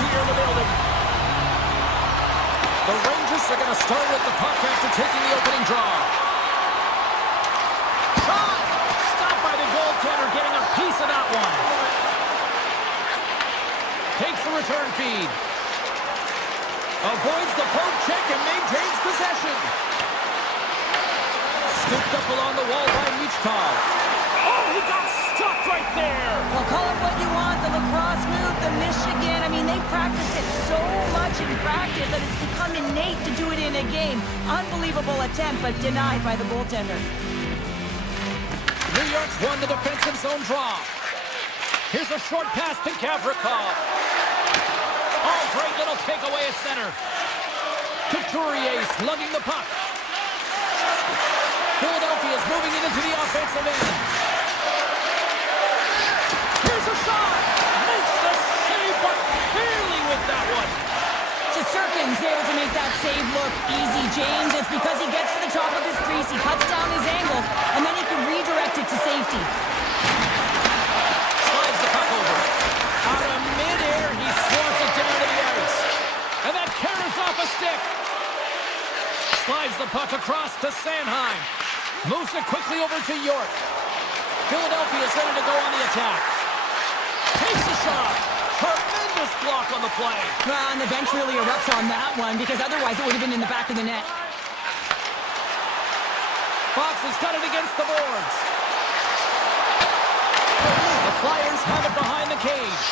here in the building. The Rangers are going to start with the puck after taking the opening draw. Shot! Stopped by the goaltender, getting a piece of that one. Takes the return feed. Avoids the poke check and maintains possession. Scooped up along the wall by Michkov. Oh, he got stuck right there. Well, call it what you want, the lacrosse move, the Michigan. I mean, they practice it so much in practice that it's become innate to do it in a game. Unbelievable attempt, but denied by the goaltender. New York's won the defensive zone draw. Here's a short pass to Gavrikov. Oh, great little takeaway at center. Couturier slugging the puck. Philadelphia's moving it into the offensive end. Here's a shot. Makes the save, but barely with that one. Shesterkin's able to make that save look easy, James. It's because he gets to the top of his crease, he cuts down his angle, and then he can redirect it to safety. Slides the puck over. Out of midair, he swats it down to the ice. And that carries off a stick. Slides the puck across to Sanheim. Moves it quickly over to York. Philadelphia's ready to go on the attack. Takes a shot. Tremendous block on the play. Well, and the bench really erupts on that one because otherwise it would have been in the back of the net. Fox has got it against the boards. The Flyers have it behind the cage.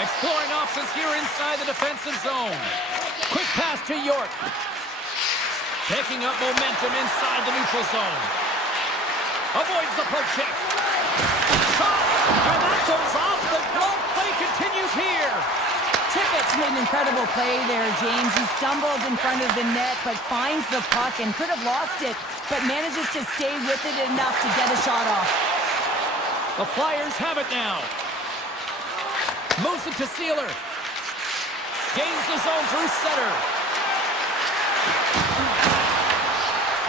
Exploring options here inside the defensive zone. Quick pass to York. Picking up momentum inside the neutral zone. Avoids the poke check. Shot! And that goes off. The glove play continues here. Tippett's made an incredible play there, James. He stumbles in front of the net, but finds the puck and could have lost it, but manages to stay with it enough to get a shot off. The Flyers have it now. Moves it to Sealer. Gains the zone through center.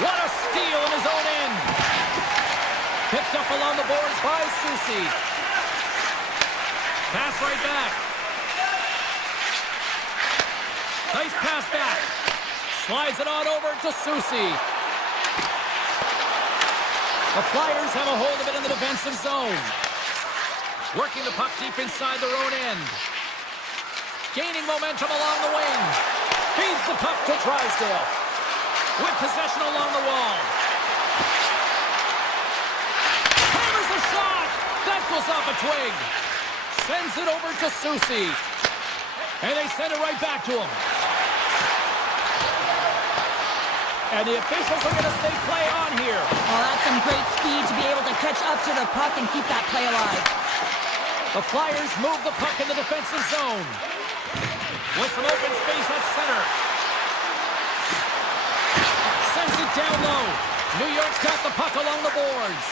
What a steal in his own end. Picked up along the boards by Susi. Pass right back. Nice pass back. Slides it on over to Susi. The Flyers have a hold of it in the defensive zone. Working the puck deep inside their own end. Gaining momentum along the wing. Feeds the puck to Drysdale. With possession along the wall. Hammers a shot! That goes off a twig. Sends it over to Susi. And they send it right back to him. And the officials are going to say play on here. Well, that's some great speed to be able to catch up to the puck and keep that play alive. The Flyers move the puck in the defensive zone. With some open space at center. Sends it down low. New York's got the puck along the boards.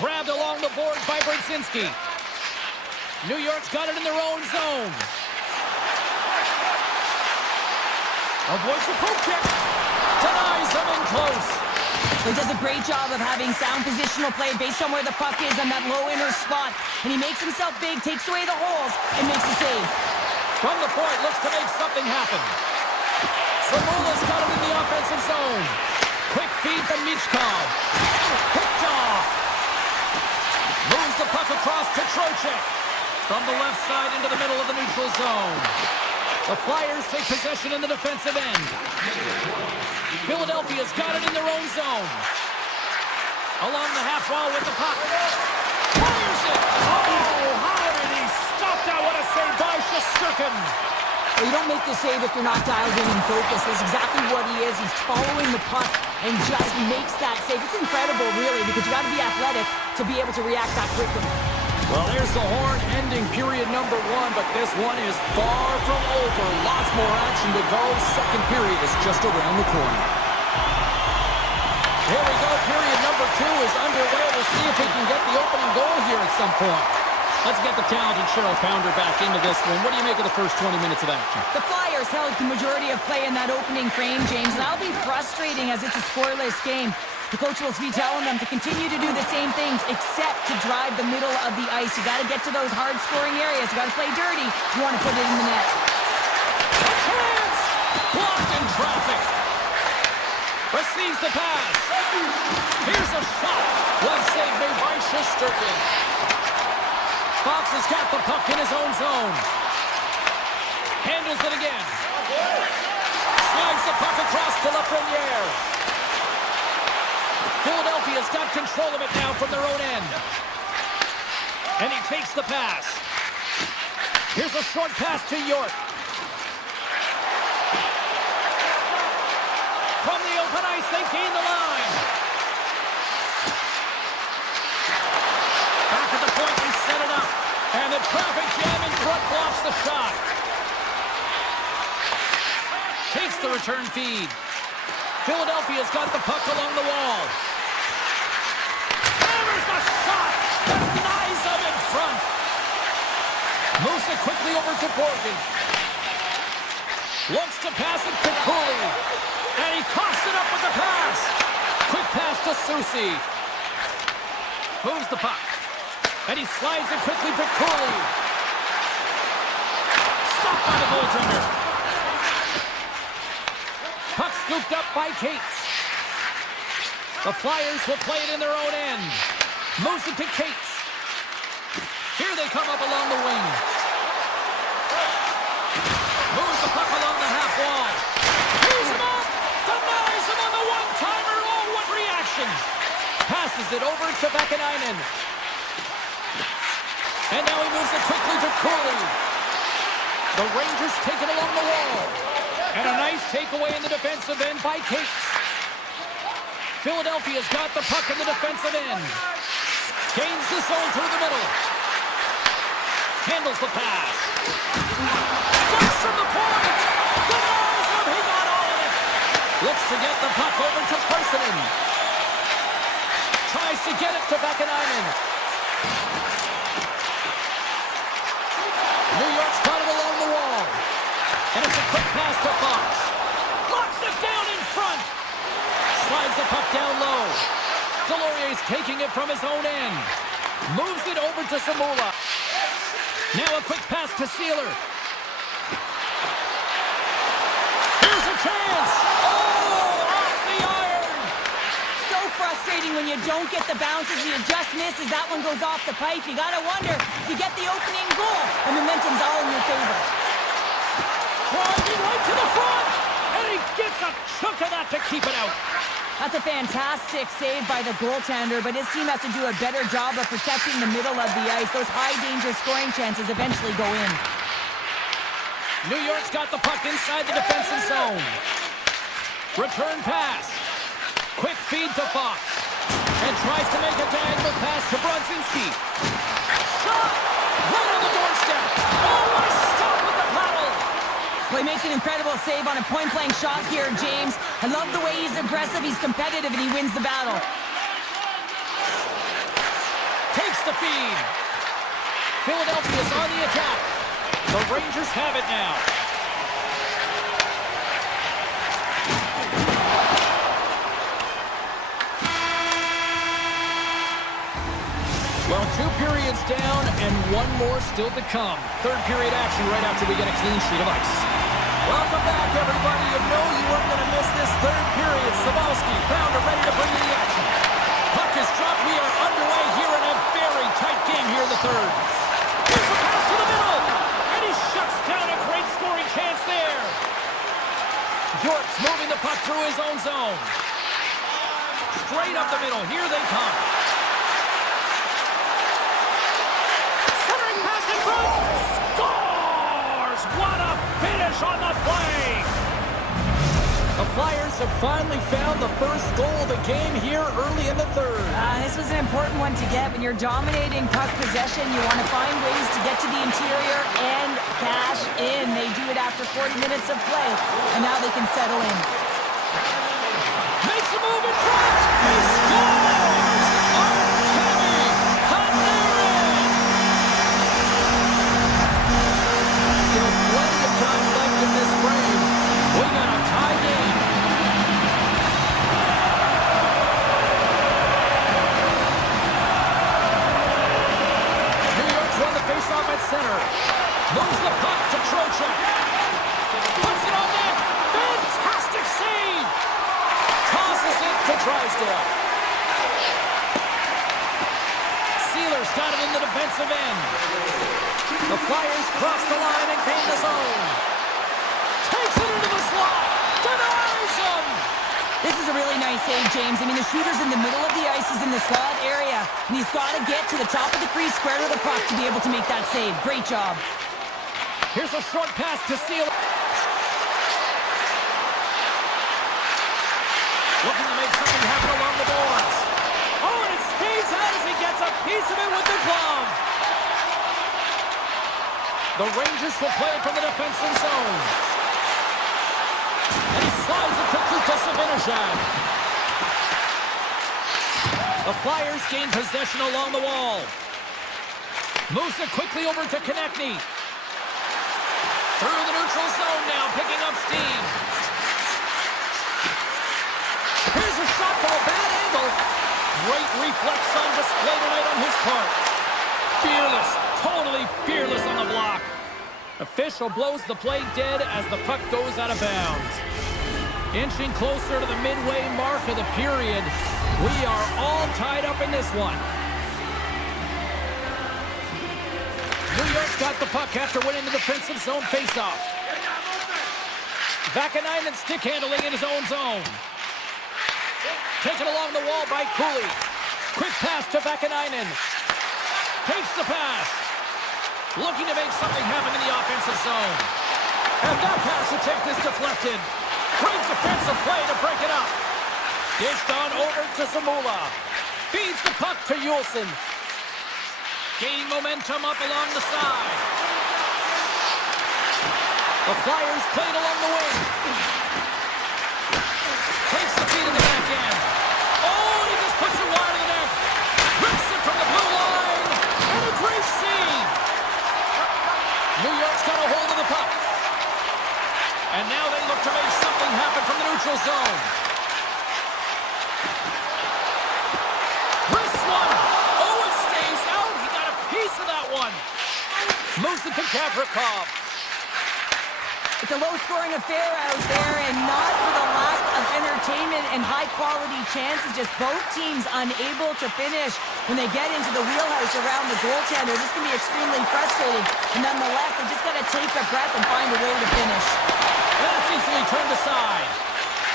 Grabbed along the boards by Brzezinski. New York's got it in their own zone. Avoids the poke check. Denies them in close. He does a great job of having sound positional play based on where the puck is on that low inner spot. And he makes himself big, takes away the holes, and makes a save. From the point, looks to make something happen. Samula's got it in the offensive zone. Quick feed to Michkov. Picked off. Moves the puck across to Trocheck. From the left side into the middle of the neutral zone. The Flyers take possession in the defensive end. Philadelphia's got it in their own zone. Along the half wall with the puck. Fires it! Oh, how did he stop that? What a save by Shesterkin! Well, you don't make the save if you're not dialed in and focused. That's exactly what he is. He's following the puck and just makes that save. It's incredible, really, because you got to be athletic to be able to react that quickly. Well, there's the horn ending period number 1, but this one is far from over. Lots more action to go. Second period is just around the corner. Here we go. Period number 2 is underway. We'll see if he can get the opening goal here at some point. Let's get the talented Cheryl Pounder back into this one. What do you make of the first 20 minutes of action? The Flyers held the majority of play in that opening frame, James, and that'll be frustrating as it's a scoreless game. The coach will be telling them to continue to do the same things except to drive the middle of the ice. You got to get to those hard-scoring areas. You got to play dirty. You want to put it in the net. A chance! Blocked in traffic. Receives the pass. Here's a shot. Well saved made by Shesterkin. Fox has got the puck in his own zone. Handles it again. Slides the puck across to Lafreniere. Philadelphia's got control of it now from their own end. And he takes the pass. Here's a short pass to York. From the open ice, they gain the line. Back at the point, they set it up. And the traffic jam in front blocks the shot. Takes the return feed. Philadelphia's got the puck along the wall. Hammers the shot. Denies them in front. Moves it quickly over to Borgen. Wants to pass it to Cooley. And he coughs it up with the pass. Quick pass to Susi. Moves the puck. And he slides it quickly to Cooley. Stopped by the goaltender. Puck scooped up by Cates. The Flyers will play it in their own end. Moves it to Cates. Here they come up along the wing. Moves the puck along the half wall. He's him up. Denies him on the one-timer. Oh, what reaction. Passes it over to Vakanainen. And now he moves it quickly to Cooley. The Rangers take it along the wall. And a nice takeaway in the defensive end by Cates. Philadelphia's got the puck in the defensive end. Gains the zone through the middle. Handles the pass. Bursts from the point. Denies him. He got all of it. Looks to get the puck over to Persinen. Tries to get it to Vakanainen. New York's got it along the wall. And it's a quick pass to Fox. Locks it down in front. Slides the puck down low. Delorier's taking it from his own end. Moves it over to Samula. Now a quick pass to Sealer. Here's a chance. Oh, off the iron. So frustrating when you don't get the bounces and you just miss as that one goes off the pipe. You got to wonder, you get the opening goal, and momentum's all in your favor. Driving right to the front, and he gets a chunk of that to keep it out. That's a fantastic save by the goaltender, but his team has to do a better job of protecting the middle of the ice. Those high-danger scoring chances eventually go in. New York's got the puck inside the defensive zone. Return pass. Quick feed to Fox. And tries to make a diagonal pass to Brodzinski. Shot! Right on the doorstep. Oh, what a stop with the paddle! Well, he makes an incredible save on a point-blank shot here, James. I love the way he's aggressive, he's competitive, and he wins the battle. Takes the feed. Philadelphia's on the attack. The Rangers have it now. Well, 2 periods down and 1 more still to come. Third period action right after we get a clean sheet of ice. Welcome back, everybody. You know you weren't going to miss this third period. Sabalski, Pounder ready to bring you the action. Puck is dropped. We are underway here in a very tight game here in the third. Here's a pass to the middle. And he shuts down a great scoring chance there. York's moving the puck through his own zone. Straight up the middle. Here they come. Scores! What a finish on the play! The Flyers have finally found the first goal of the game here early in the third. This was an important one to get. When you're dominating puck possession, you want to find ways to get to the interior and cash in. They do it after 40 minutes of play, and now they can settle in. Makes a move in front! He scores! Time left in this frame. We got a tie game. Moves the puck to Trocheck. Puts it on net. Fantastic save. Tosses it to Drysdale. Sealer's got it in the defensive end. The Flyers cross the line and gain the zone. Takes it into the slot. Denies him. This is a really nice save, James. I mean, the shooter's in the middle of the ice. He's in the slot area, and he's got to get to the top of the crease, square to the puck, to be able to make that save. Great job. Here's a short pass to Sealer. Looking to make something happen along the boards. Oh, and it stays out as he gets a piece of it with the glove. The Rangers will play it from the defensive zone. And he slides it quickly to Savinoshan. The Flyers gain possession along the wall. Moves it quickly over to Konechny. Through the neutral zone now, picking up steam. Here's a shot from a bad angle. Great reflex on display tonight on his part. Fearless, totally fearless on the block. Official blows the play dead as the puck goes out of bounds. Inching closer to the midway mark of the period, we are all tied up in this one. New York's got the puck after winning the defensive zone faceoff. Vakanainen stick handling in his own zone. Taken along the wall by Cooley. Quick pass to Vakanainen. Takes the pass. Looking to make something happen in the offensive zone. And that pass attempt is deflected. Great defensive play to break it up. Dished on over to Zamula. Feeds the puck to Yulson. Gaining momentum up along the side. The Flyers played along the wing. Takes the feed in the back end. Oh, and he just puts it wide of the net. Rips it from the blue line. And a great save. New York's got a hold of the puck. And now they look to make something happen from the neutral zone. Wrist one. Oh, it stays out. He got a piece of that one. Moves it to Gavrikov. It's a low-scoring affair out there, and not for the lack of entertainment and high-quality chances. Just both teams unable to finish when they get into the wheelhouse around the goaltender. This can be extremely frustrating, and nonetheless, they just got to take a breath and find a way to finish. That's easily turned aside.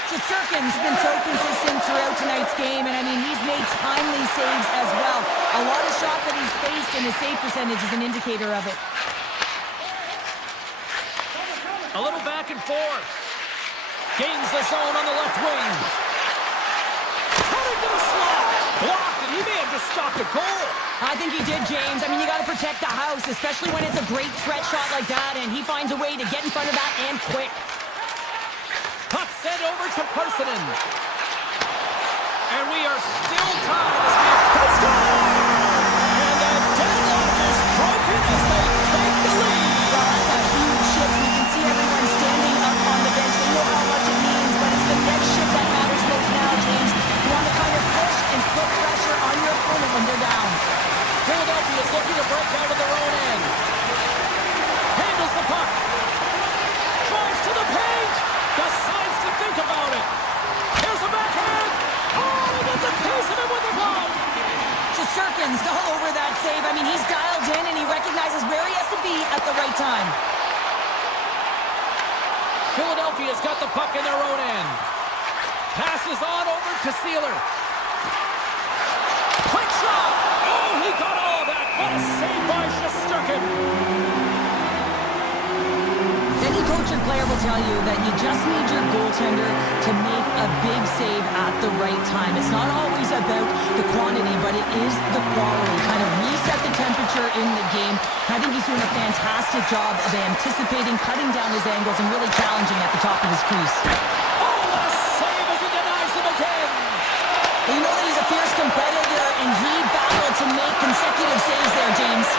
Shesterkin's been so consistent throughout tonight's game, and I mean, he's made timely saves as well. A lot of shots that he's faced, and his save percentage is an indicator of it. A little back and forth. Gains the zone on the left wing. Cutting to the slot. Blocked, and he may have just stopped a goal. I think he did, James. I mean, you got to protect the house, especially when it's a great threat shot like that, and he finds a way to get in front of that and quick. Puck sent over to Parsonen. And we are still tied as we have score! And the deadlock is broken as they take the lead. Well, that's a huge shift. You can see everyone standing up on the bench. They know how much it means, but it's the next shift that matters most now, James. You want to kind of push and put pressure on your opponent when they're down. Philadelphia is looking to break out of their own end. Handles the puck. Drives to the paint. Decides to think about it. Here's a backhand. Oh, he gets a piece of it with the glove. Shesterkin's all over that save. I mean, he's dialed in and he recognizes where he has to be at the right time. Philadelphia's got the puck in their own end. Passes on over to Sealer. Quick shot. Oh, he got all of that. What a save by Shesterkin. Any coach or player will tell you that you just need your goaltender to make a big save at the right time. It's not always about the quantity, but it is the quality. Kind of reset the temperature in the game. I think he's doing a fantastic job of anticipating, cutting down his angles, and really challenging at the top of his crease. Oh, what a save as he denies them again. You know that he's a fierce competitor, and he battled to make consecutive saves there, James.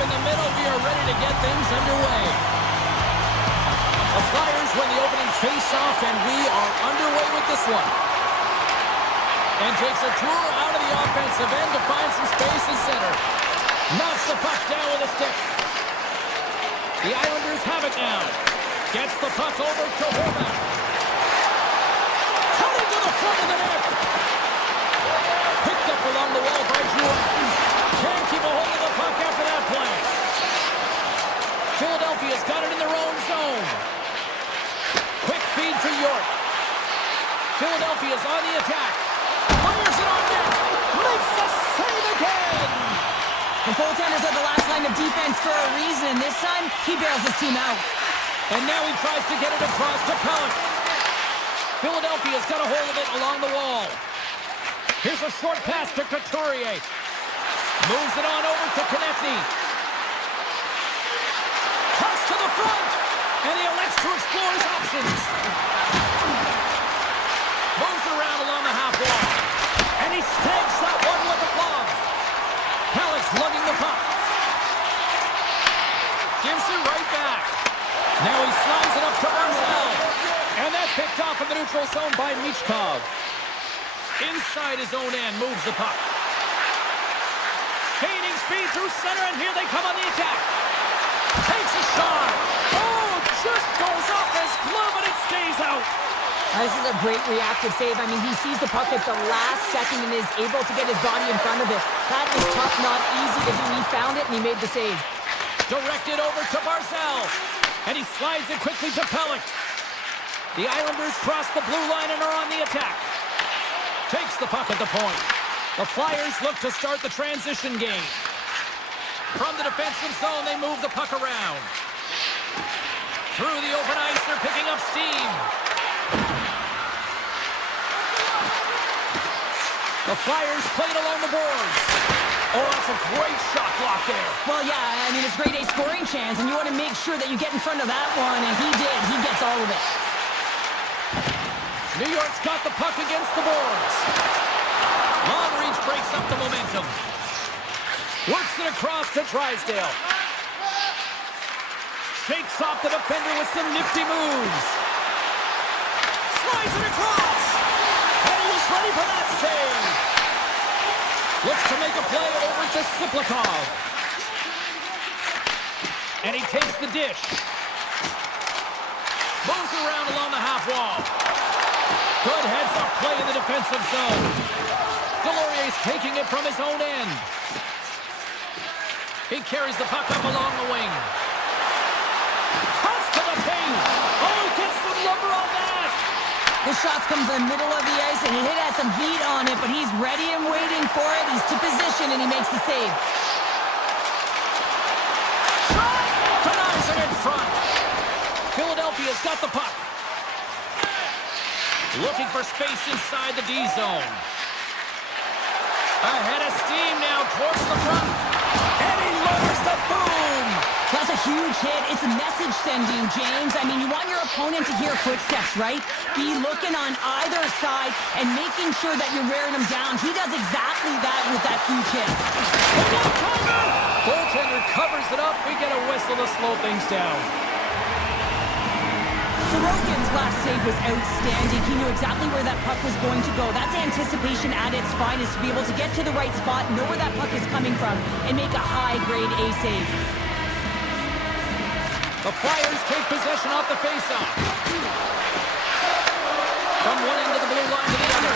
in the middle. We are ready to get things underway. The Flyers win the opening face-off, and we are underway with this one. And takes a tour out of the offensive end to find some space in center. Knocks the puck down with a stick. The Islanders have it now. Gets the puck over to Horvath. Coming to the front of the net. Picked up along the wall by Drew. Can't keep a hold of the puck after that play. Philadelphia's got it in their own zone. Quick feed to York. Philadelphia's on the attack. Fires it on net. Makes the save again. The goaltenders are the last line of defense for a reason. This time, he bails his team out. And now he tries to get it across to Pellick. Philadelphia's got a hold of it along the wall. Here's a short pass to Couturier. Moves it on over to Konechny. Cuts to the front. And he elects to explore his options. Moves it around along the half wall. And he snags that one with the glove. Pellick's lugging the puck. Gives it right back. Now he slides it up to Barzal. And that's picked off in the neutral zone by Michkov. Inside his own end, moves the puck. Gaining speed through center, and here they come on the attack. Takes a shot. Oh, just goes off his glove, and it stays out. This is a great reactive save. I mean, he sees the puck at the last second and is able to get his body in front of it. That is tough, not easy to do. He found it, and he made the save. Directed over to Barzal. And he slides it quickly to Pellick. The Islanders cross the blue line and are on the attack. Takes the puck at the point. The Flyers look to start the transition game. From the defensive zone, they move the puck around. Through the open ice, they're picking up steam. The Flyers played along the boards. Oh, that's a great shot block there. Well, yeah, I mean, it's grade A scoring chance, and you want to make sure that you get in front of that one, and he did. He gets all of it. New York's got the puck against the boards. Long reach breaks up the momentum. Works it across to Drysdale. Shakes off the defender with some nifty moves. Slides it across. And he was ready for that save. Looks to make a play over to Siplikov. And he takes the dish. Moves around along the half wall. Good heads-up play in the defensive zone. Delorier's taking it from his own end. He carries the puck up along the wing. Cuts to the paint. Oh, he gets some lumber on that. The shots come from the middle of the ice, and he has some heat on it, but he's ready and waiting for it. He's to position, and he makes the save. Shot! Denies it in front. Philadelphia's got the puck. Looking for space inside the D zone. Ahead of steam now towards the front. And he lowers the boom. That's a huge hit. It's a message sending, James. I mean, you want your opponent to hear footsteps, right? Be looking on either side and making sure that you're wearing them down. He does exactly that with that huge hit. Goaltender covers it up. We get a whistle to slow things down. Sorokin's last save was outstanding. He knew exactly where that puck was going to go. That's anticipation at its finest, to be able to get to the right spot, know where that puck is coming from, and make a high-grade A save. The Flyers take possession off the faceoff. From one end of the blue line to the other.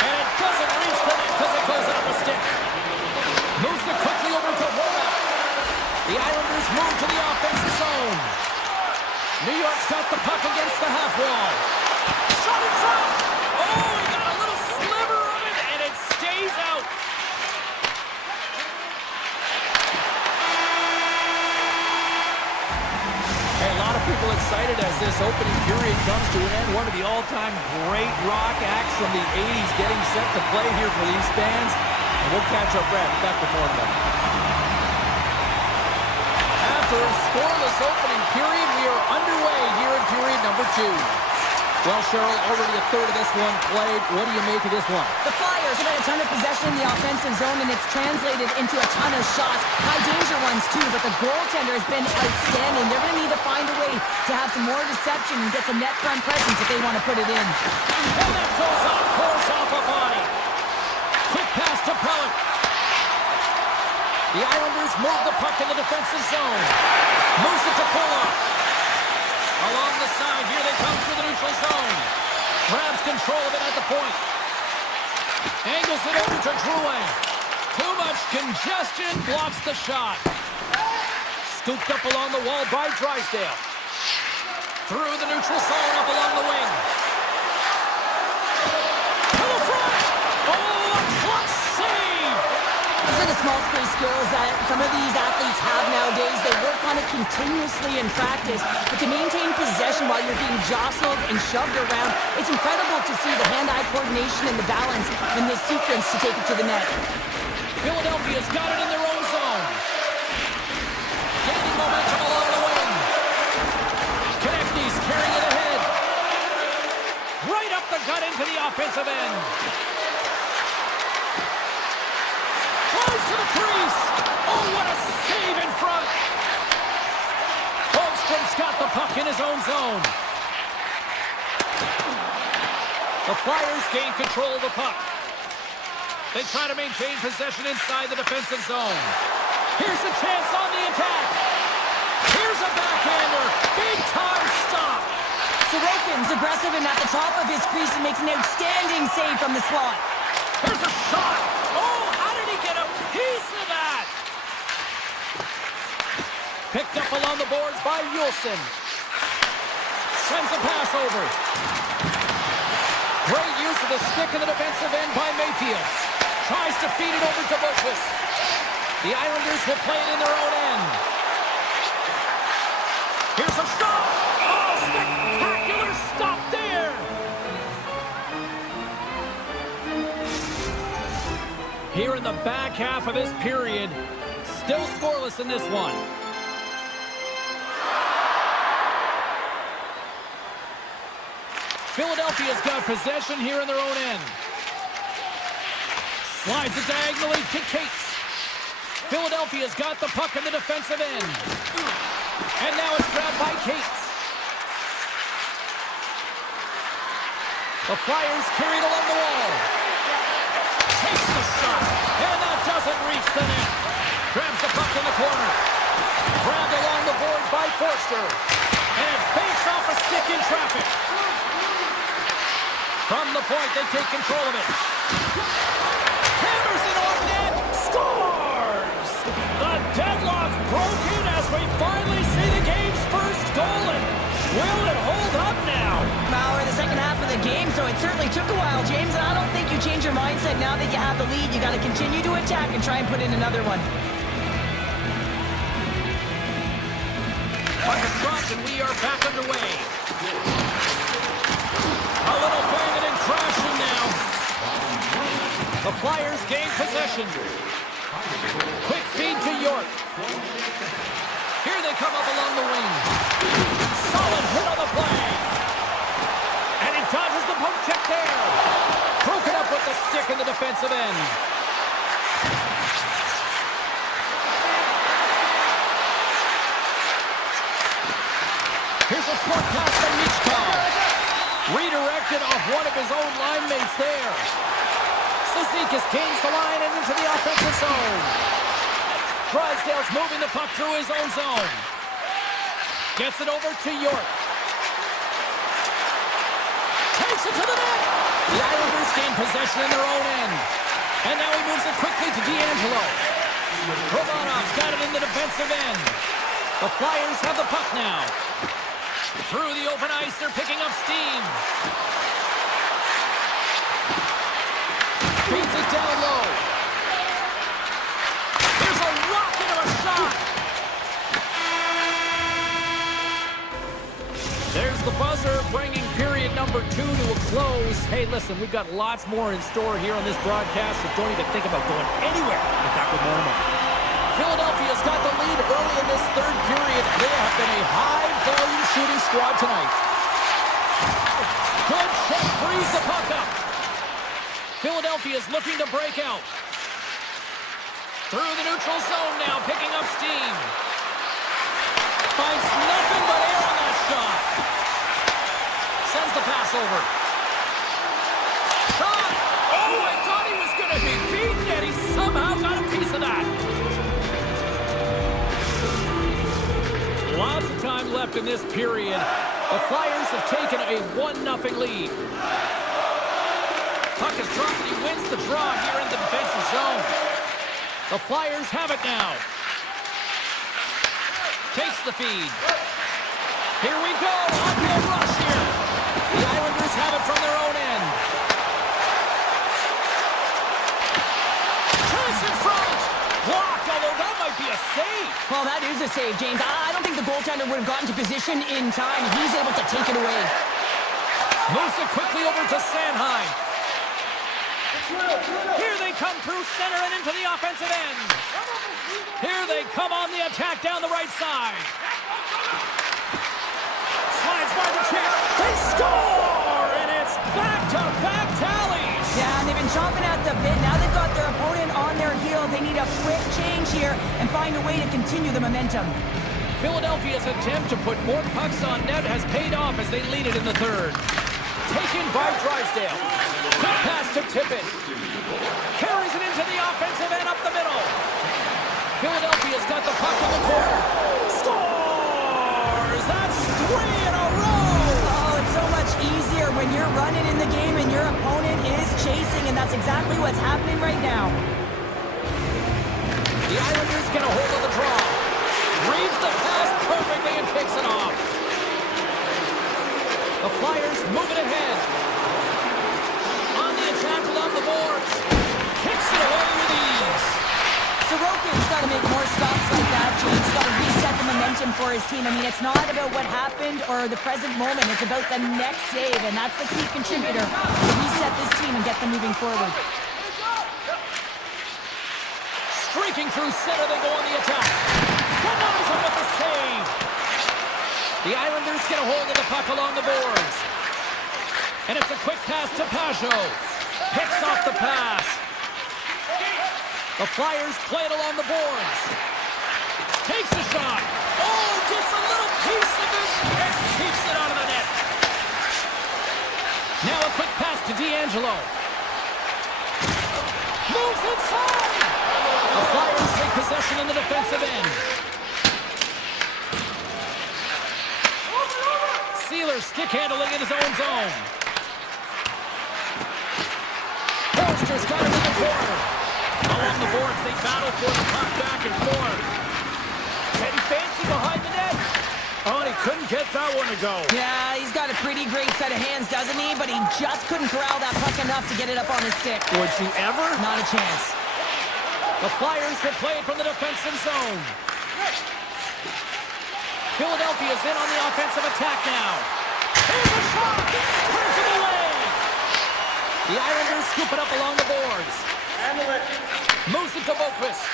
And it doesn't reach the net because it goes off a stick. Moves it quickly over to Horvath. The Islanders move to the offensive zone. New York's got the puck against the half wall. Shot in front. Oh, he got a little sliver of it, and it stays out. Hey, a lot of people excited as this opening period comes to an end. One of the all-time great rock acts from the 80s getting set to play here for these fans. And we'll catch our breath. Back with more of them. After a scoreless opening period, we are underway here in period number 2. Well, Cheryl, already a third of this one played. What do you make of this one? The Flyers have had a ton of possession in the offensive zone, and it's translated into a ton of shots. High-danger ones, too, but the goaltender has been outstanding. They're going to need to find a way to have some more deception and get some net front presence if they want to put it in. And that goes off course off a body. Quick pass to Pellick. The Islanders move the puck in the defensive zone. Moves it to Pulla. Along the side, here they come through the neutral zone. Grabs control of it at the point. Angles it over to Drouin. Too much congestion, blocks the shot. Scooped up along the wall by Drysdale. Through the neutral zone, up along the wing. To the front! Oh, a clutch save! These are the small space skills that some of these athletes have nowadays. They work on it continuously in practice, but to maintain possession while you're being jostled and shoved around, it's incredible to see the hand-eye coordination and the balance in this sequence to take it to the net. Philadelphia's got it in their own zone. Gaining momentum along the wing. Konechny's carrying it ahead. Right up the gut into the offensive end. Close to the crease. Oh, what a save in front. Holmstrom's got the puck in his own zone. The Flyers gain control of the puck. They try to maintain possession inside the defensive zone. Here's a chance on the attack. Here's a backhander. Big time stop. Sorokin's aggressive and at the top of his crease and makes an outstanding save from the slot. Here's a shot. Oh, how did he get a piece of that? Picked up along the boards by Yulson. Sends a pass over. Great use of the stick in the defensive end by Mayfield. Tries to feed it over to Bushes. The Islanders will play it in their own end. Here's a shot. Oh, spectacular stop there. Here in the back half of this period, still scoreless in this one. Philadelphia's got possession here in their own end. Slides it diagonally to Cates. Philadelphia's got the puck in the defensive end. And now it's grabbed by Cates. The Flyers carry it along the wall. Takes the shot. And that doesn't reach the net. Grabs the puck in the corner. Grabbed along the boards by Forster. And it banks off a stick in traffic. From the point, they take control of it. Hammers it on net. Scores! The deadlock broken as we finally see the game's first goal. And will it hold up now? Well, we're in the second half of the game, so it certainly took a while, James. And I don't think you change your mindset now that you have the lead. You got to continue to attack and try and put in another one. Puck is dropped and we are back underway. A little banging and crashing now. The Flyers gain possession. Quick feed to York. Here they come up along the wing. Solid hit on the play. And he dodges the poke check there. Broken up with the stick in the defensive end. Here's a short pass from Michkov. Redirected off one of his own line mates there. Cizikas gains the line and into the offensive zone. Drysdale's moving the puck through his own zone. Gets it over to York. Takes it to the net. The Islanders gain possession in their own end. And now he moves it quickly to D'Angelo. Romanov's got it in the defensive end. The Flyers have the puck now. Through the open ice, they're picking up steam. Feeds it down low. Here's a rocket of a shot. There's the buzzer, bringing period number 2 to a close. Hey, listen, we've got lots more in store here on this broadcast, so don't even think about going anywhere. We're back with more in a moment. Philadelphia's got the lead early in this third period. They have been a high-volume shooting squad tonight. Philadelphia is looking to break out. Through the neutral zone now, picking up steam. Finds nothing but air on that shot. Sends the pass over. Shot! Oh, I thought he was going to be beaten, and he somehow got a piece of that. Lots of time left in this period. The Flyers have taken a 1-0 lead. Puck is dropped, and he wins the draw here in the defensive zone. The Flyers have it now. Takes the feed. Here we go. Uphill rush here. The Islanders have it from their own end. Chase in front. Blocked, although that might be a save. Well, that is a save, James. I don't think the goaltender would have gotten to position in time. He's able to take it away. Moves it quickly over to Sanheim. Here they come through center and into the offensive end. Here they come on the attack down the right side. Slides by the chip. They score! And it's back-to-back tallies. Yeah, and they've been chomping at the bit. Now they've got their opponent on their heel. They need a quick change here and find a way to continue the momentum. Philadelphia's attempt to put more pucks on net has paid off as they lead it in the third. Taken by Drysdale. Quick pass to Tippett. Carries it into the offensive end up the middle. Philadelphia's got the puck in the corner. Scores! That's 3 in a row! Oh, it's so much easier when you're running in the game and your opponent is chasing, and that's exactly what's happening right now. The Islanders get a hold of the draw. Reads the pass perfectly and picks it off. The Flyers move it ahead. On the attack along the boards. Kicks it away with ease. Sorokin's got to make more stops like that, James. Got to reset the momentum for his team. I mean, it's not about what happened or the present moment. It's about the next save, and that's the key contributor to reset this team and get them moving forward. Streaking through center, they go on the attack. Denies him with the save. The Islanders get a hold of the puck along the boards. And it's a quick pass to Pajot. Picks off the pass. The Flyers play it along the boards. Takes a shot. Oh, gets a little piece of it and keeps it out of the net. Now a quick pass to D'Angelo. Moves inside. The Flyers take possession in the defensive end. Sealer stick handling in his own zone. Forster's got it in the corner. Along the boards, they battle for the puck back and forth. Getting fancy behind the net. Oh, and he couldn't get that one to go. Yeah, he's got a pretty great set of hands, doesn't he? But he just couldn't corral that puck enough to get it up on his stick. Would you ever? Not a chance. The Flyers will play it from the defensive zone. Philadelphia's in on the offensive attack now. Here's a shot! Turns it away! The Islanders scoop it up along the boards. Moves it to Boquist.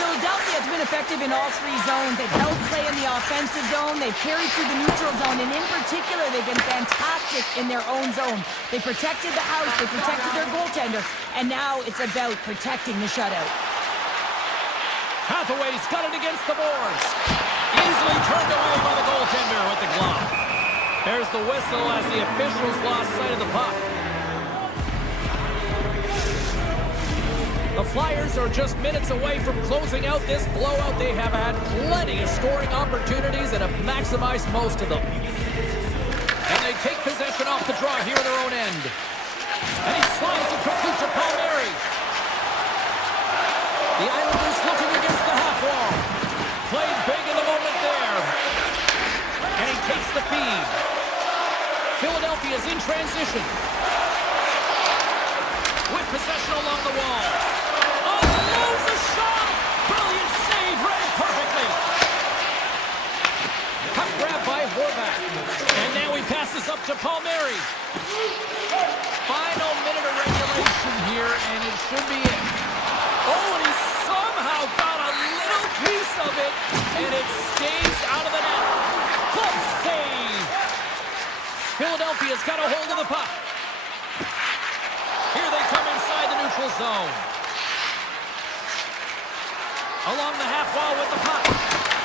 Philadelphia has been effective in all three zones. They've held play in the offensive zone. They've carried through the neutral zone. And in particular, they've been fantastic in their own zone. They protected the house. They protected their goaltender. And now it's about protecting the shutout. Hathaway's got it against the boards. Easily turned away by the goaltender with the glove. There's the whistle as the officials lost sight of the puck. The Flyers are just minutes away from closing out this blowout. They have had plenty of scoring opportunities and have maximized most of them. And they take possession off the draw here in their own end. And he slides it quickly to Palmieri. The Islanders looking against the half wall. Played big in the moment there. And he takes the feed. Philadelphia's in transition. With possession along the wall. Oh, there's a shot! Brilliant save, read it perfectly. Puck grab by Horvath. And now he passes up to Palmieri. Final minute of regulation here, and it should be it. Oh, and he somehow got a little piece of it, and it stays out of the net. Good save. Philadelphia's got a hold of the puck. neutral zone. Along the half wall with the puck.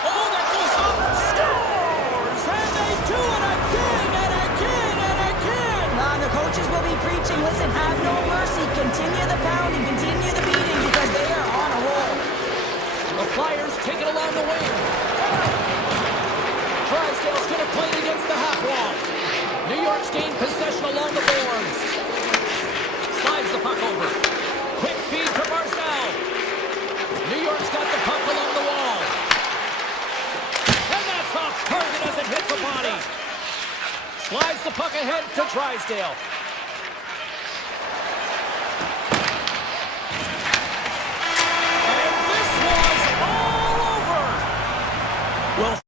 Oh, that goes up. Scores! And they do it again and again and again! The coaches will be preaching, listen, have no mercy. Continue the pounding, continue the beating, because they are on a roll. The Flyers take it along the wing. Drysdale's going to play it against the half wall. New York's gained possession along the boards. Slides the puck over. Quick feed to Barzal. New York's got the puck along the wall. And that's off target as it hits a body. Slides the puck ahead to Drysdale. And this was all over. Well,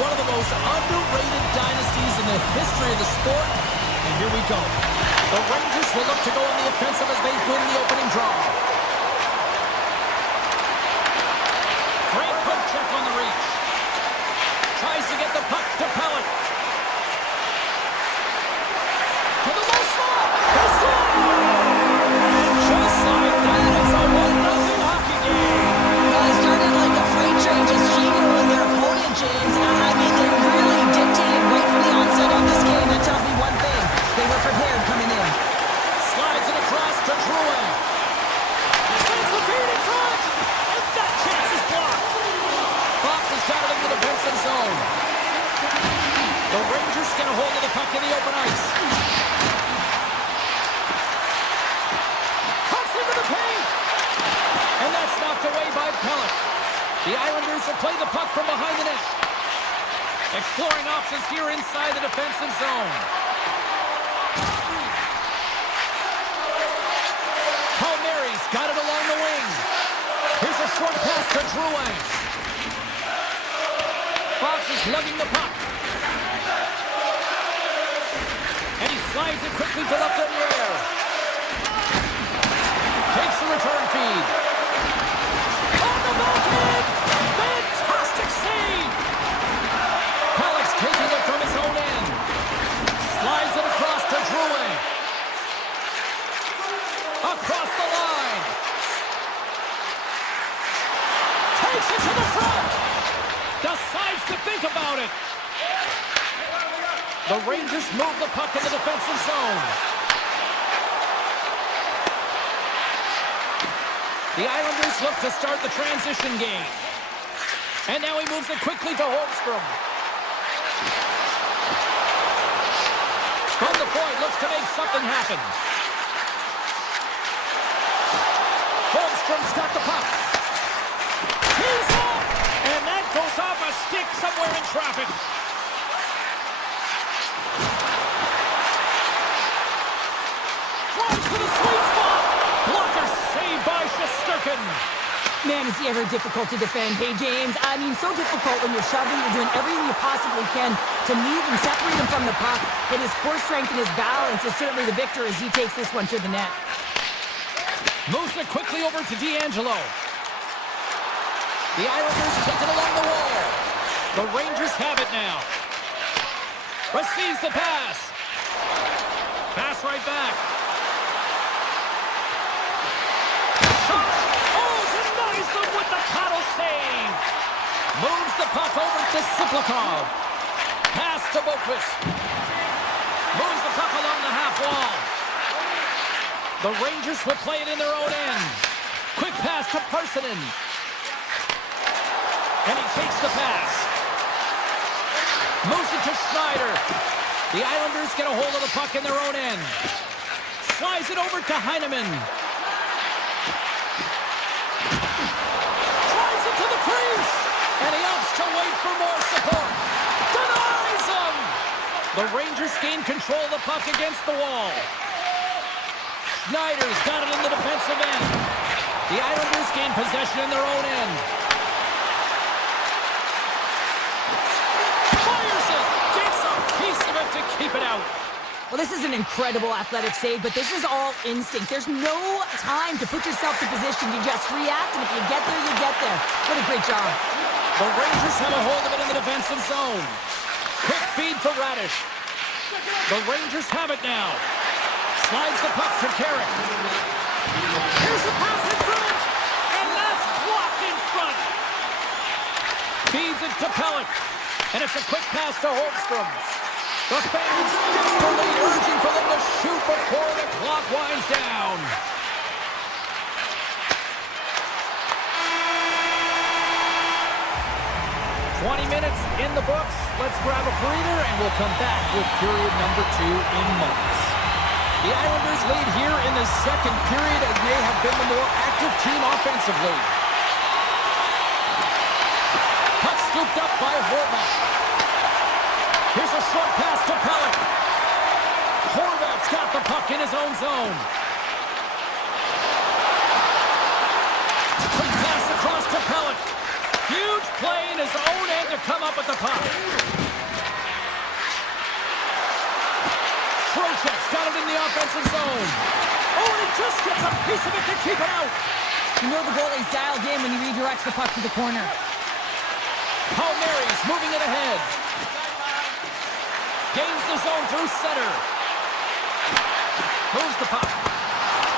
one of the most underrated dynasties in the history of the sport. And here we go. The Rangers will look to go on the offensive as they win the opening draw. Great poke check on the reach. Tries to get the puck to Pellet. To the low slot. They score! And just like that, it's a 1-0 hockey game. Well, it started like a freight train just steamrolling their opponent, James. I mean, they really dictated right from the onset of this game. That tells me one thing. They were prepared coming in. Slides it across to Drouin. Sends the feed in front. And that chance is blocked. Fox has got it in the defensive zone. The Rangers get a hold of the puck in the open ice. Cuts into the paint. And that's knocked away by Pellet. The Islanders will play the puck from behind the net. Exploring options here inside the defensive zone. Palmieri's got it along the wing. Here's a short pass to Drouin. Fox is lugging the puck. And he slides it quickly to Lafreniere. Takes the return feed. On the bucket! Fantastic save! Pellet's taking it from his own end. Slides it across to Drouin. Across the line. Takes it to the front. Decides to think about it. The Rangers move the puck in the defensive zone. The Islanders look to start the transition game. And now he moves it quickly to Holmstrom. From the point, looks to make something happen. Holmstrom's got the puck. He's off! And that goes off a stick somewhere in traffic. Drives to the sweet spot. Blocker saved by Shesterkin. Man, is he ever difficult to defend. Hey, James, I mean, so difficult when you're shoving, you're doing everything you possibly can to move and separate him from the puck. But his core strength and his balance is certainly the victor as he takes this one to the net. Moves it quickly over to D'Angelo. The Islanders take it along the wall. The Rangers have it now. Receives the pass. Pass right back. Shot. Oh, denies them with the paddle save. Moves the puck over to Siplikov. Pass to Boquist. Moves the puck along the half wall. The Rangers will play it in their own end. Quick pass to Parsonen. And he takes the pass. Moves it to Schneider. The Islanders get a hold of the puck in their own end. Slides it over to Heineman. Drives it to the crease. And he opts to wait for more support. Denies him. The Rangers gain control of the puck against the wall. Schneider's got it in the defensive end. The Islanders gain possession in their own end. Fires it! Gets a piece of it to keep it out. Well, this is an incredible athletic save, but this is all instinct. There's no time to put yourself to position. You just react, and if you get there, you get there. What a great job. The Rangers have a hold of it in the defensive zone. Quick feed to Radish. The Rangers have it now. Slides the puck to Carrick. Here's a pass in front. And that's blocked in front. Feeds it to Pellet. And it's a quick pass to Holmstrom. The fans desperately urging for them to shoot before the clock winds down. Minutes in the books. Let's grab a breather and we'll come back with period number 2 in moments. The Islanders lead here in the second period and may have been the more active team offensively. Puck scooped up by Horvat. Here's a short pass to Pellet. Horvat's got the puck in his own zone. Quick pass across to Pellet. Huge play in his own end to come up with the puck. offensive zone. Oh, and he just gets a piece of it to keep it out. You know the goalie's dialed in when he redirects the puck to the corner. Palmieri's moving it ahead. Gains the zone through center. Moves the puck.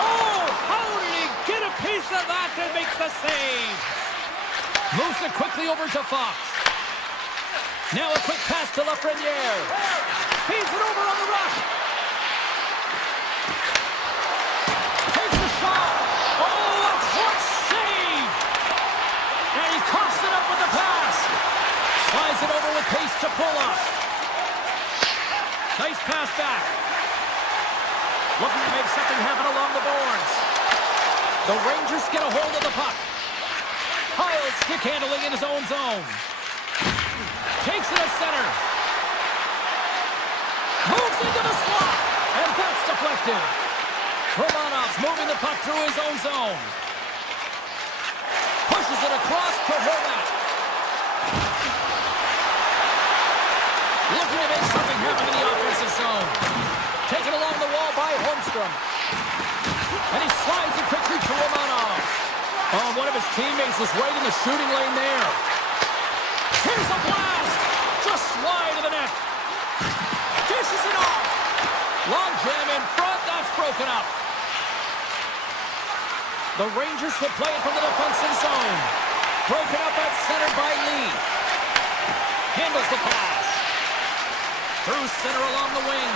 Oh, how did he get a piece of that to make the save? Moves it quickly over to Fox. Now a quick pass to Lafreniere. Feeds it over on the rush. Takes a shot. Oh, a clutch save. And he coughs it up with the pass. Slides it over with pace to Pulock. Nice pass back. Looking to make something happen along the boards. The Rangers get a hold of the puck. Hiles stick handling in his own zone. Takes it at center. Moves into the slot. And that's deflected. Romanov's moving the puck through his own zone. Pushes it across to Horvat. Looking to make something happen in the offensive zone. Taken along the wall by Holmstrom. And he slides it quickly to Romanov. Oh, one of his teammates is right in the shooting lane there. Here's a blast! Just wide of the net. Dishes it off. Long jam in front. That's broken up. The Rangers will play it from the defensive zone. Broken up at center by Lee. Handles the pass. Through center along the wing.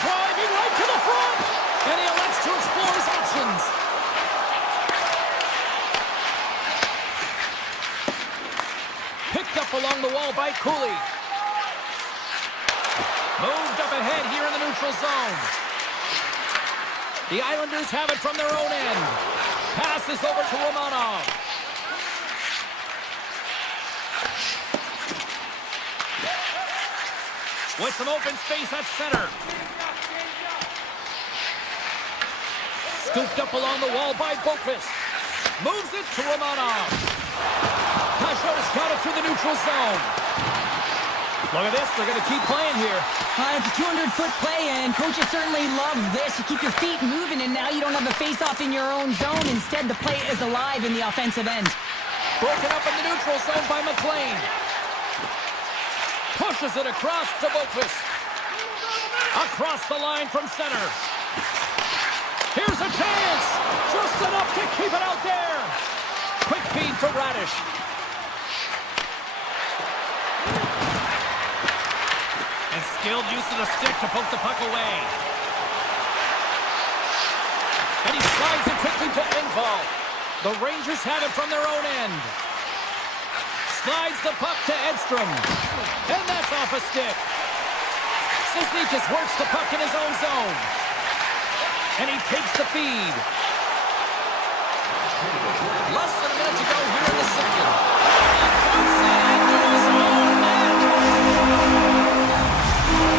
Driving right to the front. And he elects to explore his options. Picked up along the wall by Cooley. Moved up ahead here in the neutral zone. The Islanders have it from their own end. Passes over to Romanov. With some open space at center. Scooped up along the wall by Boqvist. Moves it to Romanov. Pashot's got it through the neutral zone. Look at this, they're going to keep playing here. It's a 200-foot play, and coaches certainly love this. You keep your feet moving, and now you don't have a face-off in your own zone. Instead, the play is alive in the offensive end. Broken up in the neutral zone by McLean. Pushes it across to Boqvist. Across the line from center. Here's a chance! Just enough to keep it out there! Quick feed to Radish. And skilled use of the stick to poke the puck away. And he slides it quickly to Engvall. The Rangers have it from their own end. Slides the puck to Edstrom. And that's off a stick. Sisnikas works the puck in his own zone. And he takes the feed. Less than a minute to go here in the second. He puts it into his own net.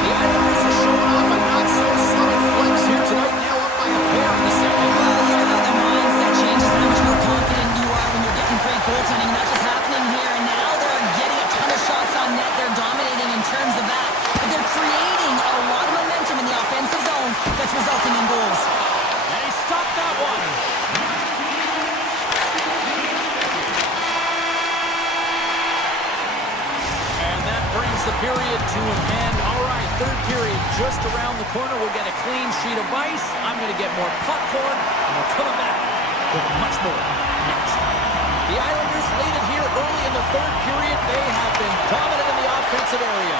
The Islanders are showing off a not-so-solid flex here tonight. Now up by a pair in the second. Well, you know, the mindset changes how much more confident you are when you're getting great goaltending. That's what's happening here. And now they're getting a ton of shots on net. They're dominating in terms of that. But they're creating a lot of momentum in the offensive zone that's resulting in goals. And he stopped that one. And that brings the period to an end. All right, third period just around the corner. We'll get a clean sheet of ice. I'm going to get more popcorn, and we're coming back with much more next. The Islanders lead it here early in the third period. They have been dominant in the offensive area.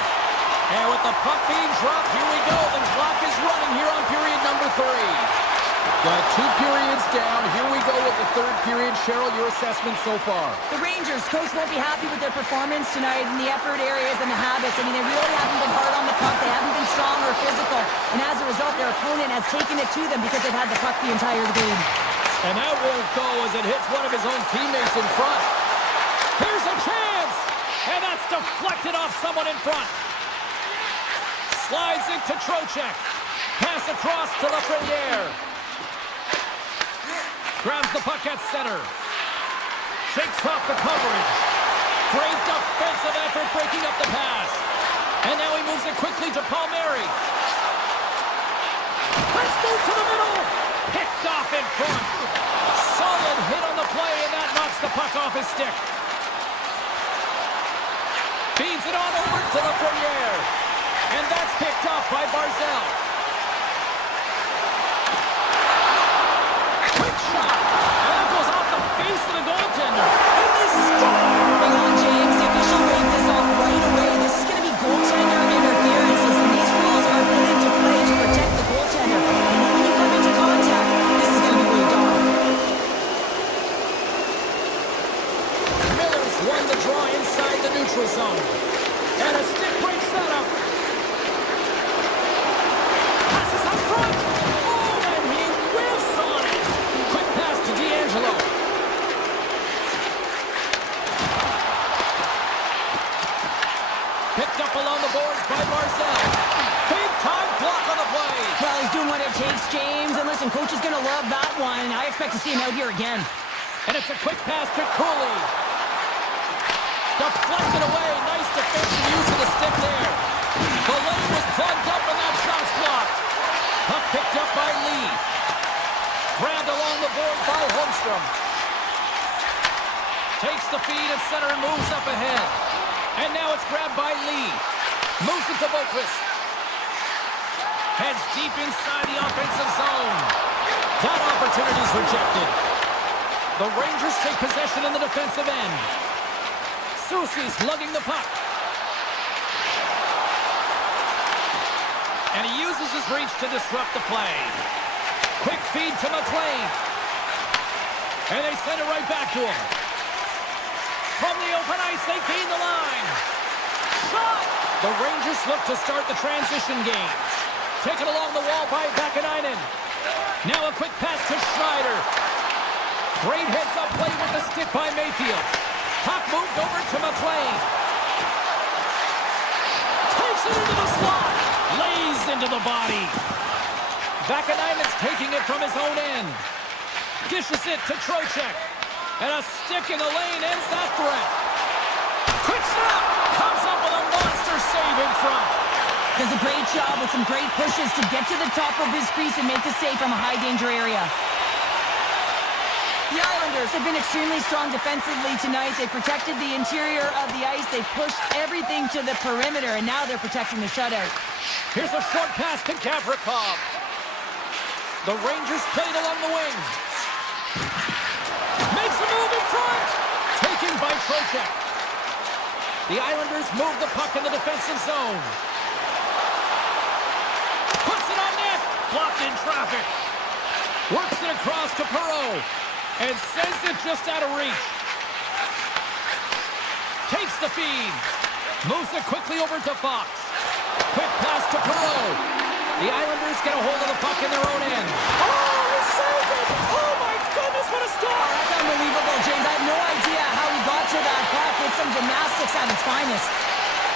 And with the puck being dropped, here we go. The clock is running here on period number 3. Got 2 periods down. Here we go with the third period. Cheryl, your assessment so far? The Rangers, coach won't be happy with their performance tonight in the effort areas and the habits. I mean, they really haven't been hard on the puck. They haven't been strong or physical. And as a result, their opponent has taken it to them because they've had the puck the entire game. And that won't go as it hits one of his own teammates in front. Here's a chance! And that's deflected off someone in front. Slides into Trocheck. Pass across to Lafreniere. Grabs the puck at center. Shakes off the coverage. Great defensive effort breaking up the pass. And now he moves it quickly to Palmieri. Let's move to the middle. Picked off in front. Solid hit on the play, and that knocks the puck off his stick. Feeds it on over to the Fourier. And that's picked up by Barzell. Quick shot. And that goes off the face of the goaltender. And they score! Hang on, James. The official waved this off right away. This is going to be goaltender interference. Listen, these rules are put into play to protect the goaltender. And then when you come into contact, this is going to be waved off. Miller's won the draw inside the neutral zone. And a stick breaks that up. Passes up front. Oh, and he whiffs on it. Quick pass to D'Angelo. Picked up along the boards by Barzell. Big time block on the play. Well, he's doing what it takes, James. And listen, coach is going to love that one. I expect to see him out here again. And it's a quick pass to Cooley. Deflected away. Nice defensive use of the stick there. The lane was plugged up and that shot's blocked. Puck picked up by Lee. Grabbed along the board by Holmstrom. Takes the feed at center and moves up ahead. And now it's grabbed by Lee. Moves it to Boquist. Heads deep inside the offensive zone. That opportunity's rejected. The Rangers take possession in the defensive end. Soucy's lugging the puck. And he uses his reach to disrupt the play. Quick feed to McLean. And they send it right back to him. From the open ice, they gain the line. Shot! The Rangers look to start the transition game. Taken along the wall by Vakanainen. Now a quick pass to Schneider. Great heads-up play with the stick by Mayfield. Puck moved over to McLean. Takes it into the slot. Lays into the body. Vakanainen's taking it from his own end. Dishes it to Trocheck. And a stick in the lane ends that threat. Quick snap. Comes up with a monster save in front. Does a great job with some great pushes to get to the top of his crease and make the save from a high-danger area. The Islanders have been extremely strong defensively tonight. They protected the interior of the ice. They pushed everything to the perimeter, and now they're protecting the shutout. Here's a short pass to Gavrikov. The Rangers played along the wing. Makes a move in front. Taken by Trocheck. The Islanders move the puck in the defensive zone. Puts it on net. Blocked in traffic. Works it across to Perreault. And sends it just out of reach. Takes the feed. Moves it quickly over to Fox. Quick pass to Perreault. The Islanders get a hold of the puck in their own end. Oh, he saved it! Oh my goodness, what a stop! Oh, that's unbelievable, James. I have no idea how he got to that puck. It's some gymnastics at its finest.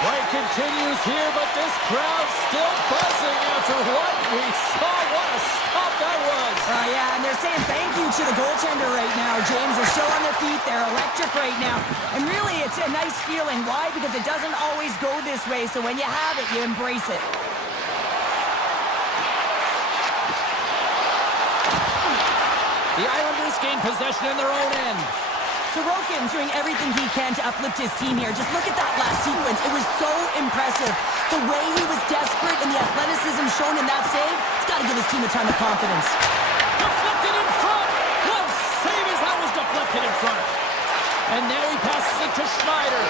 Play continues here, but this crowd's still buzzing after what we saw. What a stop that was. Yeah, and they're saying thank you to the goaltender right now, James. They're still on their feet. They're electric right now. And really, it's a nice feeling. Why? Because it doesn't always go this way. So when you have it, you embrace it. The Islanders gain possession in their own end. Sorokin's doing everything he can to uplift his team here. Just look at that last sequence. It was so impressive. The way he was desperate and the athleticism shown in that save, it's got to give his team a ton of confidence. Deflected in front. Glove save as that was deflected in front. And now he passes it to Schneider.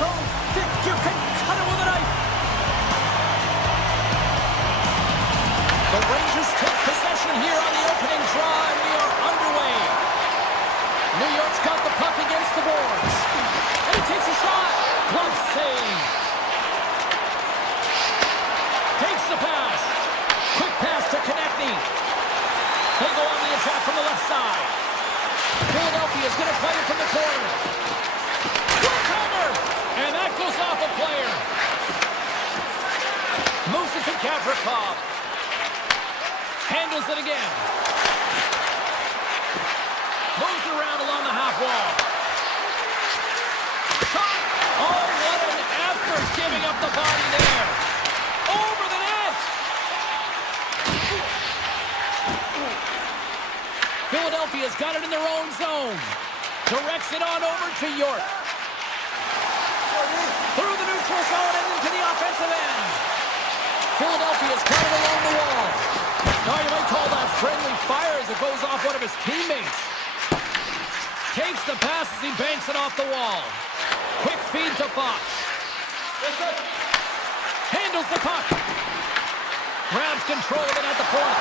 so thick you can cut it with a knife. The Rangers take possession here on the opening draw, and we are underway. New York's got the puck against the boards. And he takes a shot. Glove save. Takes the pass. Quick pass to Konechny. They go on the attack from the left side. Philadelphia is going to play it from the corner. One-timer! And that goes off a player. Moves it to Gavrikov. Handles it again. Moves around along the half wall. Shot! Oh, what an effort giving up the body there. Over the net! Philadelphia's got it in their own zone. Directs it on over to York. Through the neutral zone and into the offensive end. Philadelphia's got it along the wall. Now you might call that friendly fire as it goes off one of his teammates. Takes the pass as he banks it off the wall. Quick feed to Fox. Handles the puck. Grabs control of it at the point.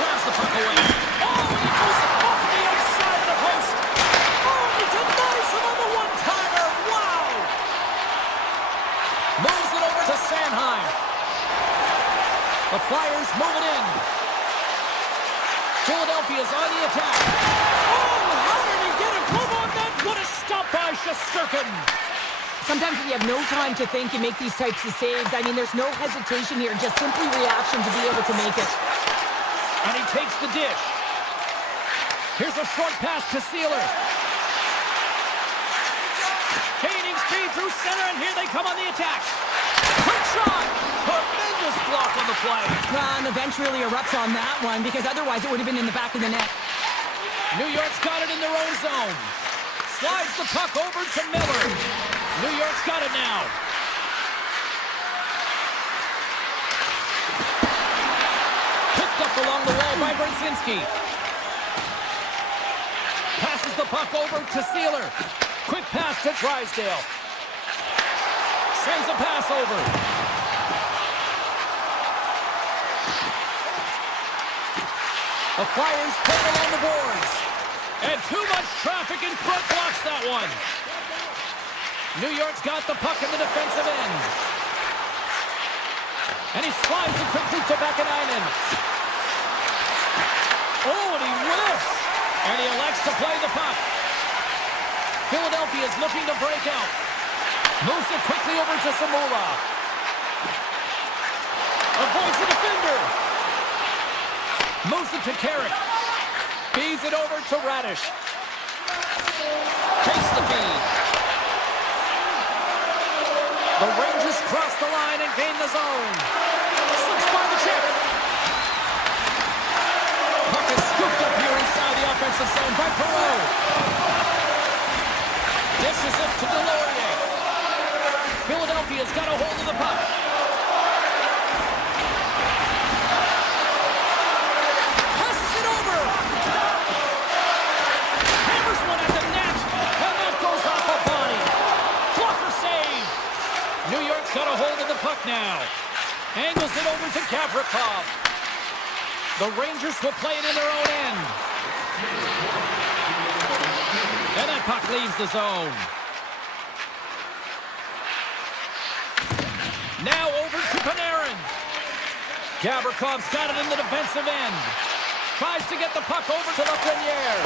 Traps the puck away. Oh, and he goes off the outside of the post. Oh, he denies him on the one-timer. Wow! Moves it over to Sanheim. The Flyers move it in. Philadelphia's on the attack. Oh, how did he get a glove on that? What a stop by Shesterkin. Sometimes when you have no time to think, you make these types of saves. I mean, there's no hesitation here, just simply reaction to be able to make it. And he takes the dish. Here's a short pass to Sealer. Gaining speed through center, and here they come on the attack. Quick shot! Tremendous block on the play. And the bench really erupts on that one, because otherwise it would have been in the back of the net. New York's got it in their own zone. Slides the puck over to Miller. New York's got it now. Picked up along the wall by Brzezinski. Passes the puck over to Sealer. Quick pass to Drysdale. Sends a pass over. The Flyers put it on the boards. And too much traffic in front blocks that one. New York's got the puck in the defensive end. And he slides it quickly to Vakanainen. Oh, and he whiffs. And he elects to play the puck. Philadelphia is looking to break out. Moves it quickly over to Samula. Avoids the defender. Moves it to Carrick. Feeds it over to Radish. Takes the feed. The Rangers cross the line and gain the zone. Slips by the chip. Puck is scooped up here inside the offensive zone by Perreault. Dishes it to Delorier. Philadelphia's got a hold of the puck. Passes it over. Hammers one at the net. And that goes off a body. Blocker save. New York's got a hold of the puck now. Angles it over to Gavrikov. The Rangers will play it in their own end. And that puck leaves the zone. Now over to Panarin. Gavrikov's got it in the defensive end. Tries to get the puck over to Lafreniere.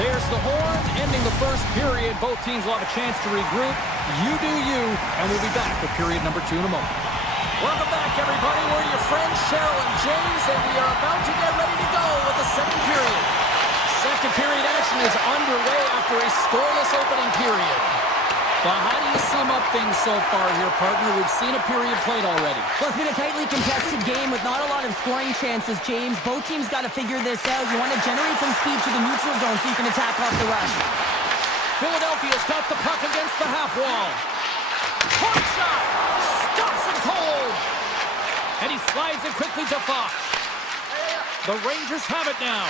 There's the horn, ending the first period. Both teams will have a chance to regroup. You do you, and we'll be back with period number 2 in a moment. Welcome back, everybody. We're your friends, Cheryl and James, and we are about to get ready to go with the second period. Second period action is underway after a scoreless opening period. Well, how do you sum up things so far here, partner? We've seen a period played already. Well, it's been a tightly contested game with not a lot of scoring chances, James. Both teams got to figure this out. You want to generate some speed to the neutral zone so you can attack off the rush. Philadelphia's got the puck against the half wall. Point shot! Stops it cold! And he slides it quickly to Fox. The Rangers have it now.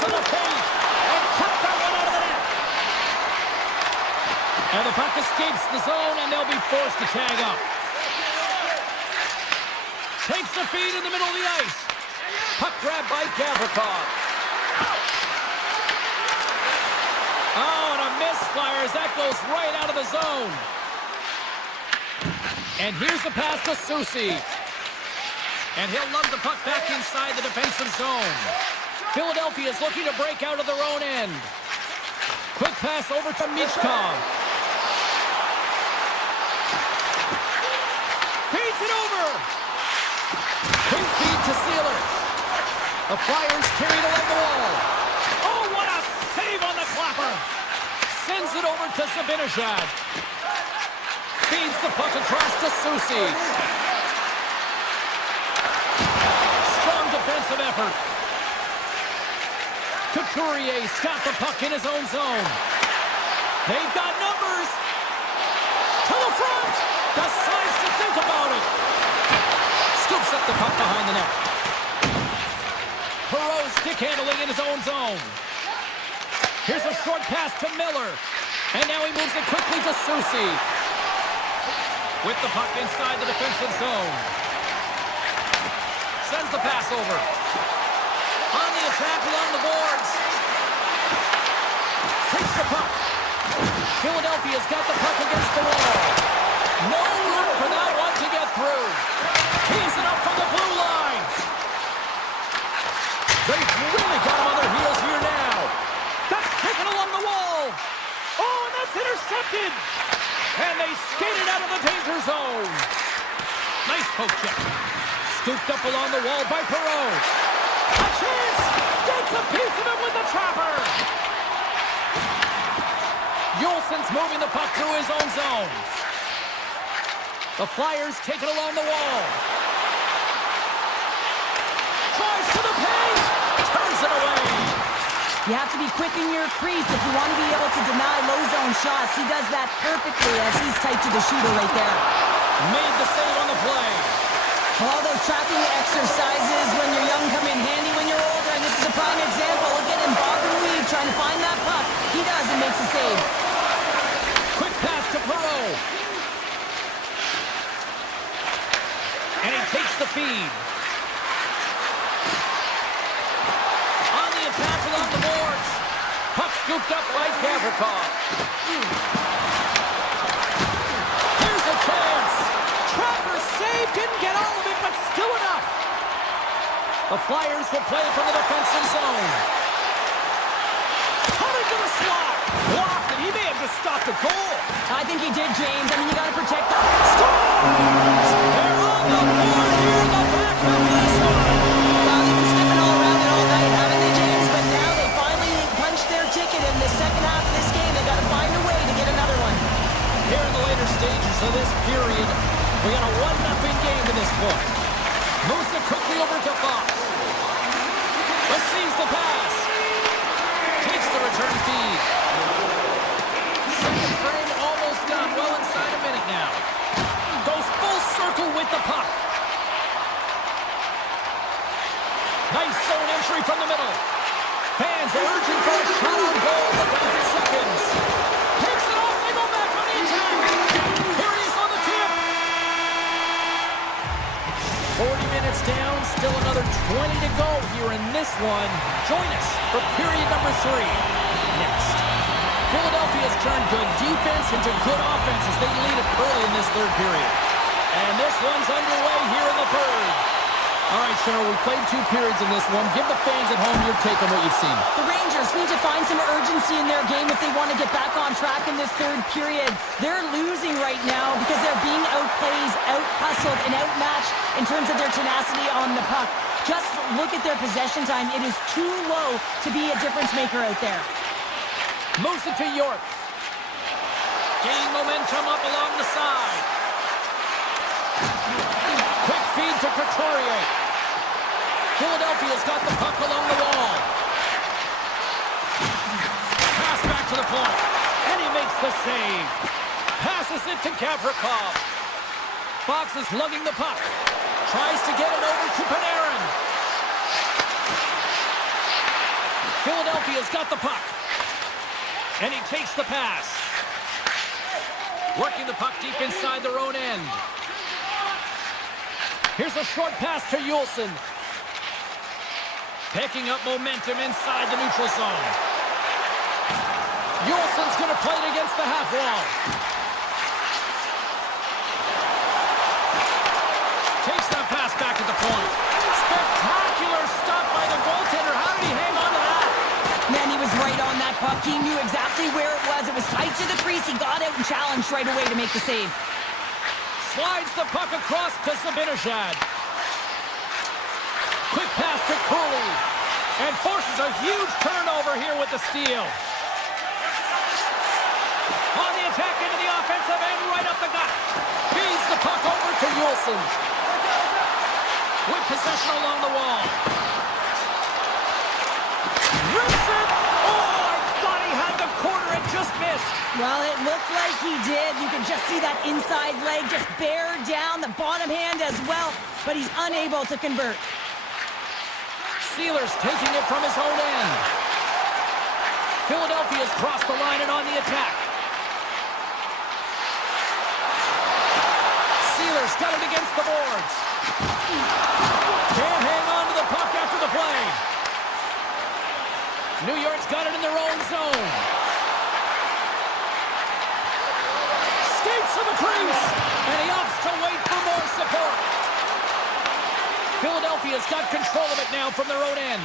to the paint and kept that one out of the net. And the puck escapes the zone, and they'll be forced to tag up. Takes the feed in the middle of the ice. Puck grab by Gavrikov. Oh, and a misfire as that goes right out of the zone. And here's the pass to Susi. And he'll lug the puck back inside the defensive zone. Philadelphia is looking to break out of their own end. Quick pass over to Michkov. Feeds it over. Quick feed to Sealer. The Flyers carried along the wall. Oh, what a save on the clapper. Sends it over to Zibanejad. Feeds the puck across to Susi. Strong defensive effort. Couturier's got the puck in his own zone. They've got numbers. To the front. Decides to think about it. Scoops up the puck behind the net. Perreault stick handling in his own zone. Here's a short pass to Miller. And now he moves it quickly to Susi. With the puck inside the defensive zone. Sends the pass over. On the attack along the boards. Takes the puck. Philadelphia's got the puck against the wall. No room for that one to get through. Tees it up from the blue line. They've really got him on their heels here now. That's taken along the wall. Oh, and that's intercepted. And they skated out of the danger zone. Nice poke check. Scooped up along the wall by Perreault. A chance. Gets a piece of it with the trapper. Yolson's moving the puck through his own zone. The Flyers take it along the wall. Tries to the paint. Turns it away. You have to be quick in your crease if you want to be able to deny low zone shots. He does that perfectly as he's tight to the shooter right there. Made the save on the play. All those tracking exercises when you're young come in handy when you're older, and this is a prime example. Look at him bob and weave trying to find that puck. He does and makes a save. Quick pass to Perreault. And he takes the feed. On the attack along the boards. Puck scooped up by Gavrikov. Here's a chance. Trapper save, didn't get all of it, but still enough. The Flyers will play from the defensive zone. Coming to the slot. Blocked, and he may have just stopped a goal. I think he did, James. I mean, you got to protect that. Scores! They're on the board here in the back half of this one. Well, they've been sniffing all around it all night, haven't they, James? But now they finally punched their ticket in the second half of this game. They got to find a way to get another one. Here in the later stages of this period, we got a 1-0 game to this point. Moves it quickly over to Fox. Receives the pass. Takes the return feed. Second frame almost done. Well inside a minute now. Goes full circle with the puck. Nice zone entry from the middle. Fans are urging for a shot on goal, but down to seconds. Takes it off. They go back on the attack. Here he is on the tip. 40 minutes down. Still another 20 to go here in this one. Join us for period number 3. Next. Philadelphia's turned good defense into good offense as they lead it early in this third period. And this one's underway here in the third. All right, Cheryl, we played 2 periods in this one. Give the fans at home your take on what you've seen. The Rangers need to find some urgency in their game if they want to get back on track in this third period. They're losing right now because they're being outplayed, out-hustled, and outmatched in terms of their tenacity on the puck. Just look at their possession time. It is too low to be a difference maker out there. Moves it to York. Gaining momentum up along the side. Quick feed to Couturier. Philadelphia's got the puck along the wall. Pass back to the point. And he makes the save. Passes it to Gavrikov. Fox is lugging the puck. Tries to get it over to Panarin. Philadelphia's got the puck. And he takes the pass. Working the puck deep inside their own end. Here's a short pass to Juleson. Picking up momentum inside the neutral zone. Juleson's going to play it against the half wall. Takes that pass back at the point. Spectacular stop by the goaltender. How did he hang on to that? Man, he was right on that puck. He knew exactly where it was. It was tight to the crease. He got out and challenged right away to make the save. Slides the puck across to Zibanejad. Quick pass to Cooley. And forces a huge turnover here with the steal. On the attack into the offensive end, right up the gut. Feeds the puck over to Juleson. With possession along the wall. Rips it! Oh, I thought he had the corner and just missed. Well, it looked like he did. You can just see that inside leg just bear down, the bottom hand as well, but he's unable to convert. Steelers taking it from his own end. Philadelphia's crossed the line and on the attack. Steelers got it against the boards. Can't hang on to the puck after the play. New York's got it in their own zone. Skates to the crease. And he opts to wait for more support. Philadelphia's got control of it now from their own end.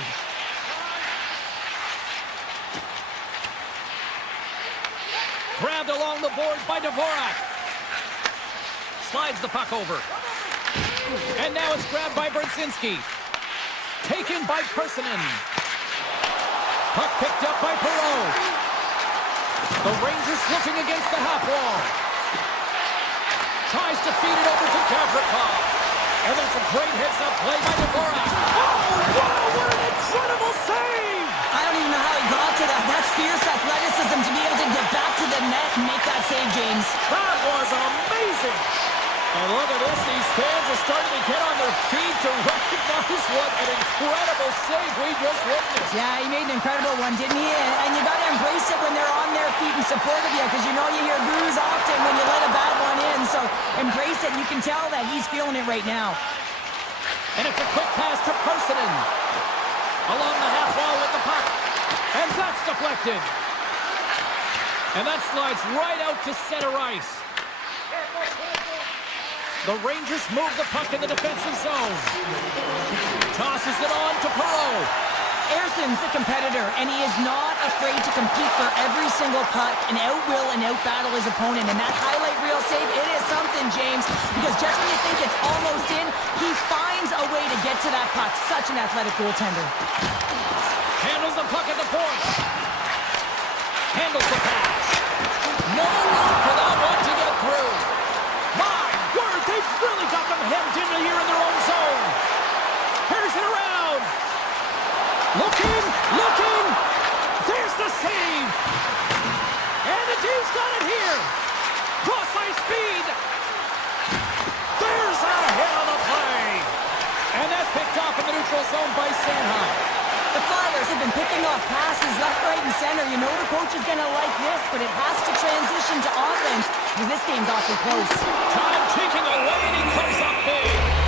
Grabbed along the boards by Dvorak. Slides the puck over. And now it's grabbed by Brzezinski. Taken by Persinen. Puck picked up by Perreault. The Rangers looking against the half wall. Tries to feed it over to Gavrikov. And that's a great heads-up play by Dvorak. Oh, wow, what an incredible save! I don't even know how he got to that. That's fierce athleticism to be able to get back to the net and make that save, James. That was amazing! And look at this, these fans are starting to get on their feet to recognize what an incredible save we just witnessed. Yeah, he made an incredible one, didn't he? And you got to embrace it when they're on their feet in support of you, because you know you hear boos often when you let a bad one in. So embrace it. You can tell that he's feeling it right now. And it's a quick pass to Persinen. Along the half wall with the puck. And that's deflected. And that slides right out to center ice. The Rangers move the puck in the defensive zone. Tosses it on to Perreault. Erson's a competitor, and he is not afraid to compete for every single puck and outwill and outbattle his opponent. And that highlight reel save, it is something, James, because just when you think it's almost in, he finds a way to get to that puck. Such an athletic goaltender. Handles the puck at the point. Handles the pass. No room for that one to get through. My word, they've really got them hemmed in here in their own zone. Here's it around. Looking. There's the save. And the team's got it here. Cross-ice speed. There's a hit on the play. And that's picked off in the neutral zone by Sanheim. The Flyers have been picking off passes left, right, and center. You know the coach is going to like this, but it has to transition to offense because this game's awfully close. Time ticking away, and he comes up big.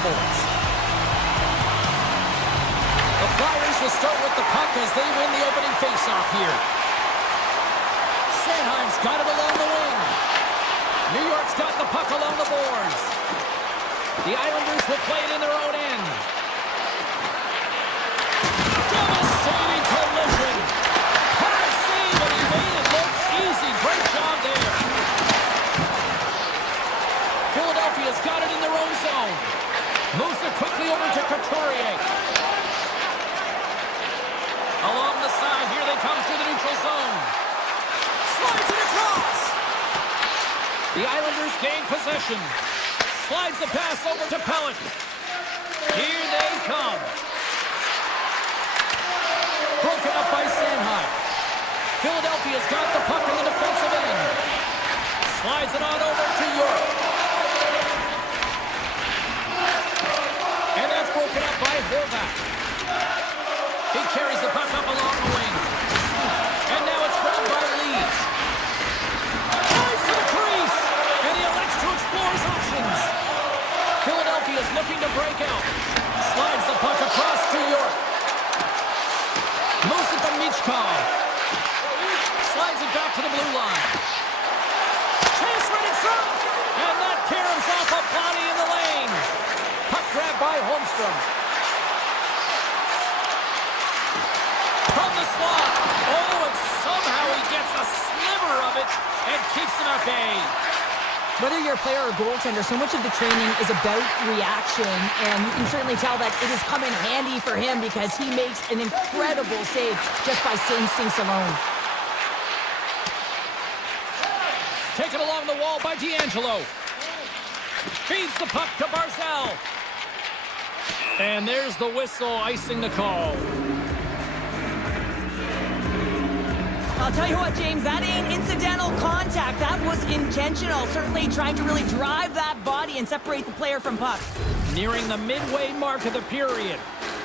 esports. The Flyers will start with the puck as they win the opening faceoff here. Sanheim's got it along the wing. New York's got the puck along the boards. The Islanders will play it in their own end. Devastating collision. Hard save, and he made it look easy. Great job there. Philadelphia's got it in their own zone. Moves it quickly over to Couturier. Along the side, here they come through the neutral zone. Slides it across. The Islanders gain possession. Slides the pass over to Pellet. Here they come. Broken up by Sanheim. Philadelphia's got the puck in the defensive end. Slides it on over to York. And that's broken up by Horvath. He carries the puck up along the wing. And now it's grabbed by Lee. Drives to the crease. And he elects to explore his options. Philadelphia's looking to break out. Slides the puck across to York. Moves it to Michkov. Slides it back to the blue line. Chase right in front. And that caroms off a body in the lane. Puck grab by Holmstrom. From the slot. Oh, and somehow he gets a sliver of it and keeps it at bay. Whether you're a player or goaltender, so much of the training is about reaction, and you can certainly tell that it has come in handy for him because he makes an incredible save just by instincts alone. Taken along the wall by D'Angelo. Feeds the puck to Barzal. And there's the whistle icing the call. I'll tell you what, James, that ain't incidental contact. That was intentional. Certainly trying to really drive that body and separate the player from puck. Nearing the midway mark of the period.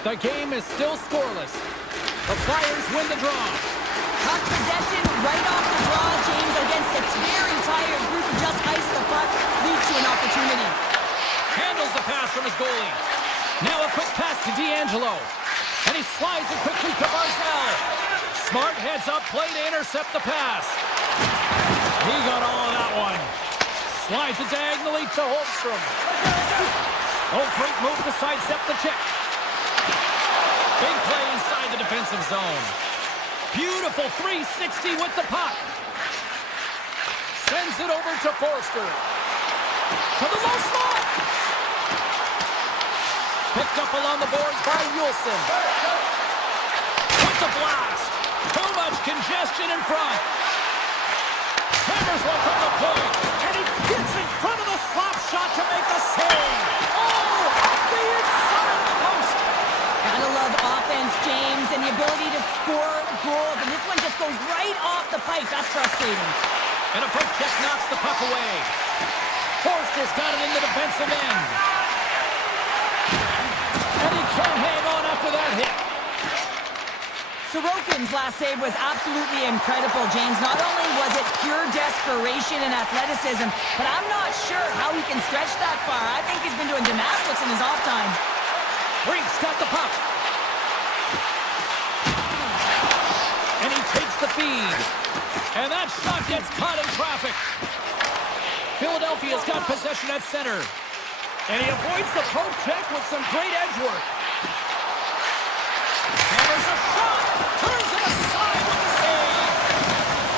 The game is still scoreless. The Flyers win the draw. Puck possession right off the draw, James, against a very tired group who just iced the puck. Leads to an opportunity. Handles the pass from his goalie. Now a quick pass to D'Angelo. And he slides it quickly to Barzal. Smart heads up play to intercept the pass. He got all of that one. Slides it diagonally to Holmstrom. Oh, great move to sidestep the check. Big play inside the defensive zone. Beautiful 360 with the puck. Sends it over to Forster. To the low slot. Picked up along the boards by Wilson. With the blast. Too much congestion in front. Hammers one from the point. And he gets in front of the slap shot to make the save. Oh, the inside of the post. Gotta love offense, James, and the ability to score goals. And this one just goes right off the pipe. That's frustrating. And a poke check knocks the puck away. Forster's got it in the defensive end. And he can't hang on after that hit. Sorokin's last save was absolutely incredible, James. Not only was it pure desperation and athleticism, but I'm not sure how he can stretch that far. I think he's been doing gymnastics in his off time. Brink's got the puck. And he takes the feed. And that shot gets caught in traffic. Philadelphia's got possession at center. And he avoids the poke check with some great edge work. Hammers a shot. Turns it aside with the save.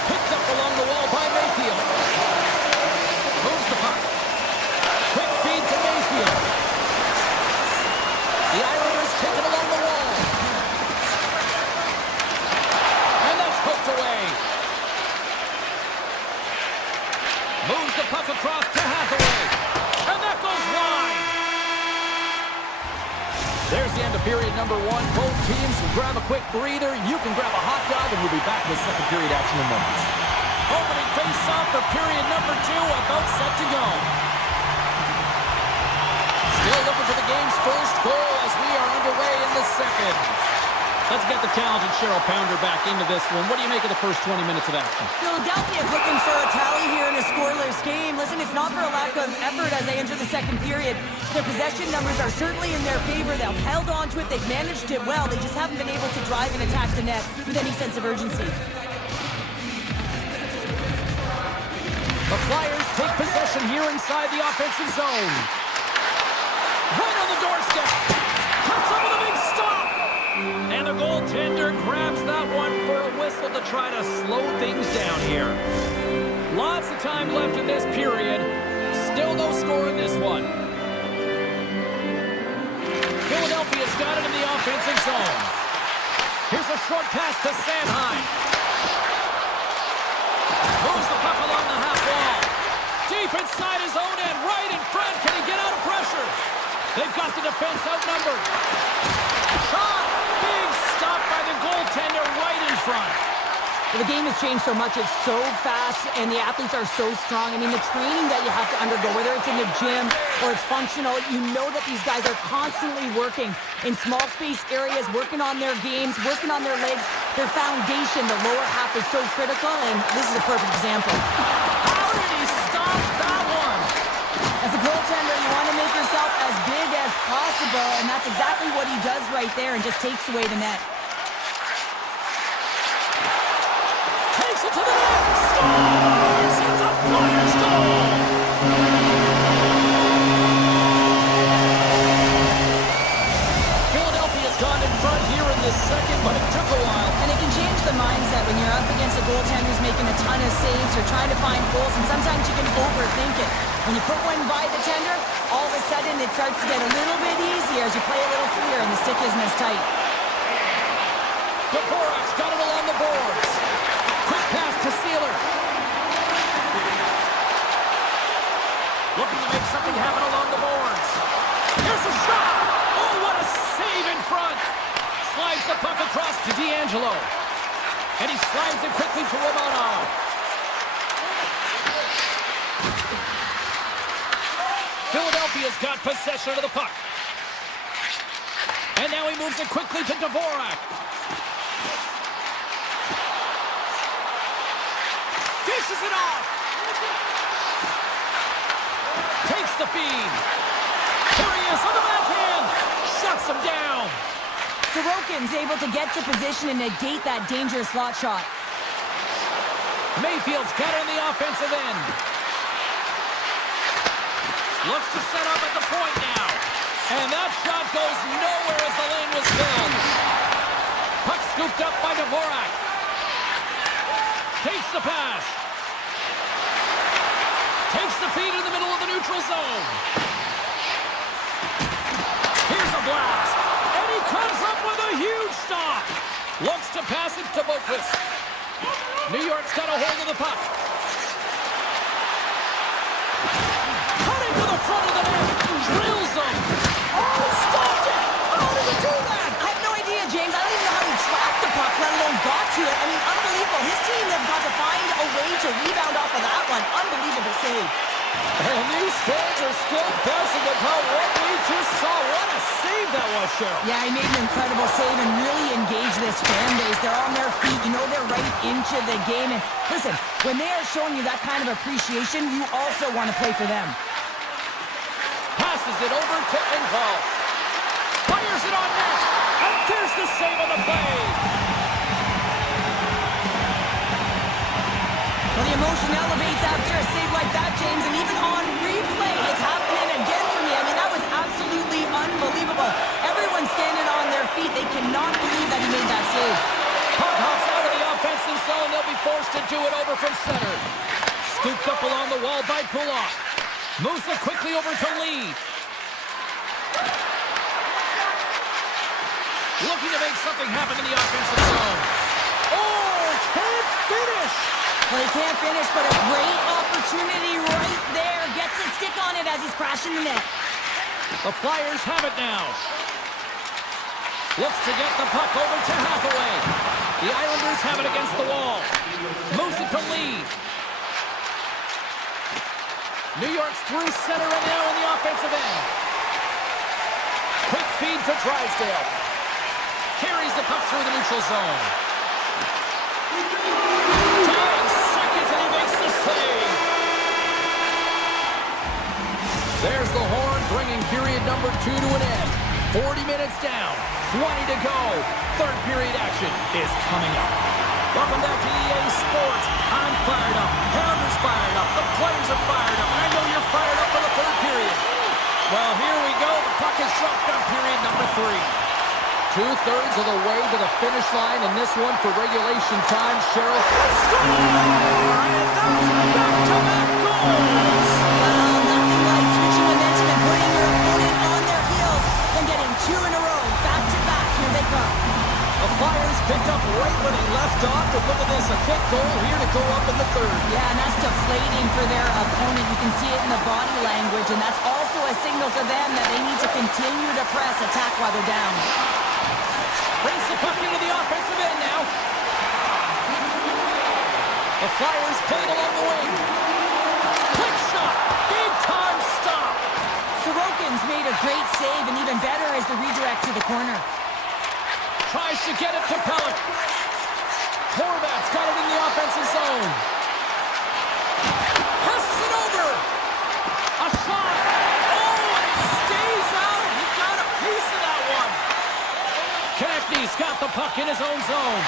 Picked up along the wall by Mayfield. Moves the puck. Quick feed to Mayfield. The Islanders take it along the wall. And that's poked away. Moves the puck across to Hathaway. And that goes wide. There's the end of period number one. Both teams will grab a quick breather. You can grab a hot dog, and we'll be back with second period action in moments. Opening face-off for period number two, about set to go. Still looking for the game's first goal as we are underway in the second. Let's get the talented Cheryl Pounder back into this one. What do you make of the first 20 minutes of action? Philadelphia is looking for a tally here in a scoreless game. Listen, it's not for a lack of effort as they enter the second period. Their possession numbers are certainly in their favor. They've held on to it. They've managed it well. They just haven't been able to drive and attack the net with any sense of urgency. The Flyers take possession here inside the offensive zone. Right on the doorstep. Cuts up with a big stop. And the goaltender grabs that one for a whistle to try to slow things down here. Lots of time left in this period. Still no score in this one. Philadelphia's got it in the offensive zone. Here's a short pass to Sanheim. Moves the puck along the half wall. Deep inside his own end, right in front. Can he get out of pressure? They've got the defense outnumbered. Shot! Big stop by the goaltender right in front. The game has changed so much. It's so fast, and the athletes are so strong. I mean, the training that you have to undergo, whether it's in the gym or it's functional, you know that these guys are constantly working in small space areas, working on their games, working on their legs. Their foundation, the lower half, is so critical, and this is a perfect example. How did he stop that one? As a goaltender, you want to make yourself as big as possible, and that's exactly what he does right there and just takes away the net. Takes it to the net. Scores! It's a Flyers goal! Philadelphia's gone in front here in the second, but it took a while. And it can change the mindset when you're up against a goaltender who's making a ton of saves or trying to find goals, and sometimes you can overthink it. When you put one by the tender, all of a sudden it starts to get a little bit easier as you play a little freer and the stick isn't as tight. Dvorak's got it along the boards. Quick pass to Sealer. Looking to make something happen along the boards. Here's a shot! Oh, what a save in front! Slides the puck across to D'Angelo. And he slides it quickly to Romanov. Philadelphia's got possession of the puck. And now he moves it quickly to Dvorak. Dishes it off. Takes the feed. Here he is on the backhand. Shuts him down. Sorokin's able to get to position and negate that dangerous slot shot. Mayfield's got it on the offensive end. Looks to set up at the point now. And that shot goes nowhere as the lane was filled. Puck scooped up by Dvorak. Takes the pass. Takes the feed in the middle of the neutral zone. Here's a blast. And he comes up with a huge stop. Looks to pass it to Boquist. New York's got a hold of the puck. Cutting to the front of the net. Drills him. Oh, he stopped it. How did he do that? I have no idea, James. I don't even know how he tracked the puck, let alone got to it. I mean, unbelievable. His team have got to find a way to rebound off of that one. Unbelievable save. And these fans are still buzzing about what we just saw. What a save that was, Cheryl. Yeah, he made an incredible save and really engaged this fan base. They're on their feet. You know they're right into the game. And listen, when they are showing you that kind of appreciation, you also want to play for them. Passes it over to Engvall. Fires it on net. And there's the save on the play. Well, the emotion elevates after a save like that, James, and even on replay, it's happening again for me. I mean, that was absolutely unbelievable. Everyone's standing on their feet. They cannot believe that he made that save. Puck hops out of the offensive zone. They'll be forced to do it over from center. Scooped up along the wall by Pullock. Moves it quickly over to Lee. Looking to make something happen in the offensive zone. Oh, can't finish. Well, he can't finish, but a great opportunity right there. Gets his stick on it as he's crashing the net. The Flyers have it now. Looks to get the puck over to Hathaway. The Islanders have it against the wall. Moves it to Lee. New York's through center and now in the offensive end. Quick feed to Drysdale. Carries the puck through the neutral zone. 10 seconds and he makes the save. There's the horn, bringing period number 2 to an end. 40 minutes down, 20 to go. Third period action is coming up. Welcome back to EA Sports. I'm fired up. Pounder's fired up. The players are fired up. And I know you're fired up for the third period. Well, here we go. The puck is dropped on period number 3. 2/3 of the way to the finish line in this one for regulation time. Cheryl. Score! And those back-to-back goals! Well, nothing like switching momentum and putting your opponent on their heels and getting 2 in a row, back-to-back. Here they come. The Flyers picked up right where they left off, and look at this, a quick goal here to go up in the third. Yeah, and that's deflating for their opponent. You can see it in the body language, and that's also a signal to them that they need to continue to press, attack while they're down. Brings the puck into the offensive end now. The Flyers played along the wing. Quick shot, big time stop. Sorokin's made a great save, and even better is the redirect to the corner. Tries to get it to Pellick. Horvat's got it in the offensive zone. Passes it over. A shot. Oh, and it stays out. He got a piece of that one. Konechny's got the puck in his own zone.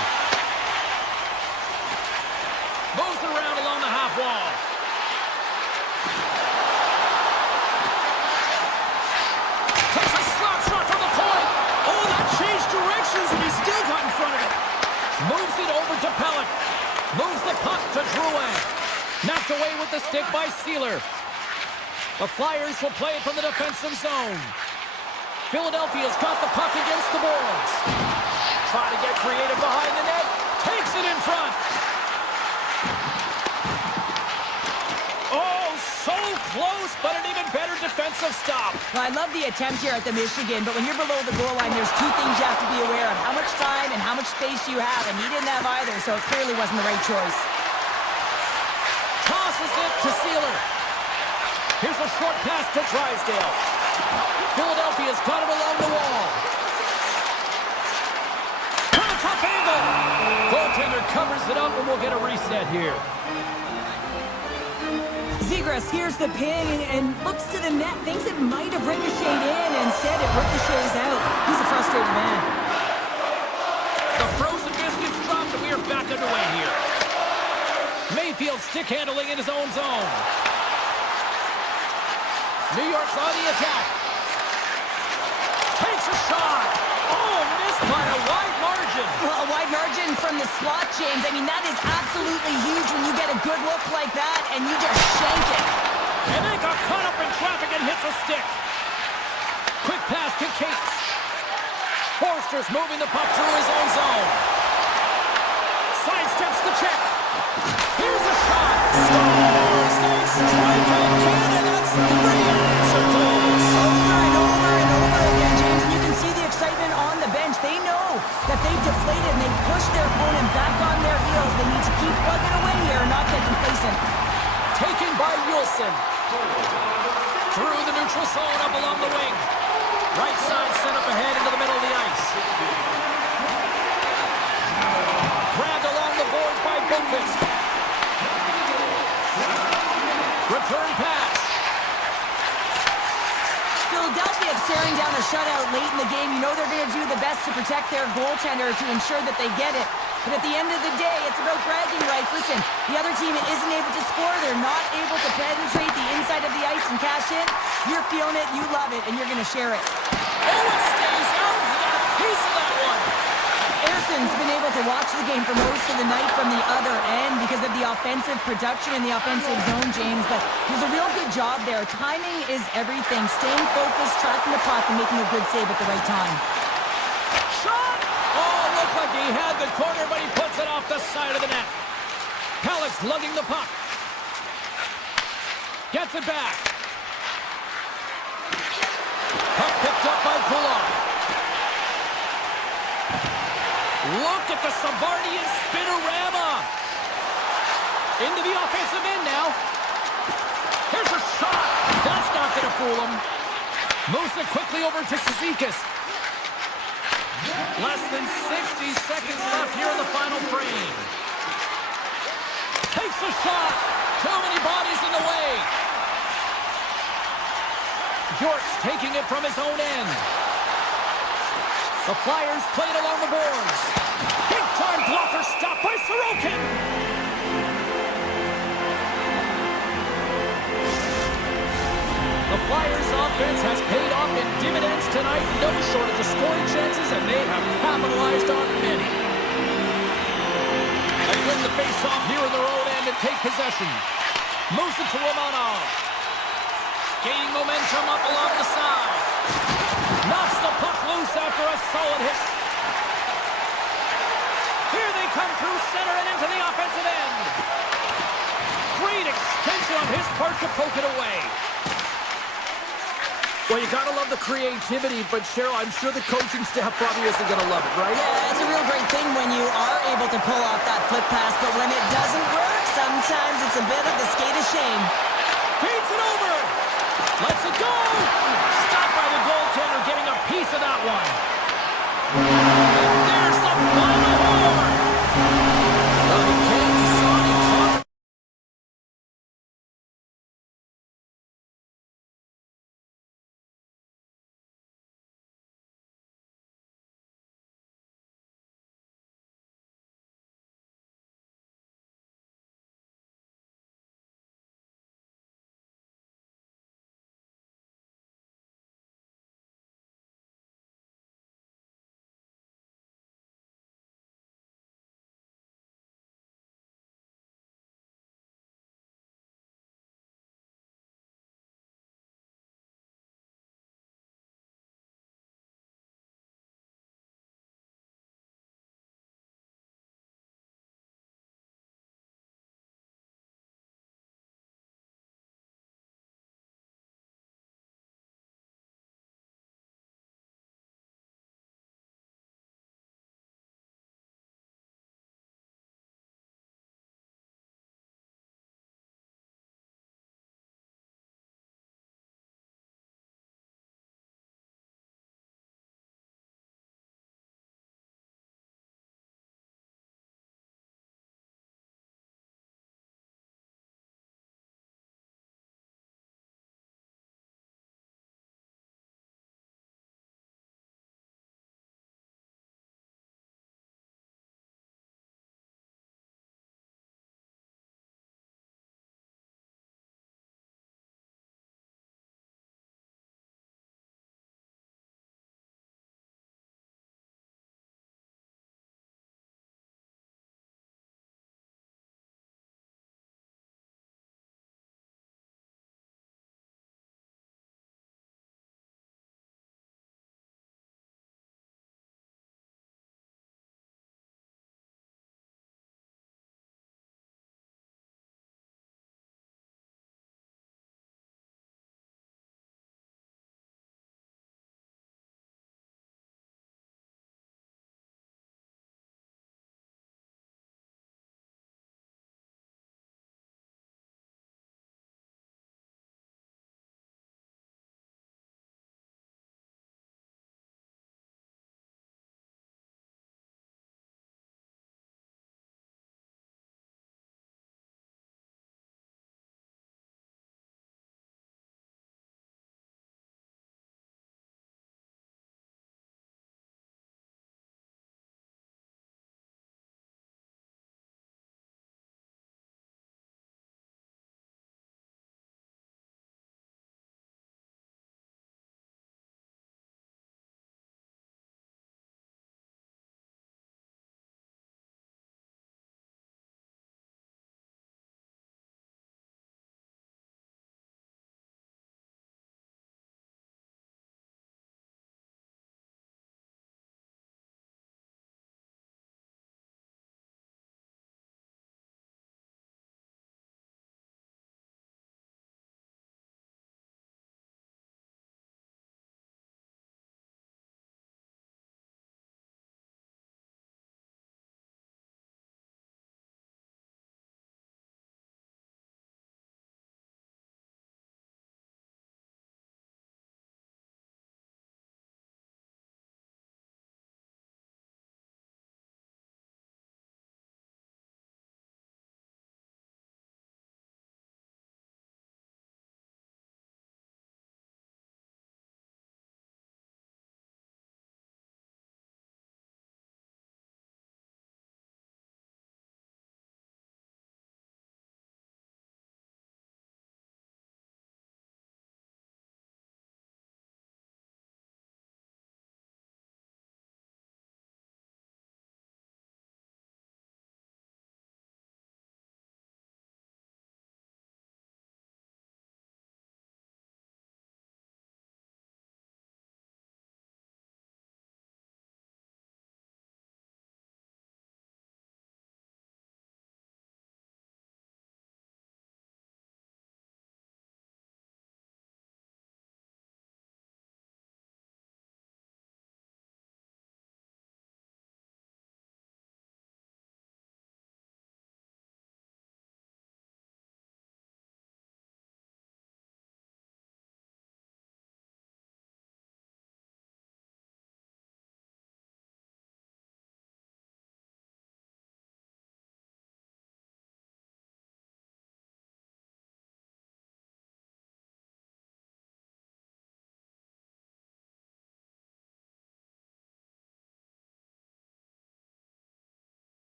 Moves it around along the half wall. Takes a slap shot from the point. Oh, that changed directions, and he still got in front of it. Moves it over to Pellick. Moves the puck to Drouin. Knocked away with the stick by Sealer. The Flyers will play it from the defensive zone. Philadelphia's got the puck against the boards. Try to get creative behind the net. Takes it in front. Oh, so close, but an even better defensive stop. Well, I love the attempt here at the Michigan, but when you're below the goal line, there's 2 things you have to be aware of. How much time and how much space you have, and he didn't have either, so it clearly wasn't the right choice. Tosses it to Sealer. Here's a short pass to Drysdale. Philadelphia's got it along the wall. From a tough angle. Goaltender covers it up, and we'll get a reset here. Zegras hears the ping and looks to the net, thinks it might have ricocheted in, and instead it ricochets out. He's a frustrated man. The frozen biscuits dropped, and we are back underway here. Mayfield stick handling in his own zone. New York's on the attack. Takes a shot. Oh, missed by a wide margin. Well, a wide margin from the slot, James. I mean, that is absolutely huge when you get a good look like that and you just shank it. And then got caught up in traffic and hits a stick. Quick pass to Cates. Forster's moving the puck through his own zone. Sidesteps the check. Here's a shot. Scores! They strike out Canada. That's 3 unanswered goals. Over and over and over again, James. And you can see the excitement on the bench. They know that they've deflated and they've pushed their opponent back on their heels. They need to keep plugging away here and not get complacent. Taken by Wilson. Through the neutral zone up along the wing. Right side sent up ahead into the middle of the ice. Grabbed along the boards by Bunkvist. Return pass. Philadelphia staring down a shutout late in the game. You know they're going to do the best to protect their goaltender to ensure that they get it. But at the end of the day, it's about bragging rights. Listen, the other team isn't able to score. They're not able to penetrate the inside of the ice and cash in. You're feeling it, you love it, and you're going to share it. Oh, it stays out. He got a piece of that one. Anderson's been able to watch the game for most of the night from the other end because of the offensive production in the offensive zone, James. But there's a real good job there. Timing is everything. Staying focused, tracking the puck, and making a good save at the right time. Shot! Oh, looked like he had the corner, but he puts it off the side of the net. Pellick's lugging the puck. Gets it back. Puck picked up by Kulak. Look at the Savardian spinorama. Into the offensive end now. Here's a shot. That's not going to fool him. Moves it quickly over to Cizikas. Less than 60 seconds left here in the final frame. Takes a shot. Too many bodies in the way. York's taking it from his own end. The Flyers played along the boards. Big-time blocker stop by Sorokin. The Flyers' offense has paid off in dividends tonight. No shortage of scoring chances, and they have capitalized on many. They win the face-off here in their own end and take possession. Moves it to Romanov. Gaining momentum up along the side. Knocks the puck loose after a solid hit. Here they come through center and into the offensive end. Great extension on his part to poke it away. Well, you gotta love the creativity, but Cheryl, I'm sure the coaching staff probably isn't gonna love it, right? Yeah, it's a real great thing when you are able to pull off that flip pass, but when it doesn't work, sometimes it's a bit of the skate of shame. Feeds it over! Lets it go! Stopped by the goaltender, getting a piece of that one. And there's the final horn! Well, he can't be sorry.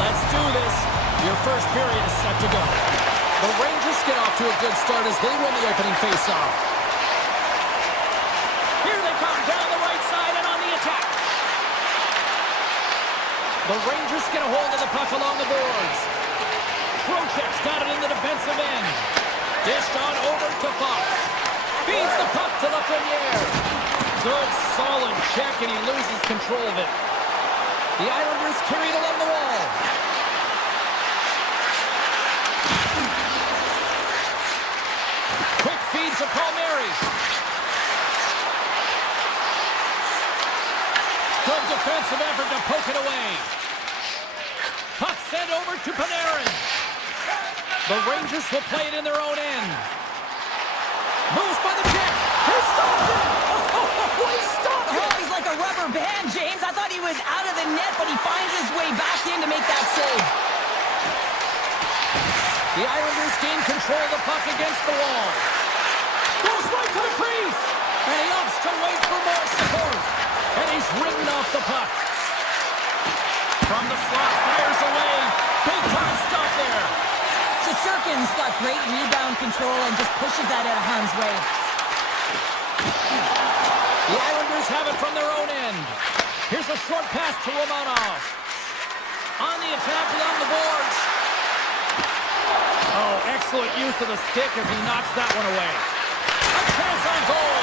Let's do this. Your first period is set to go. The Rangers get off to a good start as they win the opening faceoff. Here they come down the right side and on the attack. The Rangers get a hold of the puck along the boards. Trocheck's got it in the defensive end. Dished on over to Fox. Feeds the puck to Lafreniere. Good, solid check, and he loses control of it. The Islanders carry it along the wall. Quick feed to Palmieri. Good defensive effort to poke it away. Puck sent over to Panarin. The Rangers will play it in their own end. Moves by the check. He stopped it! Oh, he stopped it! Oh, he's like a rubber band, James. I thought he was out of the net, but he finds his way back in to make that save. The Islanders gain control of the puck against the wall. Goes right to the crease! And he opts to wait for more support. And he's ridden off the puck. From the slot, fires away. Big time stop there. Shesterkin's got great rebound control and just pushes that out of harm's way. The Islanders have it from their own end. Here's a short pass to Romanov. On the attack along the boards. Oh, excellent use of the stick as he knocks that one away. A chance on goal.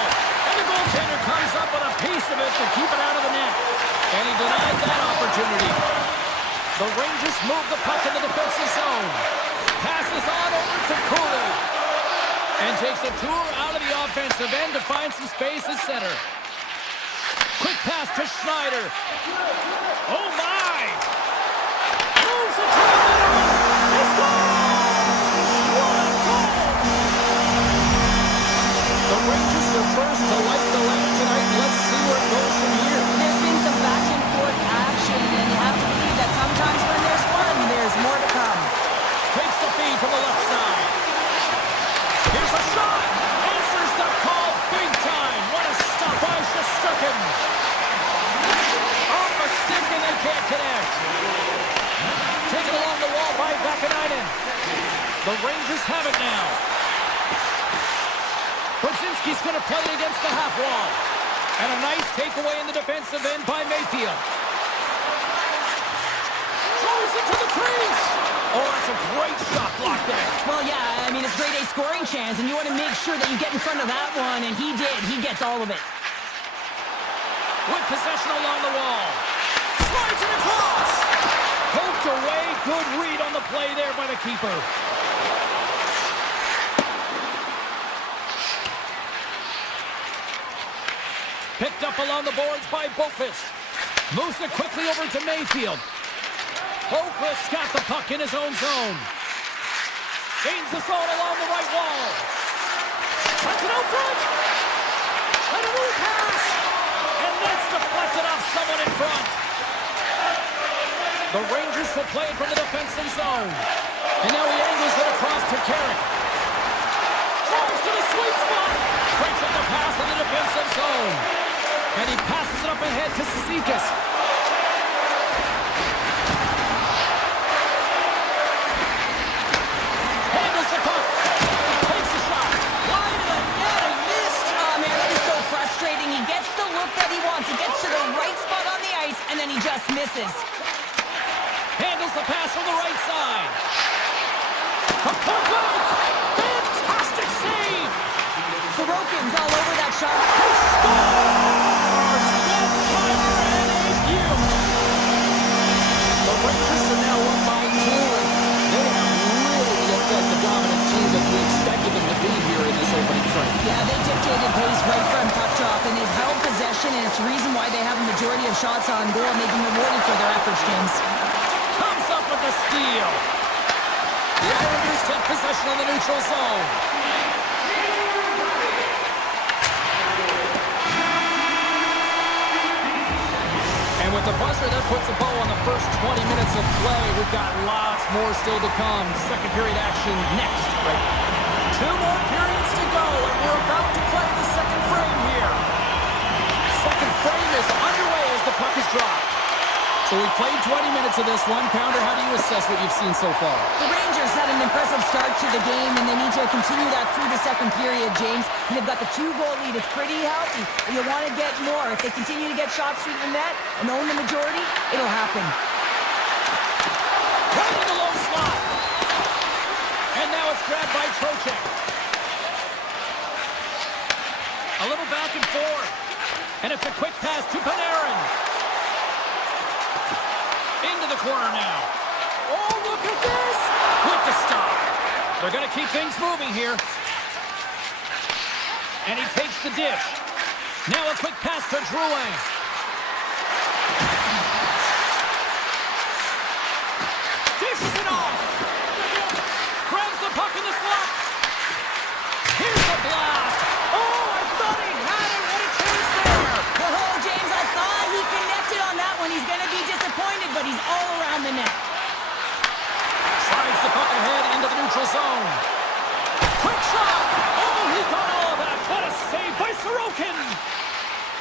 And the goaltender comes up with a piece of it to keep it out of the net. And he denied that opportunity. The Rangers move the puck in the defensive zone. Passes on over to Cooley. And takes a tour out of the offensive end to find some space at center. Quick pass to Schneider. Oh, my! Moves it to the middle. He scores! What a goal! The Rangers are first to light the lamp tonight. Let's see where it goes from here. There's been some back and forth action, and you have to believe that sometimes when there's fun, there's more to come. Takes the feed from the left side. Here's a shot. Answers the call big time. What a stop by Shesterkin. Off a stick and they can't connect. Taken along the wall by Vakanainen. The Rangers have it now. Brzezinski's going to play it against the half wall. And a nice takeaway in the defensive end by Mayfield. Throws it to the crease. Oh, that's a great shot block there. Well, yeah, I mean, it's grade A scoring chance, and you want to make sure that you get in front of that one, and he did. He gets all of it. With possession along the wall. Slides it across. Poked away. Good read on the play there by the keeper. Picked up along the boards by Boqvist. Moves it quickly over to Mayfield. Boqvist got the puck in his own zone. Gains the zone along the right wall. Sets it out front. And a new pass. And that's deflected off someone in front. The Rangers will play it from the defensive zone. And now he angles it across to Carrick. Drives to the sweet spot. Breaks up the pass in the defensive zone. And he passes it up ahead to Cizikas. Handles the puck. Takes a shot. Wide of the net and missed. Oh, man, that is so frustrating. He gets the look that he wants. He gets to the right spot on the ice, and then he just misses. Handles the pass from the right side. From point blank. Fantastic save. Sorokin's all over that shot. He scores! One-timer and a beaut. The Rangers are now up by 2, and they have really looked like the dominant team that we expected them to be here in this opening frame. Yeah, they dictated pace right from puck drop, and they've held possession, and it's the reason why they have a majority of shots on goal, and they've been rewarded for their efforts, James. Comes up with the steal. The Islanders take possession of the neutral zone. And with the buzzer, that puts a bow on the first 20 minutes of play. We've got lots more still to come. Second period action next. Right. 2 more periods to go, and we're about to play the second frame here. Second frame is underway as the puck is dropped. So we played 20 minutes of this one. Pounder, how do you assess what you've seen so far? The Rangers had an impressive start to the game, and they need to continue that through the second period, James. And they've got the 2-goal lead. It's pretty healthy. But you want to get more. If they continue to get shots through the net and own the majority, it'll happen. Right in the low slot. And now it's grabbed by Trocheck. A little back and forth. And it's a quick pass to Panarin. Into the corner now. Oh, look at this! With the stop. They're going to keep things moving here. And he takes the dish. Now a quick pass to Drouin. Dishes it off. Grabs the puck in the slot. Here's the blast. Oh, I thought he had it. What a chance there. Oh, James, I thought he connected on that one. He's going to be disappointed, but he's all around the net. Slides the puck ahead into the neutral zone. Quick shot. Oh, he got all of that. What a save by Sorokin.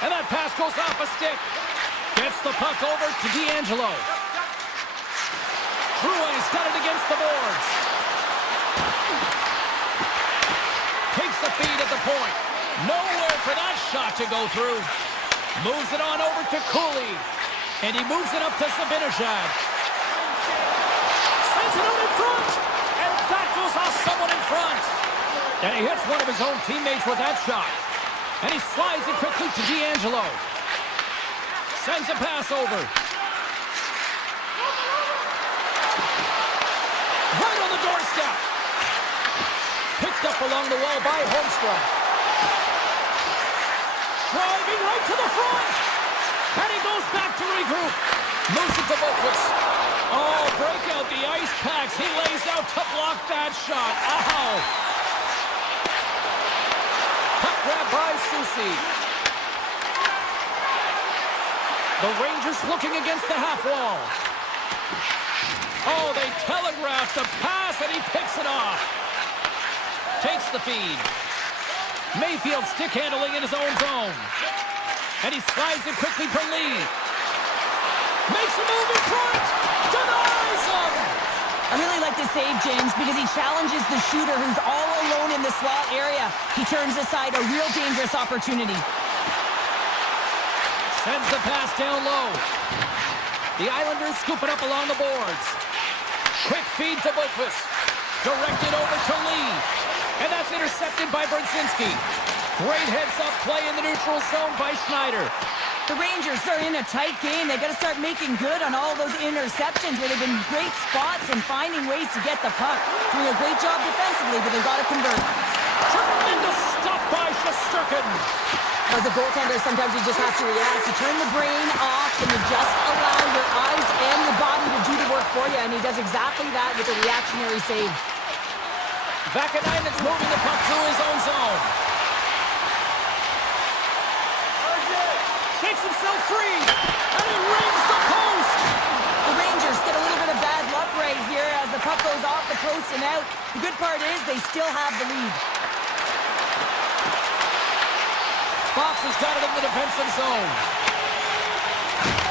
And that pass goes off a stick. Gets the puck over to D'Angelo. Drouin's got it against the boards. Takes the feed at the point. Nowhere for that shot to go through. Moves it on over to Cooley. And he moves it up to Zibanejad. Sends it out in front. And that goes off someone in front. And he hits one of his own teammates with that shot. And he slides it quickly to D'Angelo. Sends a pass over. Right on the doorstep. Picked up along the wall by Holmstrom. Driving right to the front. And he goes back to regroup. Moves it to Boquist. Oh, break out the ice packs. He lays out to block that shot. Ow. Puck grab by Susi. The Rangers looking against the half wall. Oh, they telegraphed the pass, and he picks it off. Takes the feed. Mayfield stick handling in his own zone. And he slides it quickly for Lee. Makes a move in front. Denies him. I really like this save, James, because he challenges the shooter who's all alone in the slot area. He turns aside a real dangerous opportunity. Sends the pass down low. The Islanders scoop it up along the boards. Quick feed to Boquist. Directed over to Lee. And that's intercepted by Brzezinski. Great heads-up play in the neutral zone by Schneider. The Rangers are in a tight game. They got to start making good on all those interceptions where they've been great spots and finding ways to get the puck. Doing a great job defensively, but they've got to convert. Tremendous stop by Shesterkin. As a goaltender, sometimes you just have to react. You turn the brain off and you just allow your eyes and your body to do the work for you, and he does exactly that with a reactionary save. Vakanainen's moving the puck through his own zone. Shakes himself free, and he rings the post. The Rangers get a little bit of bad luck right here as the puck goes off the post and out. The good part is they still have the lead. Fox has got it in the defensive zone.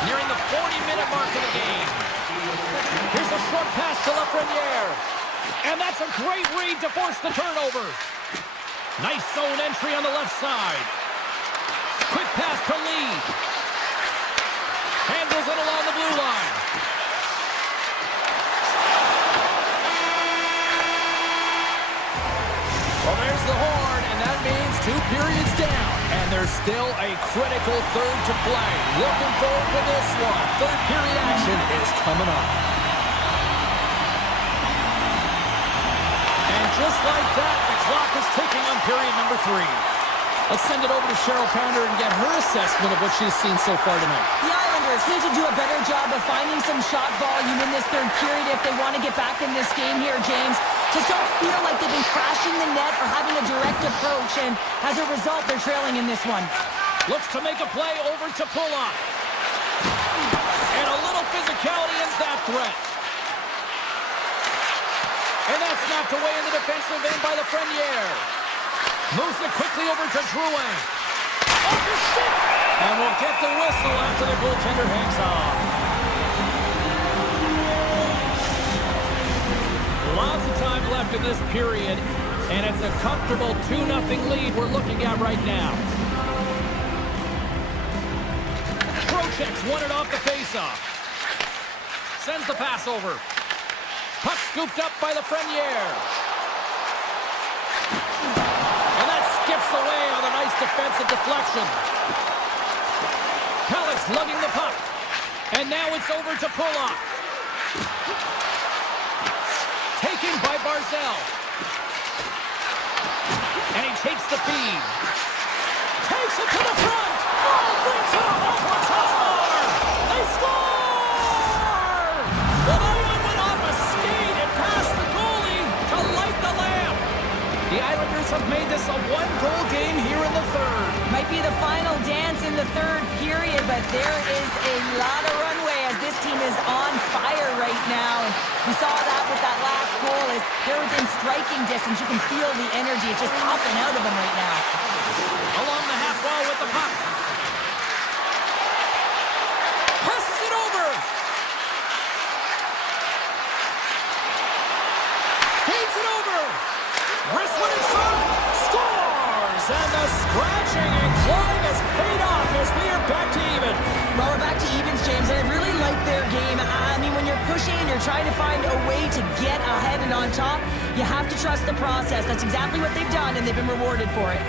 Nearing the 40-minute mark of the game. Here's a short pass to Lafreniere. And that's a great read to force the turnover. Nice zone entry on the left side. Quick pass to Lee. Handles it along the blue line. Well, there's the horn, and that means 2 periods down. And there's still a critical third to play. Looking forward to this one. Third period action is coming up. And just like that, the clock is ticking on period number 3. Let's send it over to Cheryl Pounder and get her assessment of what she's seen so far tonight. The Islanders need to do a better job of finding some shot volume in this third period if they want to get back in this game here, James. Just don't feel like they've been crashing the net or having a direct approach, and as a result, they're trailing in this one. Looks to make a play over to Pulock. And a little physicality ends that threat. And that's knocked away in the defensive end by Lafreniere. Moves it quickly over to Drouin. Off his stick! And we'll get the whistle after the goaltender hangs on. left in this period, and it's a comfortable 2-0 lead we're looking at right now. Trocheck's won it off the faceoff. Sends the pass over. Puck scooped up by Lafreniere. And that skips away on a nice defensive deflection. Pellick's lugging the puck. And now it's over to Pollock. Taken by Barzell. And he takes the feed. Takes it to the front. Oh, brings it off towards Hosmar. They score! Well, that one went off a skate and past the goalie to light the lamp. The Islanders have made this a one-goal game here in the third. Might be the final dance in the third period, but there is a lot of runway as this team is on fire right now. And we saw that with that last goal as they're within striking distance. You can feel the energy. It's just popping out of them right now. Along the half wall with the puck. Passes it over. Feeds it over. Wrist one in front. Scores! And the scratching and clawing has paid off as we are back to even. Well, we're back to evens, James, and I really like their game. I mean, when you're pushing and you're trying to find a way to get ahead and on top, you have to trust the process. That's exactly what they've done, and they've been rewarded for it.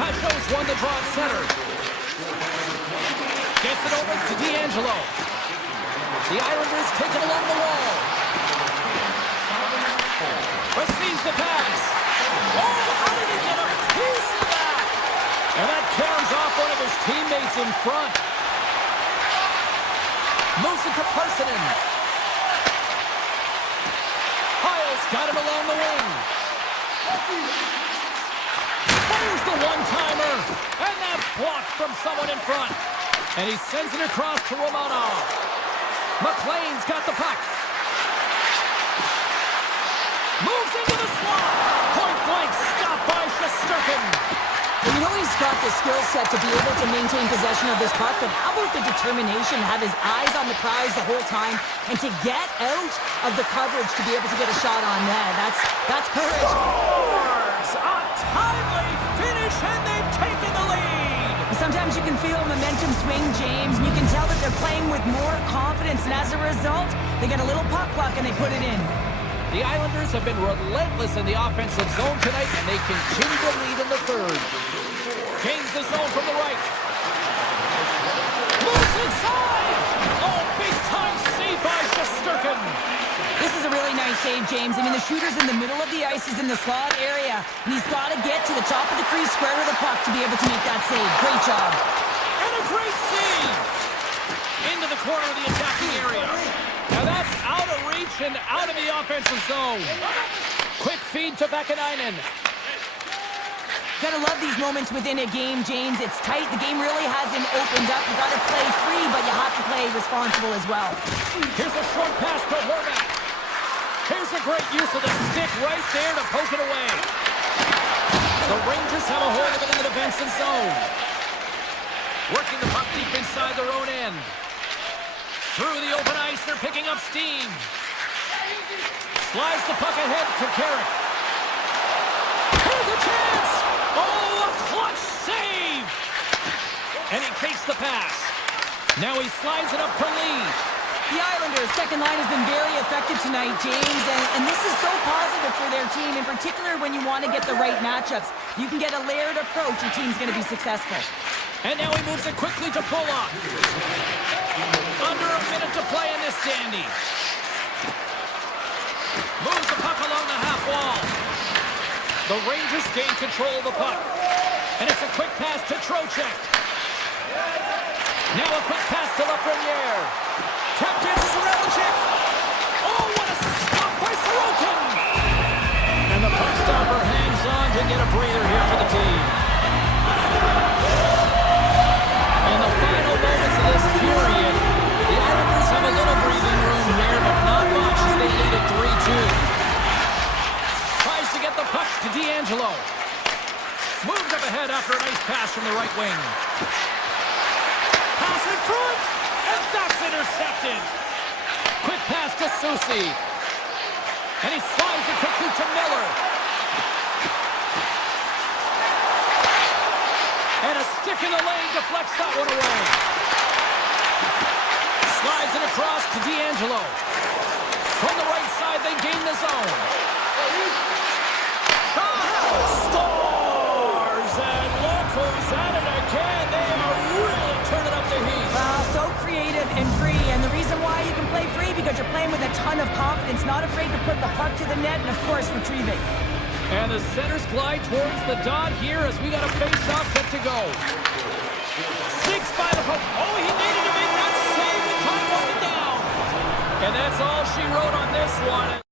Pachos won the draw at center. Gets it over to D'Angelo. The Islanders take it along the wall. Receives the pass. Oh, how did he get a piece of that? And that caroms off one of his teammates in front. Moves it to Parsonen. Hiles got it along the wing. Fires the one-timer. And that's blocked from someone in front. And he sends it across to Romanov. McLean's got the puck. Moves into the slot. Point blank stopped by Shesterkin. Well, you know he's got the skill set to be able to maintain possession of this puck, but how about the determination to have his eyes on the prize the whole time and to get out of the coverage to be able to get a shot on net? That's courage. Scores! A timely finish, and they've taken the lead. Sometimes you can feel momentum swing, James, and you can tell that they're playing with more confidence, and as a result, they get a little puck luck and they put it in. The Islanders have been relentless in the offensive zone tonight, and they continue to lead in the third. Gains the zone from the right. Moves inside! Oh, big-time save by Shesterkin. This is a really nice save, James. I mean, the shooter's in the middle of the ice. He's in the slot area, and he's got to get to the top of the crease square with the puck to be able to make that save. Great job. And a great save! Into the corner of the attacking area. Now that's out of reach and out of the offensive zone. Quick feed to Vakanainen. Gotta love these moments within a game, James. It's tight. The game really hasn't opened up. You gotta play free, but you have to play responsible as well. Here's a short pass to Horvath. Here's a great use of the stick right there to poke it away. The Rangers have a hold of it in the defensive zone. Working the puck deep inside their own end. Through the open ice, they're picking up steam. Slides the puck ahead to Carrick. Here's a chance! Oh, a clutch save! And he takes the pass. Now he slides it up to Lee. The Islanders' second line has been very effective tonight, James, and this is so positive for their team, in particular when you want to get the right matchups. You can get a layered approach, your team's going to be successful. And now he moves it quickly to Pollock. Under a minute to play in this dandy. Moves the puck along the half wall. The Rangers gain control of the puck. And it's a quick pass to Trocheck. Now a quick pass to Lafreniere. Tap dances around the check. Oh, what a stop by Sorokin. And the puck stopper hangs on to get a breather here for the team. In the final moments of this period, the Islanders have a little breathing room here, but not much as they lead at 3-2. Tries to get the puck to D'Angelo. Moved up ahead after a nice pass from the right wing. Pass in front, and that's intercepted. Quick pass to Susi. And he slides it quickly to Miller. And a stick in the lane deflects that one away. Slides it across to D'Angelo. From the right side, they gain the zone. Scores! And look who's at it again. They are really turning up the heat. So creative and free. And the reason why you can play free, because you're playing with a ton of confidence, not afraid to put the puck to the net, and of course, retrieving. And the centers glide towards the dot here as we got a face-off set to go. Six by the poke. Oh, he needed to make that save with time winding down. And that's all she wrote on this one.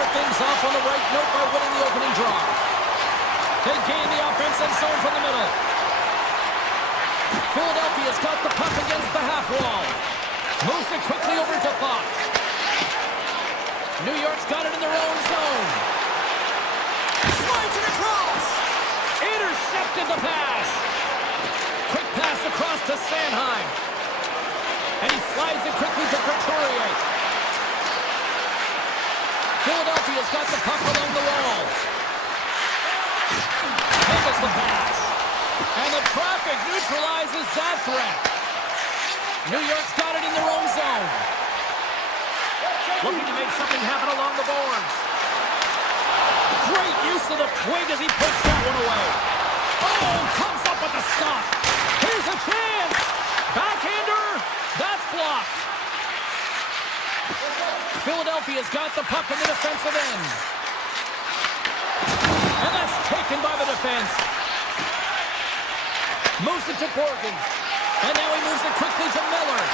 start things off on the right note by winning the opening draw. They gain the offensive zone from the middle. Philadelphia's got the puck against the half wall. Moves it quickly over to Fox. New York's got it in their own zone. Slides it across. Intercepted the pass. Quick pass across to Sanheim. And he slides it quickly to Couturier. Philadelphia's got the puck along the wall. Handles the pass. And the traffic neutralizes that threat. New York's got it in their own zone. Looking to make something happen along the boards. Great use of the twig as he puts that one away. Oh, comes up with the stop. Here's a chance. Backhander. That's blocked. Philadelphia's got the puck in the defensive end. And that's taken by the defense. Moves it to Borgen. And now he moves it quickly to Miller.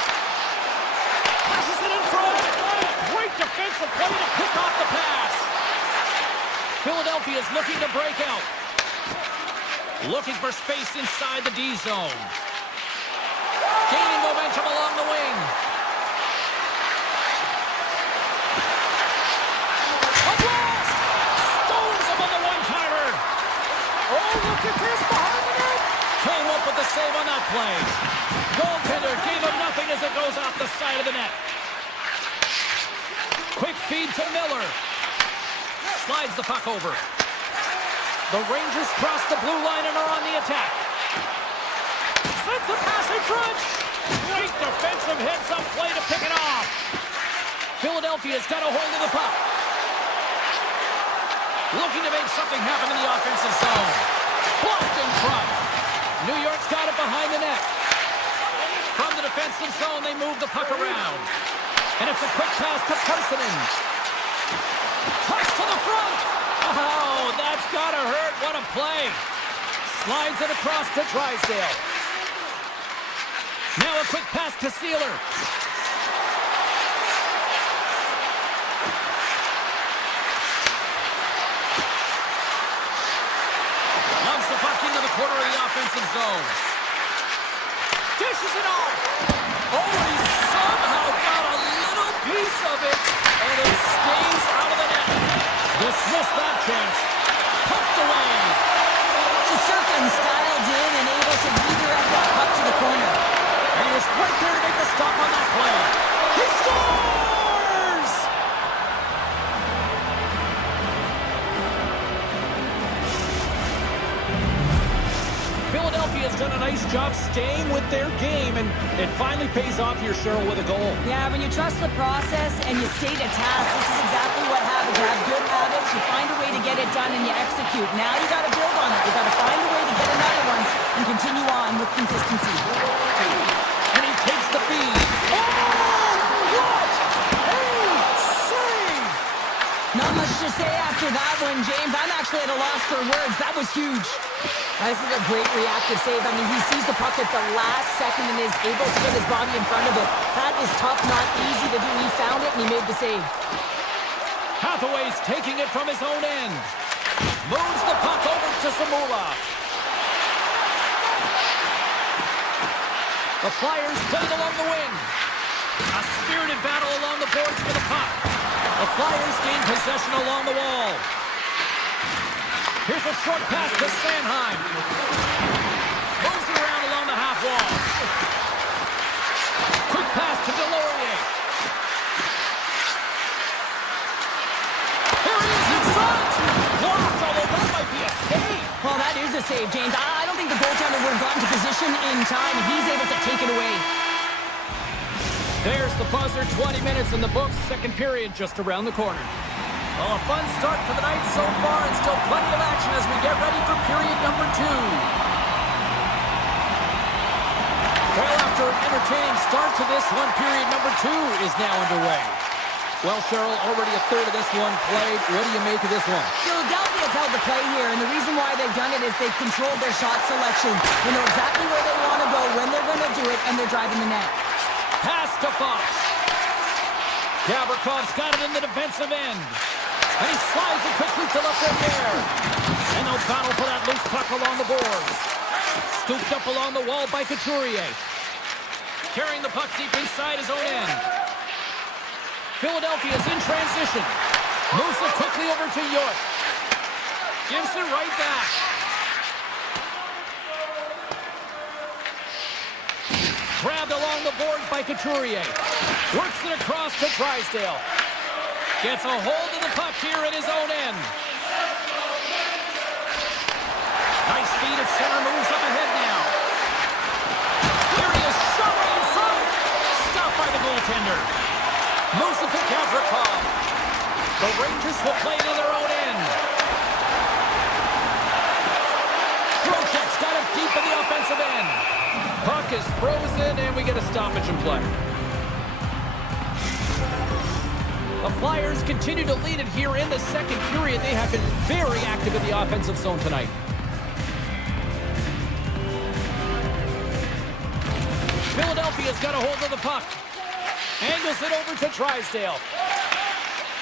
Passes it in front. Great defensive play to pick off the pass. Philadelphia's looking to break out. Looking for space inside the D zone. Gaining momentum along the wing. A blast! Stones him on the one-timer. Oh, look at this behind the net. Came up with the save on that play. Goaltender gave him nothing as it goes off the side of the net. Quick feed to Miller. Slides the puck over. The Rangers cross the blue line and are on the attack. Sends the pass in front. Great defensive heads-up play to pick it off. Philadelphia's got a hold of the puck. Looking to make something happen in the offensive zone. Blocked in front. New York's got it behind the net. From the defensive zone, they move the puck around. And it's a quick pass to Parsonen. Toss to the front. Oh, that's gotta hurt. What a play. Slides it across to Drysdale. Now a quick pass to Sealer. Lumps the puck into the corner of the offensive zone. Dishes it off. Oh, he somehow got a little piece of it, and it stays out of the net. Dismissed that chance. Pumped away. Shesterkin's dialed in and able to redirect that puck to the corner. And he was right there to make the stop on that play. He scores! Philadelphia's done a nice job staying with their game, and it finally pays off here, Cheryl, with a goal. Yeah, when you trust the process and you stay to task, this is exactly what happens. You have good habits, you find a way to get it done, and you execute. Now you got to build on it. You got to find a way to get another one and continue on with consistency. And he takes the feed. Oh, what a save! Not much to say after that one, James. I'm actually at a loss for words. That was huge. This is a great reactive save. I mean, he sees the puck at the last second and is able to get his body in front of it. That is tough, not easy to do. He found it and he made the save. Hathaway's taking it from his own end. Moves the puck over to Zamula. The Flyers play it along the wing. A spirited battle along the boards for the puck. The Flyers gain possession along the wall. Here's a short pass to Sanheim. Moves it around along the half wall. Quick pass to Delorier. Here he is in front. Blocked, although that might be a save. Well, that is a save, James. I don't think the goaltender would have gotten to position in time. He's able to take it away. There's the buzzer. 20 minutes in the books. Second period just around the corner. Well, a fun start to the night so far, and still plenty of action as we get ready for period number 2. Well, after an entertaining start to this one, period number 2 is now underway. Well, Cheryl, already a third of this one played. What do you make of this one? Philadelphia's held the play here, and the reason why they've done it is they've controlled their shot selection. They know exactly where they want to go, when they're going to do it, and they're driving the net. Pass to Fox. Gavrikoff's got it in the defensive end. And he slides it quickly to left in there. And they'll battle for that loose puck along the boards. Scooped up along the wall by Couturier. Carrying the puck deep inside his own end. Philadelphia's in transition. Moves it quickly over to York. Gives it right back. Grabbed along the boards by Couturier. Works it across to Drysdale. Gets a hold of the puck here in his own end. Nice feed at center, moves up ahead now. Here he is, shot right in front. Stopped by the goaltender. Moves it to Gavrikov. The Rangers will play it in their own end. Trocheck's got it deep in the offensive end. Puck is frozen, and we get a stoppage in play. The Flyers continue to lead it here in the second period. They have been very active in the offensive zone tonight. Philadelphia's got a hold of the puck. Angles it over to Drysdale.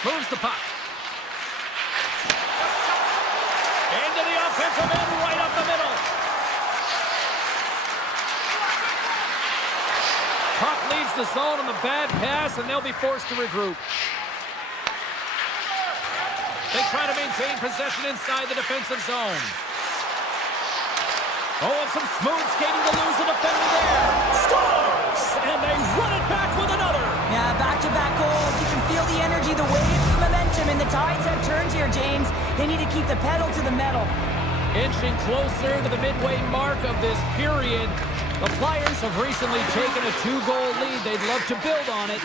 Moves the puck. Into the offensive end, right up the middle. Puck leaves the zone on the bad pass, and they'll be forced to regroup. They try to maintain possession inside the defensive zone. Oh, and some smooth skating to lose the defender there. Scores! And they run it back with another. Yeah, back-to-back goals. You can feel the energy, the wave, the momentum, and the tides have turned here, James. They need to keep the pedal to the metal. Inching closer to the midway mark of this period. The Flyers have recently taken a 2-goal lead. They'd love to build on it.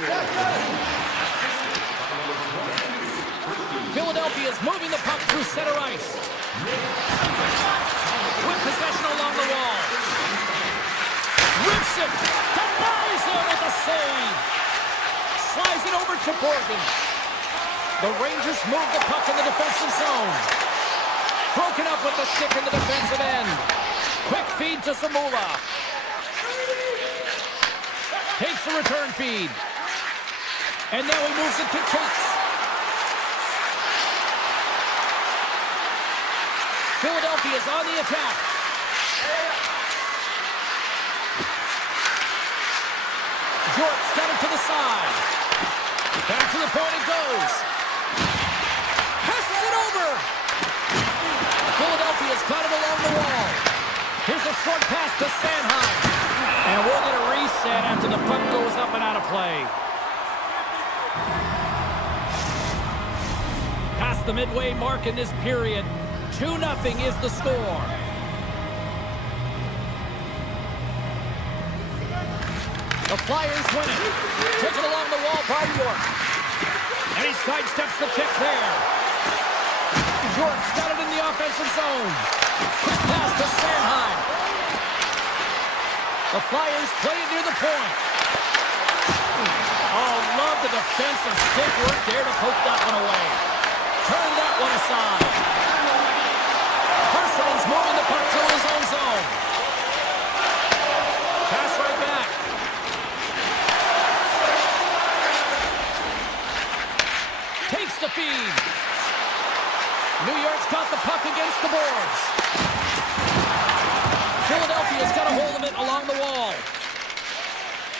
Philadelphia is moving the puck through center ice. With possession along the wall. Rips it. Denies him with a save. Slides it over to Borgen. The Rangers move the puck in the defensive zone. Broken up with the stick in the defensive end. Quick feed to Samula. Takes the return feed. And now he moves it to Cates. Philadelphia's on the attack. Jort's got it to the side. Back to the point it goes. Passes it over. Philadelphia's got it along the wall. Here's a short pass to Sanheim. And we'll get a reset after the puck goes up and out of play. Past the midway mark in this period. 2-0 is the score. The Flyers win it. Taken along the wall by York. And he sidesteps the check there. York's got it in the offensive zone. Quick pass to Sanheim. The Flyers play it near the point. Oh, love the defensive stick work there to poke that one away. Turn that one aside. Carson's moving the puck to his own zone. Pass right back. Takes the feed. New York's got the puck against the boards. Philadelphia's got a hold of it along the wall.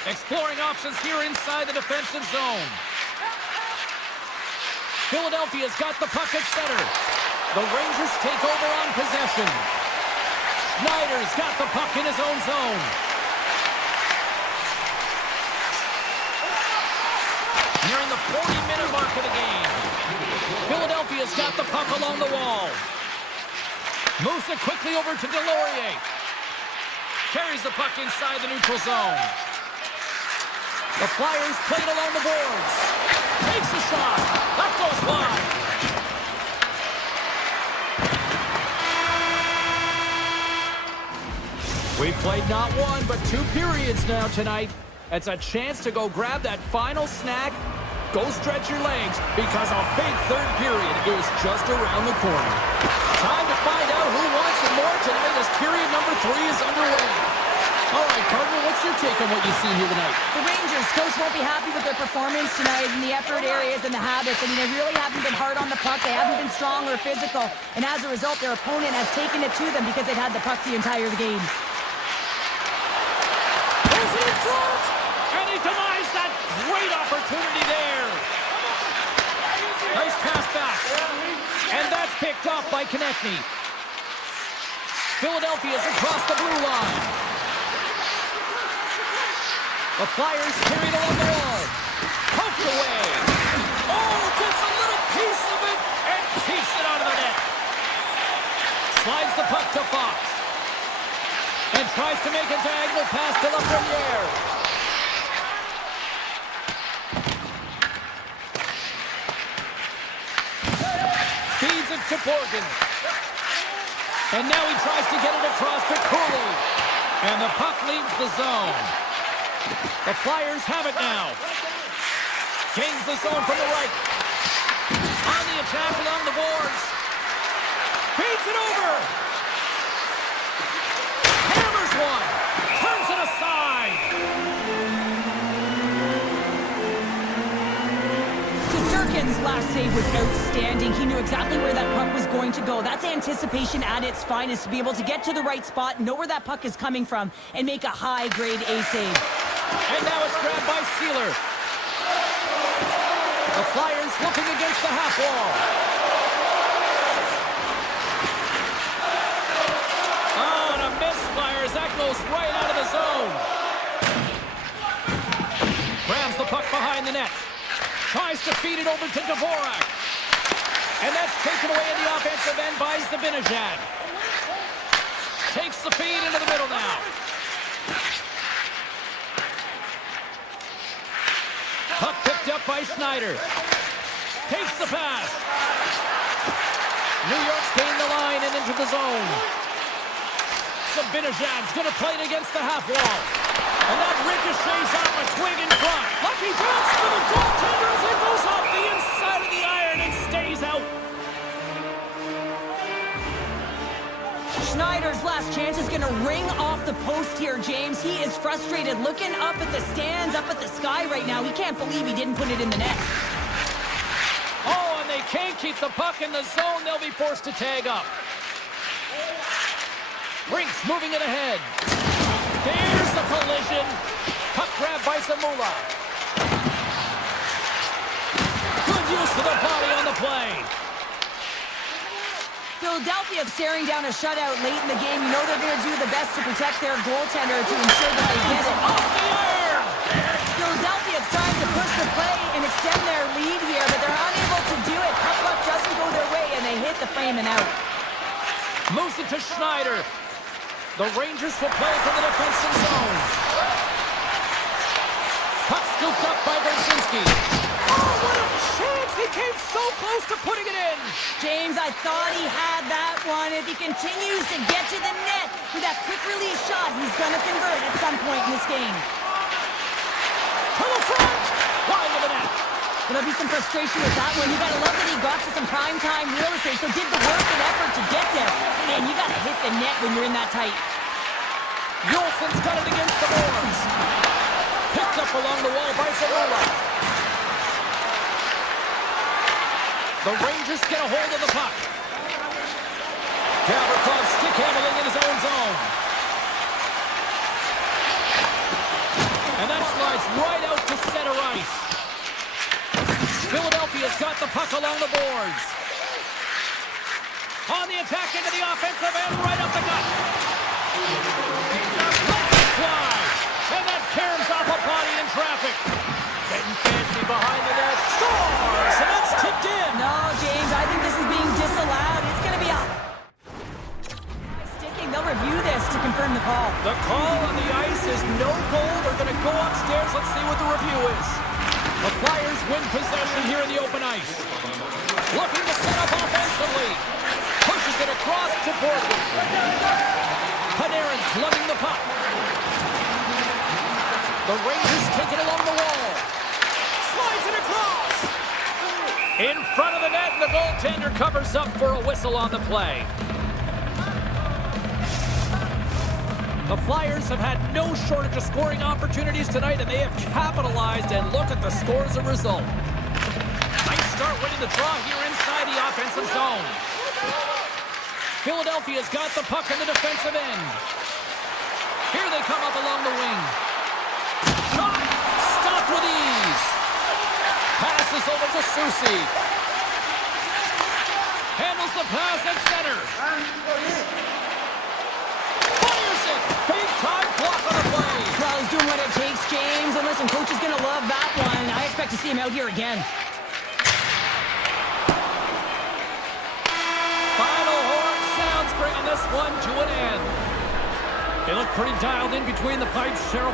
Exploring options here inside the defensive zone. Philadelphia's got the puck at center. The Rangers take over on possession. Schneider's got the puck in his own zone. Nearing the 40-minute mark of the game. Philadelphia's got the puck along the wall. Moves it quickly over to Delorier. Carries the puck inside the neutral zone. The Flyers play it along the boards. Takes a shot. That goes wide. We've played not one, but 2 periods now tonight. It's a chance to go grab that final snack. Go stretch your legs, because a big third period is just around the corner. Time to find out who wants it more tonight as period number 3 is underway. All right, partner, what's your take on what you've seen here tonight? The Rangers, coach won't be happy with their performance tonight in the effort areas and the habits. I mean, they really haven't been hard on the puck. They haven't been strong or physical. And as a result, their opponent has taken it to them because they've had the puck the entire game. Pulls it in front! And he denies that great opportunity there. Nice pass back. And that's picked up by Konechny. Philadelphia's across the blue line. The Flyers carried along the wall. Poked away. Oh, gets a little piece of it and keeps it out of the net. Slides the puck to Fox. And tries to make a diagonal pass to Lafreniere. Feeds it to Borgen. And now he tries to get it across to Cooley. And the puck leaves the zone. The Flyers have it now. Gains the zone from the right. On the attack along the boards. Feeds it over. Hammers one. Turns it aside. Durkin's last save was outstanding. He knew exactly where that puck was going to go. That's anticipation at its finest, to be able to get to the right spot, know where that puck is coming from, and make a high-grade A save. And now it's grabbed by Sealer. The Flyers looking against the half wall. Oh, and a miss, Flyers. That goes right out of the zone. Grabs the puck behind the net. Tries to feed it over to Dvorak. And that's taken away in the offensive end by Zibanejad. Takes the feed into the middle now. Puck picked up by Schneider. Takes the pass. New York's gained the line and into the zone. Zibanejad's going to play it against the half wall. And that ricochets off a twig in front. Lucky bounce to the goaltender as it goes off the inside of the iron and stays out. Schneider's last chance is going to ring off the post here, James. He is frustrated, looking up at the stands, up at the sky right now. He can't believe he didn't put it in the net. Oh, and they can't keep the puck in the zone. They'll be forced to tag up. Rinks moving it ahead. There's the collision. Puck grab by Zamula. Good use of the body on the play. Philadelphia staring down a shutout late in the game. You know they're going to do the best to protect their goaltender to ensure that they get it. Off the iron! Philadelphia's trying to push the play and extend their lead here, but they're unable to do it. Puck doesn't go their way, and they hit the frame and out. Moves it to Schneider. The Rangers will play from the defensive zone. Puck scooped up by Bersinski. Oh, what a chance! He came so close to putting it in. James, I thought he had that one. If he continues to get to the net with that quick release shot, he's going to convert at some point in this game. To the front! Wide of the net. There'll be some frustration with that one. You got to love that he got to some primetime real estate, so did the work and effort to get there. Man, you got to hit the net when you're in that tight. Yolson's got it against the boards. Picked up along the wall by Zamula. The Rangers get a hold of the puck. Gavrikov stick handling in his own zone. And that slides right out to center ice. Philadelphia's got the puck along the boards. On the attack into the offensive end, right up the gut. Lets it fly. And that caroms off a body in traffic. Getting fancy behind the net. Scores! And that's tipped in. No, James, I think this is being disallowed. It's going to be a sticking. They'll review this to confirm the call. The call on the ice is no goal. They're going to go upstairs. Let's see what the review is. The Flyers win possession here in the open ice. Looking to set up offensively. Pushes it across to Borgen. Panarin's lugging the puck. The Rangers take it along the wall. Slides it across. In front of the net, and the goaltender covers up for a whistle on the play. The Flyers have had no shortage of scoring opportunities tonight, and they have capitalized, and look at the score as a result. Nice start winning the draw here inside the offensive zone. Philadelphia's got the puck in the defensive end. Here they come up along the wing. Shot! Stopped with ease. Passes over to Susi. Handles the pass at center. Fires it! Big time block on the play. Well, he's doing what it takes, James. And listen, coach is going to love that one. I expect to see him out here again. Final horn sounds, bringing this one to an end. They look pretty dialed in between the pipes. Cheryl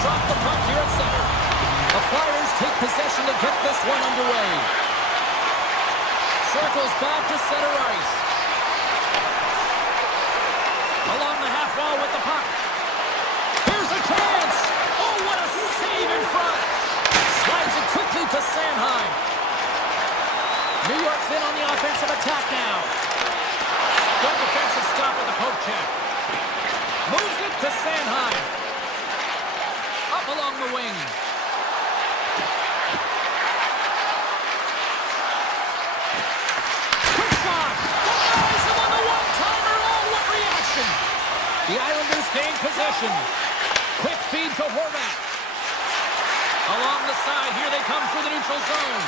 dropped the puck here at center. The Flyers take possession to get this one underway. Circles back to center ice. Along the half wall with the puck. Here's a chance! Oh, what a save in front! Slides it quickly to Sanheim. New York's in on the offensive attack now. Good defensive stop with the poke check. Moves it to Sanheim. Up along the wing. Quick shot! Denies him on the one-timer! Oh, what reaction! The Islanders gain possession. Quick feed to Horvat. Along the side, here they come through the neutral zone.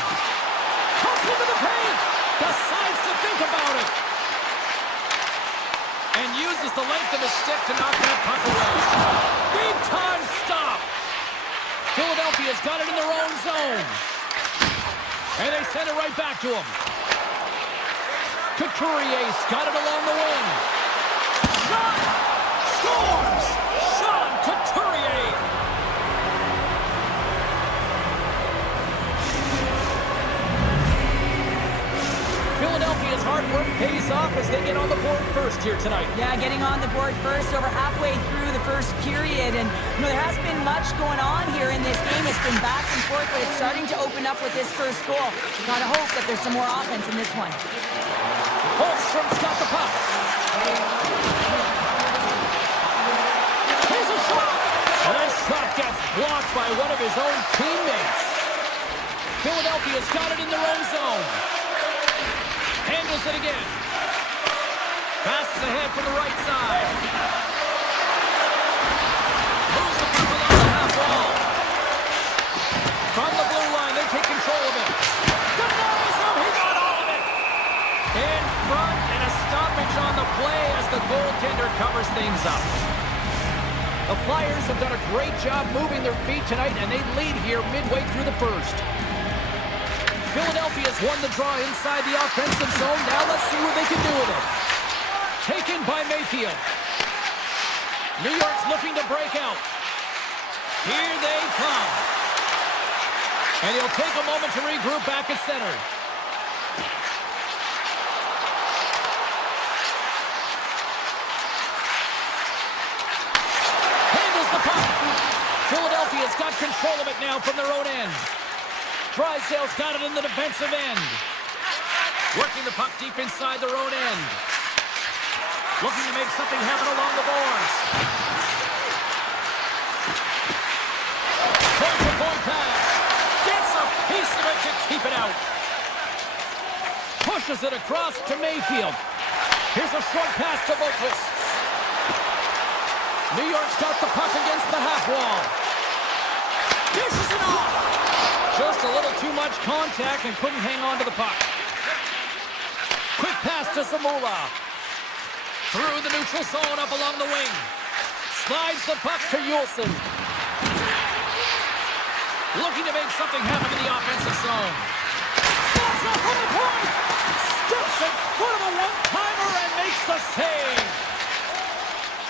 Cuts into the paint. Decides to think about it. And uses the length of his stick to knock that puck away. Big time stop. Philadelphia's got it in their own zone. And they send it right back to him. Couturier's got it along the wing. Shot! Scores! Sean Couturier! Philadelphia's hard work pays off as they get on the board first here tonight. Yeah, getting on the board first over halfway through the first period. And, there hasn't been much going on here in this game. It's been back and forth, but it's starting to open up with this first goal. Gotta hope that there's some more offense in this one. Holmstrom's got the puck. Here's a shot! And that shot gets blocked by one of his own teammates. Philadelphia's got it in their own zone. Handles it again. Passes ahead from the right side. Moves the puck along the half wall. From the blue line, they take control of it. Denies him, he got all of it. In front, and a stoppage on the play as the goaltender covers things up. The Flyers have done a great job moving their feet tonight, and they lead here midway through the first. Philadelphia's won the draw inside the offensive zone. Now let's see what they can do with it. Taken by Mayfield. New York's looking to break out. Here they come. And he'll take a moment to regroup back at center. Handles the puck. Philadelphia's got control of it now from their own end. Drysdale's got it in the defensive end. Working the puck deep inside their own end. Looking to make something happen along the boards. Point-to-point pass. Gets a piece of it to keep it out. Pushes it across to Mayfield. Here's a short pass to Boqvist. New York's got the puck against the half wall. Dishes it off. Just a little too much contact and couldn't hang on to the puck. Quick pass to Zamula. Through the neutral zone up along the wing. Slides the puck to Yulson. Looking to make something happen in the offensive zone. Slots up from the point. Steps in front of a one-timer and makes the save.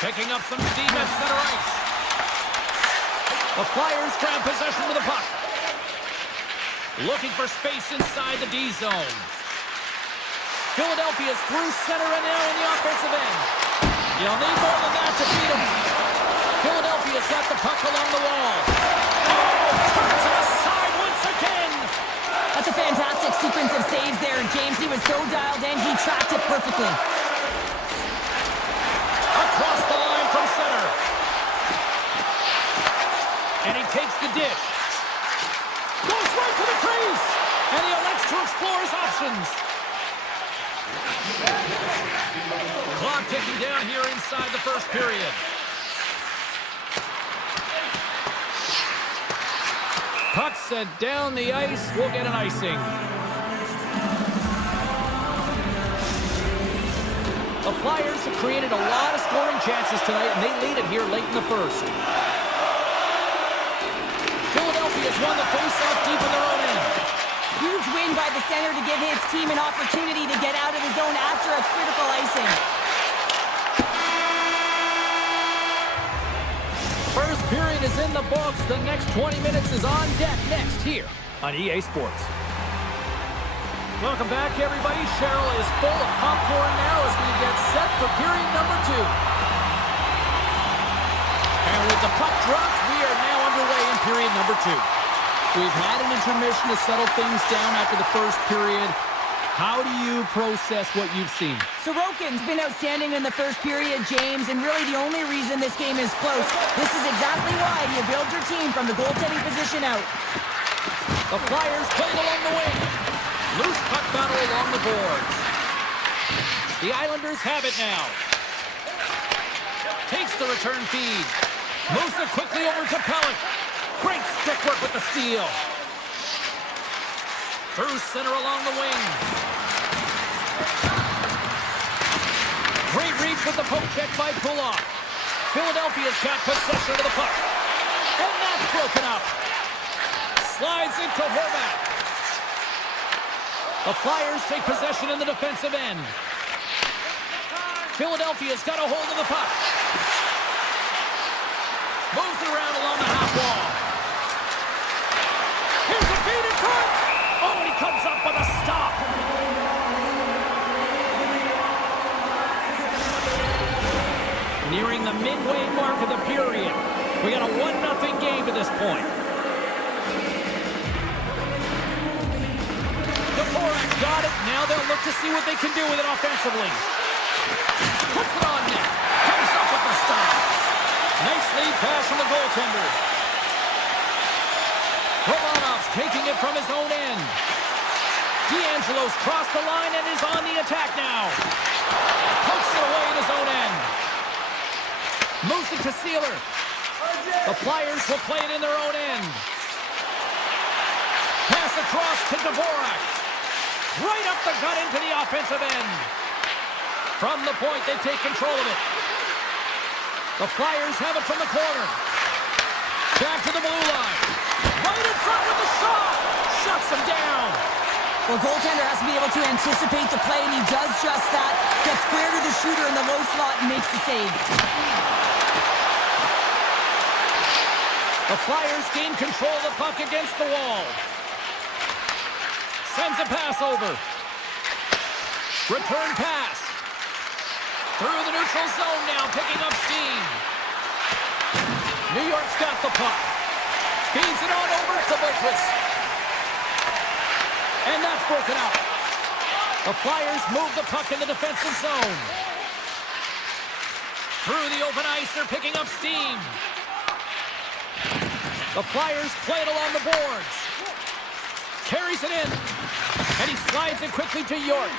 Picking up some steam at center ice. The Flyers grab possession with the puck. Looking for space inside the D zone. Philadelphia's through center and now in the offensive end. You'll need more than that to beat them. Philadelphia's got the puck along the wall. Oh, turns it aside once again. That's a fantastic sequence of saves there, James. He was so dialed in, he tracked it perfectly. Across the line from center. And he takes the dish. Goes right to the crease. And he elects to explore his options. Clock ticking down here inside the first period. Puck sent down the ice. We'll get an icing. The Flyers have created a lot of scoring chances tonight, and they lead it here late in the first. Philadelphia's won the face-off deep in their own end. Huge win by the center to give his team an opportunity to get out of the zone after a critical icing. First period period is in the books. The next 20 minutes is on deck next here on EA Sports. Welcome back, everybody. Cheryl is full of popcorn now as we get set for period number 2. And with the puck dropped, we are now underway in period number 2. We've had an intermission to settle things down after the first period. How do you process what you've seen? Sorokin's been outstanding in the first period, James, and really the only reason this game is close. This is exactly why you build your team from the goaltending position out. The Flyers played along the wing. Loose puck battle along the boards. The Islanders have it now. Takes the return feed. Moves it quickly over to Pellet. Great stick work with the steal. Through center along the wing. Great reach with the poke check by Pulloff. Philadelphia's got possession of the puck. And that's broken up. Slides into Horvat. The Flyers take possession in the defensive end. Philadelphia's got a hold of the puck. Moves it around along the half wall. Here's a feed in front. Oh, and he comes up with a stop. Nearing the midway mark of the period. We got a 1-0 game at this point. Dvorak got it. Now they'll look to see what they can do with it offensively. Puts it on net. Comes up with the stop. Nice lead pass from the goaltender. Romanov's taking it from his own end. D'Angelo's crossed the line and is on the attack now. Pokes it away in his own end. Moves it to Sealer. The Flyers will play it in their own end. Pass across to Dvorak. Right up the gut into the offensive end. From the point, they take control of it. The Flyers have it from the corner. Back to the blue line. Right in front with the shot. Shuts him down. Well, goaltender has to be able to anticipate the play, and he does just that. Gets square to the shooter in the low slot and makes the save. The Flyers gain control of the puck against the wall. Sends a pass over. Return pass. Through the neutral zone now, picking up steam. New York's got the puck. Feeds it on over to Boquist. And that's broken up. The Flyers move the puck in the defensive zone. Through the open ice, they're picking up steam. The Flyers play it along the boards. Carries it in. And he slides it quickly to York.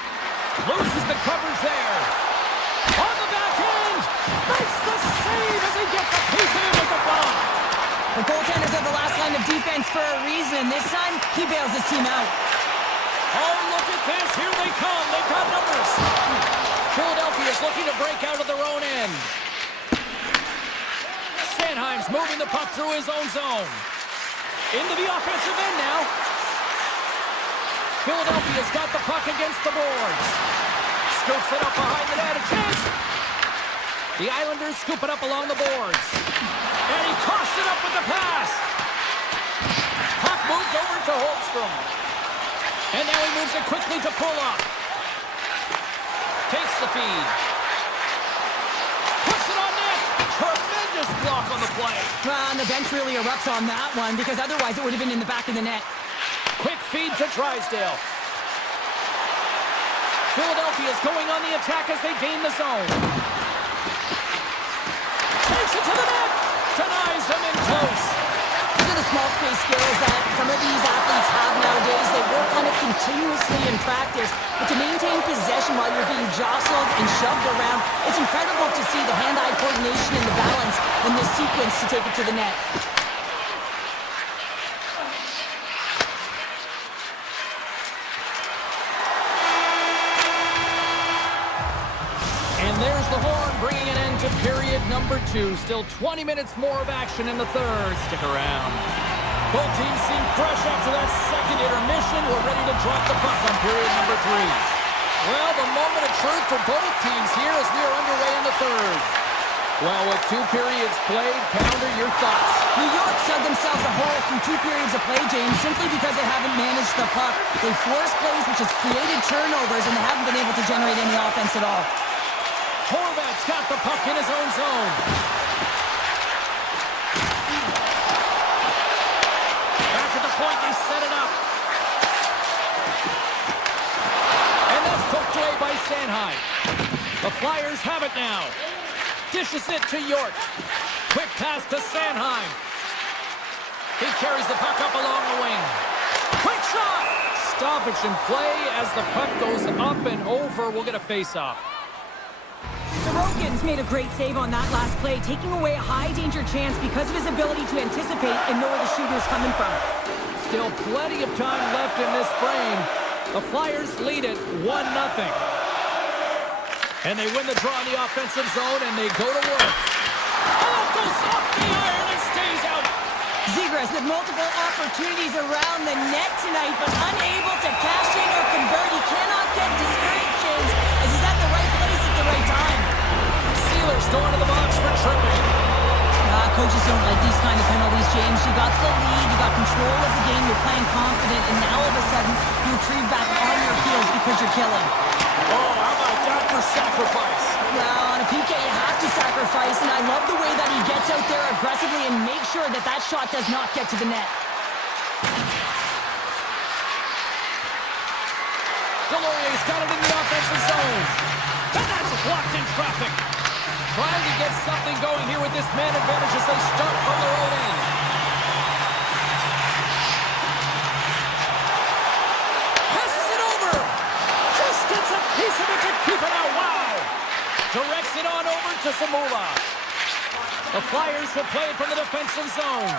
Loses the coverage there. On the backhand. Makes the save as he gets a piece of it with the ball. The goaltenders are the last line of defense for a reason. This time, he bails his team out. Oh, look at this. Here they come. They've got numbers. Philadelphia is looking to break out of their own end. Sanheim's moving the puck through his own zone. Into the offensive end now. Philadelphia's got the puck against the boards. Scoops it up behind the net. A chance. The Islanders scoop it up along the boards. And he coughs it up with the pass. Puck moved over to Holmstrom. And now he moves it quickly to Pulloff. Takes the feed. Puts it on net. Tremendous block on the play. Well, and the bench really erupts on that one, because otherwise it would have been in the back of the net. Quick feed to Drysdale. Philadelphia's going on the attack as they gain the zone. Takes it to the net. Denies him in close. These are the small space skills that some of these athletes have nowadays. They work on it continuously in practice. But to maintain possession while you're being jostled and shoved around, it's incredible to see the hand-eye coordination and the balance in this sequence to take it to the net. And there's the horn, bringing an end to period number 2. Still 20 minutes more of action in the third. Stick around. Both teams seem fresh after that second intermission. We're ready to drop the puck on period number 3. Well, the moment of truth for both teams here as we are underway in the third. Well, with 2 periods played, Pounder, your thoughts? New York dug themselves a hole through 2 periods of play, James, simply because they haven't managed the puck. They forced plays, which has created turnovers, and they haven't been able to generate any offense at all. Horvat's got the puck in his own zone. Back at the point, they set it up. And that's poked away by Sanheim. The Flyers have it now. Dishes it to York. Quick pass to Sanheim. He carries the puck up along the wing. Quick shot! Stoppage in play as the puck goes up and over. We'll get a face-off. Sorokin's made a great save on that last play, taking away a high-danger chance because of his ability to anticipate and know where the shooter's coming from. Still plenty of time left in this frame. The Flyers lead it 1-0. And they win the draw in the offensive zone, and they go to work. Oh, it goes off the iron and stays out. Zegras with multiple opportunities around the net tonight, but unable to cash in or convert. He cannot get discouraged, James, as he's at the right place at the right time. Sealer's going to the box for tripping. Coaches don't like these kind of penalties, James. You got the lead, you got control of the game, you're playing confident, and now all of a sudden you retrieve back on your heels because you're killing. Oh, how about that for sacrifice? Well, on a PK you have to sacrifice, and I love the way that he gets out there aggressively and makes sure that that shot does not get to the net. Delorier's got it in the offensive zone. And that's blocked in traffic. Trying to get something going here with this man advantage as they start from their own end. Passes it over. Just gets a piece of it to keep it out. Wow. Directs it on over to Samula. The Flyers will play it from the defensive zone.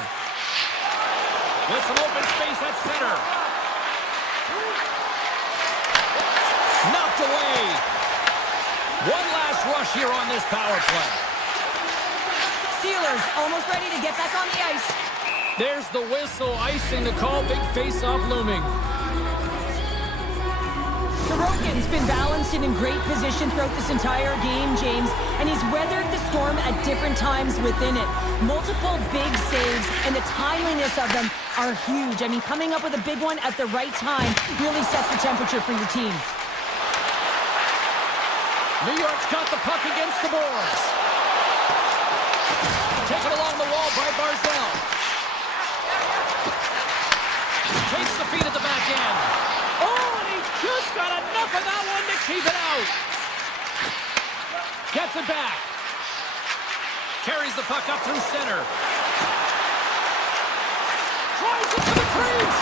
With some open space at center. Knocked away. One last rush here on this power play. Steelers almost ready to get back on the ice. There's the whistle, icing the call, big face-off looming. Sorokin's been balanced and in great position throughout this entire game, James, and he's weathered the storm at different times within it. Multiple big saves, and the timeliness of them are huge. I mean, coming up with a big one at the right time really sets the temperature for your team. New York's got the puck against the boards. Taken along the wall by Barzell. Takes the feed at the back end. Oh, and he just got enough of that one to keep it out. Gets it back. Carries the puck up through center. Drives it to the crease.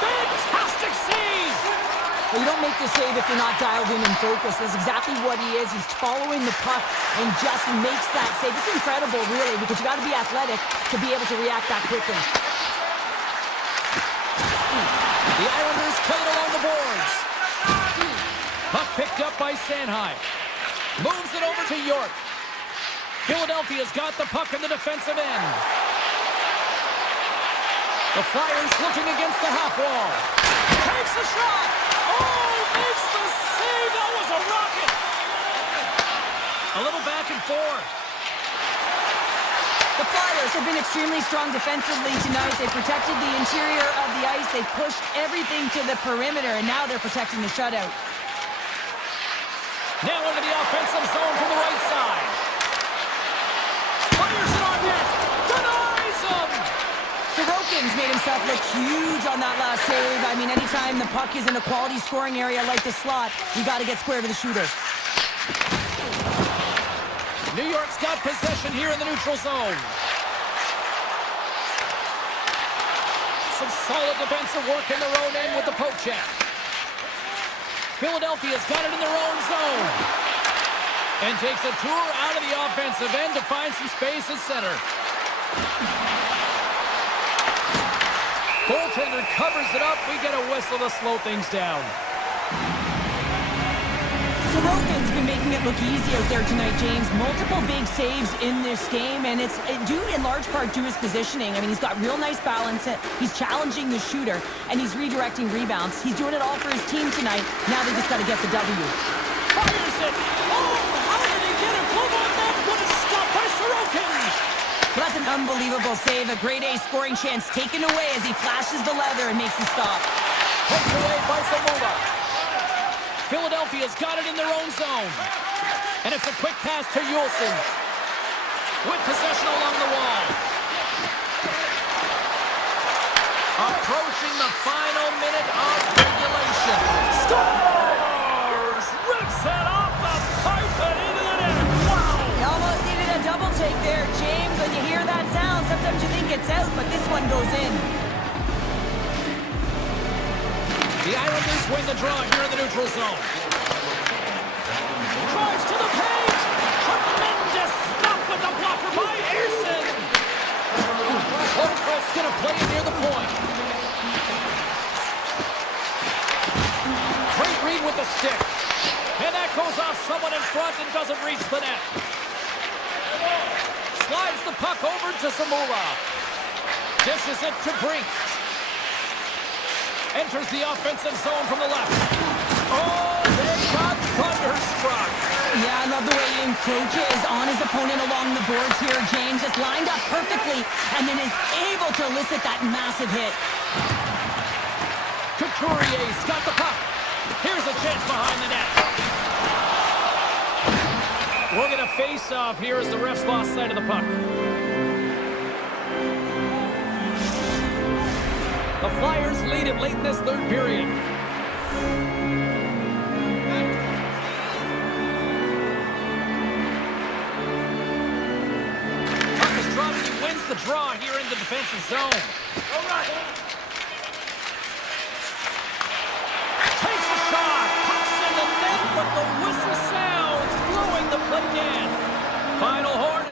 Fantastic save. Well, you don't make the save if you're not dialed in and focused. That's exactly what he is. He's following the puck and just makes that save. It's incredible, really, because you got to be athletic to be able to react that quickly. The Islanders play it along the boards. Puck picked up by Sanheim. Moves it over to York. Philadelphia's got the puck in the defensive end. The Flyers looking against the half wall. Takes a shot. Oh, makes the save. That was a rocket. A little back and forth. The Flyers have been extremely strong defensively tonight. They protected the interior of the ice. They pushed everything to the perimeter, and now they're protecting the shutout. Now into the offensive zone from the right side. Fires it on net. Denies him. Sorokin's made himself look huge on that last save. I mean, anytime the puck is in a quality scoring area like the slot, you got to get square to the shooter. New York's got possession here in the neutral zone. Some solid defensive work in their own end with the poke check. Philadelphia's got it in their own zone. And takes a tour out of the offensive end to find some space at center. Goaltender covers it up. We get a whistle to slow things down. Sorokin's been making it look easy out there tonight, James. Multiple big saves in this game, and it's due in large part to his positioning. I mean, he's got real nice balance. He's challenging the shooter, and he's redirecting rebounds. He's doing it all for his team tonight. Now they just got to get the W. Fires it. Oh, how did he get a glove on that? What a stop by broken! Well, that's an unbelievable save. A grade A scoring chance taken away as he flashes the leather and makes the stop. Poked away by Zamula. Philadelphia's got it in their own zone. And it's a quick pass to Yulson. With possession along the wall. Approaching the final minute of regulation. Scores! Rips it off the pipe and into the net. Wow! You almost needed a double take there, James. When you hear that sound, sometimes you think it's out, but this one goes in. The Islanders win the draw here in the neutral zone. Drives to the paint. Tremendous stop with the blocker by Earson. Holmquist's going to play it near the point. Great read with the stick. And that goes off someone in front and doesn't reach the net. Slides the puck over to Zamula. Dishes it to Brink. Enters the offensive zone from the left. Oh, they got thunderstruck. Yeah, I love the way he encroaches on his opponent along the boards here. James just lined up perfectly and then is able to elicit that massive hit. Couturier's got the puck. Here's a chance behind the net. We're going to face off here as the refs lost sight of the puck. The Flyers lead it late in this third period. Puck is dropped. He wins the draw here in the defensive zone. All right. Takes a shot. Puck's in the net, but the whistle sounds, blowing the play again. Final horn.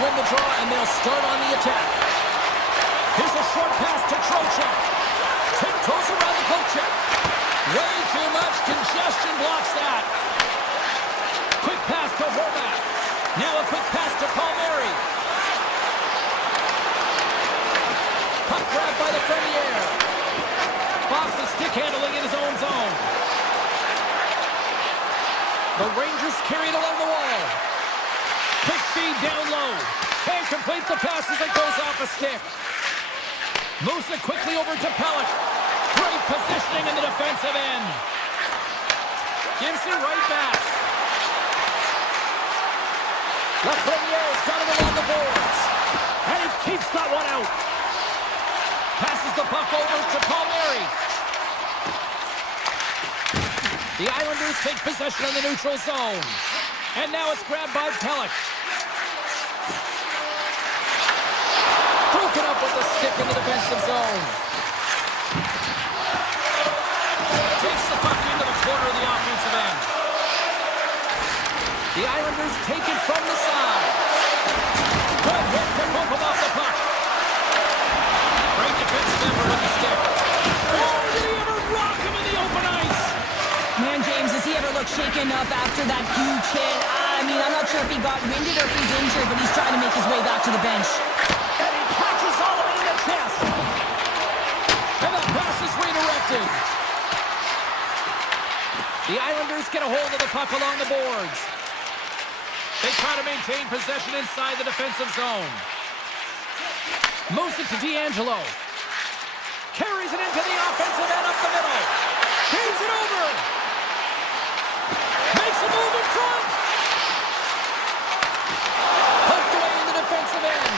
win the draw, and they'll start on the attack. Here's a short pass to Trocheck. Tiptoes around the poke check. Way too much congestion blocks that. Quick pass to Horvath. Now a quick pass to Palmieri. Puck grabbed by the Frenier. Fox is stick handling in his own zone. The Rangers carry it along the wall. Quick feed down low. Can't complete the pass as it goes off a stick. Moves it quickly over to Pelech. Great positioning in the defensive end. Gives it right back. Lafreniere's got it along the boards. And he keeps that one out. Passes the puck over to Palmieri. The Islanders take possession in the neutral zone. And now it's grabbed by Pelech. Broken up with the stick in the defensive zone. Takes the puck into the corner of the offensive end. The Islanders take it from the side. Good hit to bump him off the puck. Great defensive effort with the stick. Oh, did he ever rock him in the open ice? Man, James, does he ever look shaken up after that huge hit? I mean, I'm not sure if he got winded or if he's injured, but he's trying to make his way back to the bench. And he catches all of it in the chest. And that pass is redirected. The Islanders get a hold of the puck along the boards. They try to maintain possession inside the defensive zone. Moves it to D'Angelo. Carries it into the offensive end up the middle. Feeds it over. Makes a move in front. Poked away in the defensive end.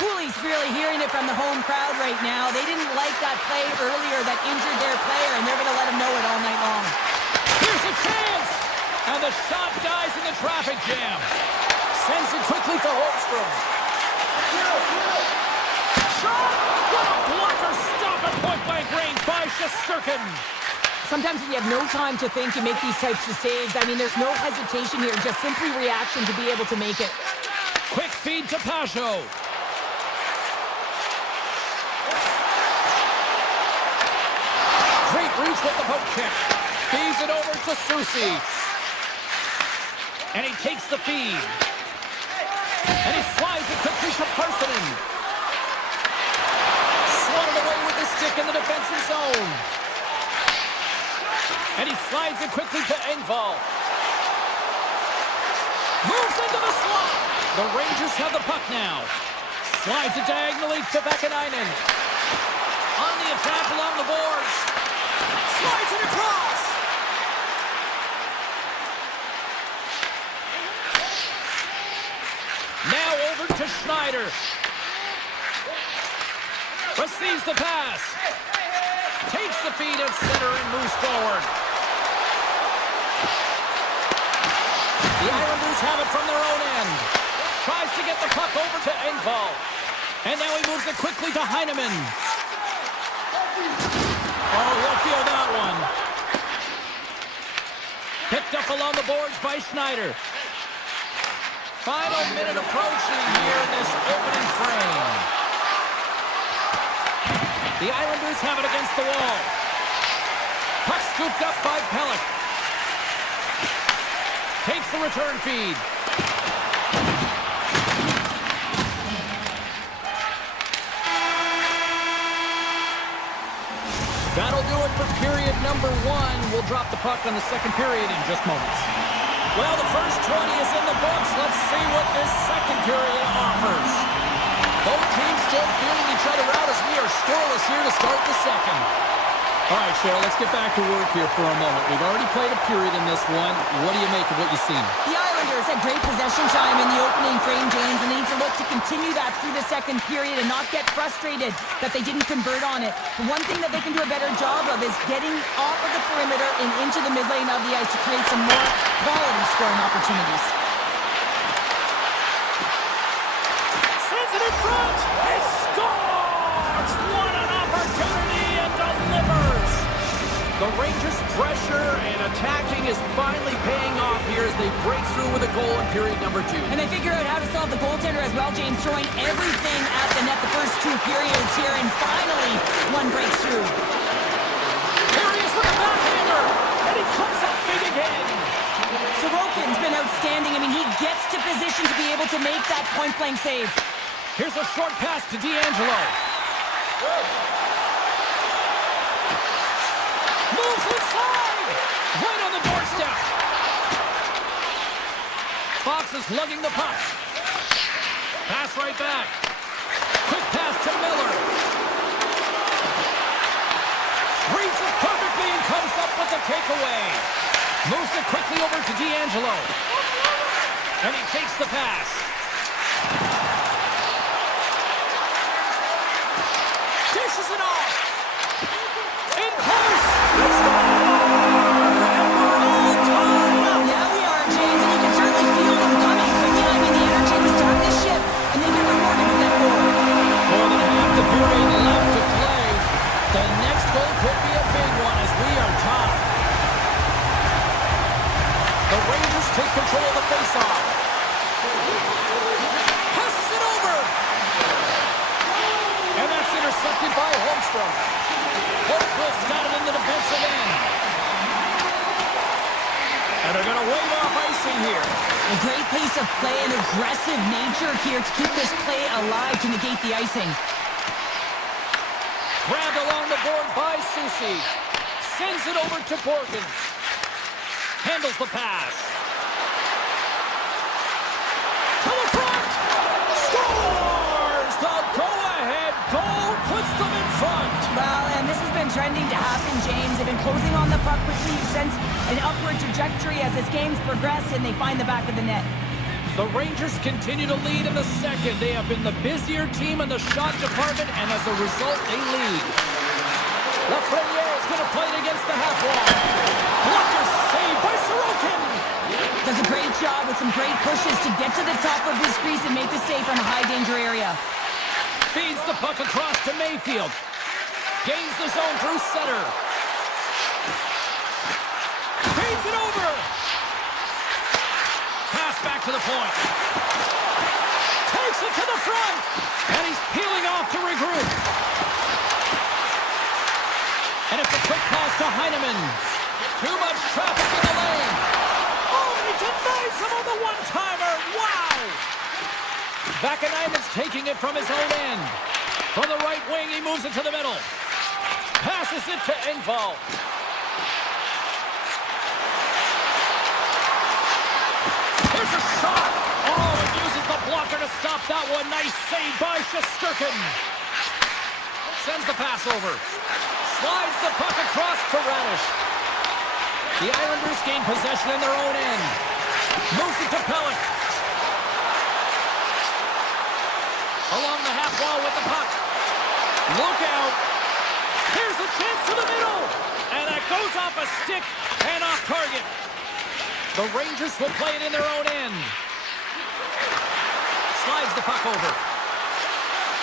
Cooley's really hearing it from the home crowd right now. They didn't like that play earlier that injured their player, and they're going to let him know it all night long. Here's a chance! And the shot dies in the traffic jam. Sends it quickly to Holmstrom. Shot! What a blocker stop at point-blank range by Shesterkin. Sometimes when you have no time to think, you make these types of saves. I mean, there's no hesitation here, just simply reaction to be able to make it. Quick feed to Pajot. Great reach with the poke check. Feeds it over to Susi. And he takes the feed. And he slides it quickly to Parsonen. Swatted away with the stick in the defensive zone. And he slides it quickly to Engvall. Moves into the slot. The Rangers have the puck now. Slides it diagonally to Vakanainen. On the attack along the boards. Slides it across. Now over to Schneider. Receives the pass. Takes the feed at center and moves forward. The Islanders have it from their own end. Tries to get the puck over to Engvall. And now he moves it quickly to Heineman. Oh, he'll feel that one. Picked up along the boards by Schneider. Final minute approaching here in this opening frame. The Islanders have it against the wall. Puck scooped up by Pelech. Takes the return feed. That'll do it for period number one. We'll drop the puck on the second period in just moments. Well, the first 20 is in the books. Let's see what this second period offers. Both teams still feeling each other out as we are scoreless here to start the second. All right, Cheryl, let's get back to work here for a moment. We've already played a period in this one. What do you make of what you've seen? The Islanders had great possession time in the opening frame, James, and they need to look to continue that through the second period and not get frustrated that they didn't convert on it. The one thing that they can do a better job of is getting off of the perimeter and into the mid lane of the ice to create some more quality scoring opportunities. Sends it in front. He scores! What an opportunity and delivers! The Rangers' pressure and attacking is finally paying off here as they break through with a goal in period number 2. And they figure out how to solve the goaltender as well, James, throwing everything at the net the first 2 periods here, and finally one breaks through. Here he is with a backhander, and he comes up big again. Sorokin's been outstanding. I mean, he gets to position to be able to make that point-blank save. Here's a short pass to D'Angelo. Moves inside! Right on the doorstep. Fox is lugging the puck. Pass right back. Quick pass to Miller. Reads it perfectly and comes up with the takeaway. Moves it quickly over to D'Angelo. And he takes the pass. Dishes it off. In close. Let's go. And we're all tied up. Yeah, we are, James, and you can certainly feel them coming. But yeah, I mean, the energy to start this ship, and they get rewarded with that goal. More than half the period left to play. The next goal could be a big one as we are tied. The Rangers take control of the faceoff. Passes it over. And that's intercepted by Holmstrom. Holmquist got it in the defensive end. And they're going to wave off icing here. A great pace of play and aggressive nature here to keep this play alive to negate the icing. Grabbed along the board by Susi. Sends it over to Borgen. Handles the pass. To the front! Scores! The go-ahead goal puts them in front. Well, and this has been trending to happen, James. They've been closing on the puck quickly since an upward trajectory as this game's progressed, and they find the back of the net. The Rangers continue to lead in the second. They have been the busier team in the shot department, and as a result, they lead. Lafreniere is going to play it against the half wall. Blocker save by Sorokin. Does a great job with some great pushes to get to the top of his crease and make the save from a high-danger area. Feeds the puck across to Mayfield. Gains the zone through center. Feeds it over. Pass back to the point. Takes it to the front. And he's peeling off to regroup. And it's a quick pass to Heineman. Too much traffic in the lane. Oh, he denies him on the one-timer. Wow! Vakanainen's taking it from his own end. From the right wing, he moves it to the middle. Passes it to Engvall. Here's a shot. Oh, it uses the blocker to stop that one. Nice save by Shesterkin. Sends the pass over. Slides the puck across to Radish. The Islanders gain possession in their own end. Moves it to Pellick. Along the half wall with the puck. Look out. Here's a chance to the middle. And that goes off a stick and off target. The Rangers will play it in their own end. Slides the puck over.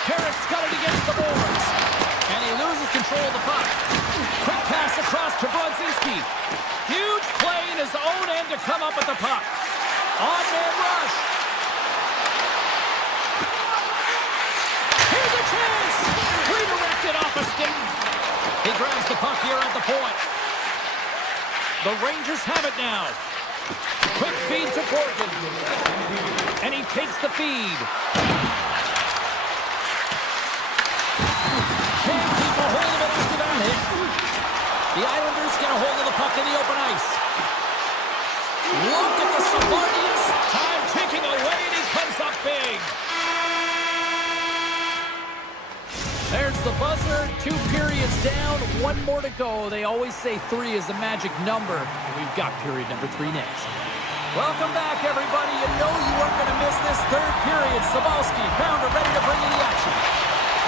Carrick's got it against the boards. And he loses control of the puck. Quick pass across to Brodzinski. Huge play in his own end to come up with the puck. On-man rush. Here's a chance. Redirected off a stick. He grabs the puck here at the point. The Rangers have it now. Quick feed to Borgen. And he takes the feed. Can't keep a hold of it after that hit. The Islanders get a hold of the puck in the open ice. Look at the Savardians. Time ticking away, and he comes up big. There's the buzzer. 2 periods down, 1 more to go. They always say 3 is the magic number. And we've got period number 3 next. Welcome back, everybody. You know you weren't going to miss this 3rd period. Sabalski, Pounder, ready to bring you the action.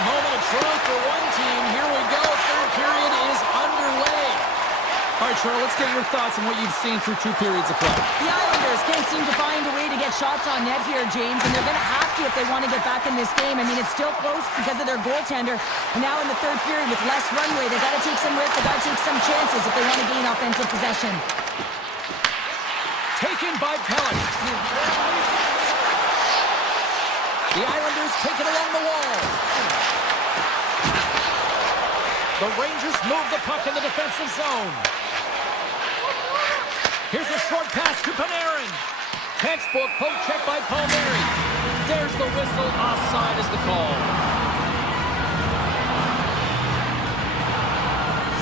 Moment of truth for one team. Here we go. 3rd period is underway. All right, Cheryl, let's get your thoughts on what you've seen through 2 periods of play. The Islanders can't seem to find a way to get shots on net here, James, and they're going to have to if they want to get back in this game. I mean, it's still close because of their goaltender. And now in the third period with less runway, they got to take some risks, they got to take some chances if they want to gain offensive possession. Taken by Pellet. The Islanders take it along the wall. The Rangers move the puck in the defensive zone. Here's a short pass to Panarin. Textbook poke check by Palmieri. There's the whistle. Offside is the call.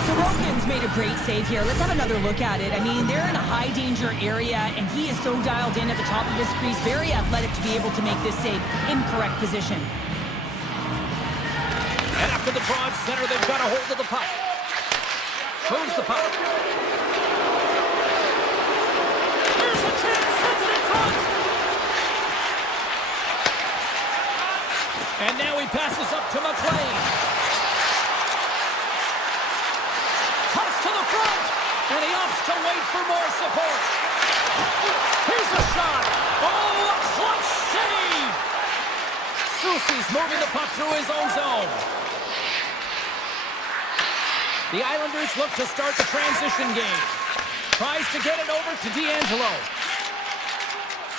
Sorokin's made a great save here. Let's have another look at it. I mean, they're in a high-danger area, and he is so dialed in at the top of his crease. Very athletic to be able to make this save in correct position. And after the broad center, they've got a hold of the puck. Moves the puck. Here's a chance, sets it in front. And now he passes up to McLean. Toss to the front, and he opts to wait for more support. Here's a shot. Oh, a clutch save. Soucy's moving the puck through his own zone. The Islanders look to start the transition game. Tries to get it over to D'Angelo.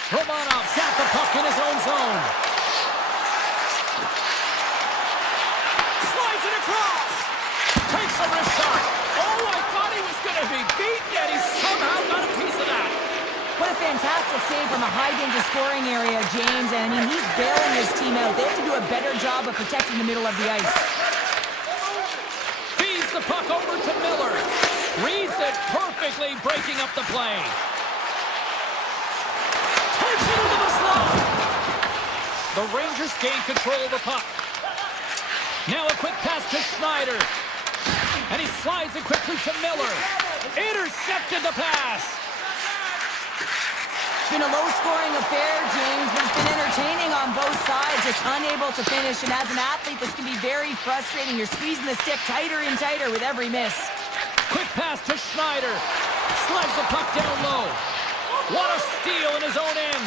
Romanov's got the puck in his own zone. Slides it across. Takes a wrist shot. Oh, I thought he was going to be beaten, yet he somehow got a piece of that. What a fantastic save from a high-danger scoring area, James. And, I mean, he's bailing his team out. They have to do a better job of protecting the middle of the ice. The puck over to Miller. Reads it perfectly, breaking up the play. Takes it into the slot. The Rangers gain control of the puck. Now a quick pass to Schneider. And he slides it quickly to Miller. Intercepted the pass. It's been a low-scoring affair, James, but it's been entertaining on both sides, just unable to finish. And as an athlete, this can be very frustrating. You're squeezing the stick tighter and tighter with every miss. Quick pass to Schneider. Slides the puck down low. What a steal in his own end.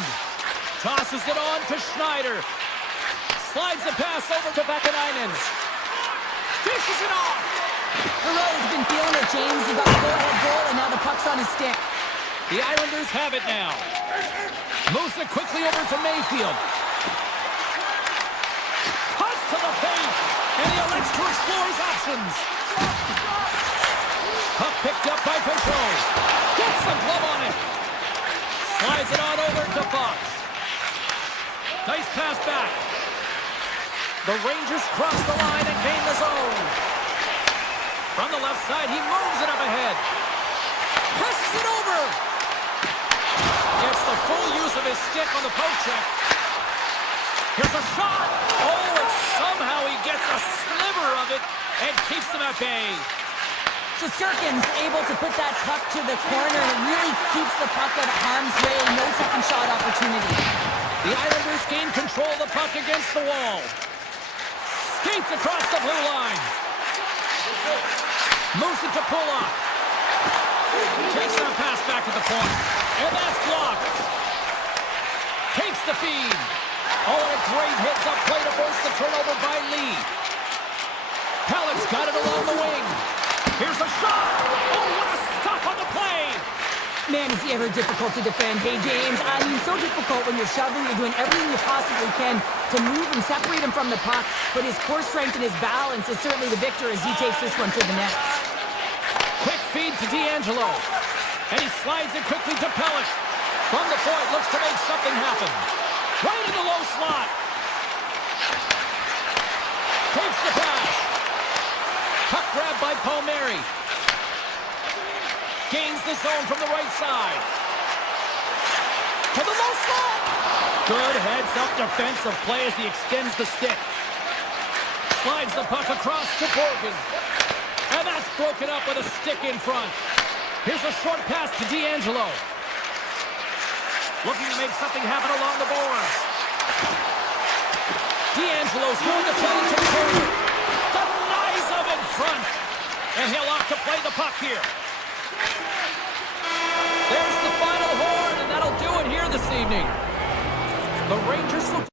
Tosses it on to Schneider. Slides the pass over to Vakanainen. Dishes it off. Perreault's been feeling it, James. He got the go-ahead goal, and now the puck's on his stick. The Islanders have it now. Moves it quickly over to Mayfield. Cuts to the paint, and he elects to explore his options. Puck picked up by Peugeot. Gets the glove on it. Slides it on over to Fox. Nice pass back. The Rangers cross the line and gain the zone. From the left side, he moves it up ahead. Passes it over. Gets the full use of his stick on the poke check. Here's a shot. Oh, and somehow he gets a sliver of it and keeps them at bay. Shesterkin's able to put that puck to the corner, and it really keeps the puck out of harm's way. No second shot opportunity. The Islanders gain control of the puck against the wall. Skates across the blue line. Moves it to Pulock. Takes that pass back to the point. And that's blocked. Takes the feed. Oh, and a great hits-up play to force the turnover by Lee. Pellet's got it along the wing. Here's a shot. Oh, what a stop on the play. Man, is he ever difficult to defend. Hey, James, I mean, so difficult when you're shoving, you're doing everything you possibly can to move and separate him from the puck. But his core strength and his balance is certainly the victor as he takes this one to the net. Quick feed to D'Angelo. And he slides it quickly to Pellet. From the point, looks to make something happen. Right in the low slot. Takes the pass. Puck grab by Palmieri. Gains the zone from the right side. To the low slot. Good heads-up defensive play as he extends the stick. Slides the puck across to Borgen. And that's broken up with a stick in front. Here's a short pass to D'Angelo. Looking to make something happen along the boards. D'Angelo's going to play to Borgen. Denies him in front. And he'll opt to play the puck here. evening. The Rangers look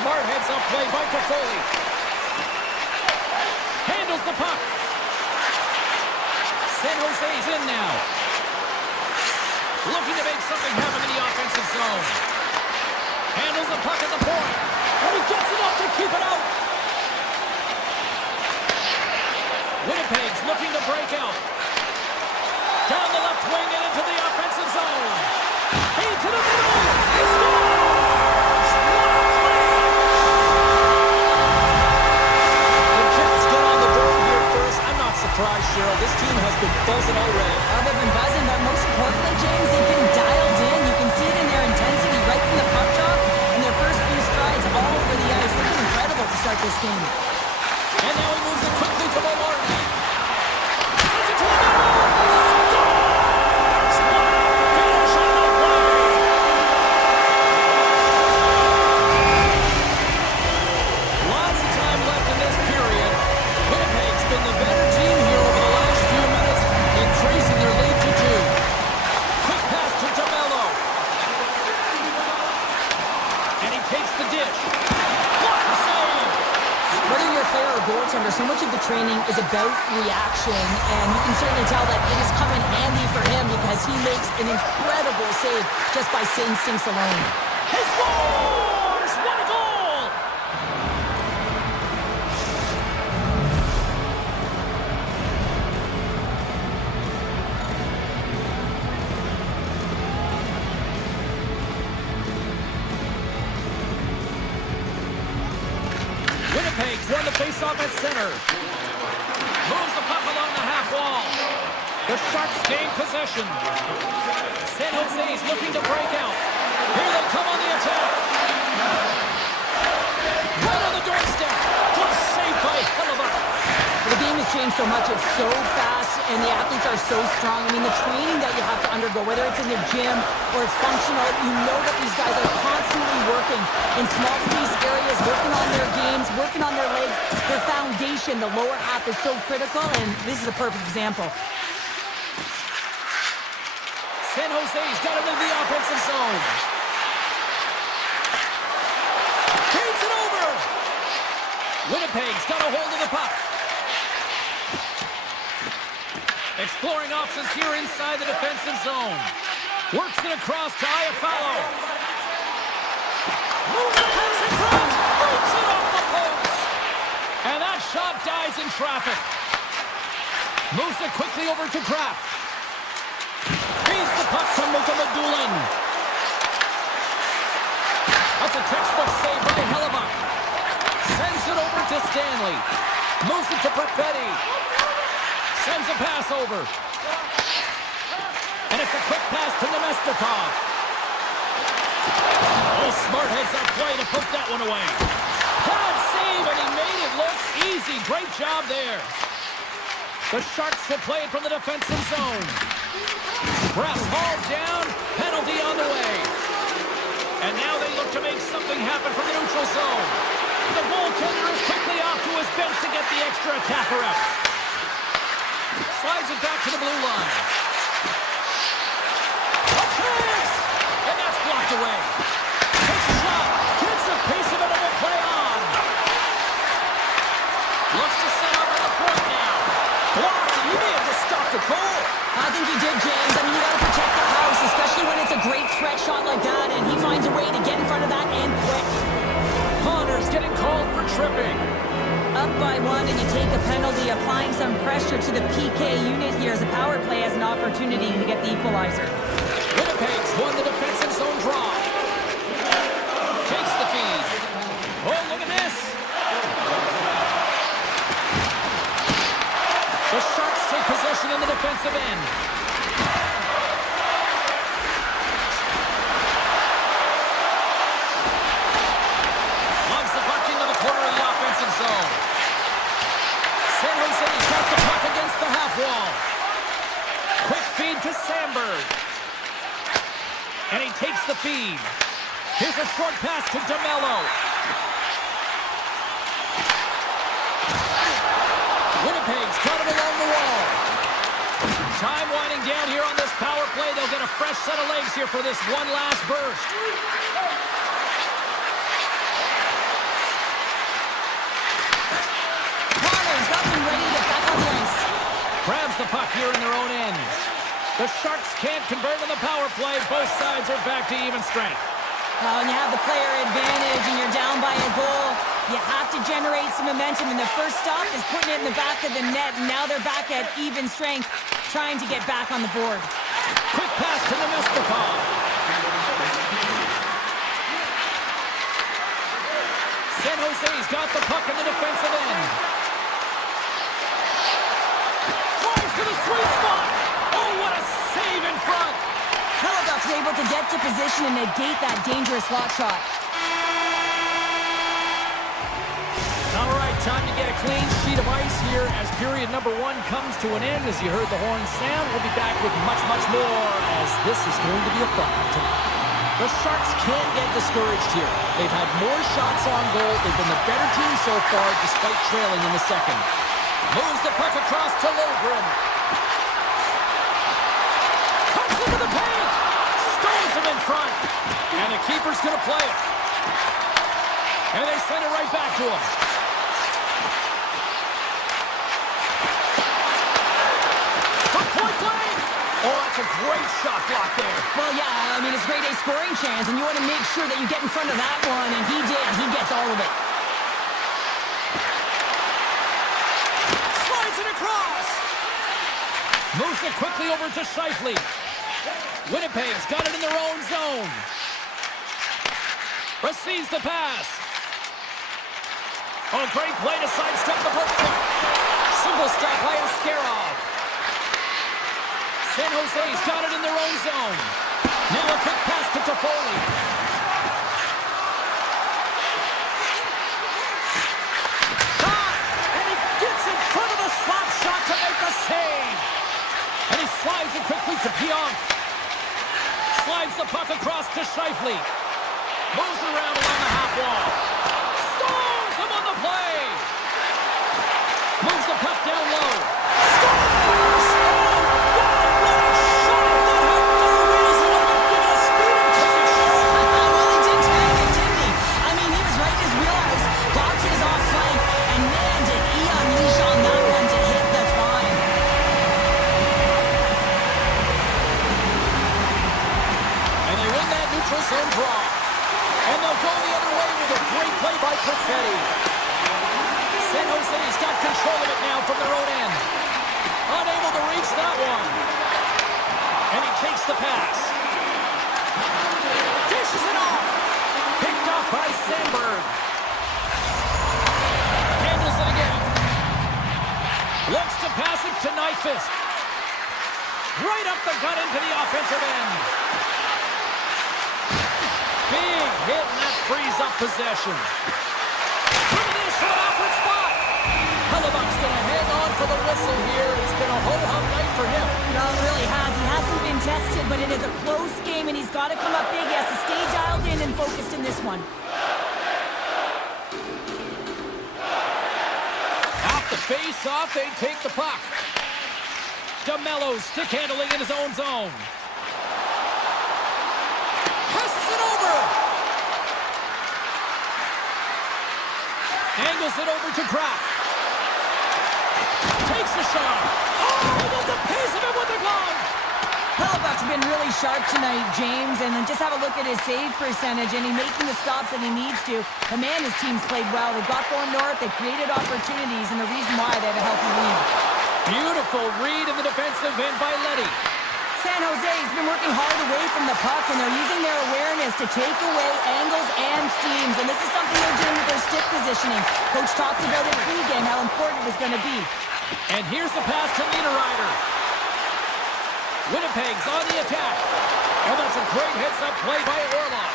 Smart heads-up play by Toffoli. Handles the puck. San Jose's in now. Looking to make something happen in the offensive zone. Handles the puck at the point. And he gets enough to keep it out. Winnipeg's looking to break out. Down the left wing and into the offensive zone. Into the middle. He scores! The Jets get on the board here first. I'm not surprised, Cheryl. This team has been buzzing already. Oh, they've been buzzing, but most importantly, James, they've been dialed in. You can see it in their intensity right from the puck drop and their first few strides all over the ice. They've been incredible to start this game. And now he moves it quickly to Martin. Sends it to the middle. Scores! What a finish on the play! Lots of time left in this period. Winnipeg's been the better team here over the last few minutes, increasing their lead to 2. Quick pass to DeMello. And he takes the dish. What a save! Whether you're a player or goaltender, so much of the training is about reaction, and you can certainly tell that it has come in handy for him because he makes an incredible save just by instincts alone. He scores! What a goal! Winnipeg's won the faceoff at center. Moves the puck along the half wall. The Sharks gain possession. San Jose's looking to break out. Here they come on the attack. Right on the doorstep. Good save by Hellebuck. The game has changed so much. It's so fast, and the athletes are so strong. I mean, the training that you have to undergo, whether it's in the gym or it's functional, you know that these guys are constantly working in small space areas, working on their games, working on their legs. Their foundation, the lower half, is so critical, and this is a perfect example. San Jose's got it in the offensive zone. Feeds it over. Winnipeg's got a hold of the puck. Exploring options here inside the defensive zone. Works it across to Iafallo. Moves the pass in front. Breaks it off the post. And that shot dies in traffic. Moves it quickly over to Kraft. Feeds the puck to Mukamadulin. That's a textbook save by Hellebuck. Sends it over to Stanley. Moves it to Perfetti. Sends a pass over. And it's a quick pass to Nemestikov. Oh, smart heads-up play to put that one away. Hard save, and he made it look easy. Great job there. The Sharks will play it from the defensive zone. Press hauled down. Penalty on the way. And now they look to make something happen from the neutral zone. The goaltender is quickly off to his bench to get the extra attacker out. Slides it back to the blue line. A chance! And that's blocked away. Takes a shot. Gets a piece of it and will play on. Looks to set up at the point now. Blocked, and he may have just stopped the goal. I think he did, James. I mean, you got to protect the house, especially when it's a great threat shot like that, and he finds a way to get in front of that and quick. Connor's getting called for tripping. Up by 1, and you take a penalty, applying some pressure to the PK unit here as the power play has an opportunity to get the equalizer. Winnipeg's won the defensive zone draw. Takes the feed. Oh, look at this. The Sharks take possession in the defensive end. Loves the puck into the corner of the offensive zone. San Jose's got the puck against the half wall. Quick feed to Sandberg. And he takes the feed. Here's a short pass to DeMello. Winnipeg's got him along the wall. Time winding down here on this power play. They'll get a fresh set of legs here for this one last burst. the puck here in their own end. The Sharks can't convert on the power play. Both sides are back to even strength. When you have the player advantage and you're down by a goal, you have to generate some momentum. And the first stop is putting it in the back of the net. And now they're back at even strength, trying to get back on the board. Quick pass to Nemestikov. San Jose's got the puck in the defensive end. Drives to the sweet spot. Oh, what a save in front. Hellebuyck's able to get to position and negate that dangerous slot shot. All right, time to get a clean sheet of ice here as period number 1 comes to an end. As you heard the horn sound, we'll be back with much, much more as this is going to be a fun one tonight. The Sharks can't get discouraged here. They've had more shots on goal. They've been the better team so far despite trailing in the second. Moves the puck across to Liljegren. Cuts into the paint. Stones him in front. And the keeper's going to play it. And they send it right back to him. From point blank. Oh, that's a great shot block there. Well, yeah, I mean, it's grade A scoring chance, and you want to make sure that you get in front of that one, and he did. He gets all of it. Slides it across. Moves it quickly over to Scheifele. Winnipeg's got it in their own zone. Receives the pass. Oh, great play to sidestep the first pick. Simple stop by Askarov. San Jose's got it in their own zone. Now a quick pass to Toffoli. Shot! And he gets in front of the slap shot to make the save. And he slides it quickly to Pionk. Slides the puck across to Scheifele. Moves around along the half wall. Stones him on the play. Moves the puck down low. Scores! Zone draw. And they'll go the other way with a great play by Perfetti. San Jose's got control of it now from their own end. Unable to reach that one. And he takes the pass. Dishes it off. Picked off by Sandberg. Handles it again. Looks to pass it to Nyquist. Right up the gut into the offensive end. Big hit, and that frees up possession. Coming in from an awkward spot. Hellebuyck's going to hang on for the whistle here. It's been a ho-hum night for him. No, it really has. He hasn't been tested, but it is a close game, and he's got to come up big. He has to stay dialed in and focused in this one. Off the face-off, they take the puck. DeMello stick handling in his own zone. Angles it over to Kraft. Takes the shot. Oh, he gets a piece of it with the glove. Hellebuyck's been really sharp tonight, James, and then just have a look at his save percentage, and he's making the stops that he needs to. The man, his team's played well. They've got going north. They've created opportunities, and the reason why they have a healthy lead. Beautiful read in the defensive end by Leddy. San Jose's been working hard away from the puck, and they're using their awareness to take away angles and seams, and this is something they're doing with their stick positioning. Coach talked about it pregame, how important it was going to be. And here's the pass to Niederreiter. Winnipeg's on the attack. And that's a great heads-up play by Orlov.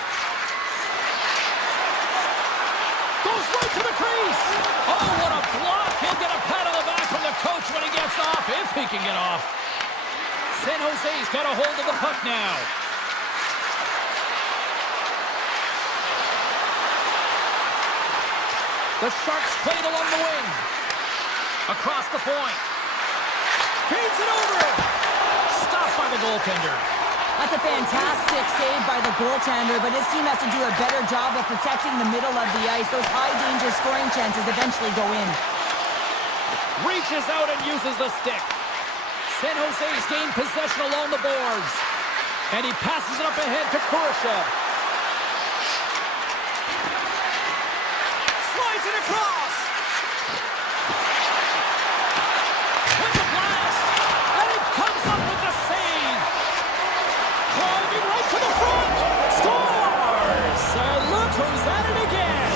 Goes right to the crease. Oh, what a block. He'll get a pat on the back from the coach when he gets off, if he can get off. San Jose's got a hold of the puck now. The Sharks played along the wing. Across the point. Feeds it over. Stopped by the goaltender. That's a fantastic save by the goaltender, but his team has to do a better job of protecting the middle of the ice. Those high-danger scoring chances eventually go in. Reaches out and uses the stick. San Jose's gained possession along the boards. And he passes it up ahead to Kurashev. Slides it across. With the blast. And he comes up with the save. Climbing right to the front. Scores! And look who's at it again.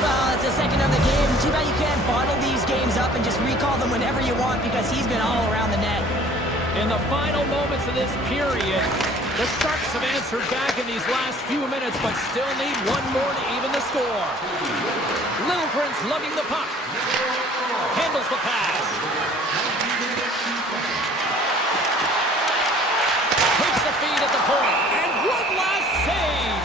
Well, it's the second of the game. Too bad you can't bottle these games up and just recall them whenever you want because he's been all around the net. In the final moments of this period, the Sharks have answered back in these last few minutes, but still need one more to even the score. Little Prince lugging the puck. Handles the pass. Takes the feed at the point. And one last save.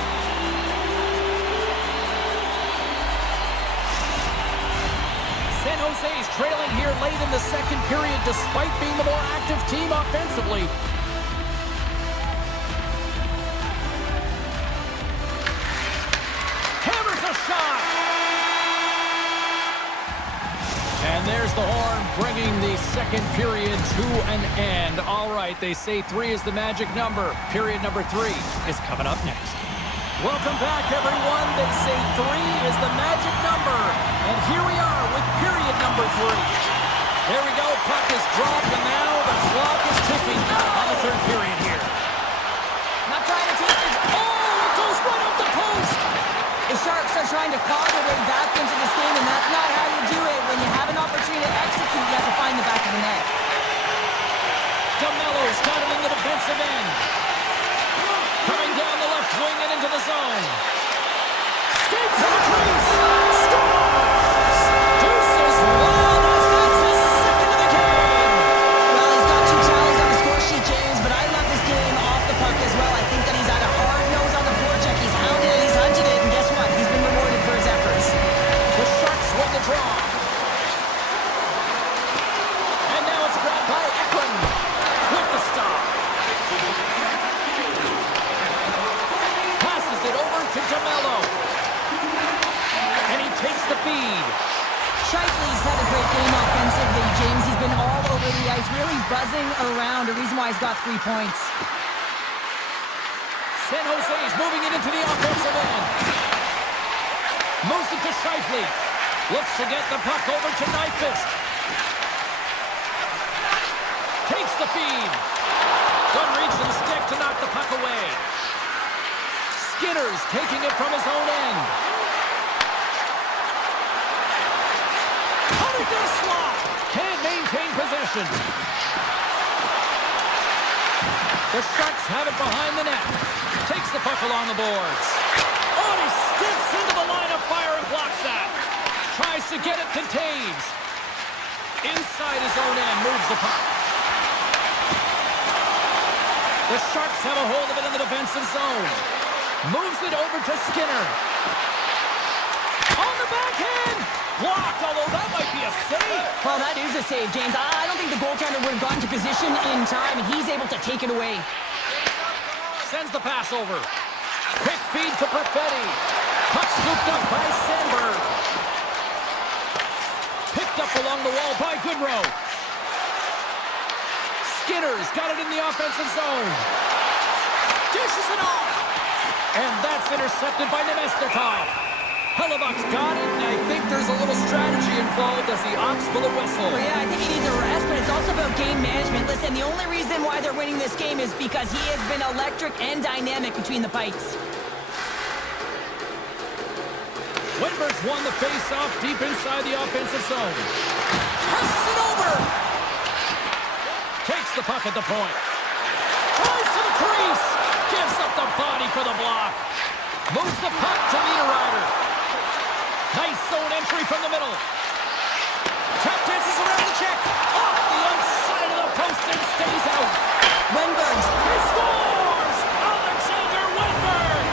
San Jose's trailing here late in the second period despite being the more active team offensively. Hammers a shot! And there's the horn bringing the second period to an end. All right, they say 3 is the magic number. Period number 3 is coming up next. Welcome back, everyone. They say 3 is the magic number. And here we are with period number 3. There we go. Puck is dropped, and now the clock is ticking on the third period here. Not trying to take it. Oh, it goes right up the post. The Sharks are trying to claw their way back into this game, and that's not how you do it. When you have an opportunity to execute, you have to find the back of the net. DeMello's got it in the defensive end. Coming down the left wing and into the zone. Skates to the crease. Scores! Deuces wild as that's his second of the game. Well, he's got 2 tallies on the score sheet, James, but I love this game off the puck as well. I think that he's had a hard nose on the forecheck. He's hounded it, he's hunted it, and guess what? He's been rewarded for his efforts. The Sharks win the draw. And now it's grabbed by Ekman with the stop. Passes it over to DeMello. And he takes the feed. Shifley's had a great game offensively, James. He's been all over the ice, really buzzing around, a reason why he's got 3 points. San Jose's moving it into the offensive end. Moves it to Shifley. Looks to get the puck over to Nyquist. Takes the feed. Good reach to the stick to knock the puck away. Skinner's taking it from his own end. How did this slot? Can't maintain possession. The Sharks have it behind the net. Takes the puck along the boards. Oh, and he steps into the line of fire and blocks that. Tries to get it to Taves. Inside his own end, moves the puck. The Sharks have a hold of it in the defensive zone. Moves it over to Skinner. On the backhand. Blocked, although that might be a save. Well, that is a save, James. I don't think the goaltender would have gotten to position in time, and he's able to take it away. Sends the pass over. Quick feed to Perfetti. Puck scooped up by Sandberg. Picked up along the wall by Goodrow. Skinner's got it in the offensive zone. Dishes it off. And that's intercepted by Nemesnikov. Hellebuck's got it, and I think there's a little strategy involved as he opts for the whistle. Well, yeah, I think he needs a rest, but it's also about game management. Listen, the only reason why they're winning this game is because he has been electric and dynamic between the pipes. Windberg's won the face-off deep inside the offensive zone. Passes it over. Takes the puck at the point. Tries to the crease. Gives up the body for the block. Moves the puck to Niederreiter. Nice zone entry from the middle. Tap dances around the check. Off the inside of the post and stays out. Windberg. He scores! Alexander Windberg!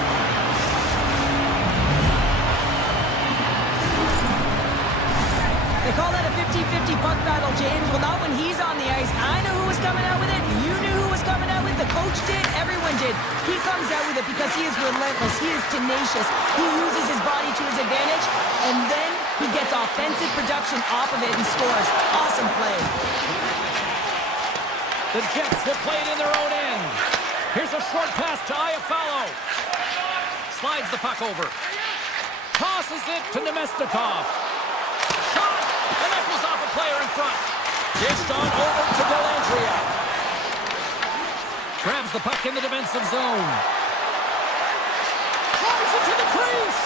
They call that a 50-50 puck battle, James. Well, not when he's on the ice. I know who was coming out with it. You knew who was coming out with it. The coach did. Everyone did. He comes out with it because he is relentless. He is tenacious. He uses his body to his advantage, and then he gets offensive production off of it and scores. Awesome play. The Jets will play it in their own end. Here's a short pass to Iafallo. Slides the puck over. Tosses it to Nemestikov. Shot! And that goes off a player in front. Dished on over to Dellandrea. Grabs the puck in the defensive zone. Drives it to the crease.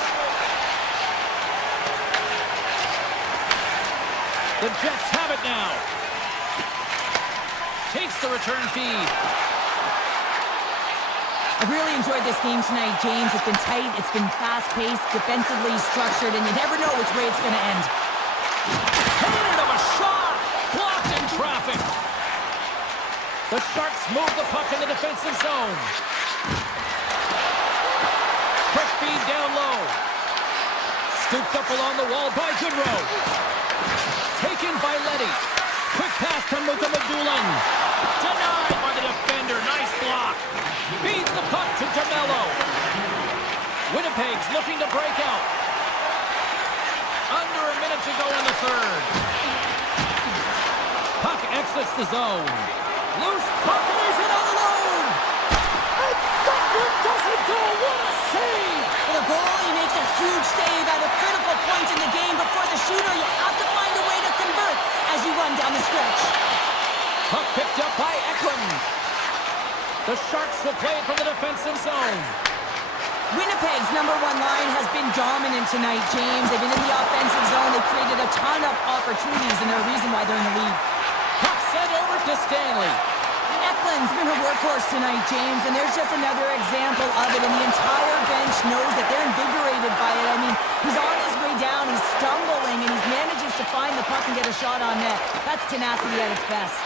The Jets have it now. Takes the return feed. I've really enjoyed this game tonight, James. It's been tight, it's been fast-paced, defensively structured, and you never know which way it's going to end. Hated of a shot! Blocked in traffic. The Sharks move the puck in the defensive zone. Quick feed down low. Scooped up along the wall by Goodrow. Taken by Leddy. Quick pass to Mukamadulin. Denied by the defender. Nice block. Feeds the puck to Jamello. Winnipeg's looking to break out. Under a minute to go in the third. Puck exits the zone. Loose puck and he's in all alone. And that one doesn't go. What a save. For the goalie makes a huge save at a critical point in the game, but for the shooter, you have to find a way to convert as you run down the stretch. Puck picked up by Eklund. The Sharks will play it from the defensive zone. Winnipeg's number one line has been dominant tonight, James. They've been in the offensive zone. They've created a ton of opportunities, and they're a reason why they're in the lead. Puck sent over to Stanley. Eklund's been a workhorse tonight, James, and there's just another example of it, and the entire bench knows that they're invigorated by it. I mean, he's on his way down, he's stumbling, and he manages to find the puck and get a shot on net. That's tenacity at its best.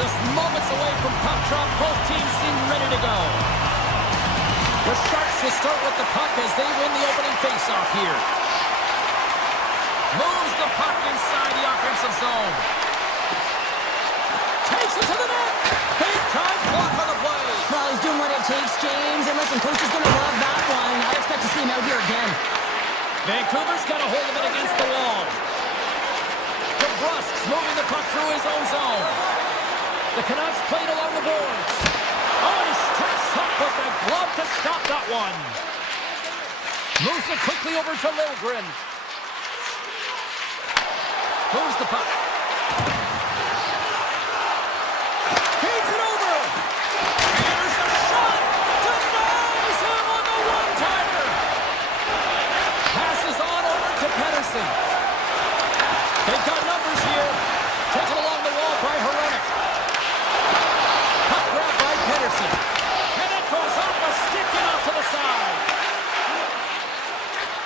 Just moments away from puck drop, both teams seem ready to go. The Sharks will start with the puck as they win the opening faceoff here. Moves the puck inside the offensive zone. Takes it to the net. Big time block on the play. Well, he's doing what it takes, James. And listen, coach is going to love that one. I expect to see him out here again. Vancouver's got a hold of it against the wall. DeBrusk's moving the puck through his own zone. The Canucks played along the boards. Oh, he steps up with a glove to stop that one. Moves it quickly over to Liljegren. Moves the puck. Feeds it over. And there's a shot. Denies him on the one-timer. Passes on over to Pettersson. They've got numbers here. Taken along the wall by Hronek. Puck grab by Pettersson. And it goes off a stick and off to the side.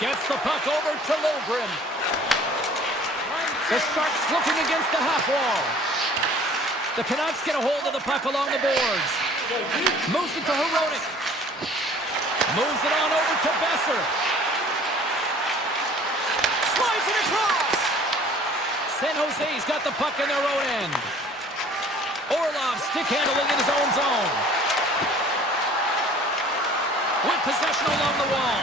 Gets the puck over to Liljegren. The Sharks looking against the half wall. The Canucks get a hold of the puck along the boards. Moves it to Hronek. Moves it on over to Besser. Slides it across. San Jose's got the puck in their own end. Orlov stick handling in his own zone. With possession along the wall.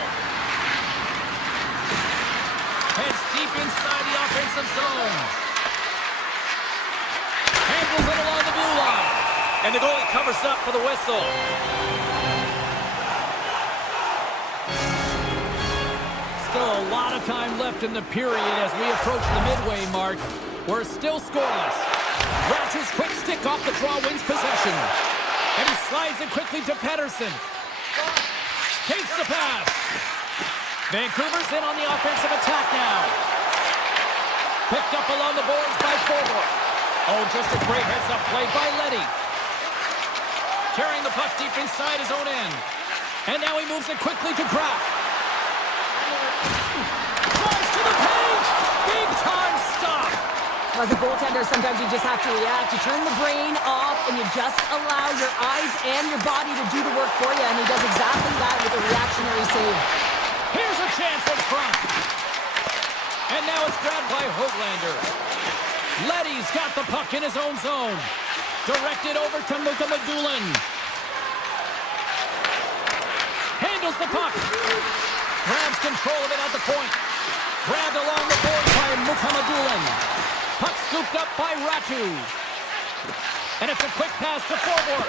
Heads deep inside the offensive zone. Handles it along the blue line. And the goalie covers up for the whistle. Still a lot of time left in the period as we approach the midway mark. We're still scoreless. Ratcher's quick stick off the draw wins possession. And he slides it quickly to Pettersson. Takes the pass. Vancouver's in on the offensive attack now. Picked up along the boards by Forward. Oh, just a great heads-up play by Leddy. Carrying the puck deep inside his own end. And now he moves it quickly to Graf. Drives to the page. Big time stop. As a goaltender, sometimes you just have to react. You turn the brain off and you just allow your eyes and your body to do the work for you. And he does exactly that with a reactionary save. Here's a chance in front. And now it's grabbed by Höglander. Leddy's got the puck in his own zone. Directed over to Mukhamadullin. Handles the puck. Grabs control of it at the point. Grabbed along the boards by Mukhamadullin. Puck scooped up by Ratu. And it's a quick pass to Forward.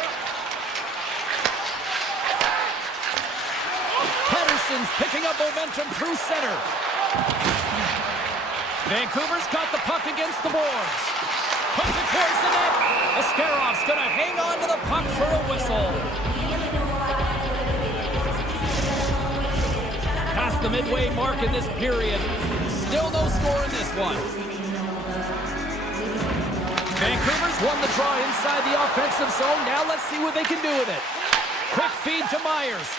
Pettersson's picking up momentum through center. Vancouver's got the puck against the boards. Puts it towards the net. Ascarov's going to hang on to the puck for a whistle. Past the midway mark in this period. Still no score in this one. Vancouver's won the draw inside the offensive zone. Now let's see what they can do with it. Quick feed to Myers.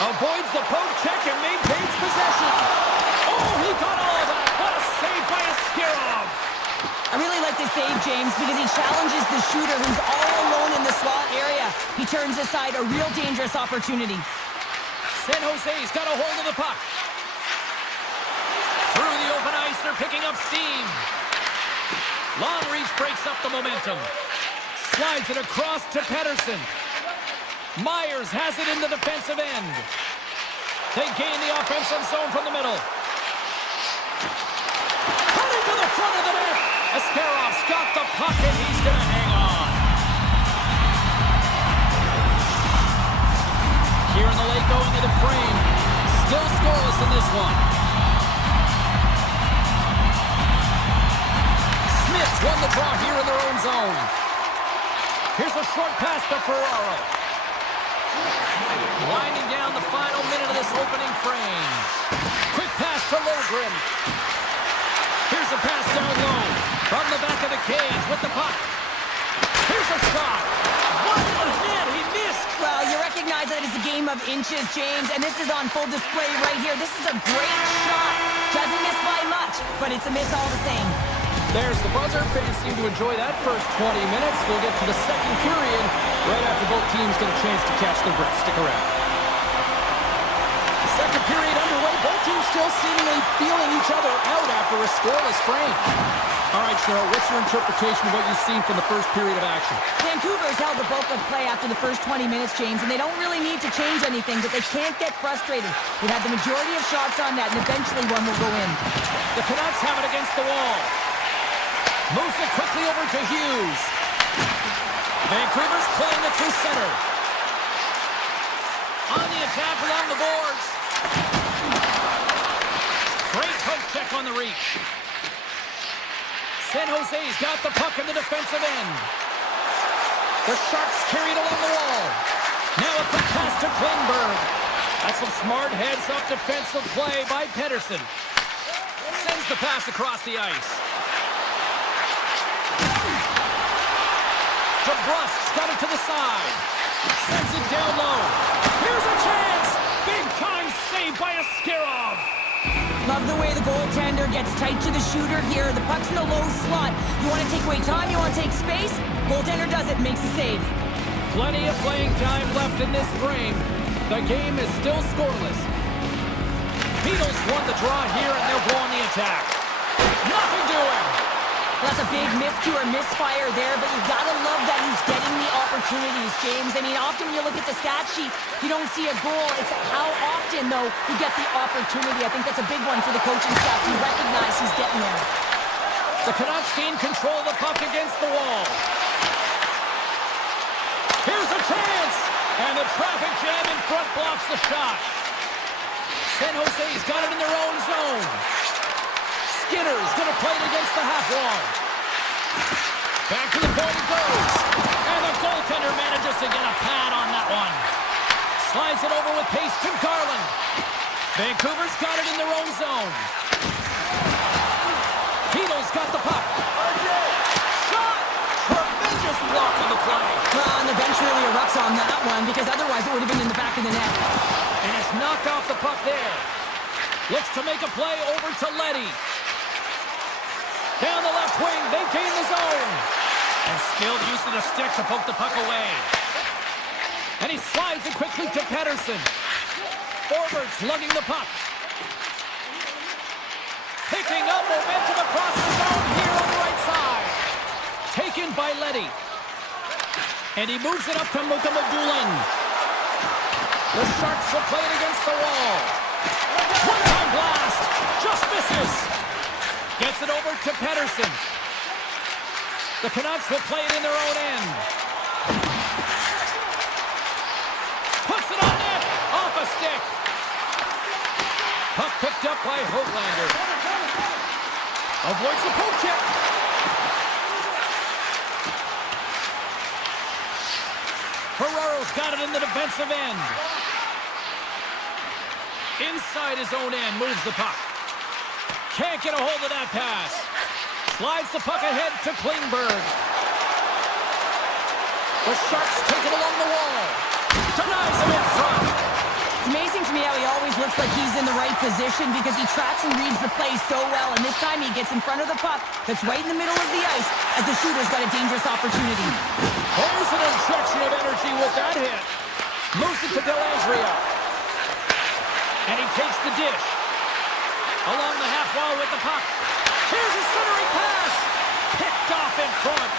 Avoids the poke check and maintains possession. Oh, he got all of that. What a save by Askarov. I really like this save, James, because he challenges the shooter who's all alone in the slot area. He turns aside a real dangerous opportunity. San Jose's got a hold of the puck. Through the open ice, they're picking up steam. Long reach breaks up the momentum. Slides it across to Pettersson. Myers has it in the defensive end. They gain the offensive zone from the middle. Cutting to the front of the net. Askarov's got the puck and he's going to hang on. Here in the late going into frame. Still scoreless in this one. Smith's won the draw here in their own zone. Here's a short pass to Ferraro. Winding down the final minute of this opening frame. Quick pass to Liljegren. Here's a pass down low. From the back of the cage with the puck. Here's a shot. What a hit. He missed. Well, you recognize that it's a game of inches, James, and this is on full display right here. This is a great shot. Doesn't miss by much, but it's a miss all the same. There's the buzzer. Fans seem to enjoy that first 20 minutes. We'll get to the second period right after both teams get a chance to catch their breath. Stick around. Second period underway. Both teams still seemingly feeling each other out after a scoreless frame. All right, Cheryl, what's your interpretation of what you've seen from the first period of action? Vancouver's held the bulk of play after the first 20 minutes, James, and they don't really need to change anything, but they can't get frustrated. They've had the majority of shots on net, and eventually one will go in. The Canucks have it against the wall. Moves it quickly over to Hughes. Vancouver's playing it through center. On the attack along the boards. Great poke check on the reach. San Jose's got the puck in the defensive end. The Sharks carry it along the wall. Now a quick pass to Klingberg. That's some smart heads-up defensive play by Pettersson. Sends the pass across the ice. DeBrusk's got it to the side. Sends it down low. Here's a chance. Big time save by Askarov. Love the way the goaltender gets tight to the shooter here. The puck's in the low slot. You want to take away time, you want to take space. Goaltender does it, makes the save. Plenty of playing time left in this frame. The game is still scoreless. Beatles won the draw here, and they'll go on the attack. Nothing doing. Well, that's a big miscue or misfire there, but you gotta love that he's getting the opportunities, James. I mean, often when you look at the stat sheet, you don't see a goal. It's how often, though, you get the opportunity. I think that's a big one for the coaching staff to recognize he's getting there. The Canucks gain control of the puck against the wall. Here's a chance! And the traffic jam in front blocks the shot. San Jose's got it in their own zone. Skinner's going to play it against the half wall. Back to the point it goes. And the goaltender manages to get a pad on that one. Slides it over with pace to Garland. Vancouver's got it in their own zone. Heedle's got the puck. Shot! Tremendous block on the play. Well, and the bench really erupts on that one, because otherwise it would have been in the back of the net. And it's knocked off the puck there. Looks to make a play over to Leddy. Down the left wing, they gain the zone. And skilled use of the stick to poke the puck away. And he slides it quickly to Pettersson. Forwards lugging the puck. Picking up momentum across the zone here on the right side. Taken by Leddy. And he moves it up to Mukhamadullin. The Sharks will play it against the wall. One-time blast. Just misses. Gets it over to Pettersson. The Canucks will play it in their own end. Puts it on net. Off a stick. Puck picked up by Hoglander. Avoids the poke check. Ferraro's got it in the defensive end. Inside his own end, moves the puck. Can't get a hold of that pass. Slides the puck ahead to Klingberg. The Sharks take it along the wall. Denies him in front. It's amazing to me how he always looks like he's in the right position, because he tracks and reads the play so well, and this time he gets in front of the puck that's right in the middle of the ice as the shooter's got a dangerous opportunity. There's an injection of energy with that hit. Moves it to Dellandrea. And he takes the dish. Along the half wall with the puck. Here's a centering pass. Picked off in front.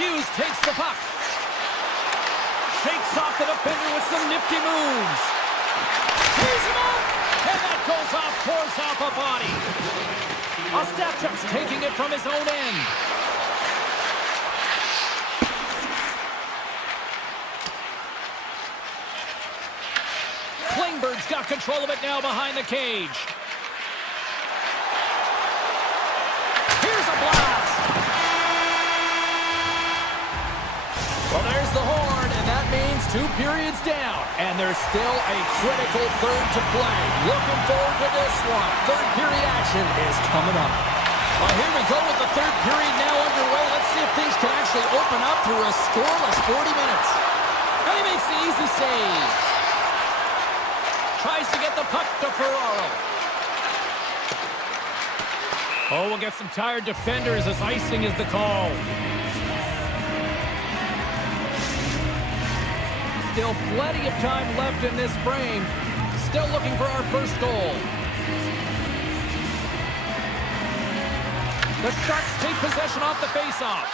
Hughes takes the puck. Shakes off the defender with some nifty moves. Tees him up. And that goes off, pours off a body. Ostapchuk's taking it from his own end. Klingberg's got control of it now behind the cage. Here's a blast. Well, there's the horn, and that means 2 periods down. And there's still a critical third to play. Looking forward to this one. Third period action is coming up. Well, here we go with the third period now underway. Let's see if things can actually open up through a scoreless 40 minutes. And he makes the easy save. Tries to get the puck to Ferraro. Oh, we'll get some tired defenders as icing is the call. Still plenty of time left in this frame. Still looking for our first goal. The Sharks take possession off the faceoff.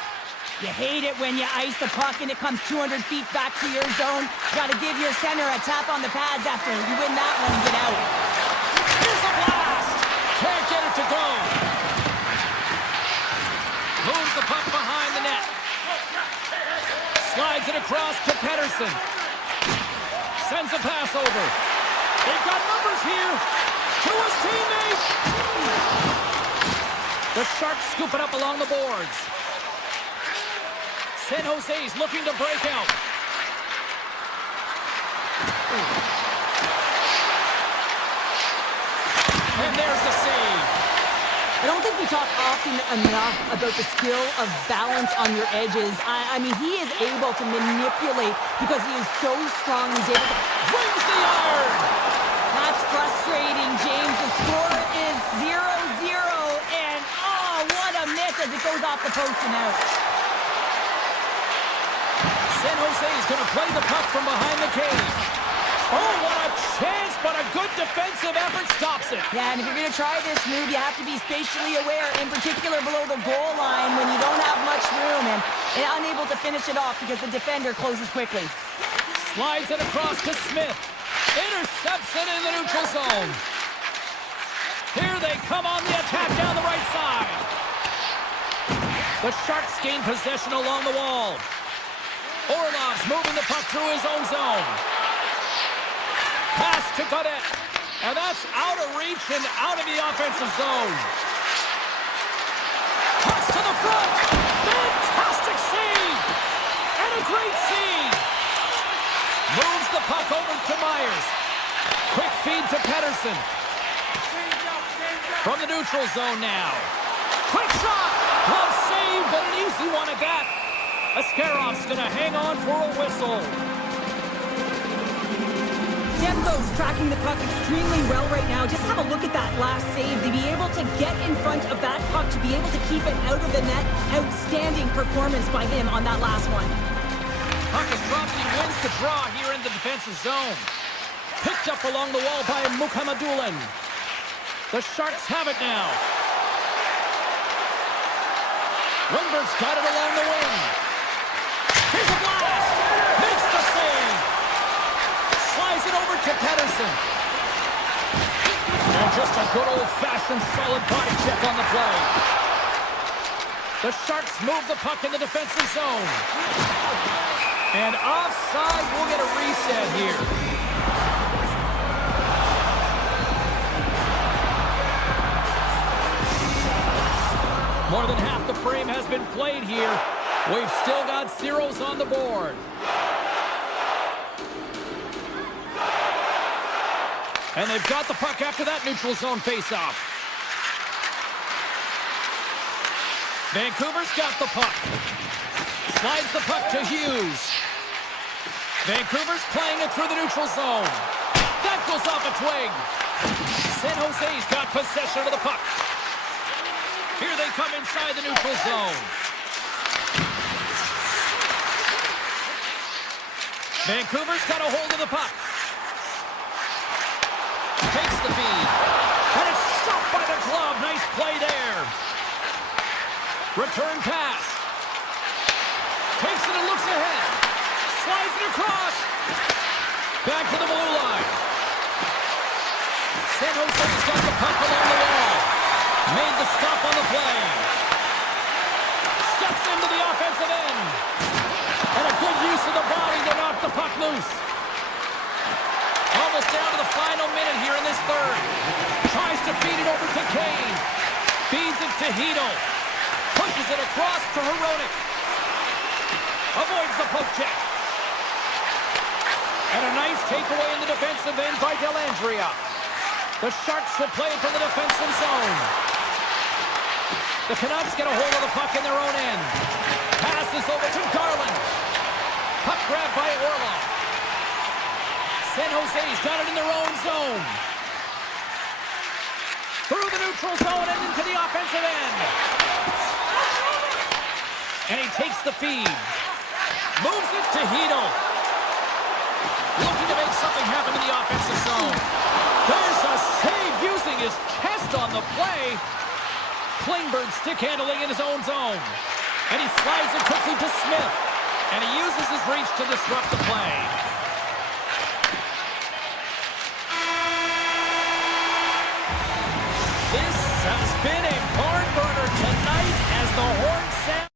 You hate it when you ice the puck and it comes 200 feet back to your zone. Got to give your center a tap on the pads after you win that one and get out. Here's a blast! Can't get it to go. Moves the puck behind the net. Slides it across to Pettersson. Sends a pass over. They've got numbers here. To his teammate. The Sharks scoop it up along the boards. San Jose's looking to break out. And there's the save. I don't think we talk often enough about the skill of balance on your edges. I mean, he is able to manipulate because he is so strong. He's able to... Brings the iron! That's frustrating, James. The score is 0-0, and oh, what a miss as it goes off the post and out. San Jose is going to play the puck from behind the cage. Oh, what a chance, but a good defensive effort stops it. Yeah, and if you're going to try this move, you have to be spatially aware, in particular below the goal line when you don't have much room and unable to finish it off because the defender closes quickly. Slides it across to Smith. Intercepts it in the neutral zone. Here they come on the attack down the right side. The Sharks gain possession along the wall. Orlov's moving the puck through his own zone. Pass to Godet. And that's out of reach and out of the offensive zone. Cuts to the front. Fantastic save. And a great save. Moves the puck over to Myers. Quick feed to Pettersson. From the neutral zone now. Quick shot. Glove save, but an easy one at that. Ascarov's going to hang on for a whistle. Demko's tracking the puck extremely well right now. Just have a look at that last save. To be able to get in front of that puck, to be able to keep it out of the net. Outstanding performance by him on that last one. Puck is dropped and he wins the draw here in the defensive zone. Picked up along the wall by Mukhamadullin. The Sharks have it now. Lundberg's got it along the wing. Here's a blast! Makes the save! Slides it over to Pettersson. And just a good old-fashioned solid body check on the play. The Sharks move the puck in the defensive zone. And offside, we'll get a reset here. More than half the frame has been played here. We've still got zeros on the board. And they've got the puck after that neutral zone faceoff. Vancouver's got the puck. Slides the puck to Hughes. Vancouver's playing it through the neutral zone. That goes off a twig. San Jose's got possession of the puck. Here they come inside the neutral zone. Vancouver's got a hold of the puck. Takes the feed. And it's stopped by the glove. Nice play there. Return pass. Takes it and looks ahead. Slides it across. Back to the blue line. San Jose's got the puck along the wall. Made the stop on the play. Steps into the offensive end. And a good use of the body to knock the puck loose. Almost down to the final minute here in this third. Tries to feed it over to Kane. Feeds it to Hedel. Pushes it across to Hronek. Avoids the poke check. And a nice takeaway in the defensive end by Dellandrea. The Sharks will play from the defensive zone. The Canucks get a hold of the puck in their own end. Passes over to Garland. Puck grabbed by Orlov. San Jose's got it in their own zone. Through the neutral zone and into the offensive end. And he takes the feed. Moves it to Heedle. Looking to make something happen in the offensive zone. There's a save using his chest on the play. Klingberg stick handling in his own zone. And he slides it quickly to Smith. And he uses his reach to disrupt the play. This has been a barn burner tonight as the Horns sound.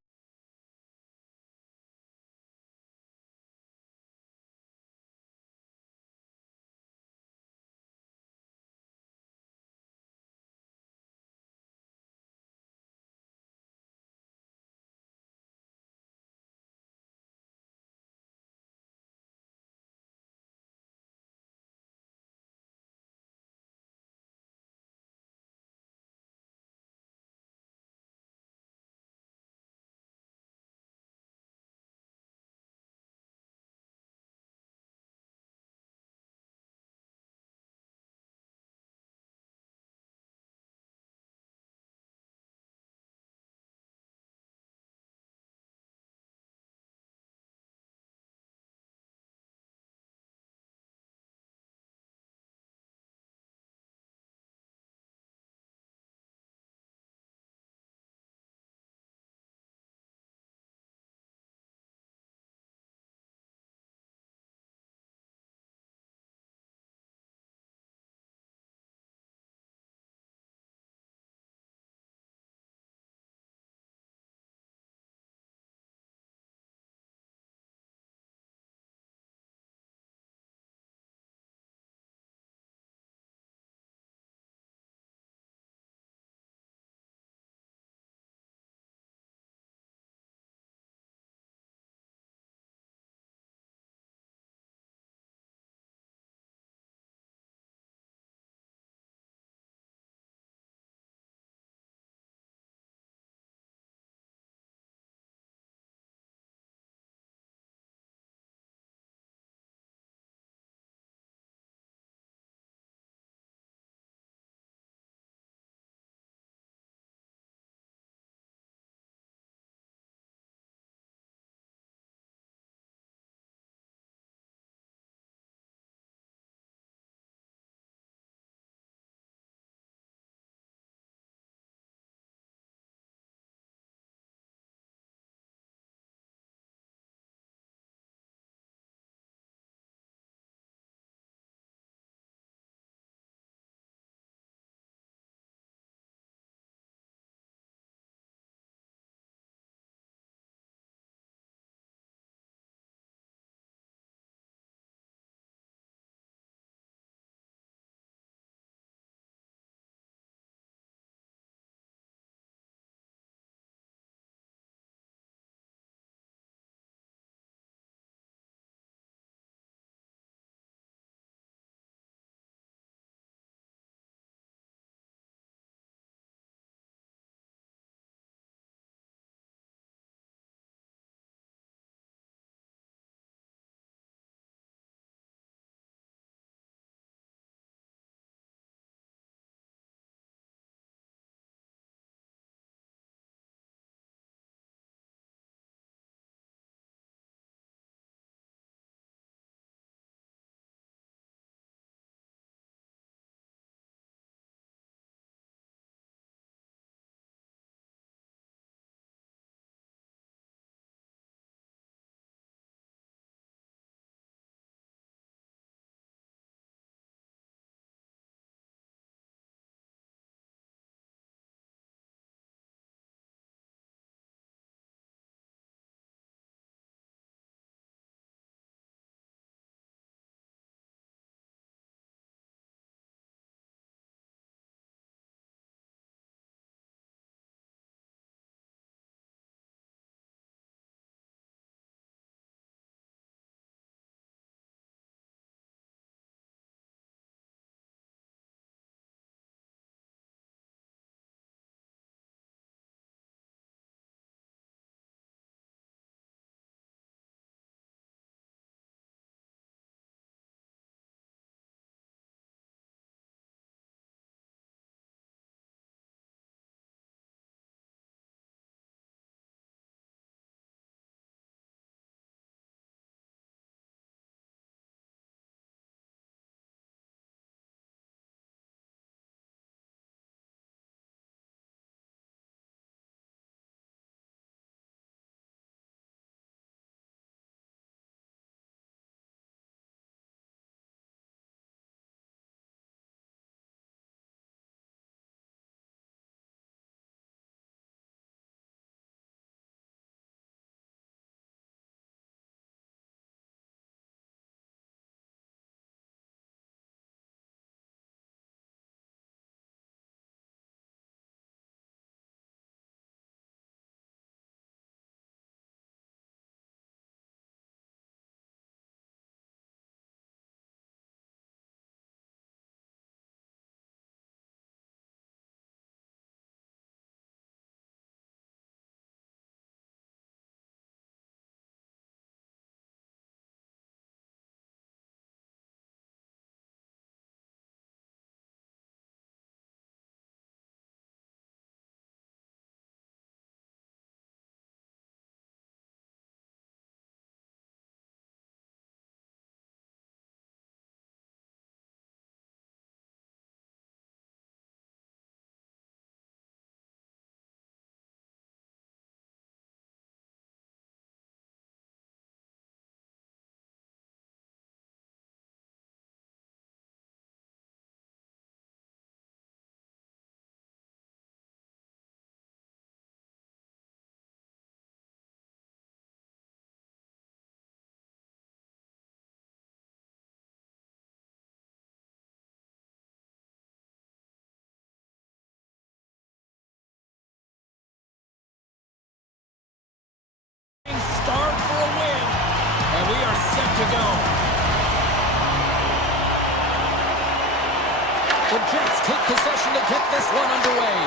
The Jets take possession to get this one underway.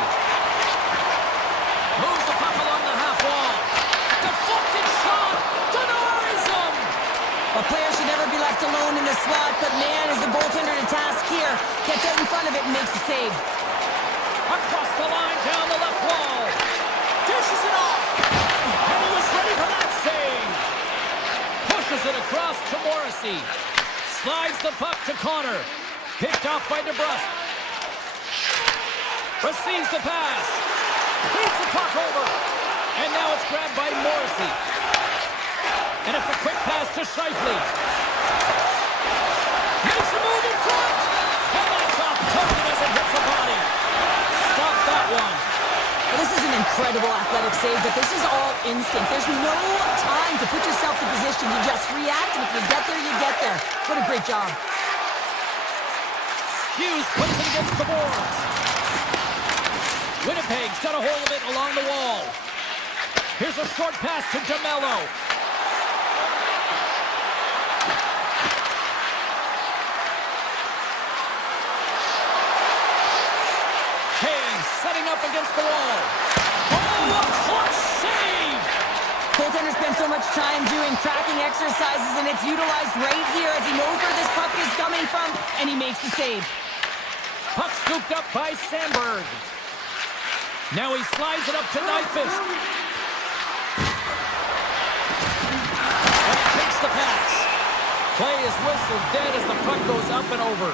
Moves the puck along the half wall. Deflected shot. Denies him. A player should never be left alone in the slot, but man, is the goaltender to task here. Gets out in front of it and makes the save. Across the line, down the left wall. Dishes it off. And he was ready for that save. Pushes it across to Morrissey. Slides the puck to Connor. Picked off by DeBrusque. Receives the pass. Feeds the puck over. And now it's grabbed by Morrissey. And it's a quick pass to Scheifele. Makes a move in front. And that's off target as it hits the body. Stop that one. Well, this is an incredible athletic save, but this is all instinct. There's no time to put yourself in position. You just react, and if you get there, you get there. What a great job. Hughes puts it against the boards. Winnipeg's got a hold of it along the wall. Here's a short pass to DeMello. Hayes setting up against the wall. Oh, a clutch save! Goaltender spends so much time doing tracking exercises, and it's utilized right here as he knows where this puck is coming from, and he makes the save. Puck scooped up by Sandberg. Now he slides it up to Nyquist. And he takes the pass. Play is whistled dead as the puck goes up and over.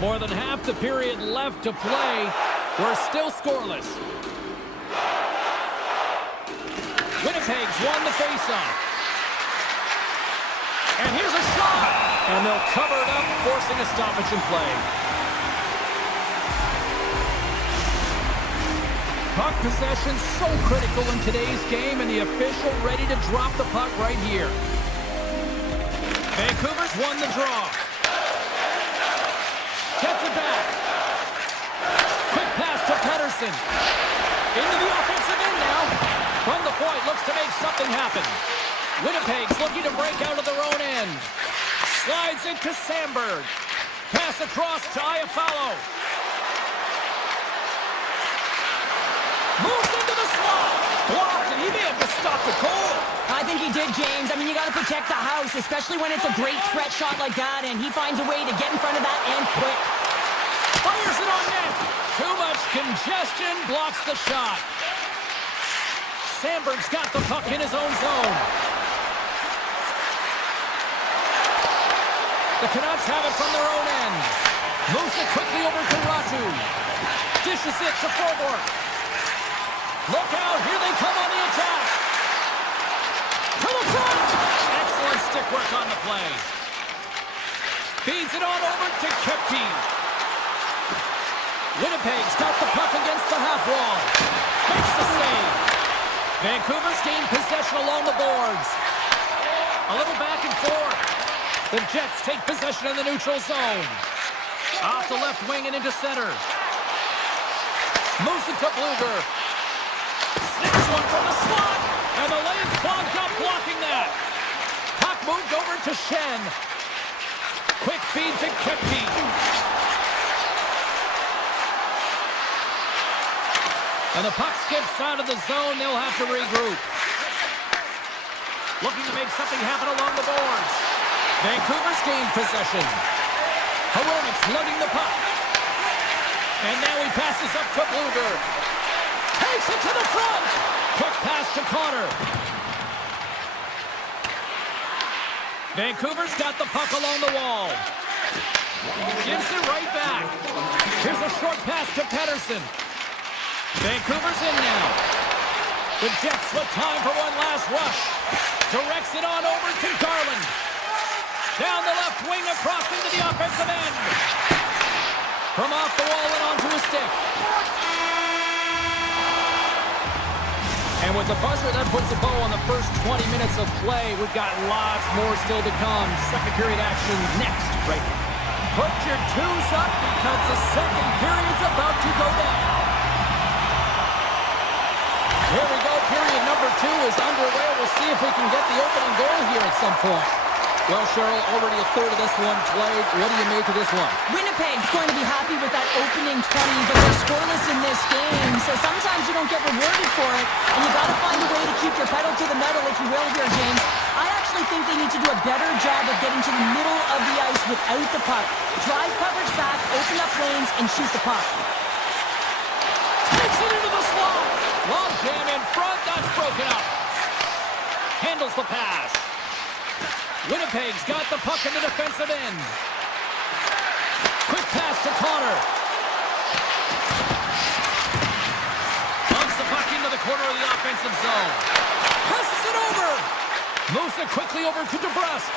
More than half the period left to play. We're still scoreless. Winnipeg's won the faceoff. And here's a shot. And they'll cover it up, forcing a stoppage in play. Puck possession so critical in today's game, and the official ready to drop the puck right here. Vancouver's won the draw. Gets it back. Quick pass to Pettersson. Into the offensive end now. From the point, looks to make something happen. Winnipeg's looking to break out of their own end. Slides into Sandberg. Pass across to Iafallo. Moves into the slot. Blocked, and he may have just stopped the goal. I think he did, James. I mean, you got to protect the house, especially when it's a great threat shot like that, and he finds a way to get in front of that and quick. Fires it on net. Too much congestion, blocks the shot. Sandberg's got the puck in his own zone. The Canucks have it from their own end. Moves it quickly over to Ratu. Dishes it to Forward. Look out, here they come on the attack. To the front. Excellent stick work on the play. Feeds it on over to Kepke. Winnipeg's got the puck against the half wall. Makes the save. Vancouver's gained possession along the boards. A little back and forth. The Jets take possession in the neutral zone. Off the left wing and into center. Moves it to Bluger. Snaps one from the slot. And the lane's clogged up, blocking that. Puck moved over to Shen. Quick feed to Kepke. And the puck skips out of the zone. They'll have to regroup. Looking to make something happen along the boards. Vancouver's gained possession. Hronek's loading the puck. And now he passes up to Bluger. Takes it to the front. Quick pass to Connor. Vancouver's got the puck along the wall. Gives it right back. Here's a short pass to Pettersson. Vancouver's in now. The Jets with time for one last rush. Directs it on over to Garland. Down the left wing across into the offensive end. From off the wall and onto a stick. And with the buzzer, that puts a bow on the first 20 minutes of play. We've got lots more still to come. Second period action next, right now. Put your twos up because the second period's about to go down. Here we go. Period number 2 is underway. We'll see if we can get the opening goal here at some point. Well, Cheryl, already a third of this one played. What do you make of this one? Winnipeg's going to be happy with that opening 20, but they're scoreless in this game, so sometimes you don't get rewarded for it, and you got to find a way to keep your pedal to the metal, if you will, here, James. I actually think they need to do a better job of getting to the middle of the ice without the puck. Drive coverage back, open up lanes, and shoot the puck. Takes it into the slot. Long jam in front. That's broken up. Handles the pass. Winnipeg's got the puck in the defensive end. Quick pass to Connor. Dumps the puck into the corner of the offensive zone. Passes it over. Moves it quickly over to DeBrusque.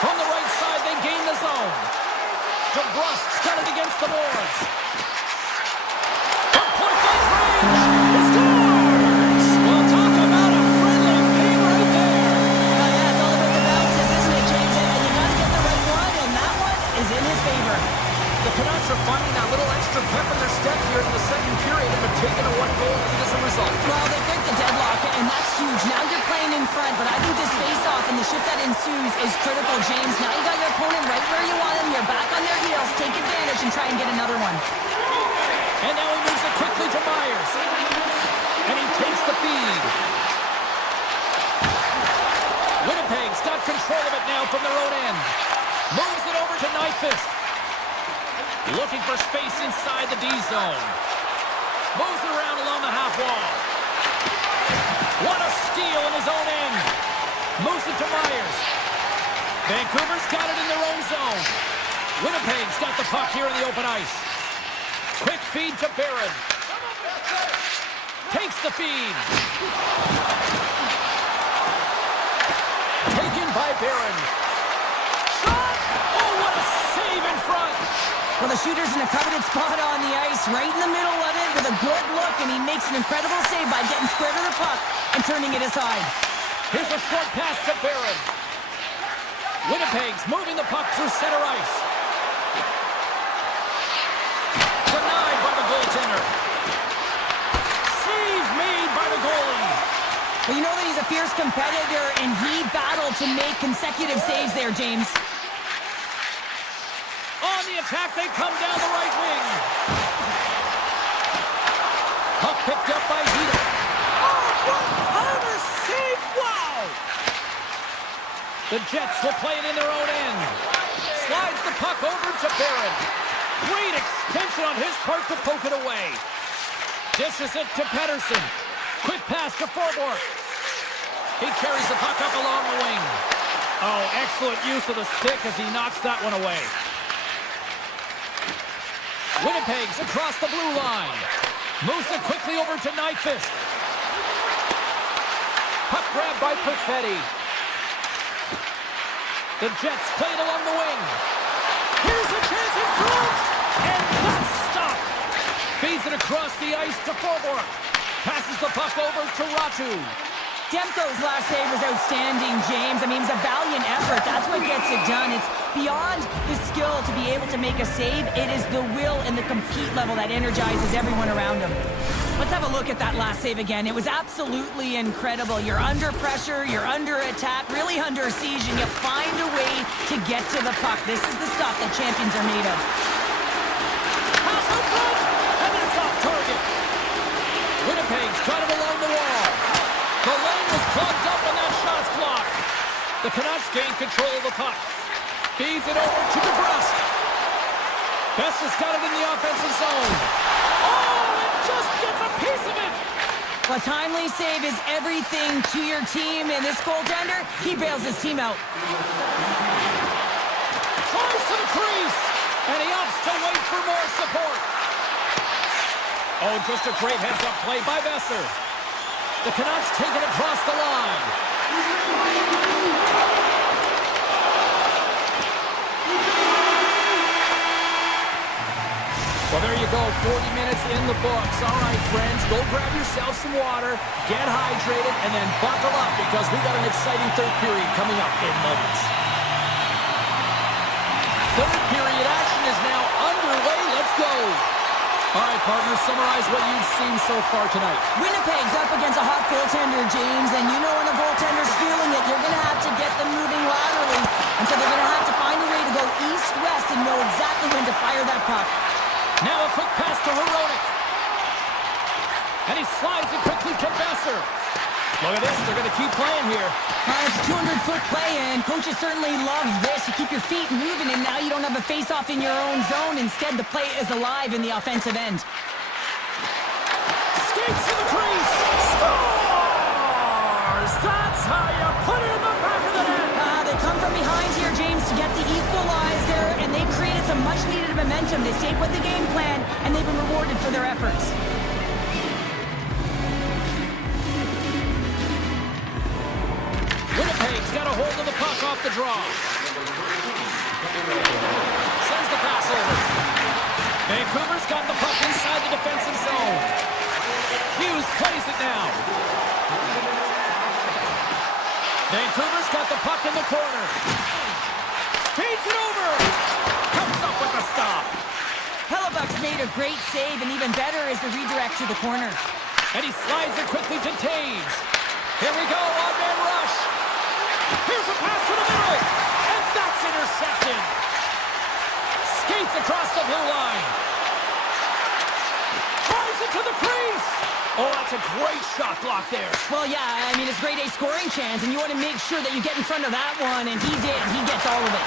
From the right side, they gain the zone. DeBrusque's got it against the boards. From point-blank range. It scores! Well, talk about a friendly game right there. Well, yeah, it's all about the bounces, isn't it, James? And you got to get the right one, and that one is in his favor. The Canucks are finding that little extra pep in their step here in the second period and have taken a one-goal lead as a result. Well, they break the deadlock, and that's huge. Now you're playing in front, but I think this face-off and the shift that ensues is critical, James. Now you got your opponent right where you want him. You're back on their heels. Take advantage and try and get another one. And now he moves it quickly to Myers. And he takes the feed. Winnipeg's got control of it now from their own end. Moves it over to Nyquist. Looking for space inside the D zone. Moves it around along the half wall. What a steal in his own end. Moves it to Myers. Vancouver's got it in their own zone. Winnipeg's got the puck here in the open ice. Quick feed to Barron. Takes the feed. Taken by Barron. Shot! Oh, what a save in front! Well, the shooter's in a coveted spot on the ice, right in the middle of it with a good look, and he makes an incredible save by getting square to the puck and turning it aside. Here's a short pass to Barron. Winnipeg's moving the puck through center ice. Denied by the goaltender. Save made by the goalie. Well, you know that he's a fierce competitor, and he battled to make consecutive saves there, James. On the attack, they come down the right wing. Puck picked up by Heater. Oh, what a save! Wow! The Jets will play it in their own end. Slides the puck over to Barron. Great extension on his part to poke it away. Dishes it to Pettersson. Quick pass to Forborg. He carries the puck up along the wing. Oh, excellent use of the stick as he knocks that one away. Winnipeg's across the blue line. Moves it quickly over to Nyquist. Puck grab by Perfetti. The Jets play it along the wing. Here's a chance in front. And that's stopped. Feeds it across the ice to Forborg. Passes the puck over to Ratu. Demko's last save was outstanding, James. I mean, it's a valiant effort. That's what gets it done. It's beyond the skill to be able to make a save. It is the will and the compete level that energizes everyone around him. Let's have a look at that last save again. It was absolutely incredible. You're under pressure, you're under attack, really under siege, and you find a way to get to the puck. This is the stuff that champions are made of. Pass in front, and it's off target. Winnipeg's got it along the wall. The lane was plugged up and that shot's blocked. The Canucks gain control of the puck. Feeds it over to DeBrusque. Besser's got it in the offensive zone. Oh, it just gets a piece of it. A timely save is everything to your team, and this goaltender, he bails his team out. Tries to the crease, and he opts to wait for more support. Oh, just a great heads-up play by Besser. The Canucks take it across the line. Well, there you go, 40 minutes in the books. All right, friends, go grab yourself some water, get hydrated, and then buckle up because we got an exciting third period coming up in moments. Third period action is now underway. Let's go. All right, partners, summarize what you've seen so far tonight. Winnipeg's up against a hot goaltender, James, and you know an the goaltender's feeling it. You're going to have to get them moving laterally. And so they're going to have to find a way to go east-west and know exactly when to fire that puck. Now a quick pass to Heronic. And he slides it quickly to Besser. Look at this, they're going to keep playing here. It's a 200-foot play, and coaches certainly love this. You keep your feet moving, and now you don't have a face-off in your own zone. Instead, the play is alive in the offensive end. Skates to the crease. Scores! That's how you put it in the back of the net. They come from behind here, James, to get the equalizer, and they created some much-needed momentum. They stayed with the game plan, and they've been rewarded for their efforts. Winnipeg's got a hold of the puck off the draw. Sends the pass over. Vancouver's got the puck inside the defensive zone. Hughes plays it now. Vancouver's got the puck in the corner. Feeds it over. Comes up with a stop. Hellebuck's made a great save, and even better is the redirect to the corner. And he slides it quickly to Taves. Here we go, on-man rush. Here's a pass to the middle, and that's intercepted. Skates across the blue line. Drives it to the crease. Oh, that's a great shot block there. Well, yeah, I mean, it's a grade A scoring chance, and you want to make sure that you get in front of that one, and he did. He gets all of it.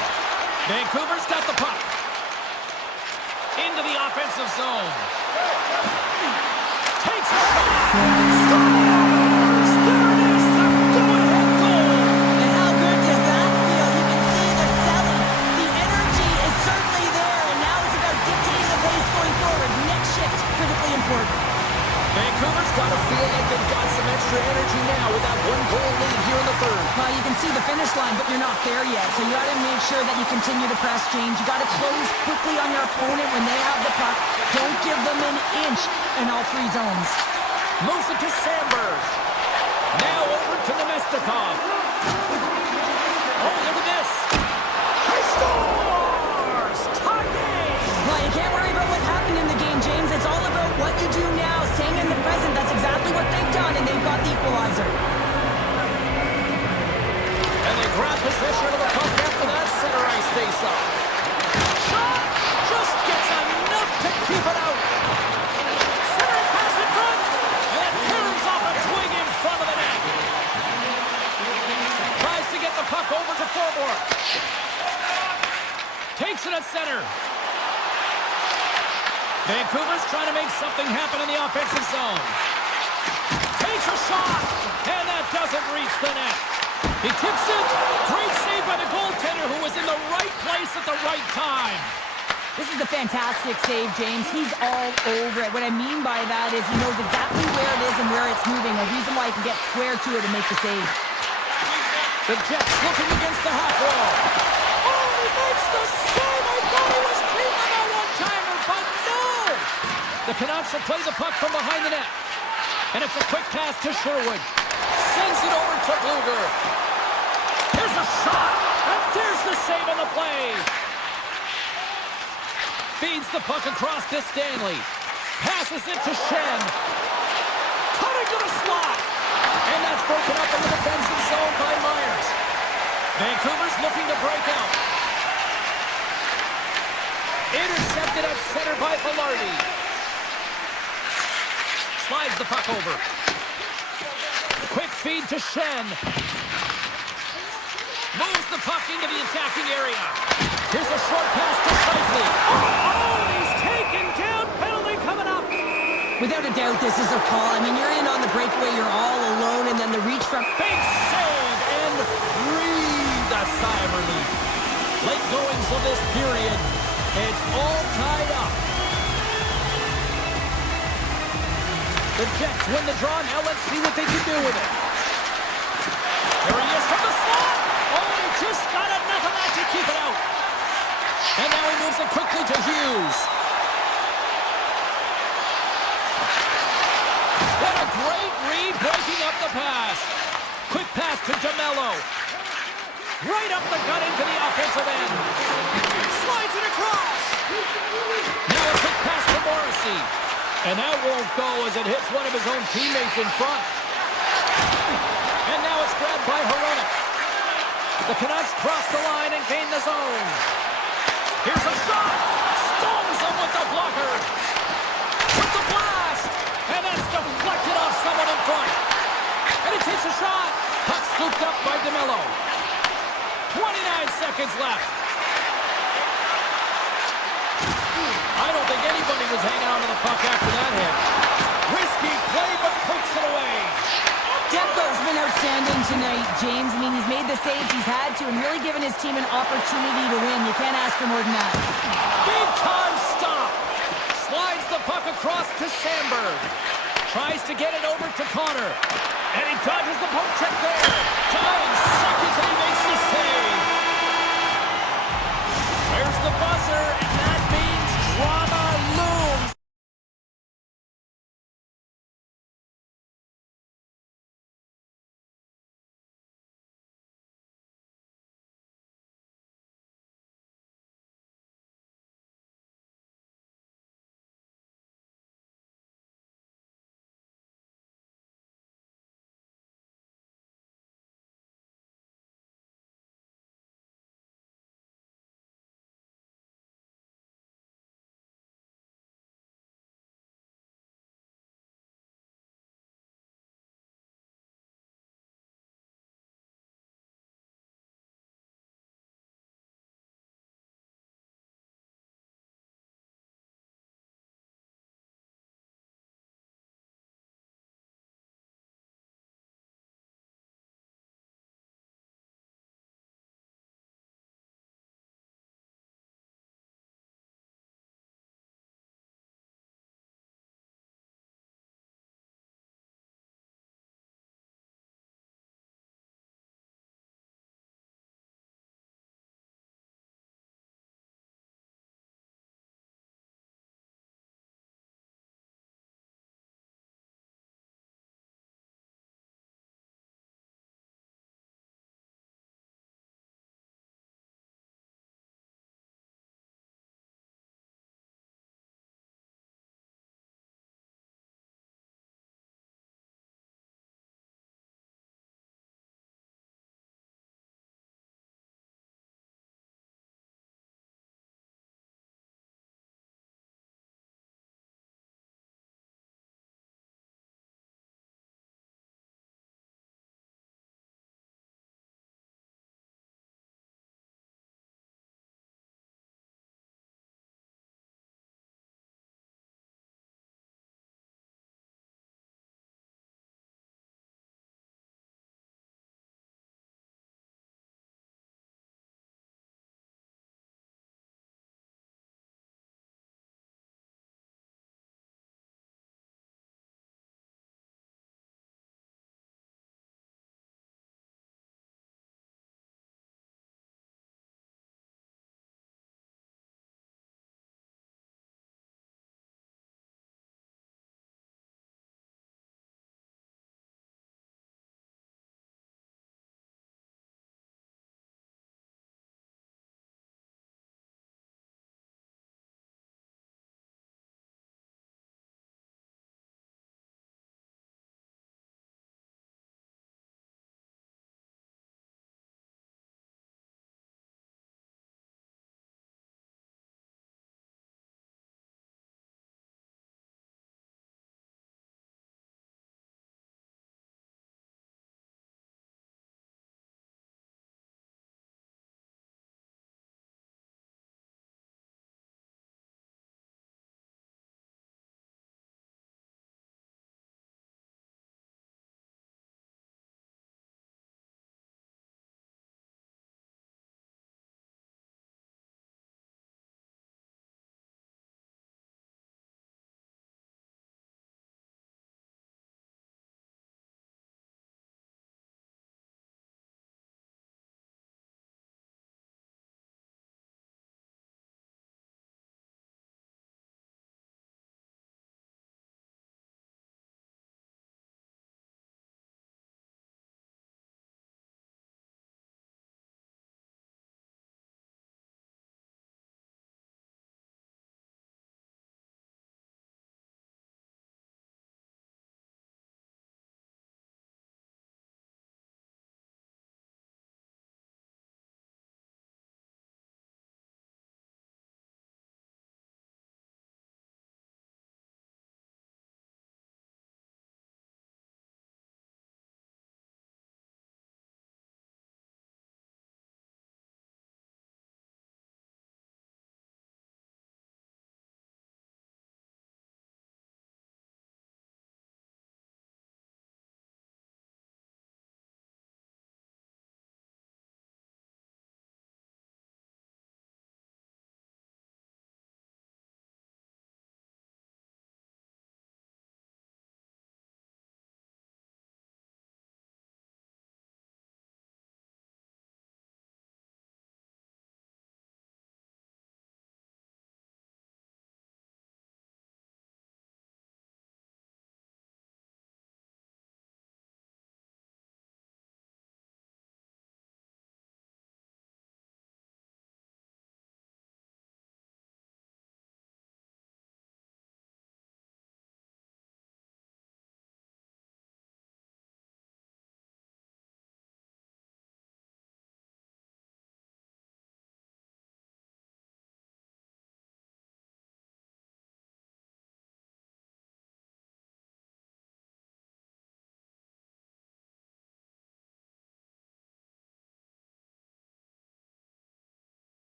Vancouver's got the puck. Into the offensive zone. Takes a shot. Scores! There it is, the go-ahead goal. And how good does that feel? You can see the selling. The energy is certainly there, and now it's about dictating the pace going forward. Next shift, critically important. Vancouver's got to feel like they've got some extra energy now with that one-goal lead here in the third. Well, you can see the finish line, but you're not there yet. So you got to make sure that you continue to press, James. You got to close quickly on your opponent when they have the puck. Don't give them an inch in all three zones. Moves it to Sandberg. Now over to Nemestikov. Oh, look at this. He scores! Tie game! Well, you can't worry about what happened in the game, James. It's all about what you do now, staying in the present. That's exactly what they've done, and they've got the equalizer. And they grab possession of the puck after that center ice face-off. Shot! Just gets enough to keep it out. Center pass in front, and it turns off a twig in front of the net. Tries to get the puck over to Forbort. Takes it at center. Vancouver's trying to make something happen in the offensive zone. Takes a shot, and that doesn't reach the net. He tips it. Great save by the goaltender, who was in the right place at the right time. This is a fantastic save, James. He's all over it. What I mean by that is he knows exactly where it is and where it's moving, a reason why he can get square to it and make the save. The Jets looking against the half wall. Oh, he makes the save. I thought he was beaten on that one-timer, but no! The Canucks will play the puck from behind the net. And it's a quick pass to Sherwood. Sends it over to Bluger. Here's a shot, and there's the save on the play. Feeds the puck across to Stanley. Passes it to Shen. Cutting to the slot. And that's broken up in the defensive zone by Myers. Vancouver's looking to break out. Intercepted at center by Velarde. Slides the puck over. Quick feed to Shen. Moves the puck into the attacking area. Here's a short pass to Shifley. Oh, he's taken down. Penalty coming up. Without a doubt, this is a call. I mean, you're in on the breakaway, you're all alone, and then the reach from... Big save, and breathe a sigh of relief. Late goings of this period. It's all tied up. The Jets win the draw. Now let's see what they can do with it. There he is from the slot. Oh, he just got enough of that to keep it out. And now he moves it quickly to Hughes. What a great read, breaking up the pass. Quick pass to DeMello. Right up the gut into the offensive end. Slides it across. Now a quick pass to Morrissey. And that won't go as it hits one of his own teammates in front. And now it's grabbed by Hronek. The Canucks cross the line and gain the zone. Here's a shot. Stones him with the blocker. With the blast. And that's deflected off someone in front. And he takes a shot. Puck scooped up by DeMello. 29 seconds left. I don't think anybody was hanging on to the puck after that hit. Risky play, but pokes it away. Demko's been outstanding tonight, James. I mean, he's made the saves he's had to and really given his team an opportunity to win. You can't ask for more than that. Big time stop. Slides the puck across to Sandberg. Tries to get it over to Connor. And he dodges the poke check there. 9 seconds and he makes the save. There's the buzzer, and that means drama looms.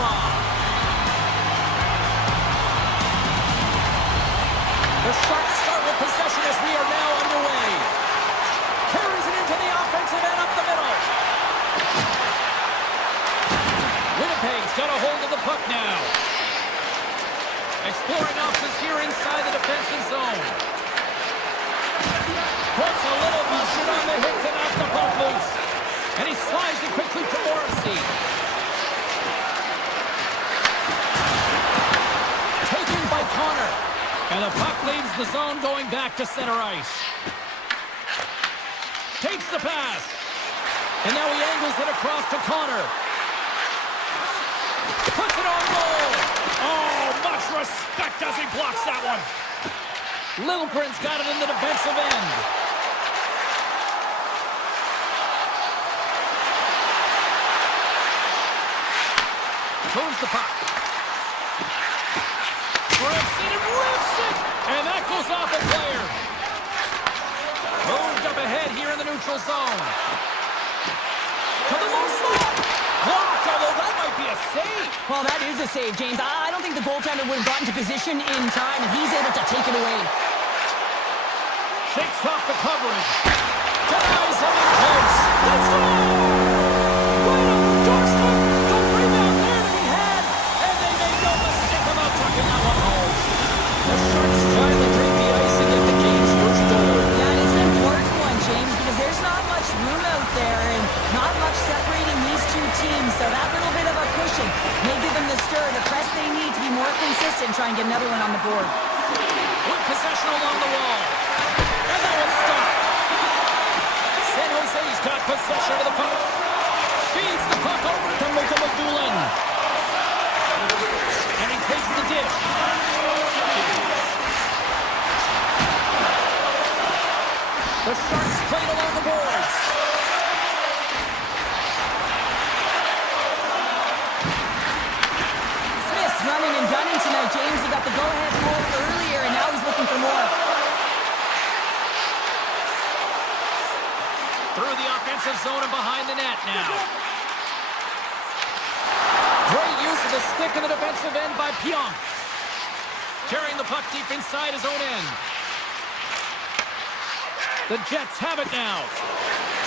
draw. The Sharks start with possession as we are now underway. Carries it into the offensive end up the middle. Winnipeg's got a hold of the puck now. Exploring options here inside the defensive zone. Puts a little mustard on the hit to knock the puck loose. And he slides it quickly to Morrissey. Taken by Connor. And the puck leaves the zone going back to center ice. Takes the pass. And now he angles it across to Connor. Puts it on goal. Oh, much respect as he blocks that one. Littleprin's got it in the defensive end. Moves the puck. Rips it and rips it! And that goes off a player. Moved up ahead here in the neutral zone. To the low slot. Blocked, although that might be a save. Well, that is a save, James. I don't think the goaltender would have gotten to position in time, and he's able to take it away. Shakes off the coverage. Denies him in close. Let's go! Right on the doorstep. The rebound there to be had. And they made no mistake about tucking that one home. The Sharks finally break the ice and get the game's first goal. Yeah, it's an important one, James, because there's not much room out there and not much separating these two teams. So that little bit of a cushion may give them the stir, the press they need to be more consistent, try and get another one on the board. With possession along the wall. And that one's stopped. San Jose's got possession of the puck. Feeds the puck over to Luka McDoolin. And he takes the dish. The Sharks played along the boards. Smith's running and gunning tonight, James. He got the go-ahead goal earlier, and now he's looking for more. Through the offensive zone and behind the net now. Great use of the stick in the defensive end by Pionk. Carrying the puck deep inside his own end. The Jets have it now.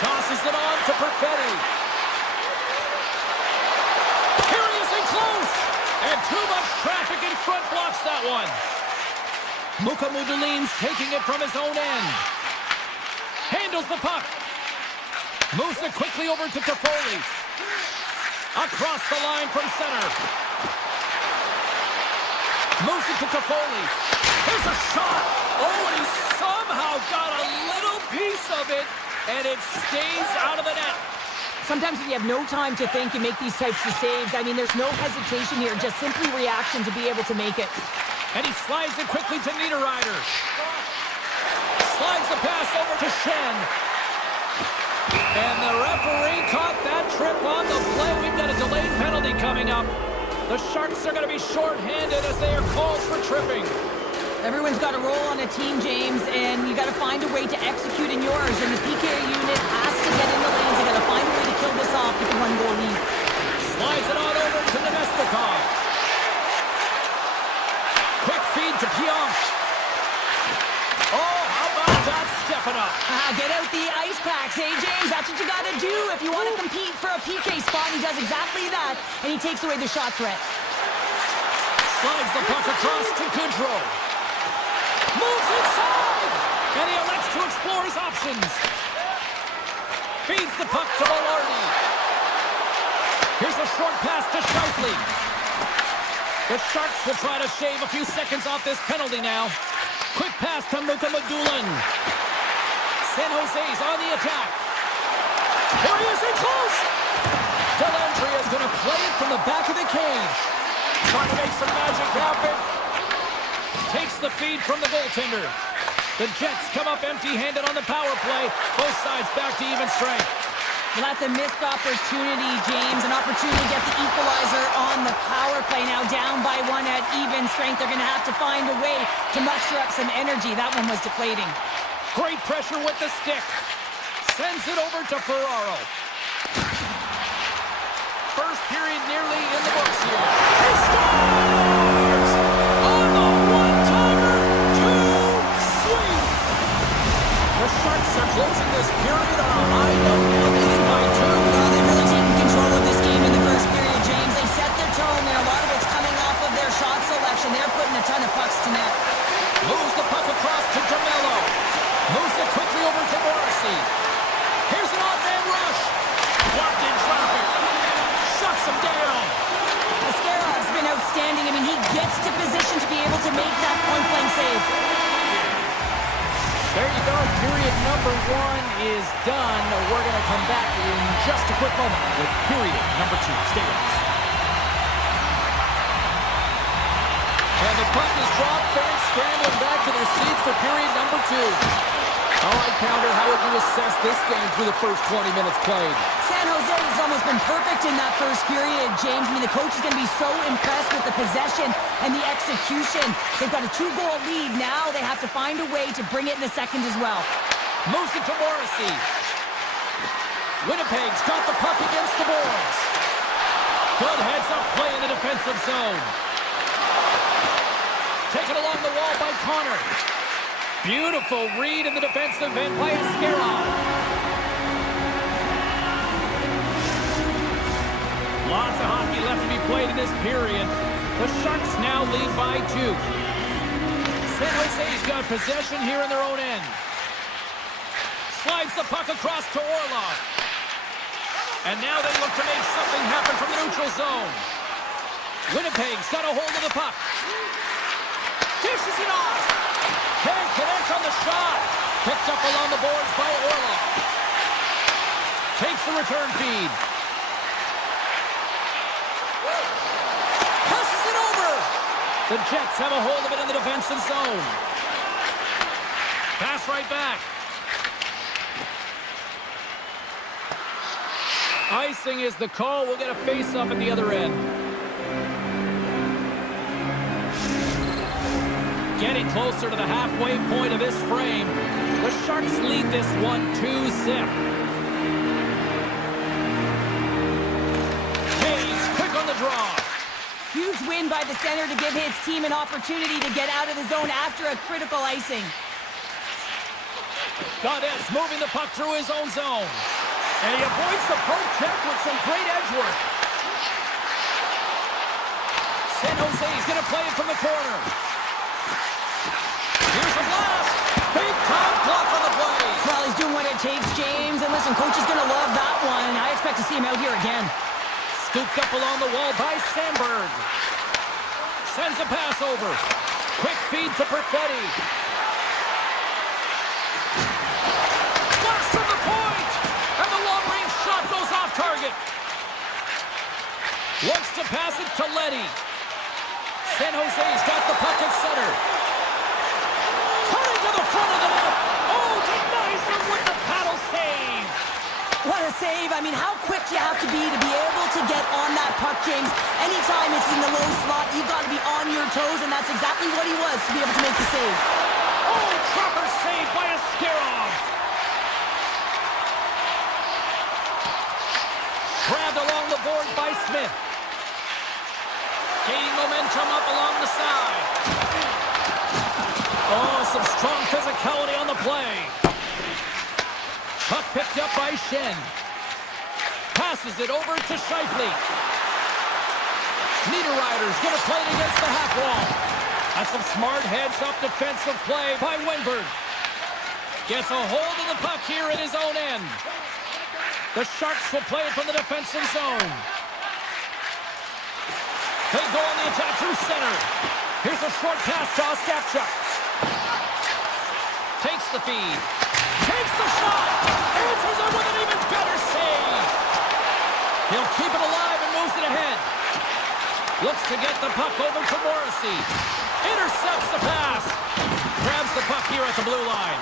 Tosses it on to Perfetti. Here he is in close. And too much traffic in front blocks that one. Luka Mudulin's taking it from his own end. Handles the puck. Moves it quickly over to Toffoli. Across the line from center. Moves it to Toffoli. Here's a shot. Oh, and he somehow got a little piece of it, and it stays out of the net. Sometimes when you have no time to think, you make these types of saves. I mean, there's no hesitation here, just simply reaction to be able to make it. And he slides it quickly to Niederreiter. Slides the pass over to Shen. And the referee caught that trip on the play. We've got a delayed penalty coming up. The Sharks are going to be shorthanded as they are called for tripping. Everyone's got a role on a team, James, and you got to find a way to execute in yours. And the PK unit has to get in the lanes. They got to find a way to kill this off with a one-goal lead. Slides it on over to Nemestikov. Quick feed to Pionk. Oh, how about that stepping up? Get out the ice packs, hey, James? That's what you got to do if you want to compete for a PK spot. He does exactly that, and he takes away the shot threat. Slides the puck across to Goodrow. Moves inside! And he elects to explore his options. Feeds the puck to Velarde. Here's a short pass to Scheifele. The Sharks will try to shave a few seconds off this penalty now. Quick pass to Luka Magulin. San Jose's on the attack. Here he is in close! Dellandrea is going to play it from the back of the cage. Trying to make some magic happen. Takes the feed from the goaltender. The Jets come up empty-handed on the power play. Both sides back to even strength. Well, that's a missed opportunity, James. An opportunity to get the equalizer on the power play. Now down by one at even strength. They're going to have to find a way to muster up some energy. That one was deflating. Great pressure with the stick. Sends it over to Ferraro. First period nearly in the books here. He scores! On the one-timer, too sweet! The Sharks are closing this period on a high note, now leading by 2. Well, they've really taken control of this game in the first period, James. They've set their tone, and a lot of it's coming off of their shot selection. They're putting a ton of pucks to net. Moves the puck across to Jamello. Moves it quickly over to Morrissey. Here's an off-man rush. Blocked in traffic. Shuts him down. Mascaro's been outstanding. I mean, he gets to position to be able to make that point-blank save. There you go. Period number 1 is done. We're going to come back in just a quick moment with period number 2. Stay with us. And the puck is dropped. Fans scrambling back to their seats for period number 2. All right, Pounder, how would you assess this game through the first 20 minutes played? San Jose has almost been perfect in that first period, James. I mean, the coach is going to be so impressed with the possession and the execution. They've got a 2-goal lead. Now they have to find a way to bring it in the second as well. Moves it to Morrissey. Winnipeg's got the puck against the boards. Good heads-up play in the defensive zone. Taken along the wall by Connor. Beautiful read in the defensive end by Askarov. Lots of hockey left to be played in this period. The Sharks now lead by 2. San Jose's got possession here in their own end. Slides the puck across to Orlov. And now they look to make something happen from the neutral zone. Winnipeg's got a hold of the puck. Dishes it off. Can't connect on the shot. Picked up along the boards by Orlov. Takes the return feed. Passes it over. The Jets have a hold of it in the defensive zone. Pass right back. Icing is the call. We'll get a face-up at the other end. Getting closer to the halfway point of this frame. The Sharks lead this one 2-zip. Hayes quick on the draw. Huge win by the center to give his team an opportunity to get out of the zone after a critical icing. Gaudet's moving the puck through his own zone. And he avoids the poke check with some great edge work. San Jose's going to play it from the corner. Here's a blast. Big time block on the play. Well, he's doing what it takes, James. And listen, coach is going to love that one. I expect to see him out here again. Scooped up along the wall by Sandberg. Sends a pass over. Quick feed to Perfetti. Blast from the point. And the long-range shot goes off target. Looks to pass it to Leddy. San Jose's got the puck at center. Cutting to the front of the net. Oh, denies him with the paddle save. What a save. I mean, how quick do you have to be able to get on that puck, James? Anytime it's in the low slot, you've got to be on your toes, and that's exactly what he was to be able to make the save. Oh, proper save by Askarov. Grabbed along the board by Smith. Gaining momentum up along the side. Oh, some strong physicality on the play. Puck picked up by Shen. Passes it over to Scheifele. Niederreiter's going to play it against the half wall. That's some smart heads-up defensive play by Wenberg. Gets a hold of the puck here in his own end. The Sharks will play it from the defensive zone. They go on the attack through center. Here's a short pass to Ostapchuk. Takes the feed. Takes the shot. Answers it with an even better save. He'll keep it alive and moves it ahead. Looks to get the puck over to Morrissey. Intercepts the pass. Grabs the puck here at the blue line.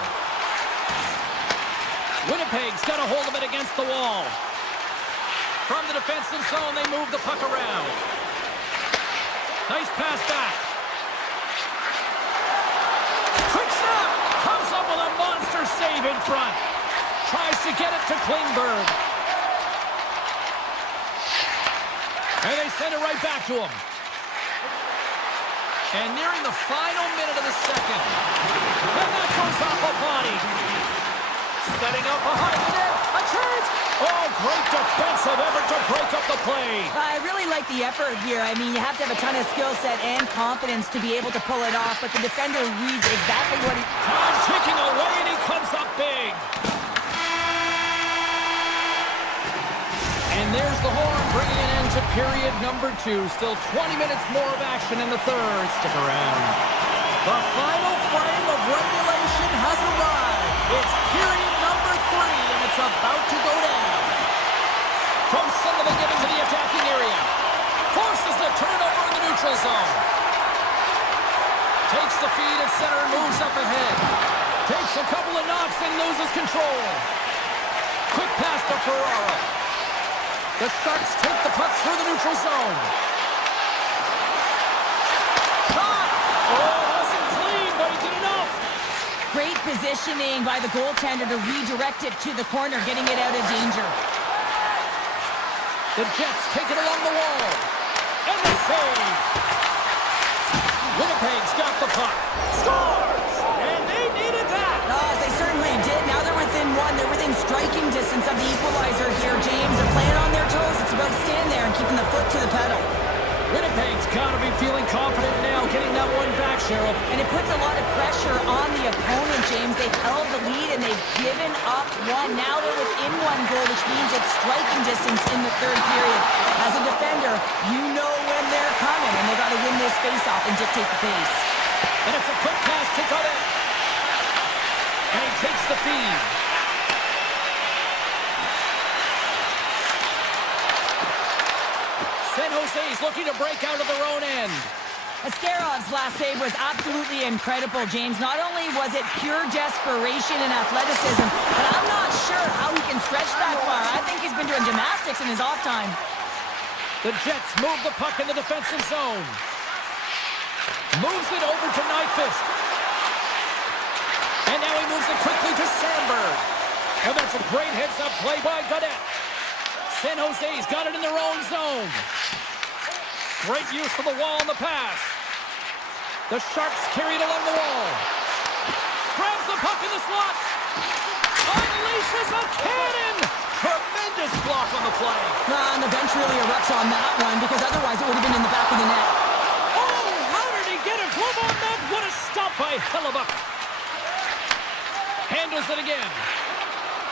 Winnipeg's got a hold of it against the wall. From the defensive zone, they move the puck around. Nice pass back. Quick snap. Comes up with a monster save in front. Tries to get it to Klingberg. And they send it right back to him. And nearing the final minute of the second. And that goes off a body. Setting up behind the net. A chance. Oh, great defensive effort to break up the play. I really like the effort here. I mean, you have to have a ton of skill set and confidence to be able to pull it off, but the defender reads exactly what he... Time ticking away, and he comes up big. And there's the horn, bringing an end to period number 2. Still 20 minutes more of action in the third. Stick around. The final frame of regulation has arrived. It's period number 3, and it's about to go down. From Sullivan getting to the attacking area. Forces the turnover in the neutral zone. Takes the feed at center and moves up ahead. Takes a couple of knocks and loses control. Quick pass to Ferraro. The Sharks take the puck through the neutral zone. Shot! Oh, wasn't clean, but he did enough. Great positioning by the goaltender to redirect it to the corner, getting it out of danger. The Jets take it along the wall. And the save. Winnipeg's got the puck. Scores! And they needed that. Oh, they certainly did. Now they're within one. They're within striking distance of the equalizer here, James. They're playing on their toes. It's about staying there and keeping the foot to the pedal. Winnipeg's got to be feeling confident now, getting that one back, Cheryl. And it puts a lot of pressure on the opponent, James. They've held the lead and they've given up one. Now they're within one goal, which means it's striking distance in the third period. As a defender, you know when they're coming, and they got to win this face-off and dictate the pace. And it's a quick pass to Godet. And he takes the feed. San Jose's looking to break out of their own end. Askarov's last save was absolutely incredible, James. Not only was it pure desperation and athleticism, but I'm not sure how he can stretch that far. I think he's been doing gymnastics in his off time. The Jets move the puck in the defensive zone. Moves it over to Nyquist. And now he moves it quickly to Sandberg. And that's a great heads-up play by Godet. San Jose's got it in their own zone. Great use of the wall on the pass. The Sharks carry it along the wall. Grabs the puck in the slot. Unleashes a cannon. Tremendous block on the play. And the bench really erupts on that one, because otherwise it would have been in the back of the net. Oh, how did he get a glove on that? What a stop by Hellebuck. Handles it again.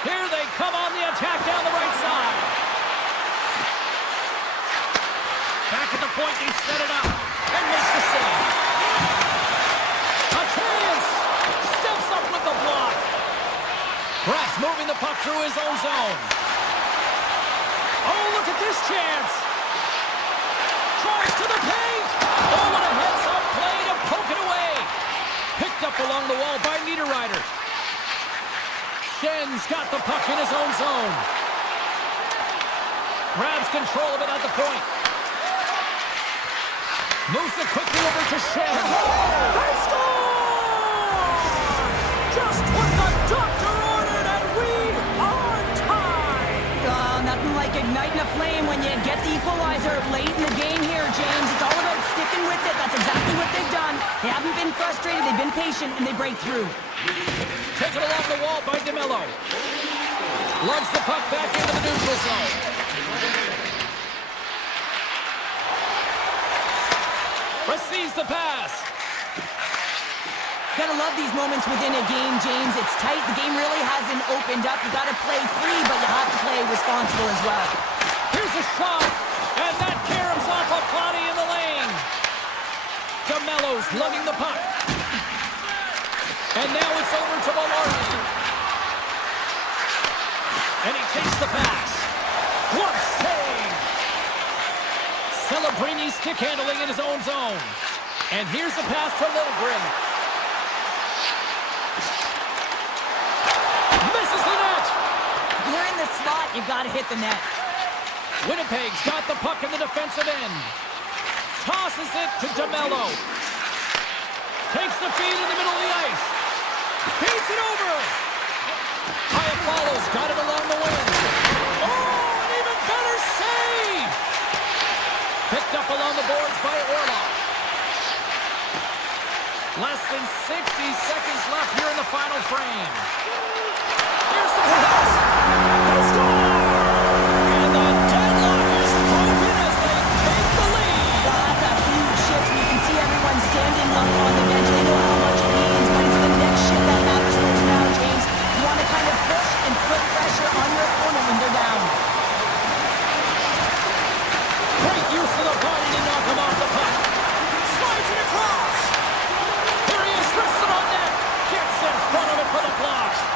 Here they come on the attack down the right side. Back at the point, he set it up and makes the save. A chance! Steps up with the block. Brass moving the puck through his own zone. Oh, look at this chance. Tries to the paint. Oh, what a heads-up play to poke it away. Picked up along the wall by Niederreiter. Schen's got the puck in his own zone. Grabs control of it at the point. Moves it quickly over to Shen. They score! Just what the doctor ordered, and we are tied! Oh, nothing like igniting a flame when you get the equalizer late in the game here, James. It's all about sticking with it. That's exactly what they've done. They haven't been frustrated. They've been patient, and they break through. Taken along the wall by DeMello. Lugs the puck back into the neutral zone. Receives the pass. Gotta love these moments within a game, James. It's tight. The game really hasn't opened up. You gotta play free, but you have to play responsible as well. Here's a shot, and that caroms off a body in the lane. DeMello's lugging the puck. And now it's over to Maloney. And he takes the pass. What a save! Celebrini stick handling in his own zone. And here's the pass to Liljegren. Misses the net! You're in the slot, you gotta hit the net. Winnipeg's got the puck in the defensive end. Tosses it to DeMello. Takes the feed in the middle of the ice. Feeds it over. Iafallo's got it along the wing. Oh, an even better save! seconds left here in the final frame. Here's the pass. They score! And the deadlock is broken as they take the lead. Well, that's a huge shift. You can see everyone standing up on the bench. They know how much it means, but it's the next shift that matters most now, James. You want to kind of push and put pressure on your opponent when they're down. Great use of the body to knock him off the puck. Slides it across. Here he is, wristed on net. Gets in front of it for the block.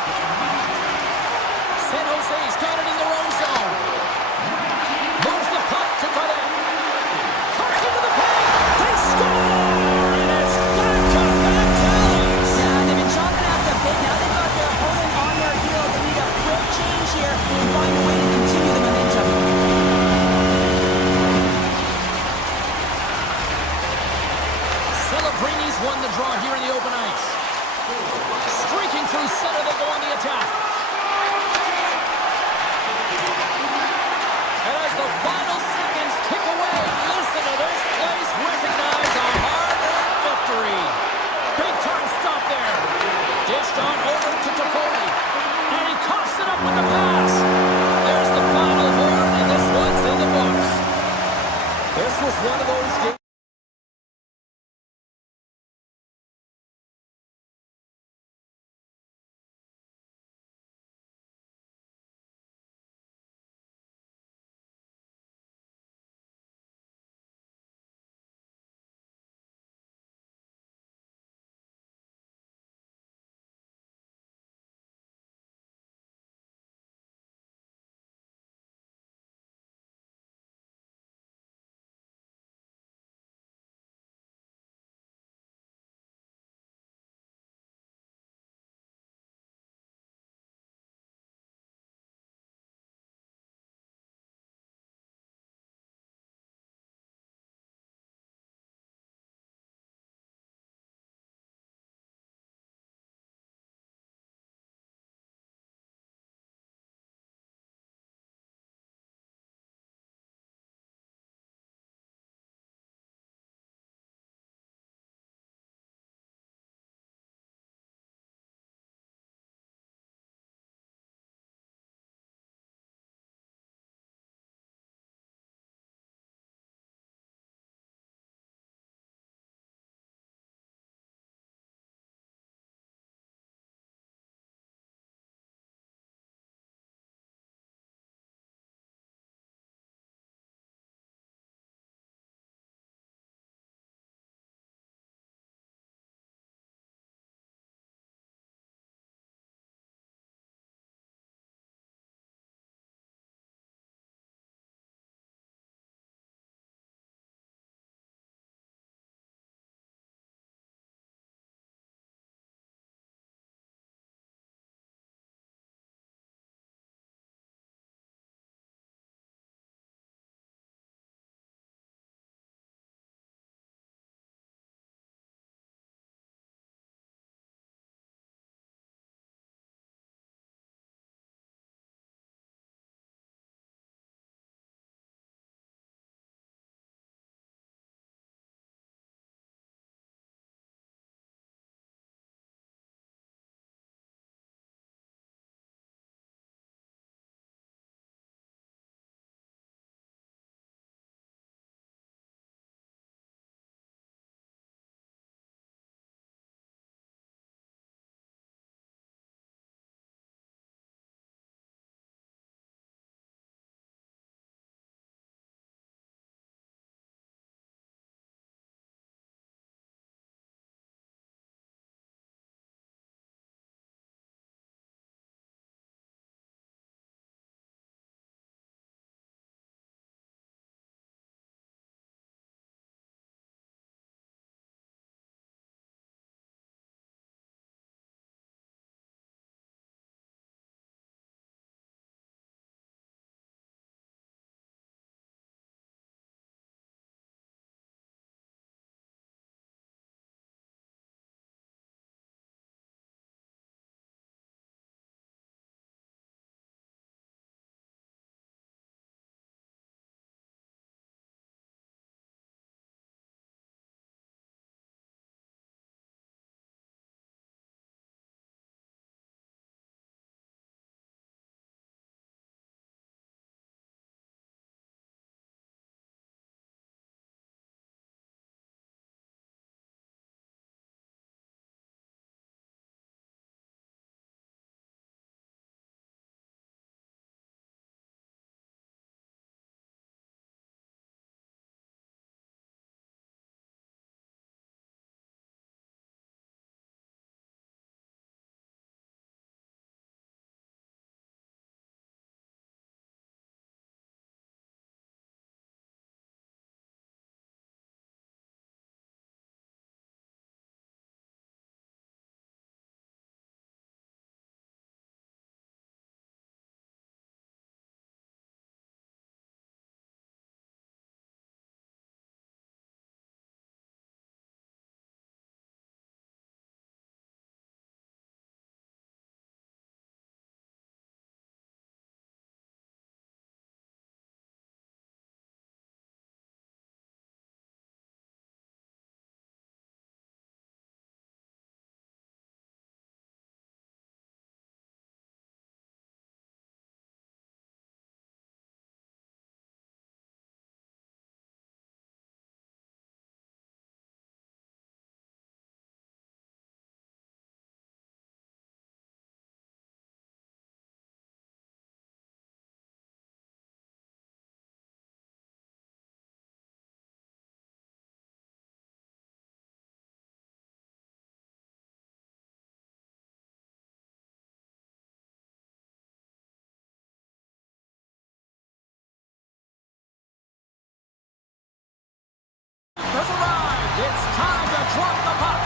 It's time to drop the puck.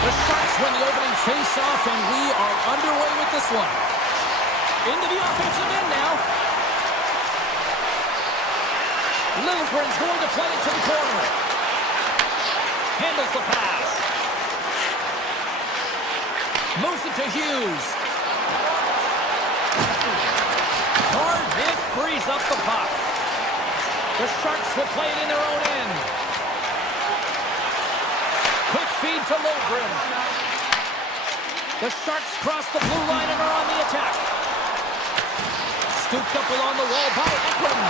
The Sharks win the opening face-off, and we are underway with this one. Into the offensive end now. Lilligren's going to play it to the corner. Handles the pass. Moves it to Hughes. Hard hit frees up the puck. The Sharks will play it in their own end. Quick feed to Lilligren. The Sharks cross the blue line and are on the attack. Scooped up along the wall by Ekman.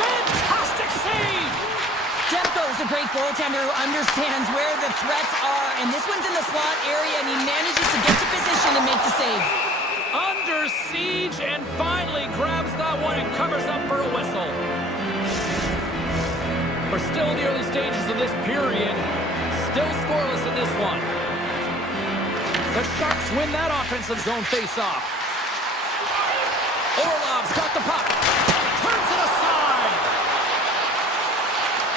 Fantastic save! Demko's a great goaltender who understands where the threats are, and this one's in the slot area, and he manages to get to position and make the save. Under siege, and finally grabs that one and covers up for a whistle. We're still in the early stages of this period. Still scoreless in this one. The Sharks win that offensive zone face-off. Orlov's got the puck. Turns it aside.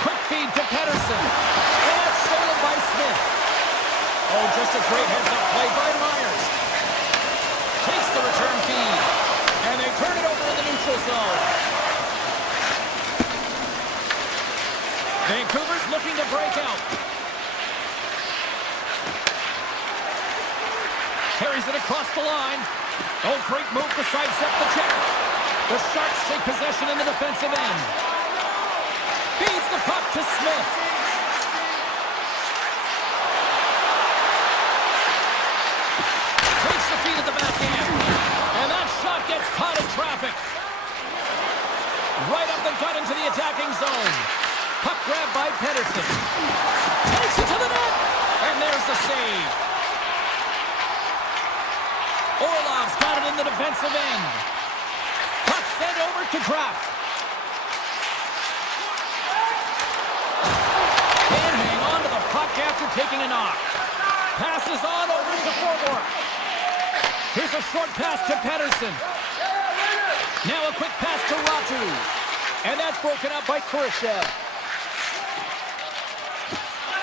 Quick feed to Pedersen. And that's stolen by Smith. Oh, just a great heads-up play by Myers. Takes the return feed. And they turn it over in the neutral zone. Vancouver's looking to break out. Carries it across the line. Oh, great move to sidestep the check. The Sharks take possession in the defensive end. Feeds the puck to Smith. Takes the feed at the backhand. And that shot gets caught in traffic. Right up the gut into the attacking zone. Puck grab by Pedersen. Takes it to the net. And there's the save. Orlov's got it in the defensive end. Puck sent over to Kraft. Can't hang on to the puck after taking a knock. Passes on over to Forward. Here's a short pass to Pedersen. Now a quick pass to Ratu. And that's broken up by Khrushchev.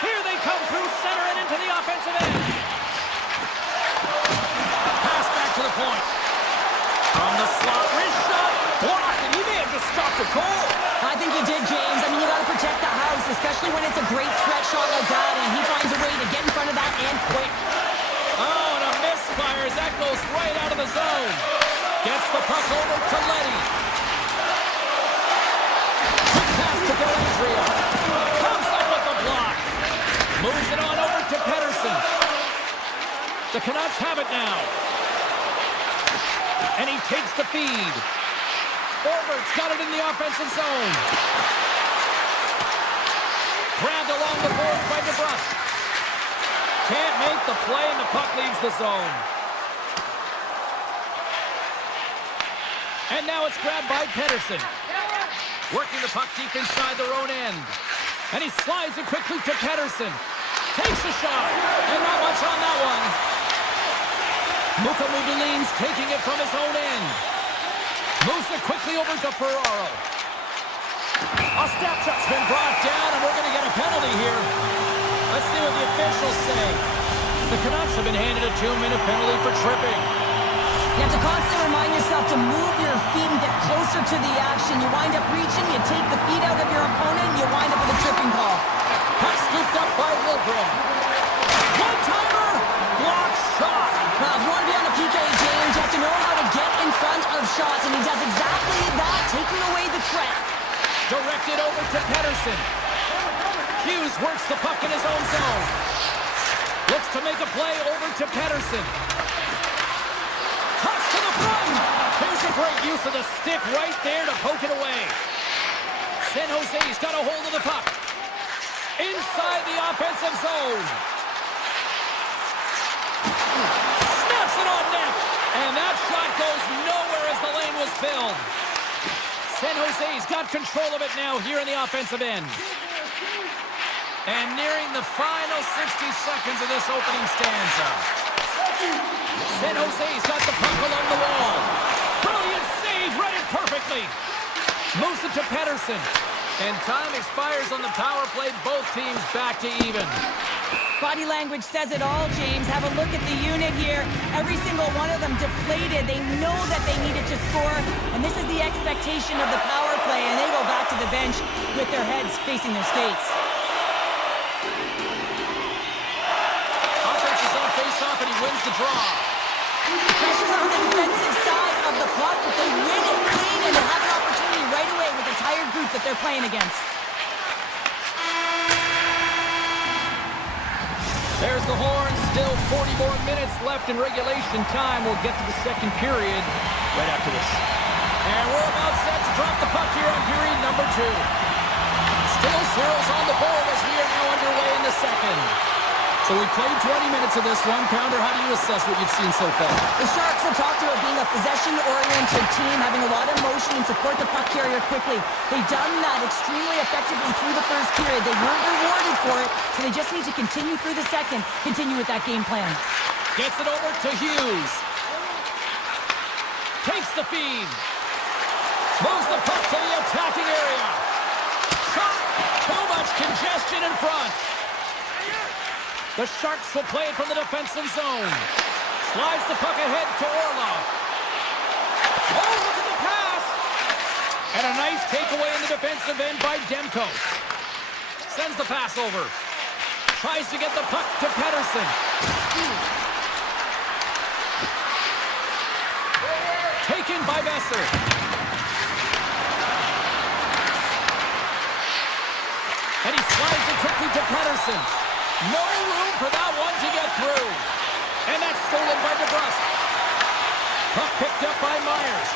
Here they come through center and into the offensive end. To the point. From the slot, wrist shot, blocked, and he may have just stopped a goal. I think he did, James. I mean, you got to protect the house, especially when it's a great threat shot like that, and he finds a way to get in front of that and quick. Oh, and a misfire as that goes right out of the zone. Gets the puck over to Letty. Quick pass to Dellandrea. Comes up with the block. Moves it on over to Pedersen. The Canucks have it now. And he takes the feed. Forward's got it in the offensive zone. Grabbed along the boards by DeBrusque. Can't make the play, and the puck leaves the zone. And now it's grabbed by Pedersen. Working the puck deep inside their own end. And he slides it quickly to Pedersen. Takes a shot, and not much on that one. Mukamudulin's taking it from his own end. Moves it quickly over to Ferraro. Ostapchuk's been brought down, and we're going to get a penalty here. Let's see what the officials say. The Canucks have been handed a 2-minute penalty for tripping. You have to constantly remind yourself to move your feet and get closer to the action. You wind up reaching, you take the feet out of your opponent, and you wind up with a tripping call. Puck scooped up by Lilligren. One-timer, block shot. Well, if you want to be on a PK, James, you have to know how to get in front of shots, and he does exactly that, taking away the threat. Directed over to Pedersen. Hughes works the puck in his own zone. Looks to make a play over to Pedersen. Cuts to the front. Here's a great use of the stick right there to poke it away. San Jose's got a hold of the puck. Inside the offensive zone. Snaps it on net. And that shot goes nowhere as the lane was filled. San Jose's got control of it now here in the offensive end. And nearing the final 60 seconds of this opening stanza. San Jose's got the puck along the wall. Brilliant save, read it perfectly. Moves it to Pedersen. And time expires on the power play. Both teams back to even. Body language says it all, James. Have a look at the unit here. Every single one of them deflated. They know that they needed to score, and this is the expectation of the power play, and they go back to the bench with their heads facing their skates. Offense is on face-off, and he wins the draw. Pressure's on the defensive side of the puck, but they win it clean, and they have an opportunity right away with the tired group that they're playing against. There's the horn. Still 40 more minutes left in regulation time. We'll get to the second period right after this. And we're about set to drop the puck here on period number 2. Still zeros on the board as we are now underway in the second. So we played 20 minutes of this one. Pounder, how do you assess what you've seen so far? The Sharks have talked about being a possession-oriented team, having a lot of motion and support the puck carrier quickly. They've done that extremely effectively through the first period. They weren't rewarded for it, so they just need to continue through the second, continue with that game plan. Gets it over to Hughes. Takes the feed. Moves the puck to the attacking area. Shot. Too much congestion in front. The Sharks will play it from the defensive zone. Slides the puck ahead to Orlov. Oh, look at the pass! And a nice takeaway in the defensive end by Demko. Sends the pass over. Tries to get the puck to Pettersson. Taken by Besser. And he slides it quickly to Pettersson. No room for that one to get through. And that's stolen by DeBrusque. Puck picked up by Myers.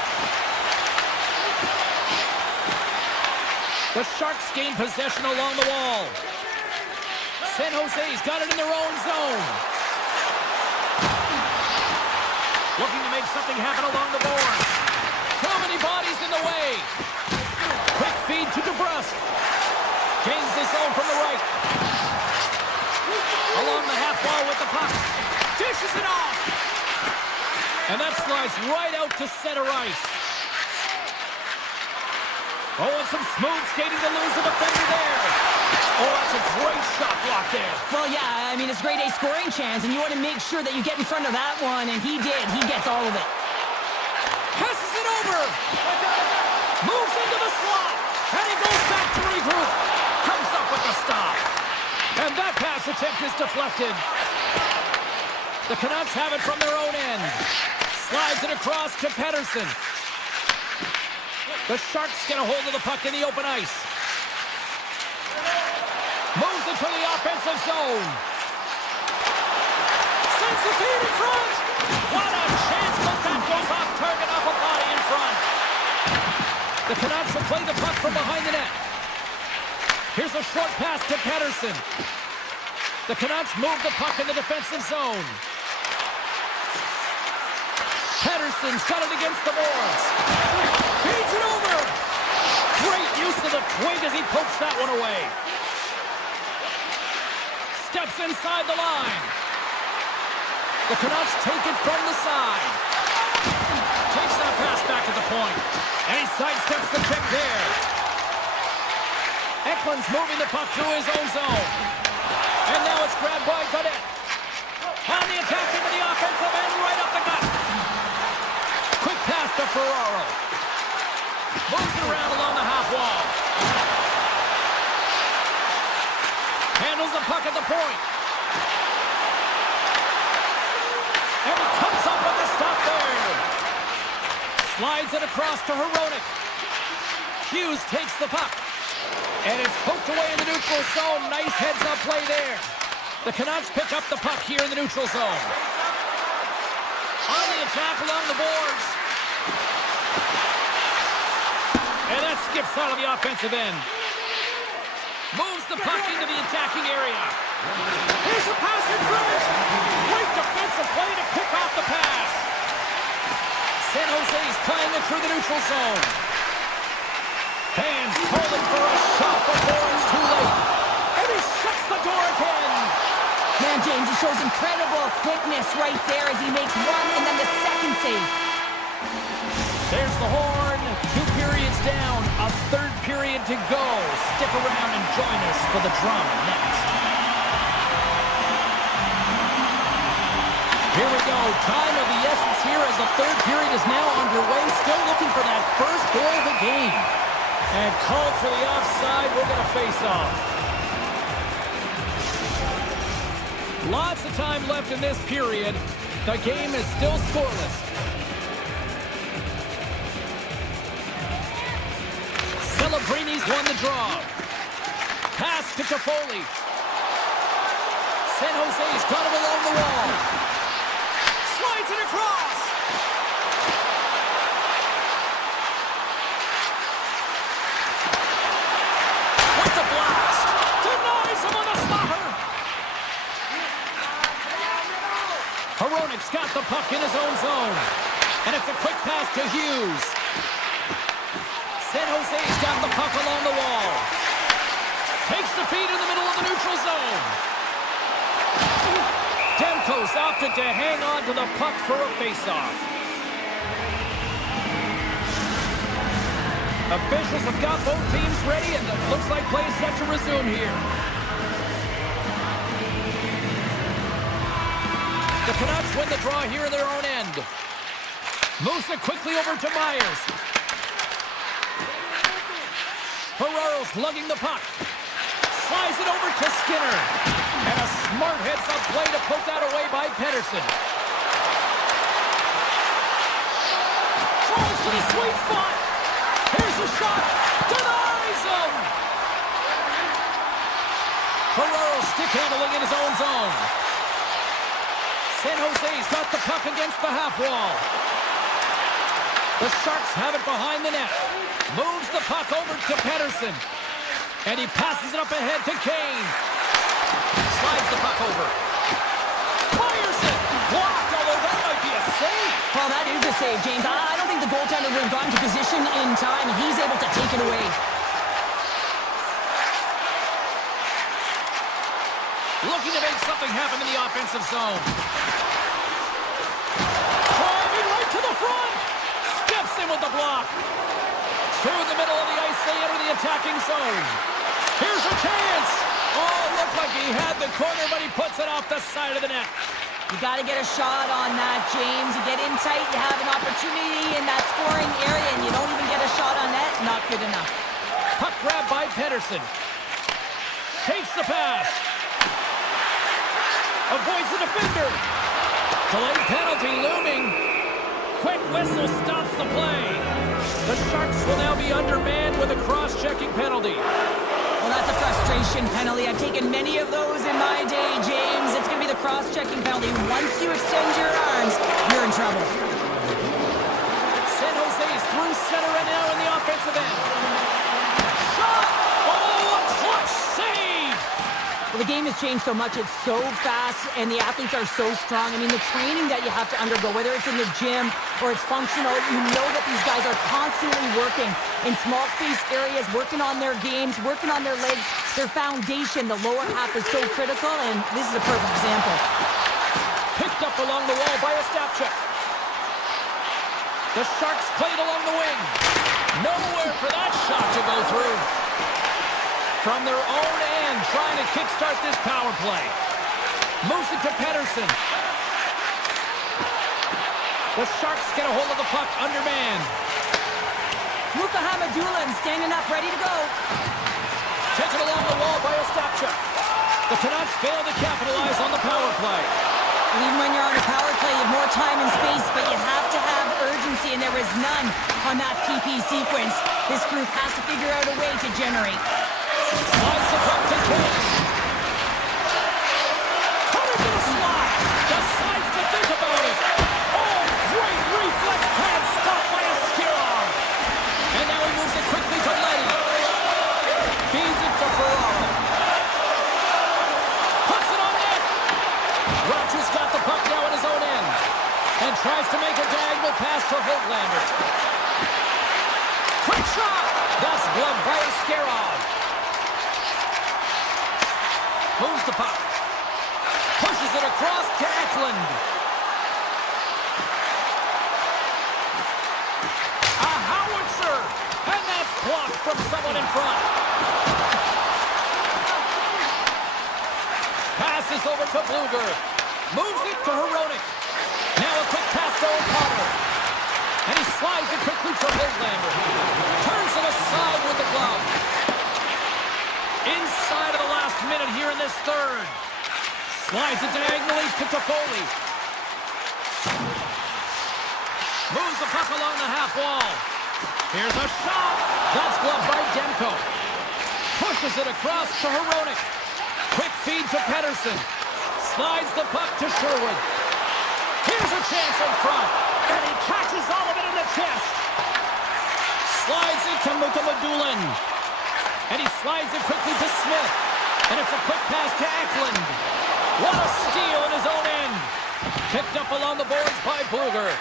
The Sharks gain possession along the wall. San Jose's got it in their own zone. Looking to make something happen along the boards. Too many bodies in the way. Quick feed to DeBrusque. Gains the zone from the right. Along the half wall with the puck. Dishes it off. And that slides right out to center ice. Oh, and some smooth skating to lose the defender there. Oh, that's a great shot block there. Well, yeah, I mean, it's grade A scoring chance, and you want to make sure that you get in front of that one, and he did. He gets all of it. Passes it over. Moves into the slot. And he goes back to regroup. Comes up with the stop. And that pass attempt is deflected. The Canucks have it from their own end. Slides it across to Pettersson. The Sharks get a hold of the puck in the open ice. Moves it to the offensive zone. Sends the feed in front. What a chance, but that goes off target off a body in front. The Canucks will play the puck from behind the net. Here's a short pass to Pettersson. The Canucks move the puck in the defensive zone. Pettersson's got it against the boards. Feeds it over. Great use of the twig as he pokes that one away. Steps inside the line. The Canucks take it from the side. Takes that pass back at the point. And he sidesteps the check there. Eklund's moving the puck through his own zone. And now it's grabbed by Godet. On the attack into the offensive end, right up the gut. Quick pass to Ferraro. Moves it around along the half wall. Handles the puck at the point. And he comes up with a stop there. Slides it across to Hronek. Hughes takes the puck. And it's poked away in the neutral zone. Nice heads-up play there. The Canucks pick up the puck here in the neutral zone. On the attack along the boards. And that skips out of the offensive end. Moves the puck into the attacking area. Here's a pass in front. Great defensive play to pick off the pass. San Jose's playing it through the neutral zone. Fans calling for a shot before it's too late. And he shuts the door again. Man, James, he shows incredible quickness right there as he makes one and then the second save. There's the horn. 2 periods slows down. A third period to go. Stick around and join us for the drama next. Here we go. Time of the essence here as the third period is now underway. Still looking for that first goal of the game. And called for the offside. We're going to face off. Lots of time left in this period. The game is still scoreless. Celebrini's won the draw. Pass to Toffoli. San Jose's got him along the wall. Slides it across. With the blast. Denies him on the slaughter. Hronik's got the puck in his own zone. And it's a quick pass to Hughes. San Jose's got the puck along the wall. Takes the feed in the middle of the neutral zone. Demko's opted to hang on to the puck for a face-off. Officials have got both teams ready, and it looks like play is set to resume here. The Canucks win the draw here in their own end. Moves it quickly over to Myers. Ferraro's lugging the puck. Slides it over to Skinner. And a smart heads-up play to poke that away by Pettersson. Throws to the sweet spot. Here's a shot. Denies him. Ferraro stick handling in his own zone. San Jose's got the puck against the half wall. The Sharks have it behind the net. Moves the puck over to Pettersson. And he passes it up ahead to Kane. Slides the puck over. Fires it. Blocked, although that might be a save. Well, that is a save, James. I don't think the goaltender would have gotten to position in time. He's able to take it away. Looking to make something happen in the offensive zone. Driving right to the front. Steps in with the block. Through the middle of the ice, they enter the attacking zone. Here's a chance. Oh, looked like he had the corner, but he puts it off the side of the net. You got to get a shot on that, James. You get in tight, you have an opportunity in that scoring area, and you don't even get a shot on net. Not good enough. Puck grab by Pettersson. Takes the pass. Avoids the defender. Delayed penalty looming. Quick whistle stops the play. The Sharks will now be undermanned with a cross-checking penalty. Well, that's a frustration penalty. I've taken many of those in my day, James. It's going to be the cross-checking penalty. Once you extend your arms, you're in trouble. San Jose's through center and now in the offensive end. Shot! Oh, a clutch save! Well, the game has changed so much. It's so fast, and the athletes are so strong. I mean, the training that you have to undergo, whether it's in the gym or it's functional, you know that these guys are constantly working in small space areas, working on their games, working on their legs. Their foundation, the lower half, is so critical, and this is a perfect example. Picked up along the wall by Ostapchuk. The Sharks played along the wing. Nowhere for that shot to go through. From their own end, trying to kickstart this power play. Moves it to Pettersson. The Sharks get a hold of the puck, undermanned. Luka Hamadulin standing up, ready to go. Taken along the wall by Ostapchuk. The Canucks fail to capitalize on the power play. Even when you're on a power play, you have more time and space, but you have to have urgency, and there is none on that PP sequence. This group has to figure out a way to generate. Slides the puck to Kane. Coming to the slot. Decides to think about it. Oh, great reflex pass stopped by Askarov. And now he moves it quickly to Leddy. Feeds it to Ferraro. Puts it on net. Rogers got the puck now in his own end. And tries to make a diagonal pass to Holtlander. Quick shot. That's gloved by Askarov. Moves the puck. Pushes it across to Eklund. A howitzer. And from someone in front. Passes over to Bluger. Moves it to Hronik. Now a quick pass to O'Connor. And he slides it quickly to Hoglander. Turns it aside with the glove. Inside of the last minute here in this third. Slides it diagonally to Toffoli. Moves the puck along the half wall. Here's a shot. That's gloved by Demko. Pushes it across to Hronik. Quick feed to Pettersson. Slides the puck to Sherwood. Here's a chance in front. And he catches all of it in the chest. Slides it to Mukamadulin. And he slides it quickly to Smith. And it's a quick pass to Eklund. What a steal in his own end. Picked up along the boards by Bluger.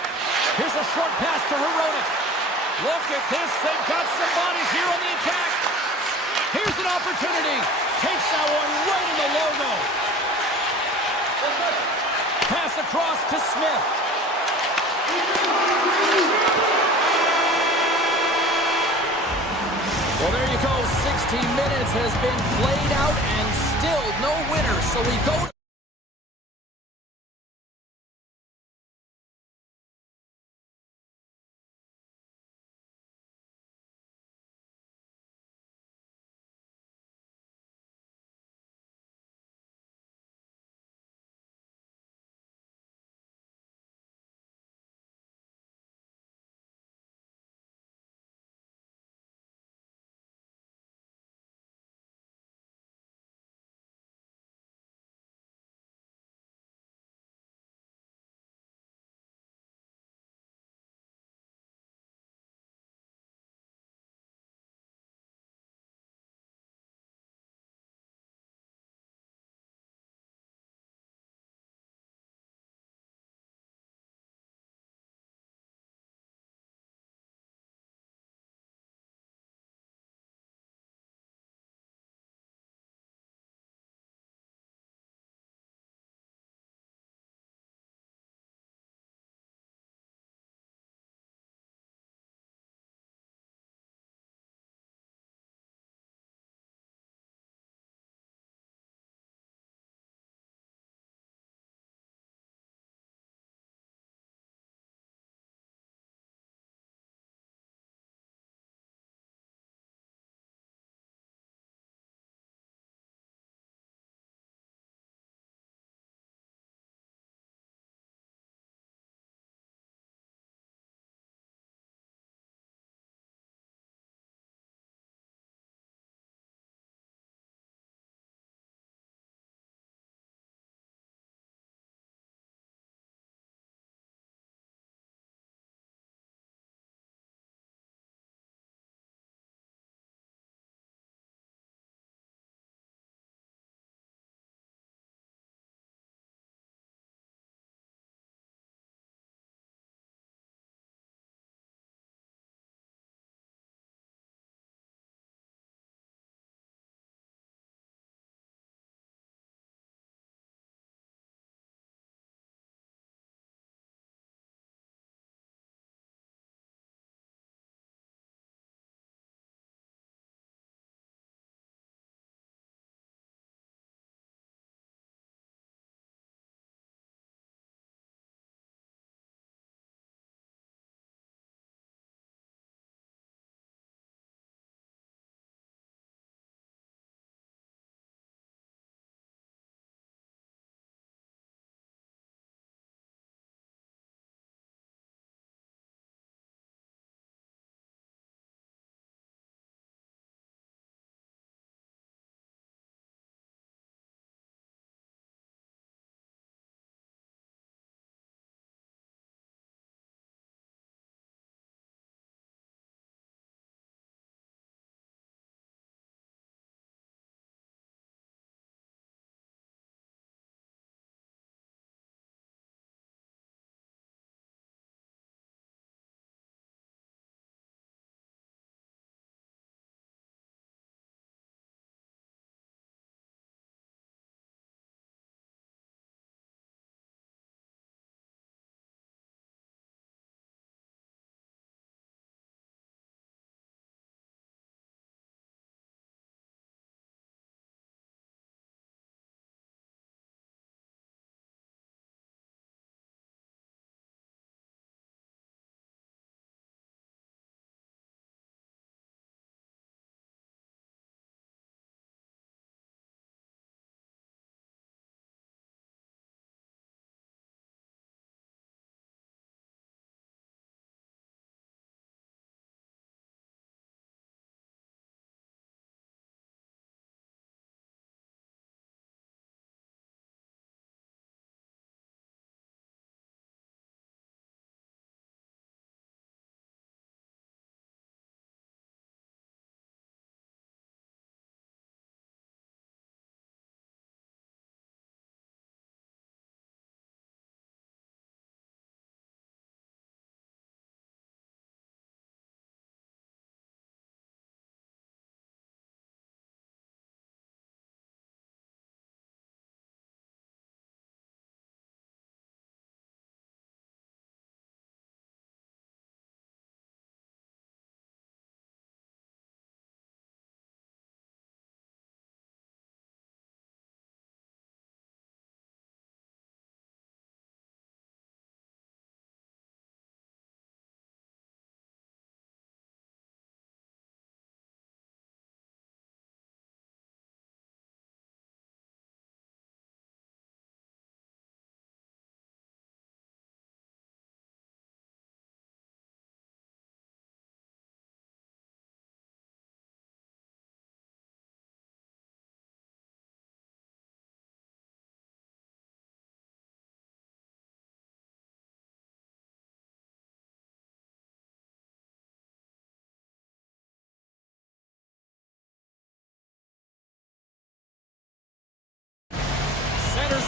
Here's a short pass to Hronik. Look at this. They've got some bodies here on the attack. Here's an opportunity. Takes that one right in the logo. Pass across to Smith. Well, there you go. 60 minutes has been played out and still no winner. So we go to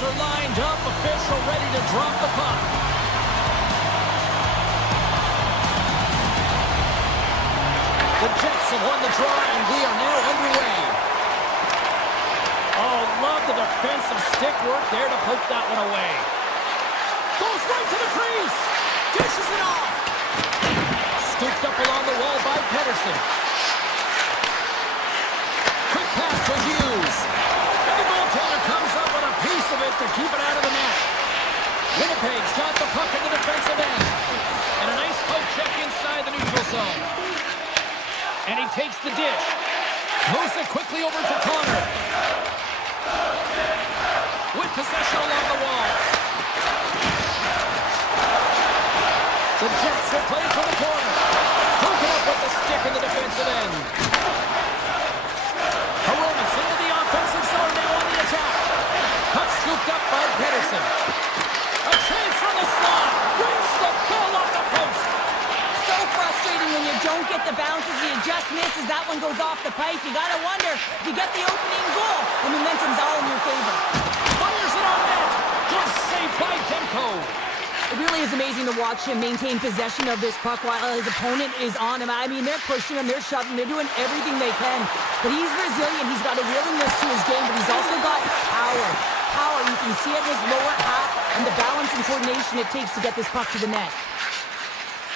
are lined up, official ready to drop the puck. The Jets have won the draw, and we are now underway. Oh, love the defensive stick work there to poke that one away. Goes right to the crease. Dishes it off. Scooped up along the wall by Pedersen. Quick pass to Hughes. And the goaltender comes up with a piece of it to keep it out of the net. Winnipeg's got the puck in the defensive end. And a nice poke check inside the neutral zone. And he takes the dish. Moves it quickly over to Connor. With possession along the wall. The Jets have played for the corner. Poking up with the stick in the defensive end. Heroics into the offensive zone now on the attack. Puck scooped up by Pedersen. A chance from the slot. Rings the ball off the post. So frustrating when you don't get the bounces, you just misses. That one goes off the pipe. You gotta wonder if you get the opening goal. The momentum's all in your favor. Fires it on net. Good save by Demko. It really is amazing to watch him maintain possession of this puck while his opponent is on him. I mean, they're pushing him, they're shoving, they're doing everything they can. But he's resilient. He's got a willingness to his game, but he's also got power. Power, you can see it in his lower half and the balance and coordination it takes to get this puck to the net.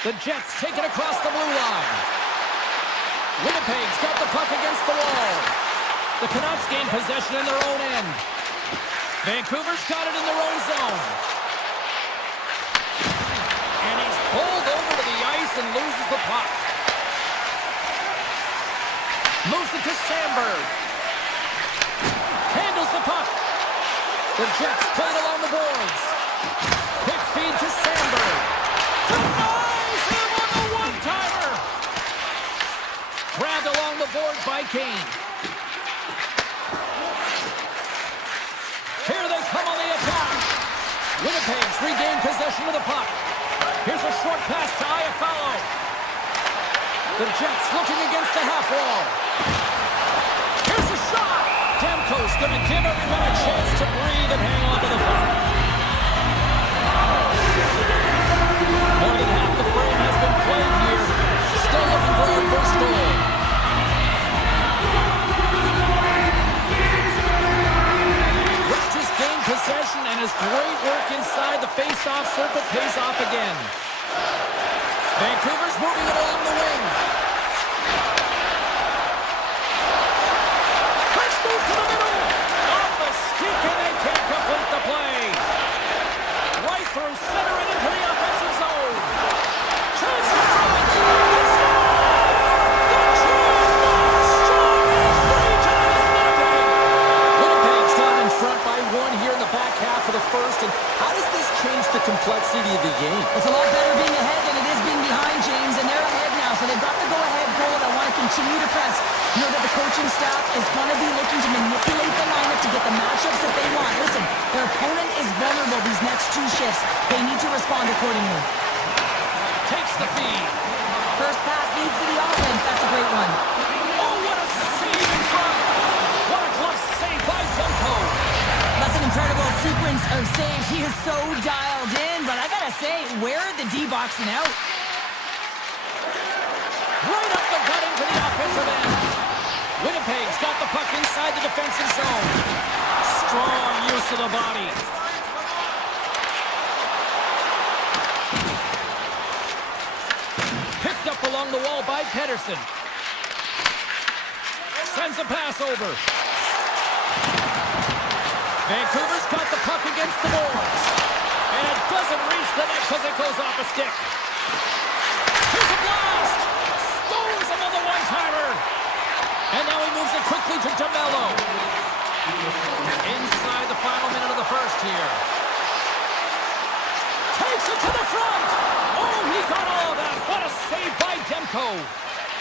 The Jets take it across the blue line. Winnipeg's got the puck against the wall. The Canucks gain possession in their own end. Vancouver's got it in their own zone. And he's pulled over to the ice and loses the puck. Moves it to Sandberg. Handles the puck. The Jets play it along the boards. Quick feed to Sandberg. Denies him on the one-timer. Grabbed along the board by Kane. Here they come on the attack. Winnipeg's regained possession of the puck. Here's a short pass to Iafallo. The Jets looking against the half wall. Here's a shot. Demko's going to give everyone a chance to breathe and hang on to the puck. More than half the frame has been played here. Still looking for your first goal. Rogers gained possession, and his great work inside the face-off circle pays off again. Vancouver's moving it along the wing. Let's move to the middle. Off the stick, and they can't complete the play. Right through center and into the offensive zone. Chance to front. They score! The Chiefs strong and 3-0. Winnipeg's gone in front by one here in the back half of the first. And how does this change the complexity of the game? It's a lot better being ahead than it is being behind, James, and they're ahead now, so they've got the go-ahead goal. They want to continue to press. You know that the coaching staff is going to be looking to manipulate the lineup to get the matchups that they want. Listen, their opponent is vulnerable these next two shifts. They need to respond accordingly. Takes the feed. First pass leads to the offense. That's a great one. Oh, what a save in front. What a glove save by Demko. That's an incredible sequence of saves. He is so dialed in, but I gotta say, where are the D-boxing out? Right up the gut into the offensive end. Winnipeg's got the puck inside the defensive zone. Strong use of the body. Picked up along the wall by Pedersen. Sends a pass over. Vancouver's got the puck against the boards. And it doesn't reach the net because it goes off a stick. Here's a blast. Stones him on the one-timer. And now he moves it quickly to DeMello. Inside the final minute of the first here. Takes it to the front. Oh, he got all of that. What a save by Demko.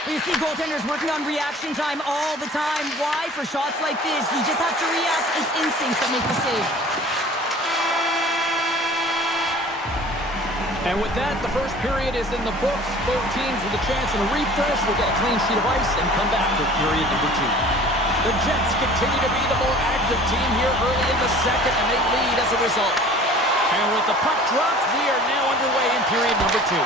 You see goaltenders working on reaction time all the time. Why? For shots like this, you just have to react. It's instincts that make the save. And with that, the first period is in the books. Both teams with a chance at a refresh will get a clean sheet of ice and come back for period number 2. The Jets continue to be the more active team here early in the second, and they lead as a result. And with the puck dropped, we are now underway in period number 2.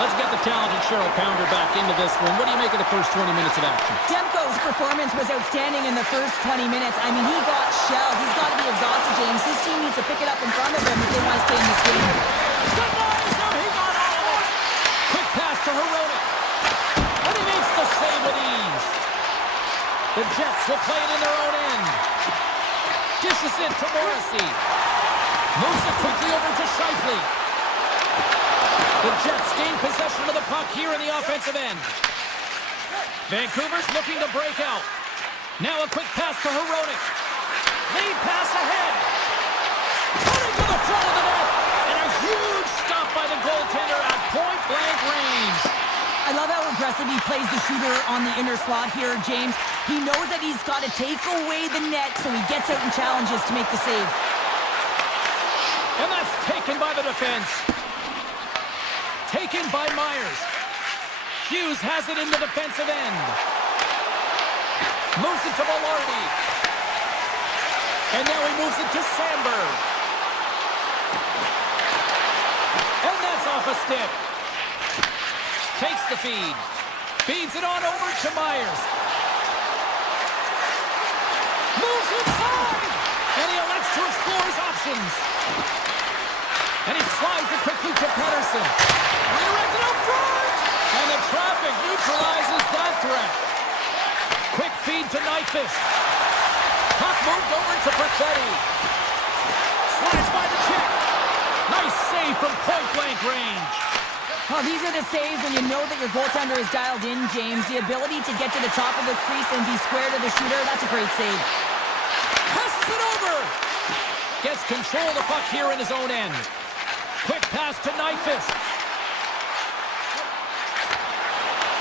Let's get the talented Cheryl Pounder back into this one. What do you make of the first 20 minutes of action? Demko's performance was outstanding in the first 20 minutes. I mean, he got shelled. He's got to be exhausted, James. His team needs to pick it up in front of him if they want to stay in this game. Denies him! He got all of it! Quick pass to Herodic. And he makes the save with ease. The Jets will play it in their own end. Dishes it to Morrissey. Moves it quickly over to Shifley. The Jets gain possession of the puck here in the offensive end. Vancouver's looking to break out. Now a quick pass to Herodic. Lead pass ahead. Cutting to the front of the net. And a huge stop by the goaltender at point-blank range. I love how aggressive he plays the shooter on the inner slot here, James. He knows that he's got to take away the net, so he gets out and challenges to make the save. And that's taken by the defense. Taken by Myers. Hughes has it in the defensive end. Moves it to Velarde. And now he moves it to Sandberg. And that's off a stick. Takes the feed. Feeds it on over to Myers. Moves inside. And he elects to explore his options. And he slides it quickly to Pettersson. Redirected up front! And the traffic neutralizes that threat. Quick feed to Nyquist. Puck moved over to Perfetti. Slides by the check. Nice save from point-blank range. Oh, these are the saves when you know that your goaltender is dialed in, James. The ability to get to the top of the crease and be square to the shooter, that's a great save. Passes it over. Gets control of the puck here in his own end. Quick pass to Nyquist.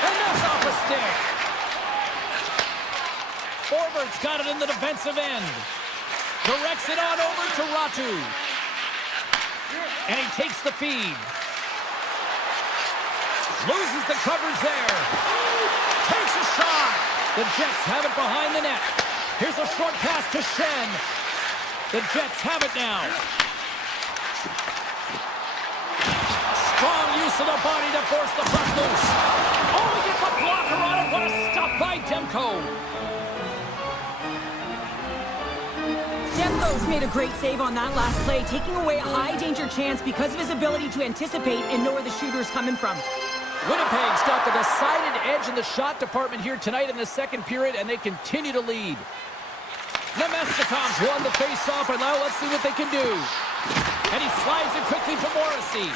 And that's off a stick. Forward's got it in the defensive end. Directs it on over to Ratu. And he takes the feed. Loses the coverage there. Takes a shot. The Jets have it behind the net. Here's a short pass to Shen. The Jets have it now. Strong use of the body to force the puck loose. Oh, he gets a blocker on it. What a stop by Demko. Demko's made a great save on that last play, taking away a high-danger chance because of his ability to anticipate and know where the shooter's coming from. Winnipeg's got the decided edge in the shot department here tonight in the second period, and they continue to lead. Nemestikov's won the face-off, and now let's see what they can do. And he slides it quickly to Morrissey.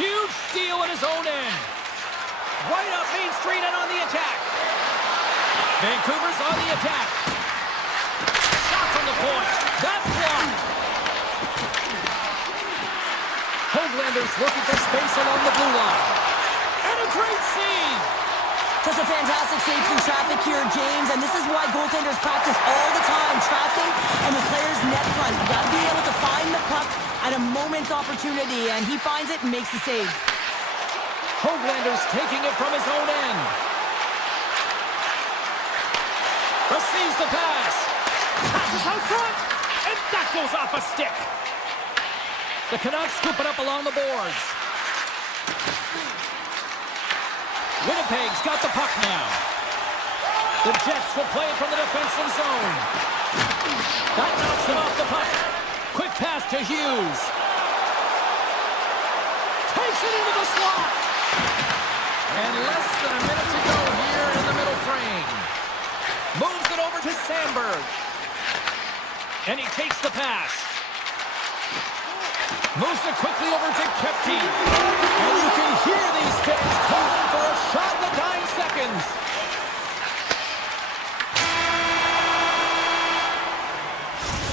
Huge steal at his own end. Right up Main Street and on the attack. Vancouver's on the attack. Shot from the point. That's blocked. Hoaglander's looking for space along the blue line. And a great save. Just a fantastic save through traffic here, James, and this is why goaltenders practice all the time, tracking and the player's net front. You got to be able to find the puck at a moment's opportunity, and he finds it and makes the save. Hoaglander's taking it from his own end. Receives the pass. Passes out front, and that goes off a stick. The Canucks scoop it up along the boards. Winnipeg's got the puck now. The Jets will play it from the defensive zone. That knocks him off the puck. Quick pass to Hughes. Takes it into the slot. And less than a minute to go here in the middle frame. Moves it over to Sandberg. And he takes the pass. Moves it quickly over to Kepke. And you can hear these fans calling for a shot in the dying seconds.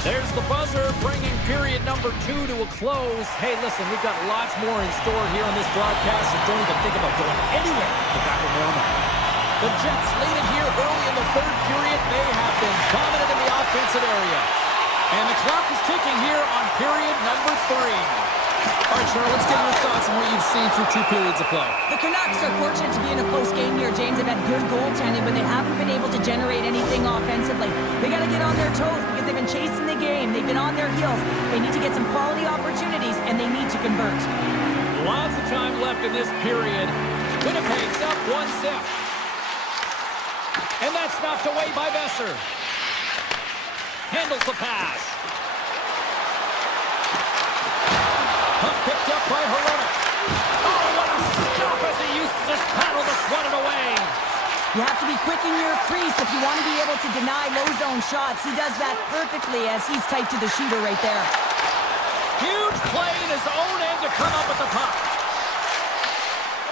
There's the buzzer, bringing period number 2 to a close. Hey, listen, we've got lots more in store here on this broadcast, so don't even think about going anywhere. We're back with more. The Jets lead it here early in the third period. They have been dominant in the offensive area. And the clock is ticking here on period number 3. All right, Cheryl, let's get your thoughts on what you've seen through 2 periods of play. The Canucks are fortunate to be in a close game here, James. They've had good goaltending, but they haven't been able to generate anything offensively. They got to get on their toes because they've been chasing the game. They've been on their heels. They need to get some quality opportunities, and they need to convert. Lots of time left in this period. Winnipeg's up 1-0. And that's knocked away by Besser. Handles the pass. Puck picked up by Hronek. Oh, what a stop as he uses his paddle to swat it away. You have to be quick in your crease if you want to be able to deny low zone shots. He does that perfectly as he's tight to the shooter right there. Huge play in his own end to come up with the puck.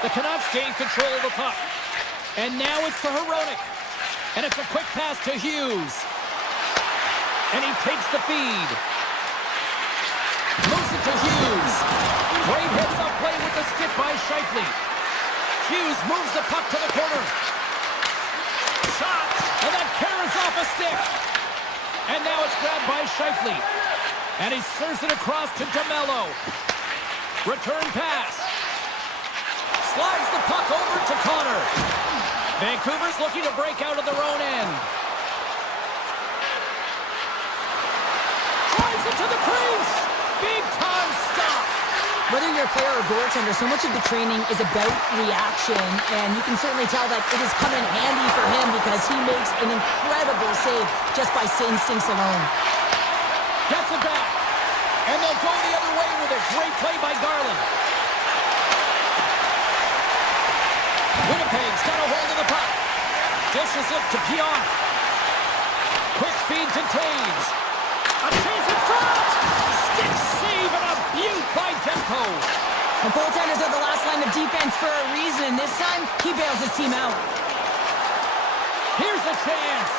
The Canucks gain control of the puck. And now it's to Hronek. And it's a quick pass to Hughes. And he takes the feed. Moves it to Hughes. Great heads-up play with the stick by Scheifele. Hughes moves the puck to the corner. Shot, and that carries off a stick. And now it's grabbed by Scheifele. And he serves it across to DeMello. Return pass. Slides the puck over to Connor. Vancouver's looking to break out of their own end. Drives it to the crease. Big time stop. Whether you're a player or goaltender, so much of the training is about reaction, and you can certainly tell that it has come in handy for him because he makes an incredible save just by instincts alone. Gets it back, and they'll go the other way with a great play by Garland. Winnipeg's got a hold of the puck. Dishes it to Pionk. Quick feed to Taves. A chase in front! Stick save and a beaut by Demko. The goaltenders are the last line of defense for a reason, and this time, he bails his team out. Here's a chance.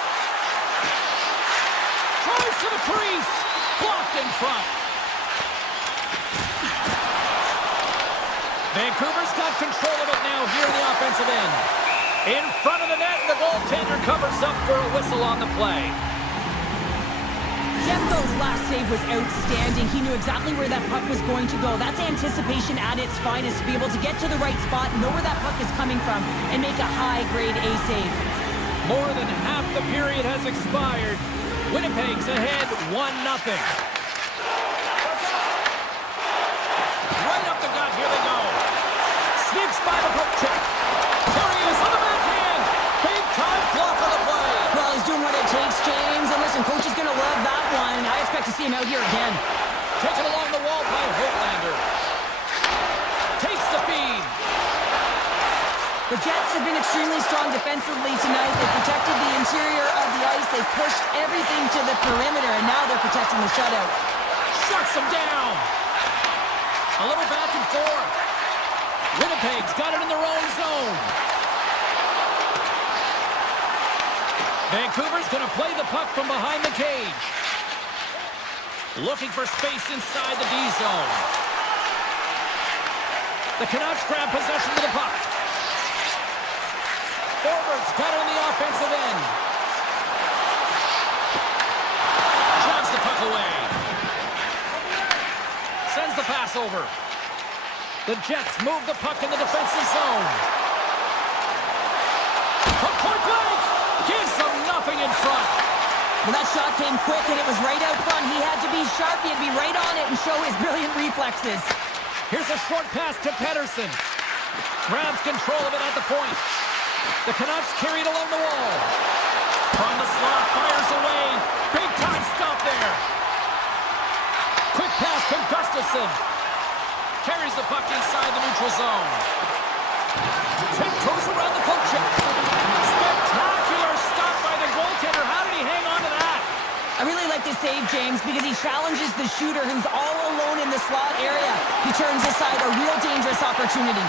Tries to the crease. Blocked in front. Vancouver's got control of it now here in the offensive end. In front of the net, the goaltender covers up for a whistle on the play. Demko's last save was outstanding. He knew exactly where that puck was going to go. That's anticipation at its finest, to be able to get to the right spot, know where that puck is coming from, and make a high-grade A save. More than half the period has expired. Winnipeg's ahead 1-0. Right up the gut, here they go. Sneaks by the poke check. There he is on the backhand. Big time block on the play. Well, he's doing what it takes, James. And listen, coach is going to love that one. I expect to see him out here again. Taken along the wall by Hoglander. Takes the feed. The Jets have been extremely strong defensively tonight. They protected the interior of the ice. They pushed everything to the perimeter, and now they're protecting the shutout. Shuts him down. A little back and forth. Winnipeg's got it in their own zone. Vancouver's going to play the puck from behind the cage. Looking for space inside the D zone. The Canucks grab possession of the puck. Forwards got it on the offensive end. Drives the puck away. Sends the pass over. The Jets move the puck in the defensive zone. From point blank, gives them nothing in front. Well, that shot came quick, and it was right out front. He had to be sharp. He had to be right on it and show his brilliant reflexes. Here's a short pass to Pettersson. Grabs control of it at the point. The Canucks carried along the wall. From the slot, fires away. Big time stop there. Quick pass from Gustafsson. Carries the puck inside the neutral zone. Tiptoes around the poke check. Spectacular stop by the goaltender. How did he hang on to that? I really like this save, James, because he challenges the shooter who's all alone in the slot area. He turns aside a real dangerous opportunity.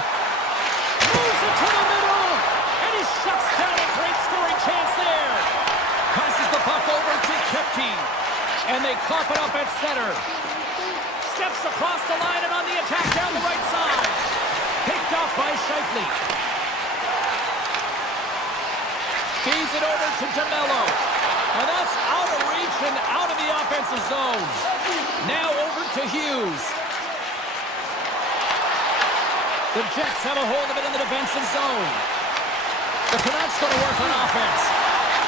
Moves it to the middle. And he shuts down a great scoring chance there. Passes the puck over to Kepke. And they cough it up at center. Steps across the line and on the attack down the right side. Picked off by Scheifele. Feeds it over to DeMello. And that's out of reach and out of the offensive zone. Now over to Hughes. The Jets have a hold of it in the defensive zone. The Canucks going to work on offense.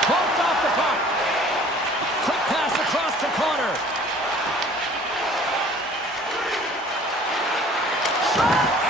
Bumped off the puck. Quick pass across to Connor. Shot!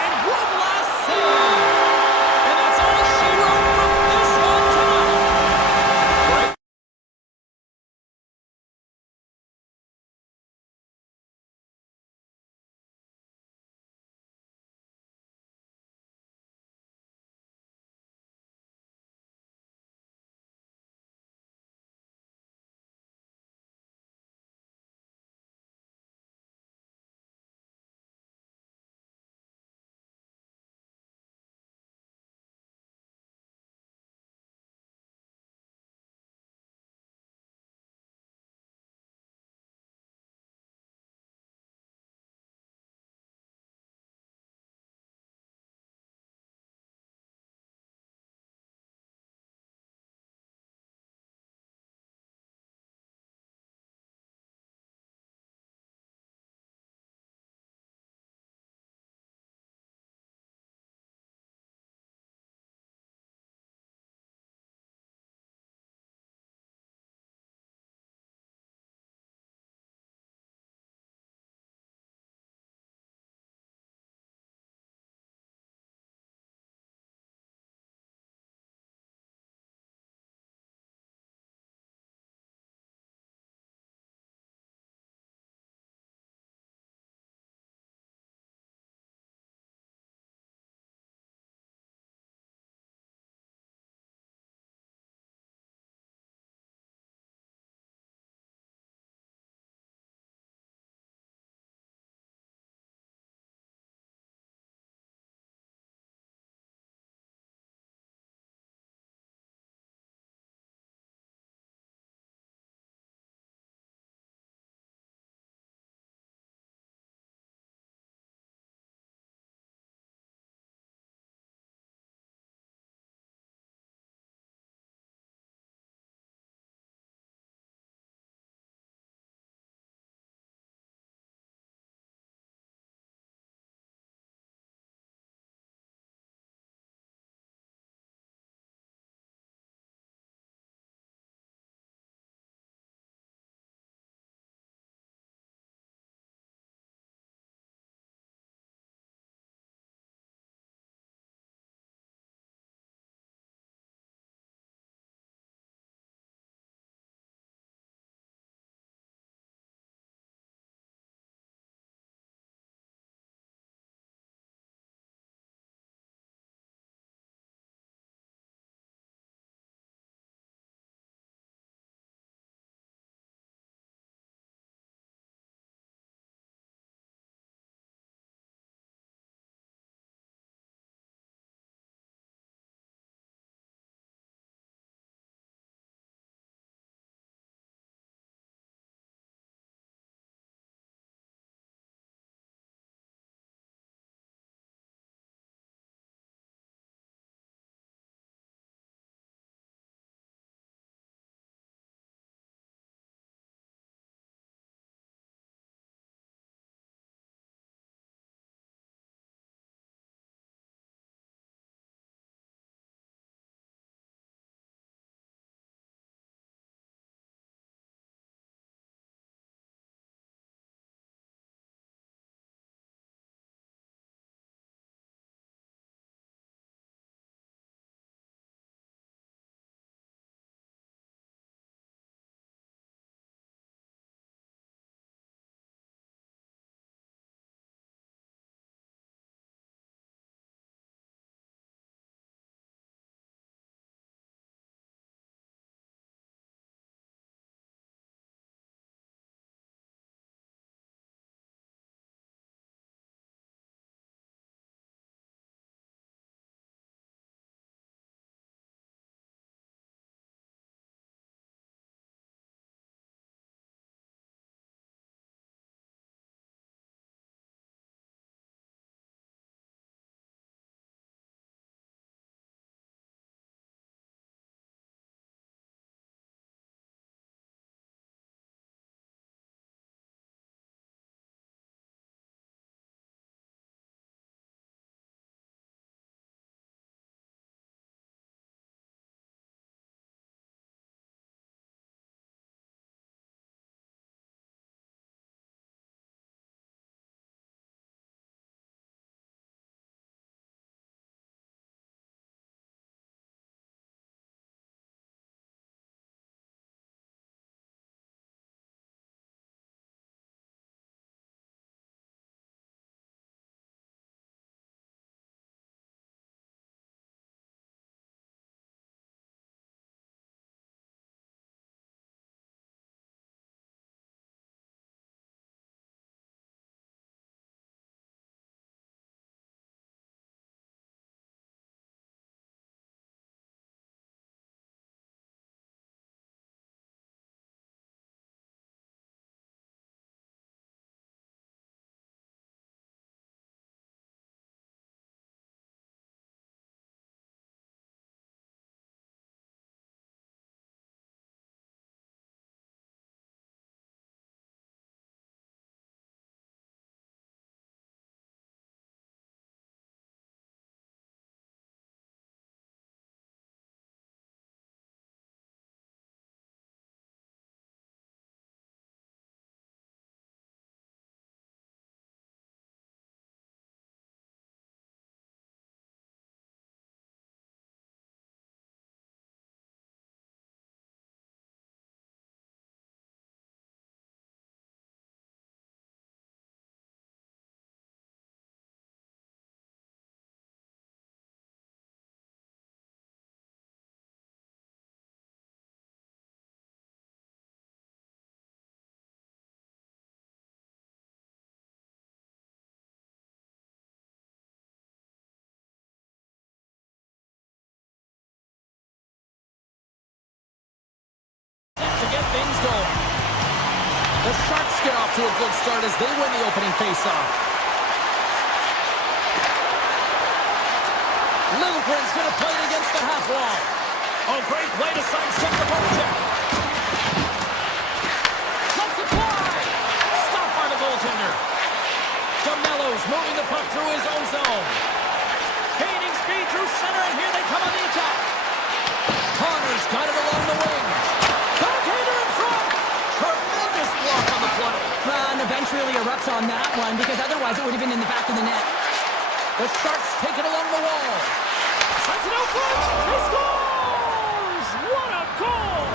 things going. The Sharks get off to a good start as they win the opening faceoff. Lilligren's going to play it against the half wall. Oh, great play to sidestep the poke check. Let's apply. Stopped by the goaltender. DeMello's moving the puck through his own zone. Gaining speed through center, and here they come on the attack. Connor's got it along the wing. Backhander in front. Tremendous block on the play. Well, and the bench really erupts on that one because otherwise it would have been in the back of the net. The Sharks take it along the wall. Sends it out front. He scores! What a goal!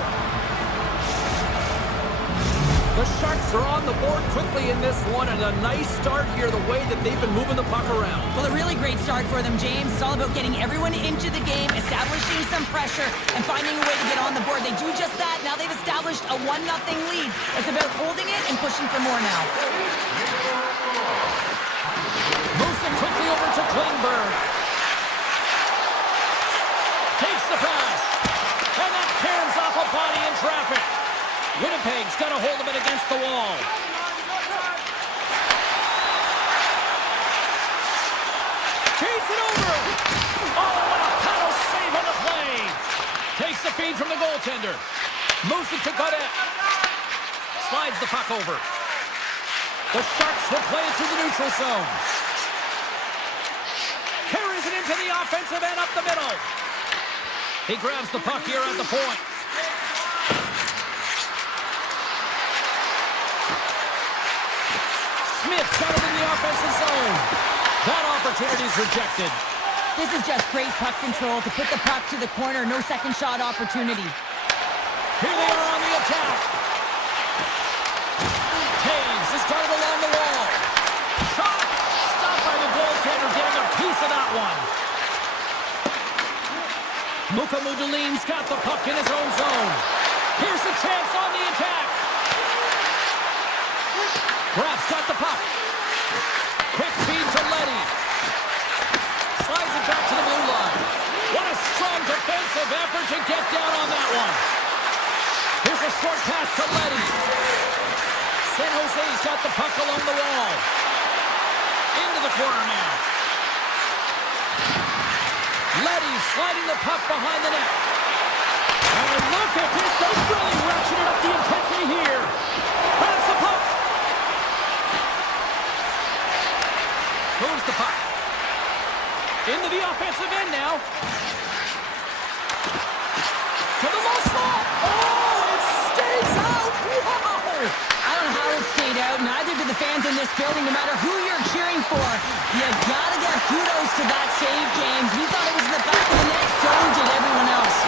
The Sharks are on the board quickly in this one, and a nice start here, the way that they've been moving the puck around. Well, a really great start for them, James. It's all about getting everyone into the game, establishing some pressure, and finding a way to get on the board. They do just that. Now they've established a 1-0 lead. It's about holding it and pushing for more now. Moves it quickly over to Klingberg. Takes the pass. And that caroms off a body in traffic. Winnipeg's got a hold of it against the wall. Feeds it over. Oh, what a paddle save on the play. Takes the feed from the goaltender. Moves it to Godet. Slides the puck over. The Sharks will play it through the neutral zone. Carries it into the offensive end up the middle. He grabs the puck here at the point. Smith's got it in the offensive zone. That opportunity is rejected. This is just great puck control to put the puck to the corner. No second shot opportunity. Here they are on the attack. Taves has got it along the wall. Shot. Stopped by the goaltender, getting a piece of that one. Mukamudulin's got the puck in his own zone. Here's a chance on the attack. Raff's got the puck. Quick feed to Leddy. Slides it back to the blue line. What a strong defensive effort to get down on that one. Here's a short pass to Leddy. San Jose's got the puck along the wall. Into the corner now. Leddy sliding the puck behind the net. And look at this. They're really ratcheting up the intensity here. Grabs the puck. Moves the puck. Into the offensive end now. To the low slot. Oh, it stays out. Wow. I don't know how it stayed out. Neither do the fans in this building, no matter who you're cheering for. You gotta give kudos to that save, James. We thought it was in the back of the net. So did everyone else.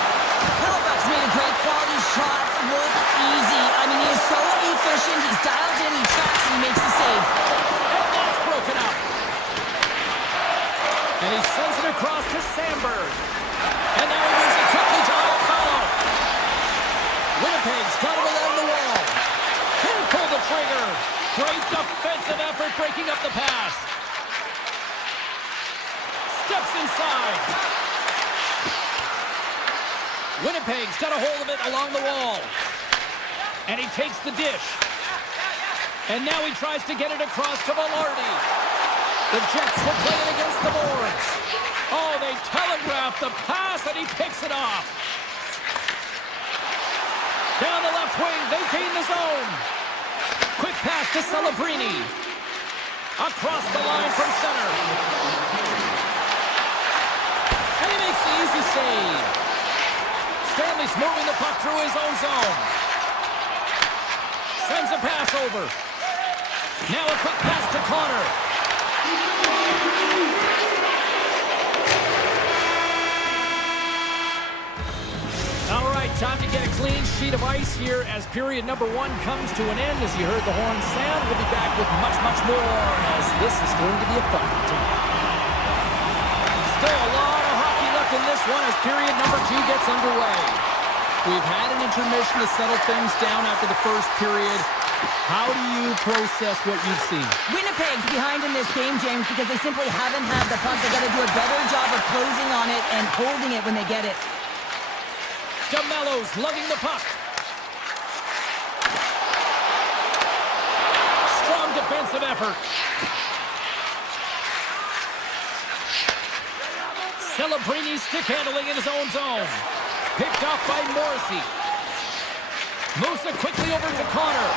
Hellebuyck's made a great quality shot look easy. I mean, he is so efficient. He's dialed in, he tracks, and he makes the save. And that's broken up. And he sends it across to Sandberg. And now he moves it quickly to Alfaro. Winnipeg's got it along the wall. Can't pull the trigger. Great defensive effort breaking up the pass. Steps inside. Winnipeg's got a hold of it along the wall. And he takes the dish. And now he tries to get it across to Velarde. The Jets will play it against the boards. Oh, they telegraph the pass, and he picks it off. Down the left wing, they gain the zone. Quick pass to Celebrini. Across the line from center. And he makes the easy save. Stanley's moving the puck through his own zone. Sends a pass over. Now a quick pass to Connor. All right, time to get a clean sheet of ice here as period number 1 comes to an end. As you heard the horn sound, we'll be back with much, much more as this is going to be a fun one. Still a lot of hockey left in this one as period number 2 gets underway. We've had an intermission to settle things down after the first period. How do you process what you've seen? Winnipeg's behind in this game, James, because they simply haven't had the puck. They've got to do a better job of closing on it and holding it when they get it. DeMello's lugging the puck. defensive effort. Celebrini stick handling in his own zone. Picked off by Morrissey. Moves it quickly over to Connor.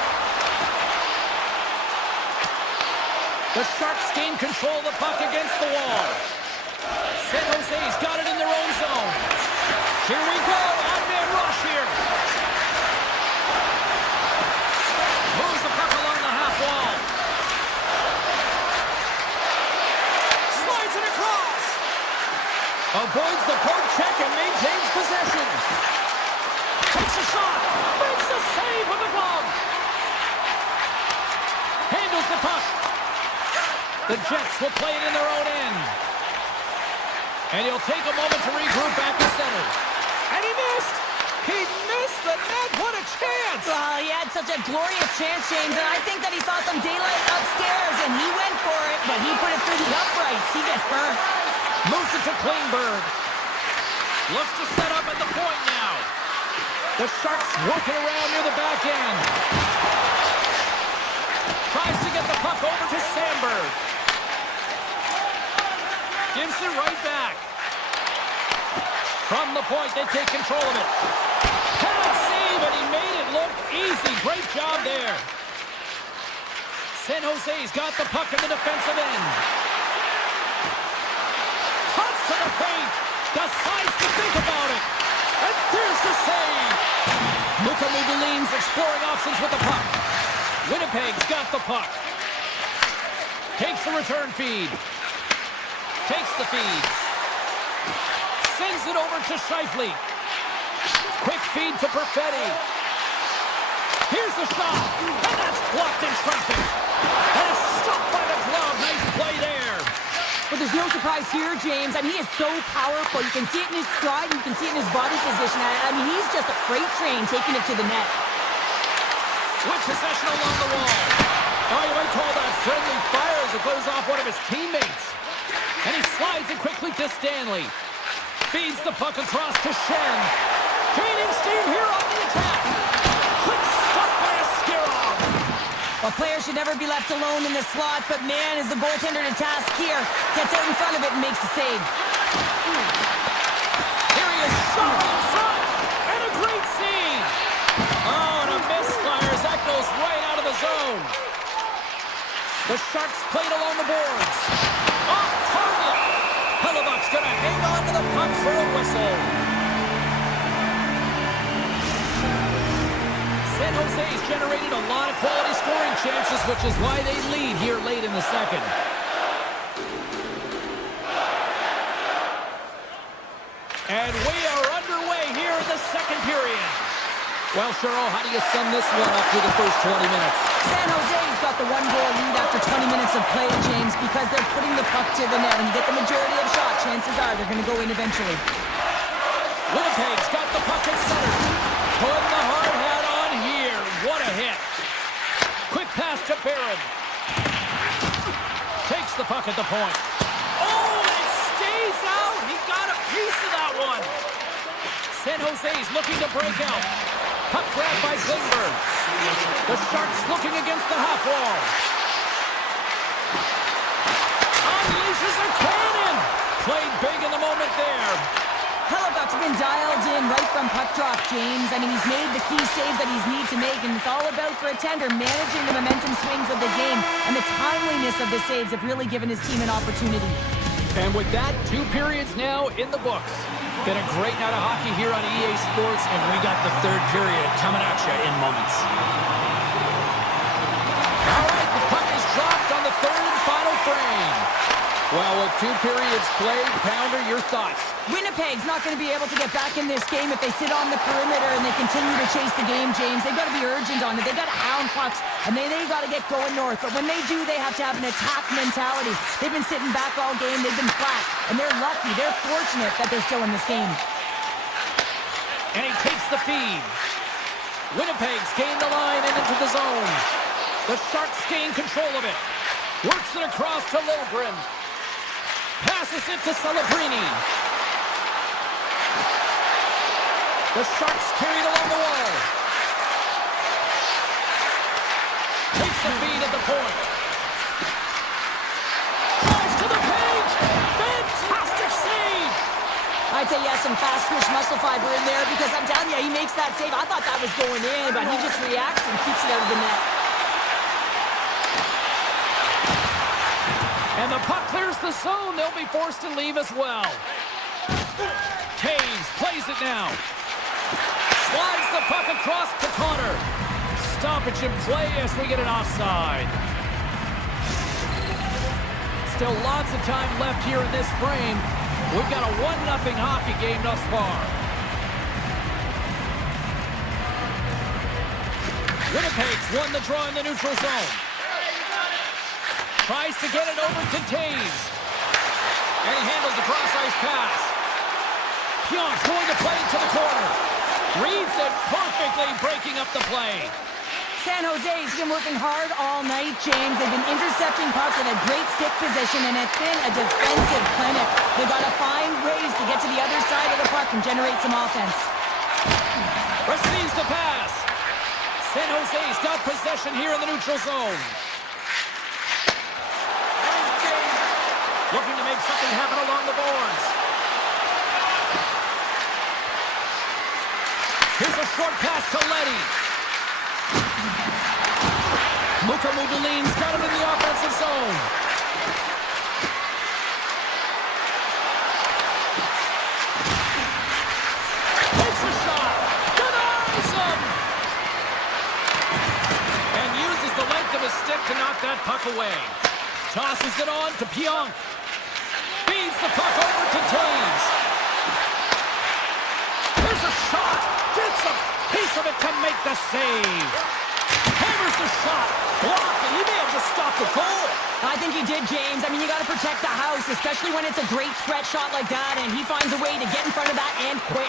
The Sharks gain control of the puck against the wall. San Jose's got it in their own zone. Here we go, odd-man rush here. Moves the puck along the half wall. Slides it across. Avoids the poke check and maintains possession. Takes a shot. Makes a save with the glove. Handles the puck. The Jets will play it in their own end. And he'll take a moment to regroup back to center. And he missed! He missed the net! What a chance! Well, he had such a glorious chance, James, and I think that he saw some daylight upstairs, and he went for it, but he put it through the uprights. He gets burned. Moves it to Klingberg. Looks to set up at the point now. The Sharks working around near the back end. Tries to get the puck over to Sandberg. Gives it right back. From the point, they take control of it. Pad save, and he made it look easy. Great job there. San Jose's got the puck in the defensive end. Cuts to the paint. Decides to think about it. And there's the save. Luka Mugulin's exploring options with the puck. Winnipeg's got the puck. Takes the return feed. Takes the feed. Sends it over to Scheifele. Quick feed to Perfetti. Here's the shot. And that's blocked in traffic. And it's stopped by the glove. Nice play there. But there's no surprise here, James. I mean, he is so powerful. You can see it in his stride, and you can see it in his body position. I mean, he's just a freight train taking it to the net. With possession along the wall. Oh, you might call that friendly fire as it goes off one of his teammates. And he slides it quickly to Stanley. Feeds the puck across to Shen. Gaining steam here on the attack. Quick stop by Askarov. Well, players should never be left alone in the slot, but man, is the goaltender to task here. Gets out in front of it and makes the save. Here he is, shot in front. And a great save. Oh, and a misfires. That goes right out of the zone. The Sharks played along the boards. Off target. Hellebuck's going to hang on to the puck for a whistle. San Jose's generated a lot of quality scoring chances, which is why they lead here late in the second. And we are underway here in the second period. Well, Cheryl, how do you sum this one up through the first 20 minutes? San Jose's got the one-goal lead after 20 minutes of play, James, because they're putting the puck to the net. And you get the majority of shots, chances are they're going to go in eventually. Winnipeg's got the puck at center. Putting the hard hat on here. What a hit. Quick pass to Barron. Takes the puck at the point. Oh, and it stays out. He got a piece of that one. San Jose's looking to break out. Puck grab by Klingberg. The Sharks looking against the half wall. Unleashes a cannon. Played big in the moment there. Hellebuck's been dialed in right from puck drop, James. I mean, he's made the key save that he's need to make, and it's all about, for a tender, managing the momentum swings of the game, and the timeliness of the saves have really given his team an opportunity. And with that, 2 periods now in the books. Been a great night of hockey here on EA Sports, and we got the third period coming at you in moments. All right, the puck is dropped on the third and final frame. Well, with 2 periods played, Pounder, your thoughts? Winnipeg's not going to be able to get back in this game if they sit on the perimeter and they continue to chase the game, James. They've got to be urgent on it. They've got to hound pucks, and they got to get going north. But when they do, they have to have an attack mentality. They've been sitting back all game. They've been flat, and they're lucky. They're fortunate that they're still in this game. And he takes the feed. Winnipeg's gained the line and into the zone. The Sharks gain control of it. Works it across to Lilgren. Passes it to Celebrini. The Sharks carried along the wall. Takes the feed at the point. I'd say he has some fast twitch muscle fiber in there because I'm telling you, he makes that save. I thought that was going in, but he just reacts and keeps it out of the net. And the puck clears the zone. They'll be forced to leave as well. Taves plays it now. Slides the puck across to Connor. Stoppage in play as we get an offside. Still lots of time left here in this frame. We've got a 1-0 hockey game thus far. Winnipeg's won the draw in the neutral zone. Tries to get it over to Taves. And he handles the cross-ice pass. Pionk's going to play to the corner. Reads it perfectly, breaking up the play. San Jose's been working hard all night, James. They've been intercepting pucks with a great stick position, and it's been a defensive clinic. They've got to find ways to get to the other side of the puck and generate some offense. Receives the pass. San Jose's got possession here in the neutral zone. Looking to make something happen along the boards. Here's a short pass to Letty. Mukamudulin's got him in the offensive zone. Takes a shot. Denies him. And uses the length of his stick to knock that puck away. Tosses it on to Pionk. Feeds the puck over to Taves. Here's a shot. Gets a piece of it to make the save. Hammers the shot. Blocked, and he may have just stopped the goal. I think he did, James. I mean, you got to protect the house, especially when it's a great threat shot like that, and he finds a way to get in front of that and quick.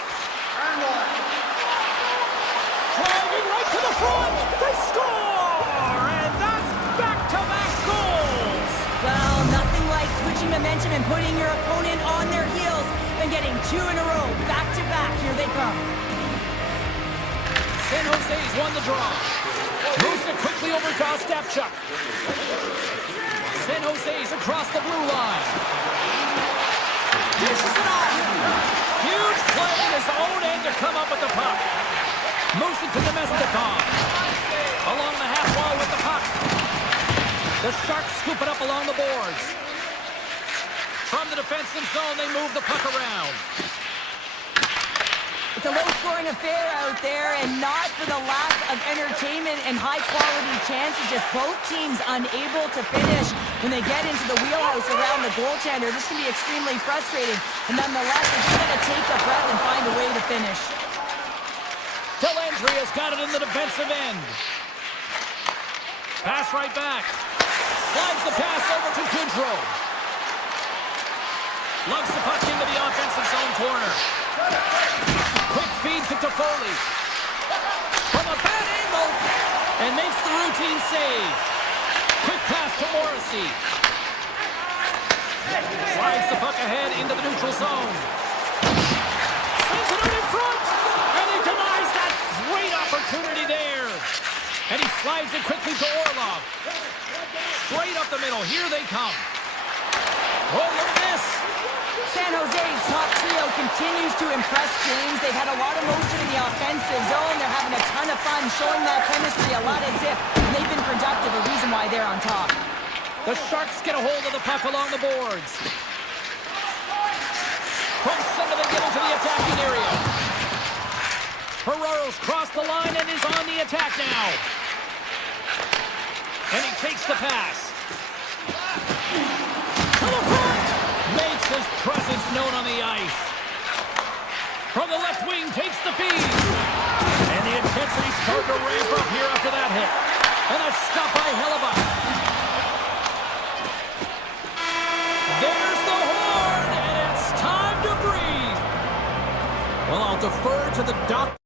Driving right to the front. They score, and that's back-to-back goals. Well, nothing like switching momentum and putting your opponent on their heels and getting two in a row, back-to-back. Here they come. San Jose's won the draw. Moves it quickly over to Ostapchuk. San Jose's across the blue line. Dishes it off. Huge play in his own end to come up with the puck. Moves it to Domestikov. Along the half wall with the puck. The Sharks scoop it up along the boards. From the defensive zone, they move the puck around. It's a low-scoring affair out there, and not for the lack of entertainment and high-quality chances. Just both teams unable to finish when they get into the wheelhouse around the goaltender. This can be extremely frustrating, and nonetheless, they're just going to take a breath and find a way to finish. Dellandria's got it in the defensive end. Pass right back. Slides the pass over to Goudreau. Lugs the puck into the offensive zone corner. Quick feed to Toffoli. From a bad angle. And makes the routine save. Quick pass to Morrissey. Slides the puck ahead into the neutral zone. Sends it out in front. And he denies that great opportunity there. And he slides it quickly to Orlov. Straight up the middle. Here they come. Oh, look at this. San Jose's top trio continues to impress, James. They've had a lot of motion in the offensive zone. They're having a ton of fun, showing that chemistry, a lot of zip. And they've been productive, a reason why they're on top. The Sharks get a hold of the puck along the boards. From center, they get into the attacking area. Ferraro's crossed the line and is on the attack now. And he takes the pass. To the front! Makes his presence known on the ice. From the left wing, takes the feed. And the intensity started to ramp up here after that hit. And that's stopped by Hellebuyck. There's the horn, and it's time to breathe. Well, I'll defer to the doctor.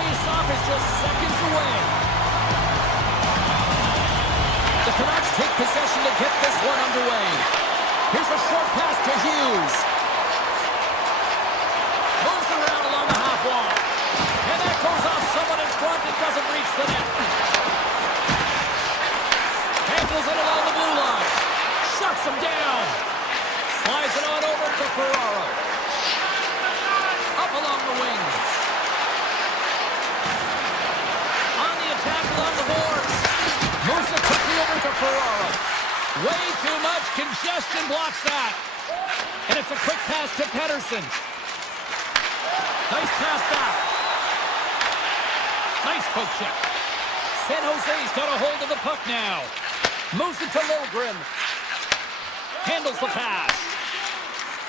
face-off is just seconds away. The Canucks take possession to get this one underway. Here's a short pass to Hughes. Moves around along the half wall. And that goes off someone in front. It doesn't reach the net. Handles it along the blue line. Shuts him down. Slides it on over to Ferraro. Up along the wing. On the attack along the boards. Moves it quickly over to Ferraro. Way too much congestion blocks that. And it's a quick pass to Pettersson. Nice pass back. Nice poke check. San Jose's got a hold of the puck now. Moves it to Lilgren. Handles the pass.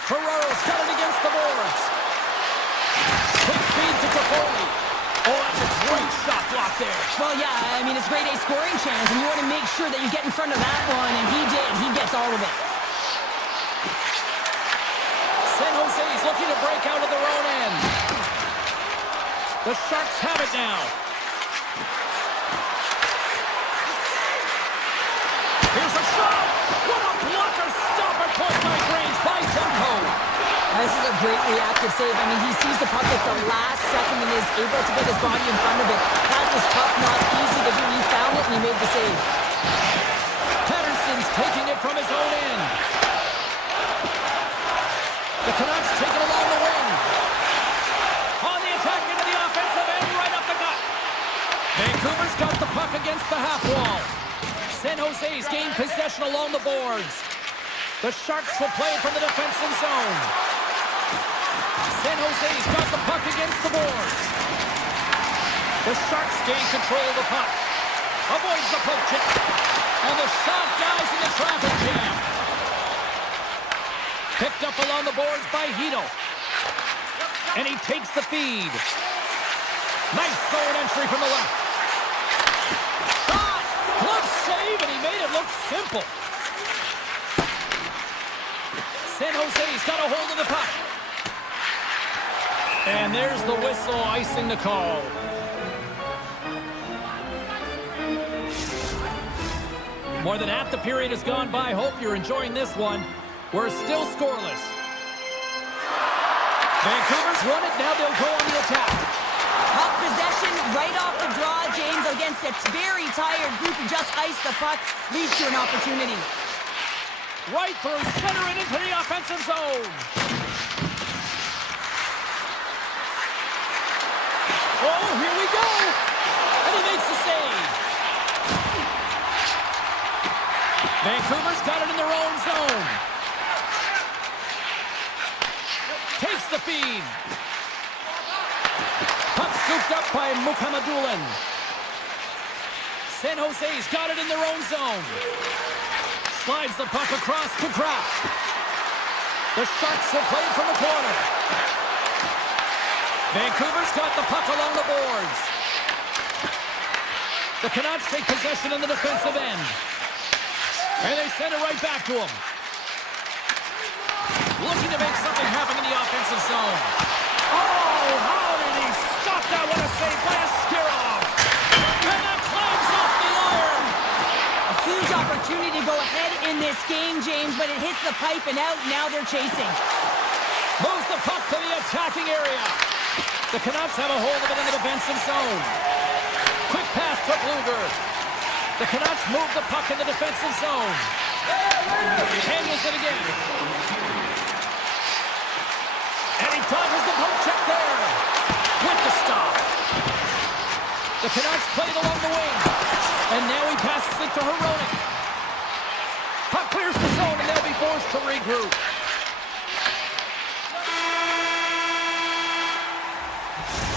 Ferraro's got it against the boards. Quick feed to Toffoli. Oh, that's a great shot block there. Well, yeah, I mean, it's grade A scoring chance, and you want to make sure that you get in front of that one, and he did. He gets all of it. San Jose's looking to break out of their own end. The Sharks have it now. Here's a shot! What a blocker! Stop at point-blank range by Demko. This is a great reactive save. I mean, he sees the puck at the last second and is able to get his body in front of it. That was tough, not easy to do. He found it and he made the save. Pettersson's taking it from his own end. The Canucks take it along the wing. On the attack into the offensive end, right up the gut. Vancouver's got the puck against the half wall. San Jose's gained possession along the boards. The Sharks will play it from the defensive zone. San Jose's got the puck against the boards. The Sharks gain control of the puck. Avoids the poke check. And the shot dies in the traffic jam. Picked up along the boards by Hito. And he takes the feed. Nice forward entry from the left. Shot! Glove save, and he made it look simple. San Jose's got a hold of the puck. And there's the whistle, icing the call. More than half the period has gone by. Hope you're enjoying this one. We're still scoreless. Vancouver's won it. Now they'll go on the attack. Puck possession right off the draw, James, against a very tired group who just iced the puck, leads to an opportunity. Right through center and into the offensive zone. Oh, here we go. And he makes the save. Vancouver's got it in their own zone. Takes the feed. Puck scooped up by Mukhamadullin. San Jose's got it in their own zone. Slides the puck across to Kraft. The Sharks will play it from the corner. Vancouver's got the puck along the boards. The Canucks take possession in the defensive end. And they send it right back to him. Looking to make something happen in the offensive zone. Oh, how did he stop that? What a save by Askarov. And that climbs off the iron. A huge opportunity to go ahead in this game, James, but it hits the pipe and out. Now they're chasing. Moves the puck to the attacking area. The Canucks have a hold of it in the defensive zone. Quick pass to Bluger. The Canucks move the puck in the defensive zone. Handles it again. And he dodges the poke check there. With the stop. The Canucks play it along the wing. And now he passes it to Hronek. Puck clears the zone and they'll be forced to regroup.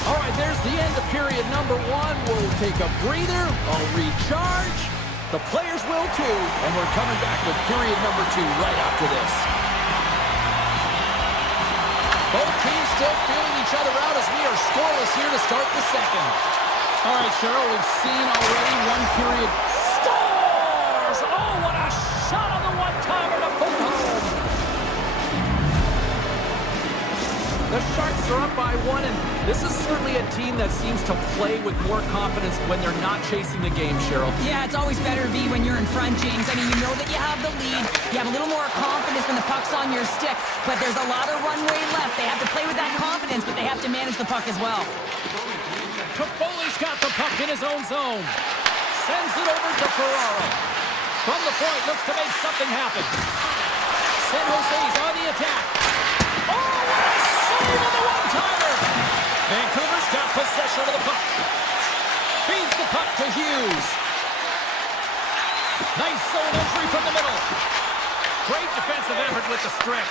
All right, there's the end of period number one. We'll take a breather, a recharge. The players will too, and we're coming back with period number two right after this. Both teams still feeling each other out as we are scoreless here to start the second. All right, Cheryl, we've seen already one period. Scores! Oh, what a shot on the one-timer to put home. The Sharks Bucks are up by one, and this is certainly a team that seems to play with more confidence when they're not chasing the game, Cheryl. Yeah, it's always better to be when you're in front, James. I mean, you know that you have the lead. You have a little more confidence when the puck's on your stick, but there's a lot of runway left. They have to play with that confidence, but they have to manage the puck as well. Toffoli's got the puck in his own zone. Sends it over to Ferraro. From the point, looks to make something happen. San Jose's on the attack. Oh, what a save on the one-timer! Vancouver's got possession of the puck. Feeds the puck to Hughes. Nice zone entry from the middle. Great defensive effort with the strip.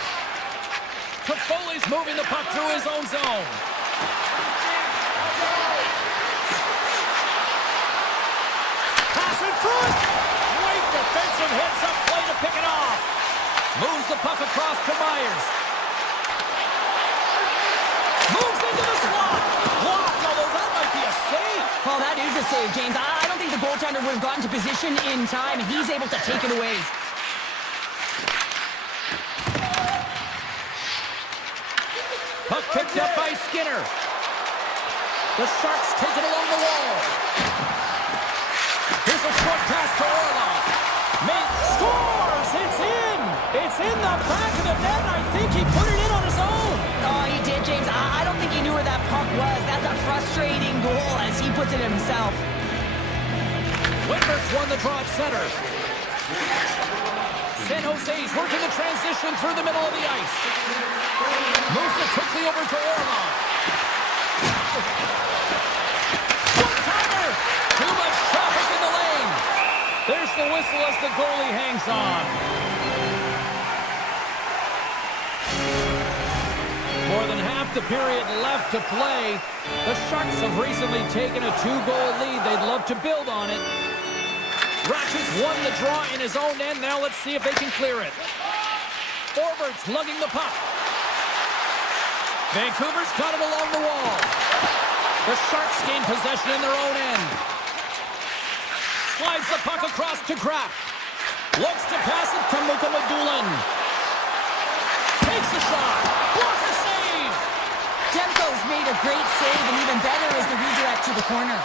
Toffoli's moving the puck through his own zone. Pass in front! Great defensive heads-up play to pick it off. Moves the puck across to Myers. Moves into the slot. Blocked, although that might be a save. Well, that is a save, James. I don't think the goaltender would have gotten to position in time, and he's able to take it away. Puck picked up by Skinner. The Sharks take it along the wall. Here's a short pass to Orlov. Scores! It's in! It's in the back of the net, and I think he put it in on his own. Oh, he did, James. I don't think he knew where that puck was. That's a frustrating goal as he puts it himself. Whitmer's won the draw at center. San Jose's working the transition through the middle of the ice. Moves it quickly over to Orlov. One-timer! Too much traffic in the lane. There's the whistle as the goalie hangs on. More than half the period left to play. The Sharks have recently taken a 2-goal lead. They'd love to build on it. Ratchet's won the draw in his own end. Now let's see if they can clear it. Forwards lugging the puck. Vancouver's got it along the wall. The Sharks gain possession in their own end. Slides the puck across to Kraft. Looks to pass it to Mukamadulin. Takes a shot. Blocker save. Demko's made a great save, and even better is the redirect to the corner.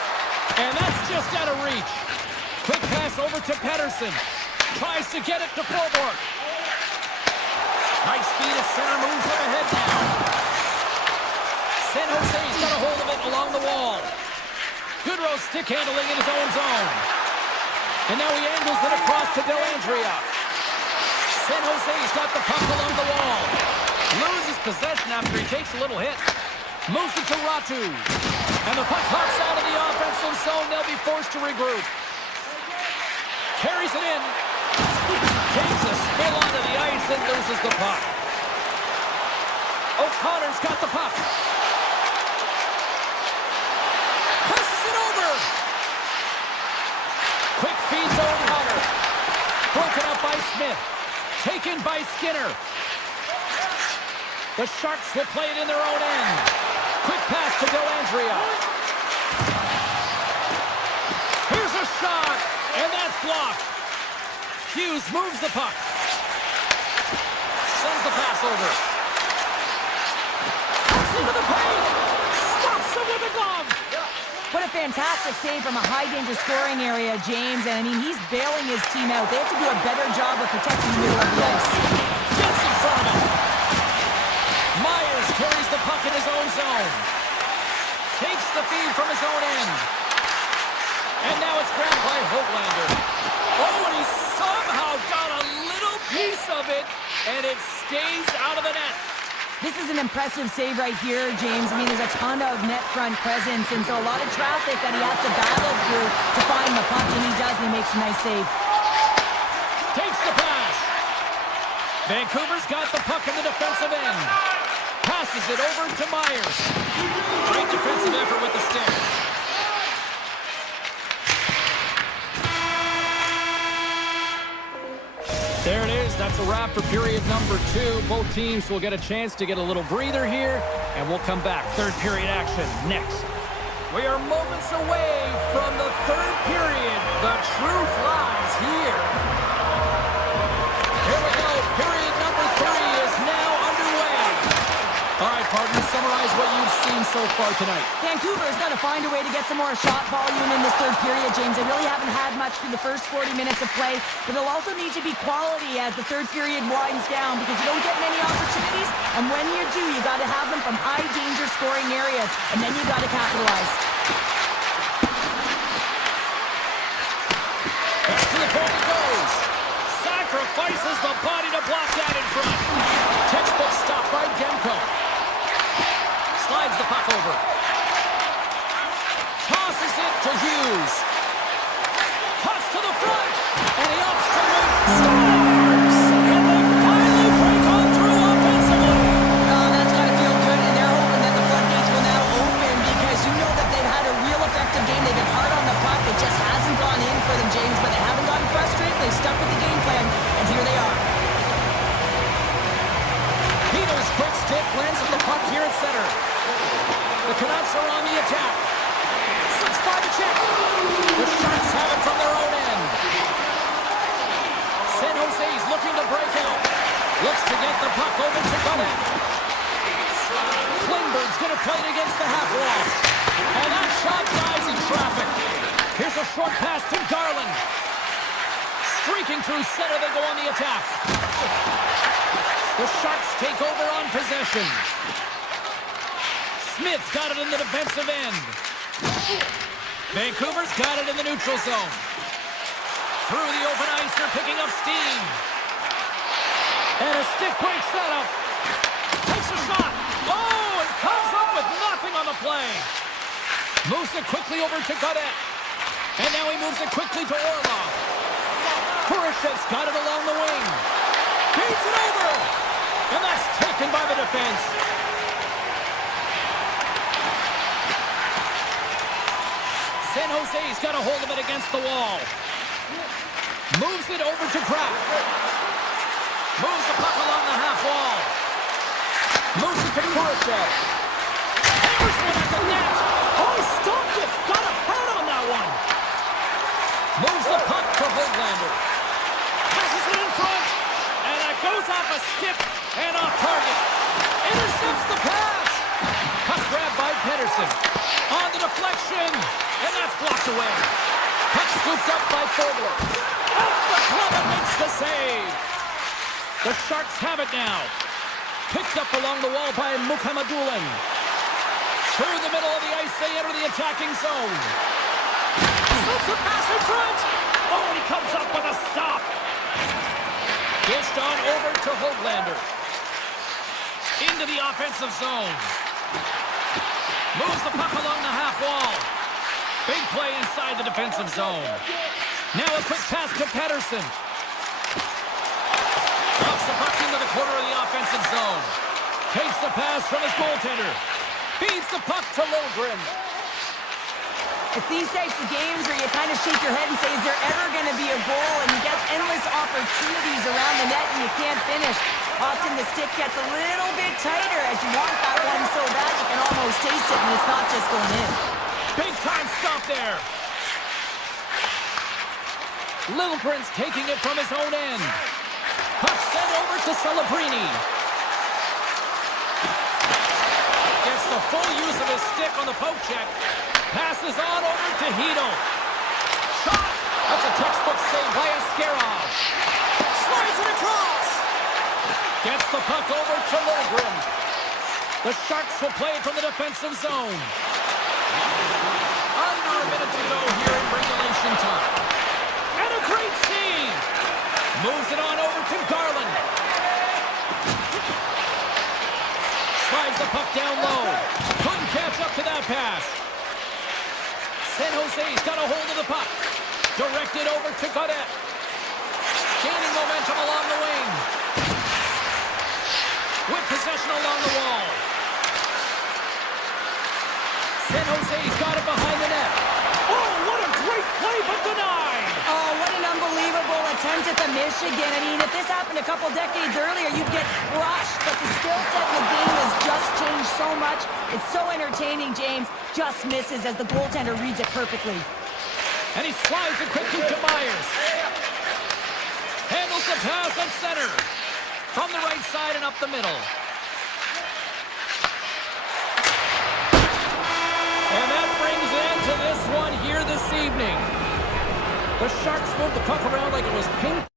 And that's just out of reach. Quick pass over to Pedersen. Tries to get it to Forborg. Nice feed at center, moves up ahead now. San Jose's got a hold of it along the wall. Goodrow stick handling in his own zone. And now he angles it across to Dellandrea. San Jose's got the puck along the wall. Loses possession after he takes a little hit. Moves it to Ratu. And the puck hops out of the offensive zone. They'll be forced to regroup. Carries it in. Takes a spill onto the ice and loses the puck. O'Connor's got the puck. Passes it over. Quick feed to O'Connor. Broken up by Smith. Taken by Skinner. The Sharks will play it in their own end. Quick pass to Dellandrea. Here's a shot, and that's blocked. Hughes moves the puck. Sends the pass over. Pass into the paint. Stops him with a glove. What a fantastic save from a high-danger scoring area, James. And, I mean, he's bailing his team out. They have to do a better job of protecting the middle of the ice. Gets in front of it. Myers carries the puck in his own zone. Takes the feed from his own end. And now it's grabbed by Hoglander. Oh, and he somehow got a little piece of it, and it stays out of the net. This is an impressive save right here, James. I mean, there's a ton of net front presence, and so a lot of traffic that he has to battle through to find the puck, and he does, and he makes a nice save. Takes the pass. Vancouver's got the puck in the defensive end. Passes it over to Myers. Great defensive effort with the stick. There it is. That's a wrap for period number 2. Both teams will get a chance to get a little breather here, and we'll come back. Third period action next. We are moments away from the third period. The truth lies here. Here we go. Period number 3 is now underway. All right, partners, summarize what so far tonight. Vancouver's got to find a way to get some more shot volume in this third period, James. They really haven't had much through the first 40 minutes of play, but they'll also need to be quality as the third period winds down because you don't get many opportunities, and when you do, you got to have them from high-danger scoring areas, and then you got to capitalize. Back to the point it goes. Sacrifices the body to block that in front. Textbook stop by Demko. Slides the puck over. Tosses it to Hughes. Cuts to the front. And he ups to win. Scores! And they finally break on through offensively. Oh, that's got to feel good, and they're hoping that the floodgates will now open because you know that they've had a real effective game. They've been hard on the puck. It just hasn't gone in for them, James, but they haven't gotten frustrated. They've stuck with the game plan, and here they are. Hito's quick stick lands on the puck here at center. The Canucks are on the attack. 6-5 to check. The Sharks have it from their own end. San Jose's looking to break out. Looks to get the puck over to Gannett. Klingberg's going to play it against the half wall. And that shot dies in traffic. Here's a short pass to Garland. Streaking through center, they go on the attack. The Sharks take over on possession. Smith's got it in the defensive end. Vancouver's got it in the neutral zone. Through the open ice, they're picking up steam. And a stick break setup. Takes a shot. Oh, and comes up with nothing on the play. Moves it quickly over to Gannett. And now he moves it quickly to Orlov. Kurashev's got it along the wing. Feeds it over. And that's taken by the defense. San Jose's got a hold of it against the wall. Moves it over to Kraft. Moves the puck along the half wall. Moves it to Kurashev. Hammers one at the net. Oh, he stopped it. Got a head on that one. Moves the puck to Höglander. Passes it in front. And that goes off a stick and off target. Intercepts the pass. Puck grabbed by Pedersen. On the deflection. And that's blocked away. Puck scooped up by Forbler. Off the glove and makes the save. The Sharks have it now. Picked up along the wall by Mukhamadullin. Through the middle of the ice, they enter the attacking zone. Slips a pass in front. Oh, and he comes up with a stop. Dished on over to Höglander. Into the offensive zone. Moves the puck along the half wall. Big play inside the defensive zone. Now a quick pass to Pedersen. Drops the puck into the corner of the offensive zone. Takes the pass from his goaltender. Feeds the puck to Lundgren. It's these types of games where you kind of shake your head and say, is there ever going to be a goal? And you get endless opportunities around the net and you can't finish. Often the stick gets a little bit tighter as you want that one so bad you can almost taste it and it's not just going in. Big time stop there. Lundgren's taking it from his own end. Puck sent over to Celebrini. Gets the full use of his stick on the poke check. Passes on over to Hito. Shot. That's a textbook save by Askarov. Slides it across. Gets the puck over to Lundgren. The Sharks will play it from the defensive zone. Under a minute to go here in regulation time. And a great save. Moves it on over to Garland. Slides the puck down low. Couldn't catch up to that pass. San Jose's got a hold of the puck. Directed over to Gannett. Gaining momentum along the wing. With possession along the wall. San Jose's got it behind the net. Oh, what a great play, but denied. Oh, what an unbelievable attempt at the Michigan. I mean, if this happened a couple decades earlier, you'd get crushed. But the skill set in the game has just changed so much. It's so entertaining, James. Just misses as the goaltender reads it perfectly. And he slides it quickly to Myers. Handles the pass at center. From the right side and up the middle. evening. The Sharks moved the puck around like it was ping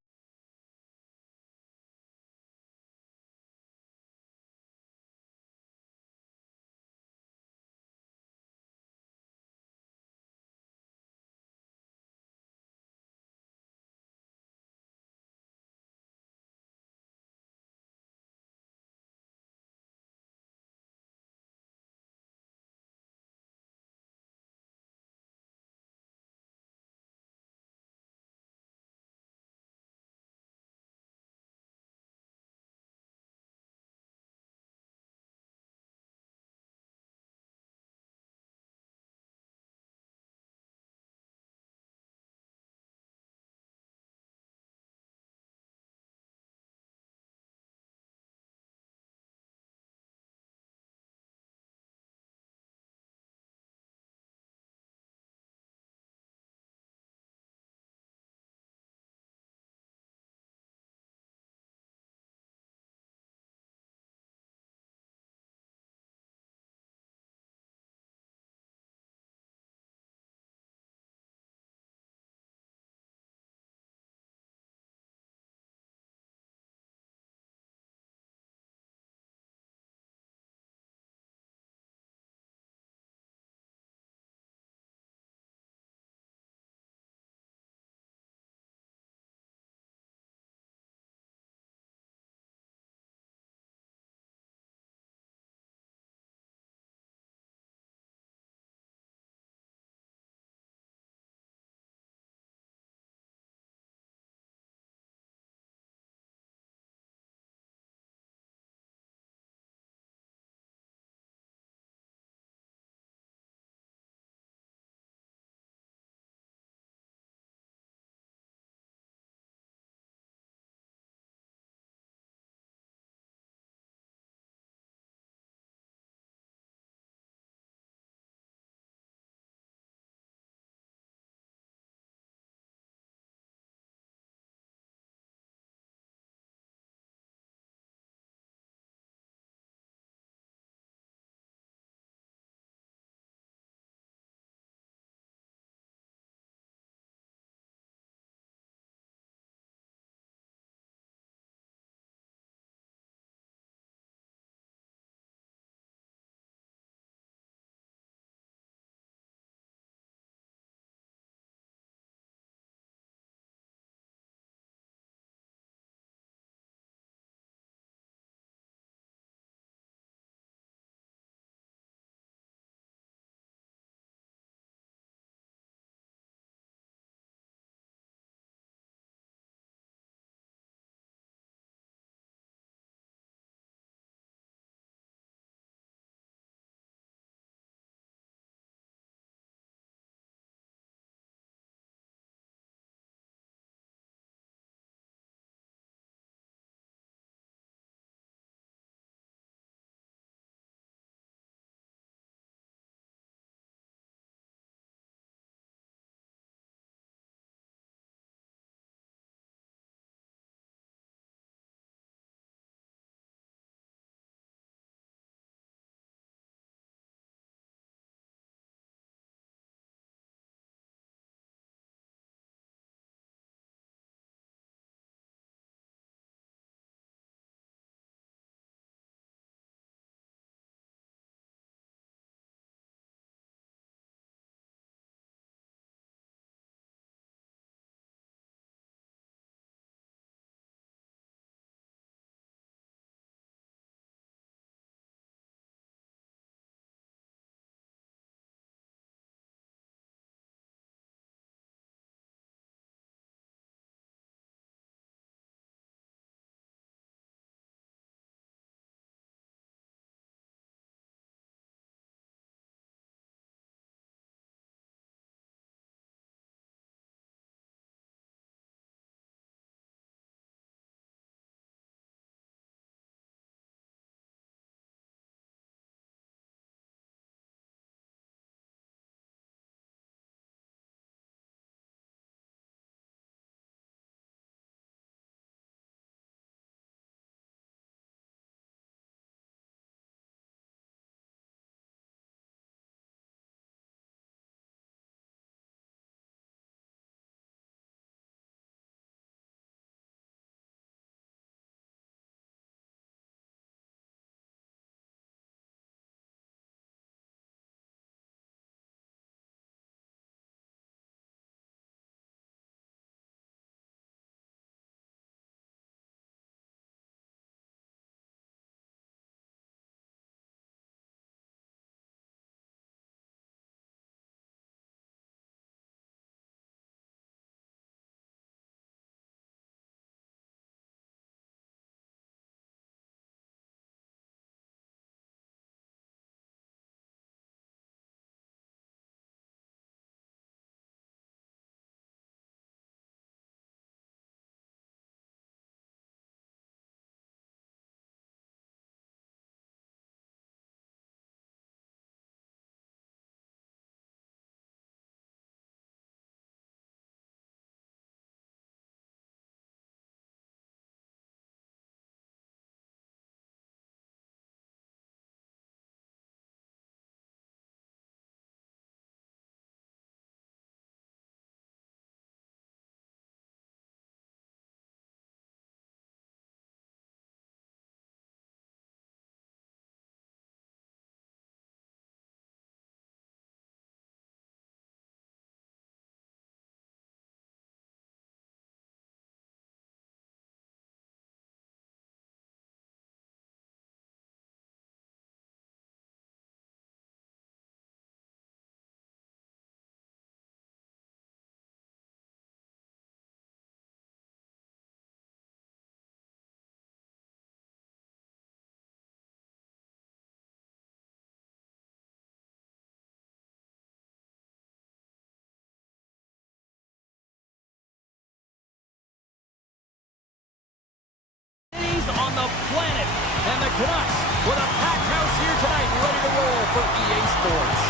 on the planet. And the Canucks with a packed house here tonight, ready to roll for EA Sports.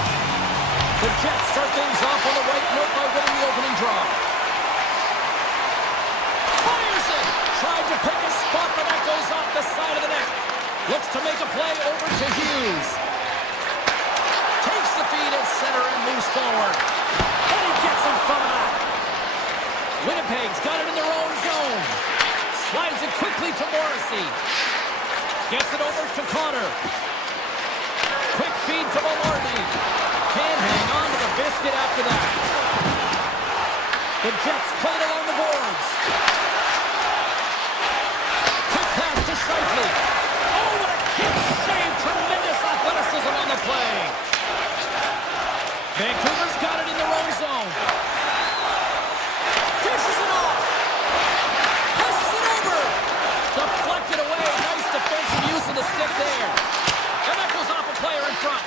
The Jets start things off on the right note by winning the opening draw. Fires it! Tried to pick a spot, but that goes off the side of the net. Looks to make a play over to Hughes. Takes the feed at center and moves forward. And he gets in front of that. Winnipeg's got it in their own zone. Slides it quickly to Morrissey. Gets it over to Connor. Quick feed to Velarde. Can't hang on to the biscuit after that. The Jets play it along the boards. Quick pass to Scheifele. Oh, what a kick save. Tremendous athleticism on the play. Vancouver's got it in their own zone. Dishes it off. Passes it over. Deflected away. Nice defensive use of the stick there. And that goes off a player in front.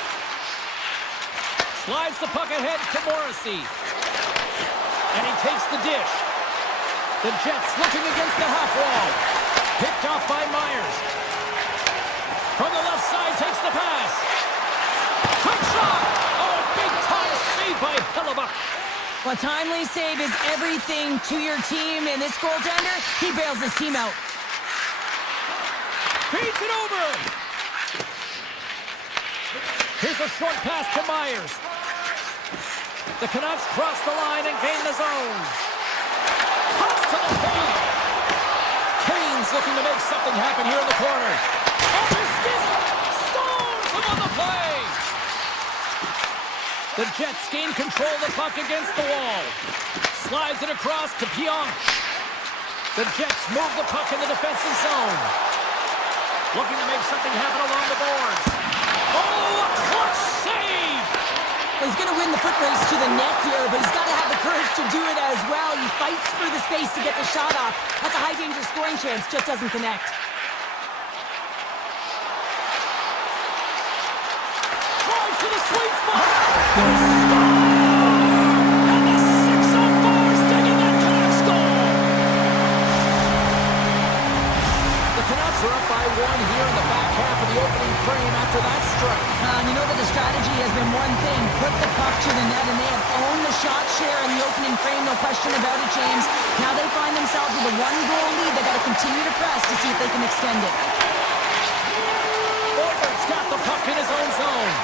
Slides the puck ahead to Morrissey. And he takes the dish. The Jets looking against the half wall. Picked off by Myers. From the left side takes the pass. Quick shot. Oh, a big time save by Hellebuck. Well, timely save is everything to your team, and this goaltender, he bails his team out. Feeds it over. Here's a short pass to Myers. The Canucks cross the line and gain the zone. Cuts to the paint. Kane's looking to make something happen here in the corner. Off his stick. Stones him on the play. The Jets gain control of the puck against the wall. Slides it across to Pionk. The Jets move the puck in the defensive zone. Looking to make something happen along the boards. Oh, a clutch save! Well, he's going to win the foot race to the net here, but he's got to have the courage to do it as well. He fights for the space to get the shot off. That's a high-danger scoring chance, just doesn't connect. Drives to the sweet spot! And the 604's digging that Canucks goal! The Canucks are up by one here in the back half of the opening frame after that strike. You know that the strategy has been one thing, put the puck to the net, and they have owned the shot share in the opening frame, no question about it, James. Now they find themselves with a one-goal lead. They've got to continue to press to see if they can extend it. Orbert's got the puck in his own zone.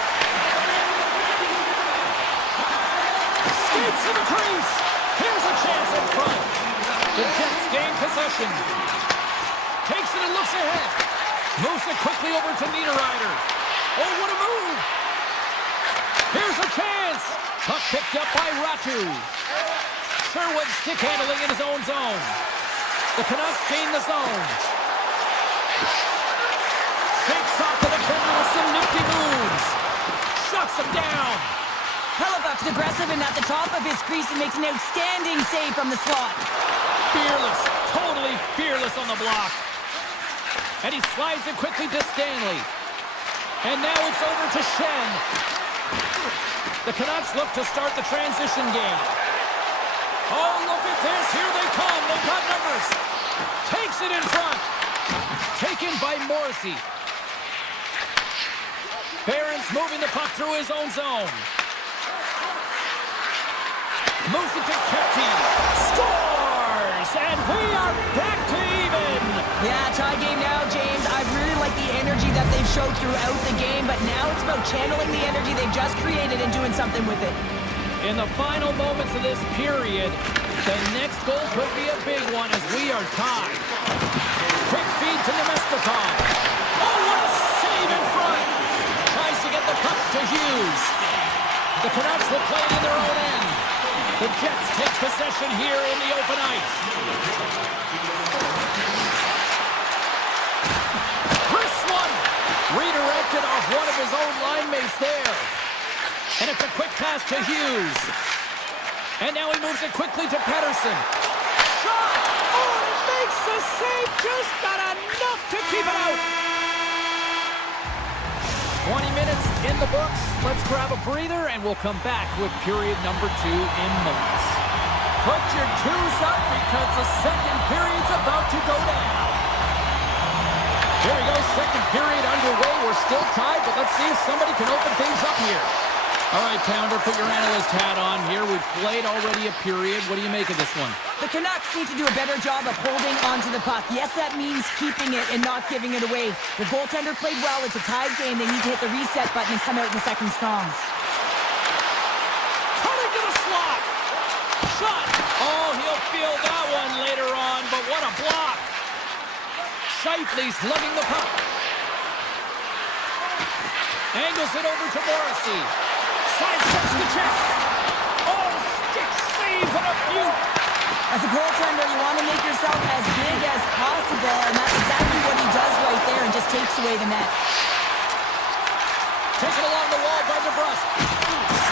Skates to the crease. Here's a chance in front. The Jets gain possession. Takes it and looks ahead. Moves it quickly over to Niederreiter. Oh, what a move! Here's a chance! Puck picked up by Ratu. Sherwood stick handling in his own zone. The Canucks gain the zone. Shakes off the defender with some nifty moves. Shuts him down. Hellebuck's aggressive and at the top of his crease and makes an outstanding save from the slot. Fearless, totally fearless on the block. And he slides it quickly to Stanley. And now it's over to Shen. The Canucks look to start the transition game. Oh, look at this. Here they come. They've got numbers. Takes it in front. Taken by Morrissey. Barron's moving the puck through his own zone. Moves it to Kempty. Scores! And we are back to even. Yeah, tie game now, James. I really like the energy that they've showed throughout the game, but now it's about channeling the energy they've just created and doing something with it. In the final moments of this period, the next goal could be a big one as we are tied. Quick feed to Nemestikov. Oh, what a save in front! Tries to get the puck to Hughes. The Canucks will play it in their own end. The Jets take possession here in the open ice. Redirected off one of his own line mates there. And it's a quick pass to Hughes. And now he moves it quickly to Pettersson. Shot! Oh, and it makes the save. Just got enough to keep it out. 20 minutes in the books. Let's grab a breather and we'll come back with period number 2 in moments. Put your twos up because the second period's about to go down. Here we go, second period underway. We're still tied, but let's see if somebody can open things up here. All right, Pounder, put your analyst hat on here. We've played already a period. What do you make of this one? The Canucks need to do a better job of holding onto the puck. Yes, that means keeping it and not giving it away. The goaltender played well. It's a tied game. They need to hit the reset button and come out in the second strong. Coming to the slot. Shot. Oh, he'll feel that one later on, but what a block. Shifley's lugging the puck. Angles it over to Morrissey. Sidesteps the check. Oh, stick save and a beaut. As a goaltender, you want to make yourself as big as possible, and that's exactly what he does right there and just takes away the net. Taken along the wall by DeBrusque.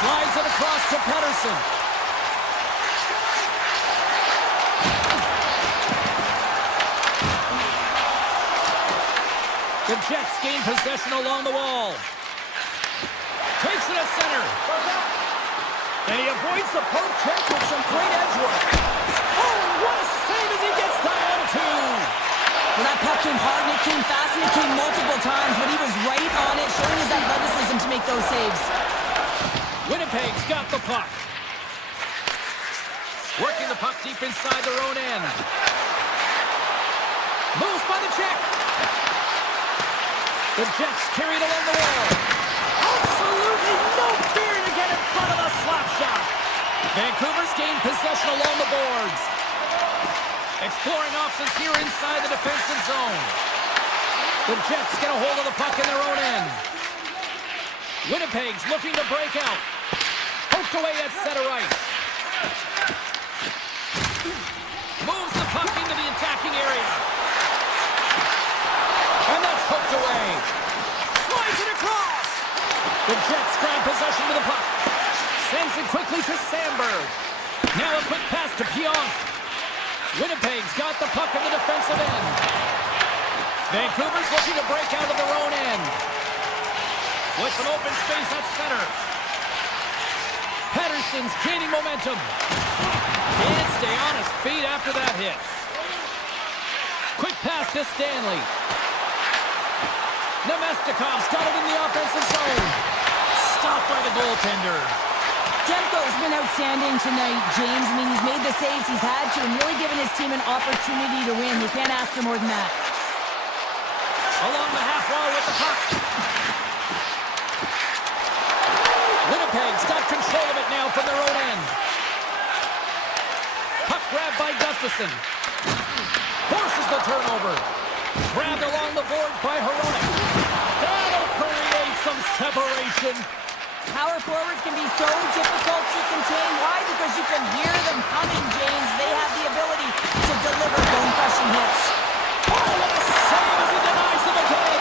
Slides it across to Pettersson. The Jets gain possession along the wall. Takes it at center. And he avoids the poke check with some great edge work. Oh, what a save as he gets that one, too. Well, that puck came hard and it came fast and it came multiple times, but he was right on it, showing his athleticism to make those saves. Winnipeg's got the puck. Working the puck deep inside their own end. Moves by the check. The Jets carried along the wall. Absolutely no fear to get in front of the slap shot. Vancouver's gained possession along the boards. Exploring options here inside the defensive zone. The Jets get a hold of the puck in their own end. Winnipeg's looking to break out. Poked away at center ice. Moves the puck into the attacking area. And that's poked away. Slides it across. The Jets grab possession with the puck. Sends it quickly to Sandberg. Now a quick pass to Pionk. Winnipeg's got the puck in the defensive end. Vancouver's looking to break out of their own end. With some open space at center. Pettersson's gaining momentum. Can't stay on his feet after that hit. Quick pass to Stanley. Nemestikov's got it in the offensive zone. Stopped by the goaltender. Demko's been outstanding tonight, James. I mean, he's made the saves he's had to and really given his team an opportunity to win. You can't ask for more than that. Along the half wall with the puck. Winnipeg's got control of it now from their own end. Puck grabbed by Gustafsson. Forces the turnover. Grabbed along the boards by Hronek. That'll create some separation. Power forwards can be so difficult to contain. Why? Because you can hear them coming, James. They have the ability to deliver bone-crushing hits. Oh, what a save as he denies them again.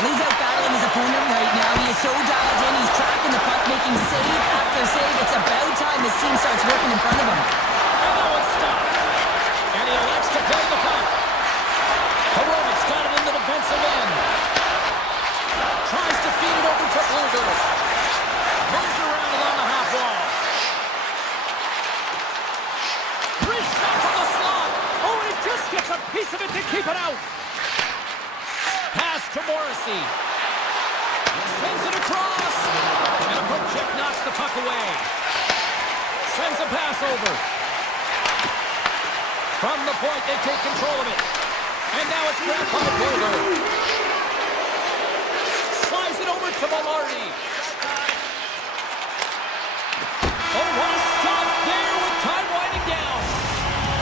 He's out battling his opponent right now. He is so dialed in. He's tracking the puck, making save after save. It's about time this team starts working in front of him. And that one's stopped. And he elects to play the puck. Hronek's got it in the defensive end. Tries to feed it over to Blueger. Moves around along the half wall. Three shots on the slot. Oh, and he just gets a piece of it to keep it out. Pass to Morrissey. Sends it across. And a poke check knocks the puck away. Sends a pass over. From the point, they take control of it. And now it's grabbed by Blueger. Slides it over to Velarde. Oh, what a stop there with time winding down.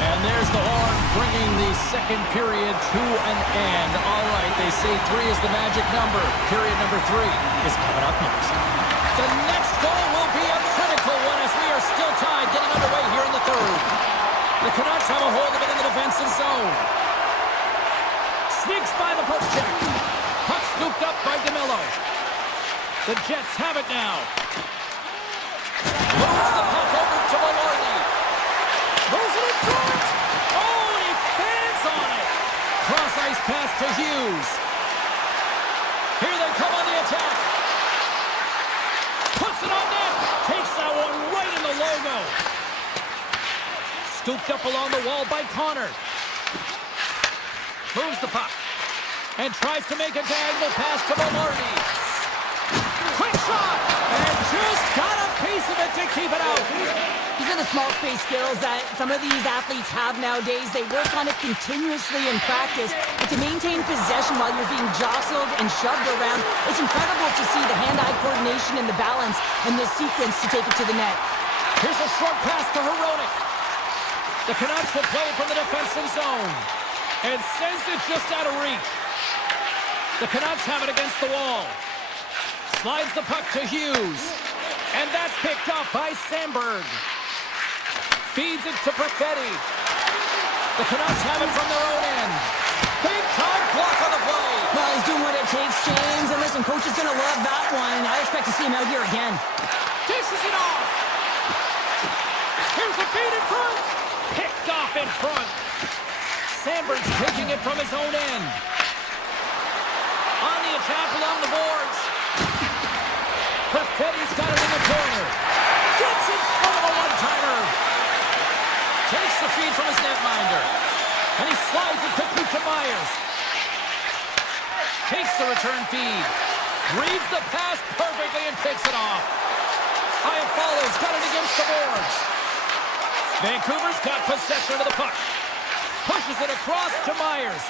And there's the horn bringing the second period to an end. All right, they say 3 is the magic number. Period number 3 is coming up next. The next goal will be a critical one as we are still tied, getting underway here in the third. The Canucks have a hold of it in the defensive zone. Sneaks by the poke check. Puck scooped up by DeMello. The Jets have it now. Moves the puck over to Velarde. Moves it in front. Oh, and he fans on it. Cross ice pass to Hughes. Here they come on the attack. Puts it on net. Takes that one right in the logo. Scooped up along the wall by Connor. Moves the puck. And tries to make a diagonal pass to Maloney. Quick shot! And just got a piece of it to keep it out. These are the small space skills that some of these athletes have nowadays. They work on it continuously in practice. But to maintain possession while you're being jostled and shoved around, it's incredible to see the hand-eye coordination and the balance in this sequence to take it to the net. Here's a short pass to Hronek. The Canucks will play it from the defensive zone. And sends it just out of reach. The Canucks have it against the wall. Slides the puck to Hughes. And that's picked up by Sandberg. Feeds it to Perfetti. The Canucks have it from their own end. Big time block on the play. Well, he's doing what it takes, James. And listen, coach is going to love that one. I expect to see him out here again. Dishes it off. Here's a feed in front. Picked off in front. Sandberg's taking it from his own end. On the attack along the boards. Perfetti's got it in the corner. Gets it from a one-timer. Takes the feed from his netminder. And he slides it quickly to Myers. Takes the return feed. Reads the pass perfectly and picks it off. Iafallo's got it against the boards. Vancouver's got possession of the puck. Pushes it across to Myers.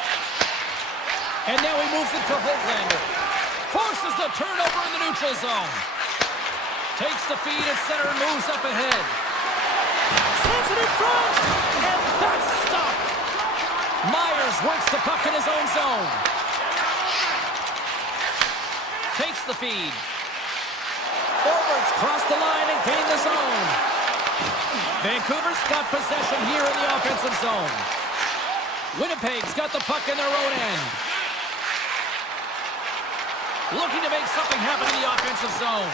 And now he moves it to Hoglander. Forces the turnover in the neutral zone. Takes the feed at center and moves up ahead. Sends it in front. And that's stopped. Myers works the puck in his own zone. Takes the feed. Forwards cross the line and gain the zone. Vancouver's got possession here in the offensive zone. Winnipeg's got the puck in their own end. Looking to make something happen in the offensive zone.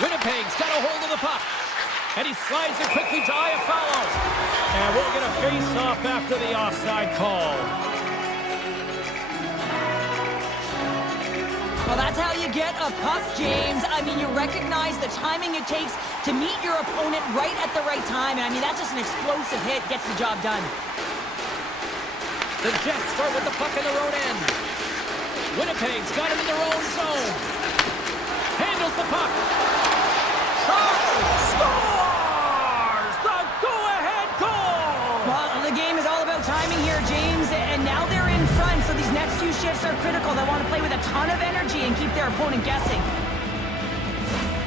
Winnipeg's got a hold of the puck. And he slides it quickly to Iafallo. And we'll get a face-off after the offside call. Well, that's how you get a puck, James. I mean, you recognize the timing it takes to meet your opponent right at the right time. And I mean, that's just an explosive hit. Gets the job done. The Jets start with the puck in their own end. Winnipeg's got him in their own zone. Handles the puck. Scores! The go-ahead goal! Well, the game is all about timing here, James. And now they're in front, so these next few shifts are critical. They want to play with a ton of energy and keep their opponent guessing.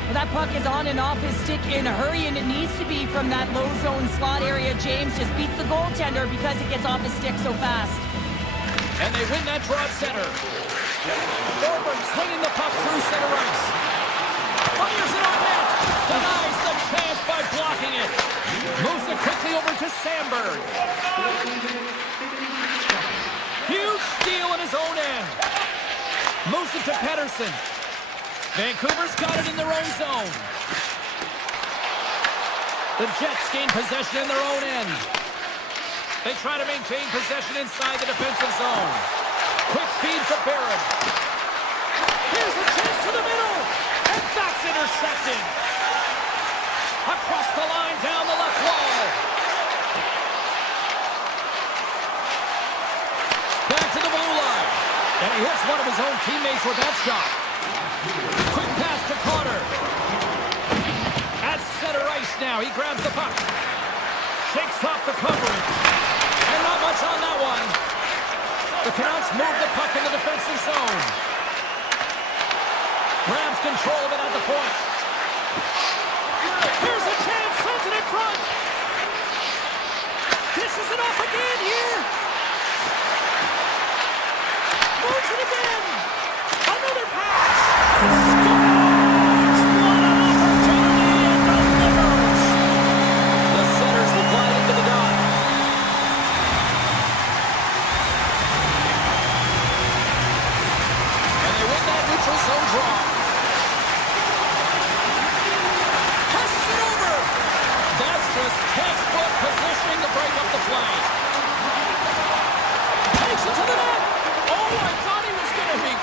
Well, that puck is on and off his stick in a hurry, and it needs to be from that low zone slot area. James just beats the goaltender because it gets off his stick so fast. And they win that draw at center. Forward swinging the puck through center ice. Fires it on net. Denies the chance by blocking it. Moves it quickly over to Sandberg. Huge steal in his own end. Moves it to Pettersson. Vancouver's got it in their own zone. The Jets gain possession in their own end. They try to maintain possession inside the defensive zone. Quick feed to Barrett. Here's a chance to the middle. And that's intercepted. Across the line, down the left wall. Back to the blue line. And he hits one of his own teammates with that shot. Quick pass to Carter. At center ice now. He grabs the puck. Shakes off the coverage. And not much on that one. The Canucks move the puck in the defensive zone. Grabs control of it at the point. Here's a chance. Sends it in front. Dishes it off again here. Moves it again. Another pass. Scores! What an opportunity and delivers. The centers will glide into the dot. And they win that neutral zone draw. Passes it over. That's just textbook positioning to break up the play. Takes it to the net. Oh, I thought he was going to be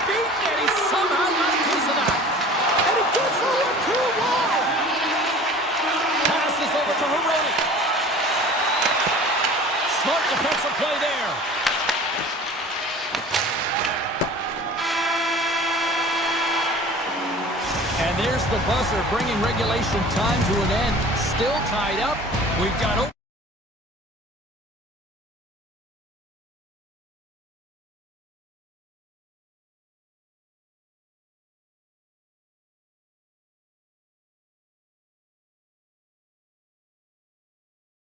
And there's the buzzer, bringing regulation time to an end. Still tied up. We've got...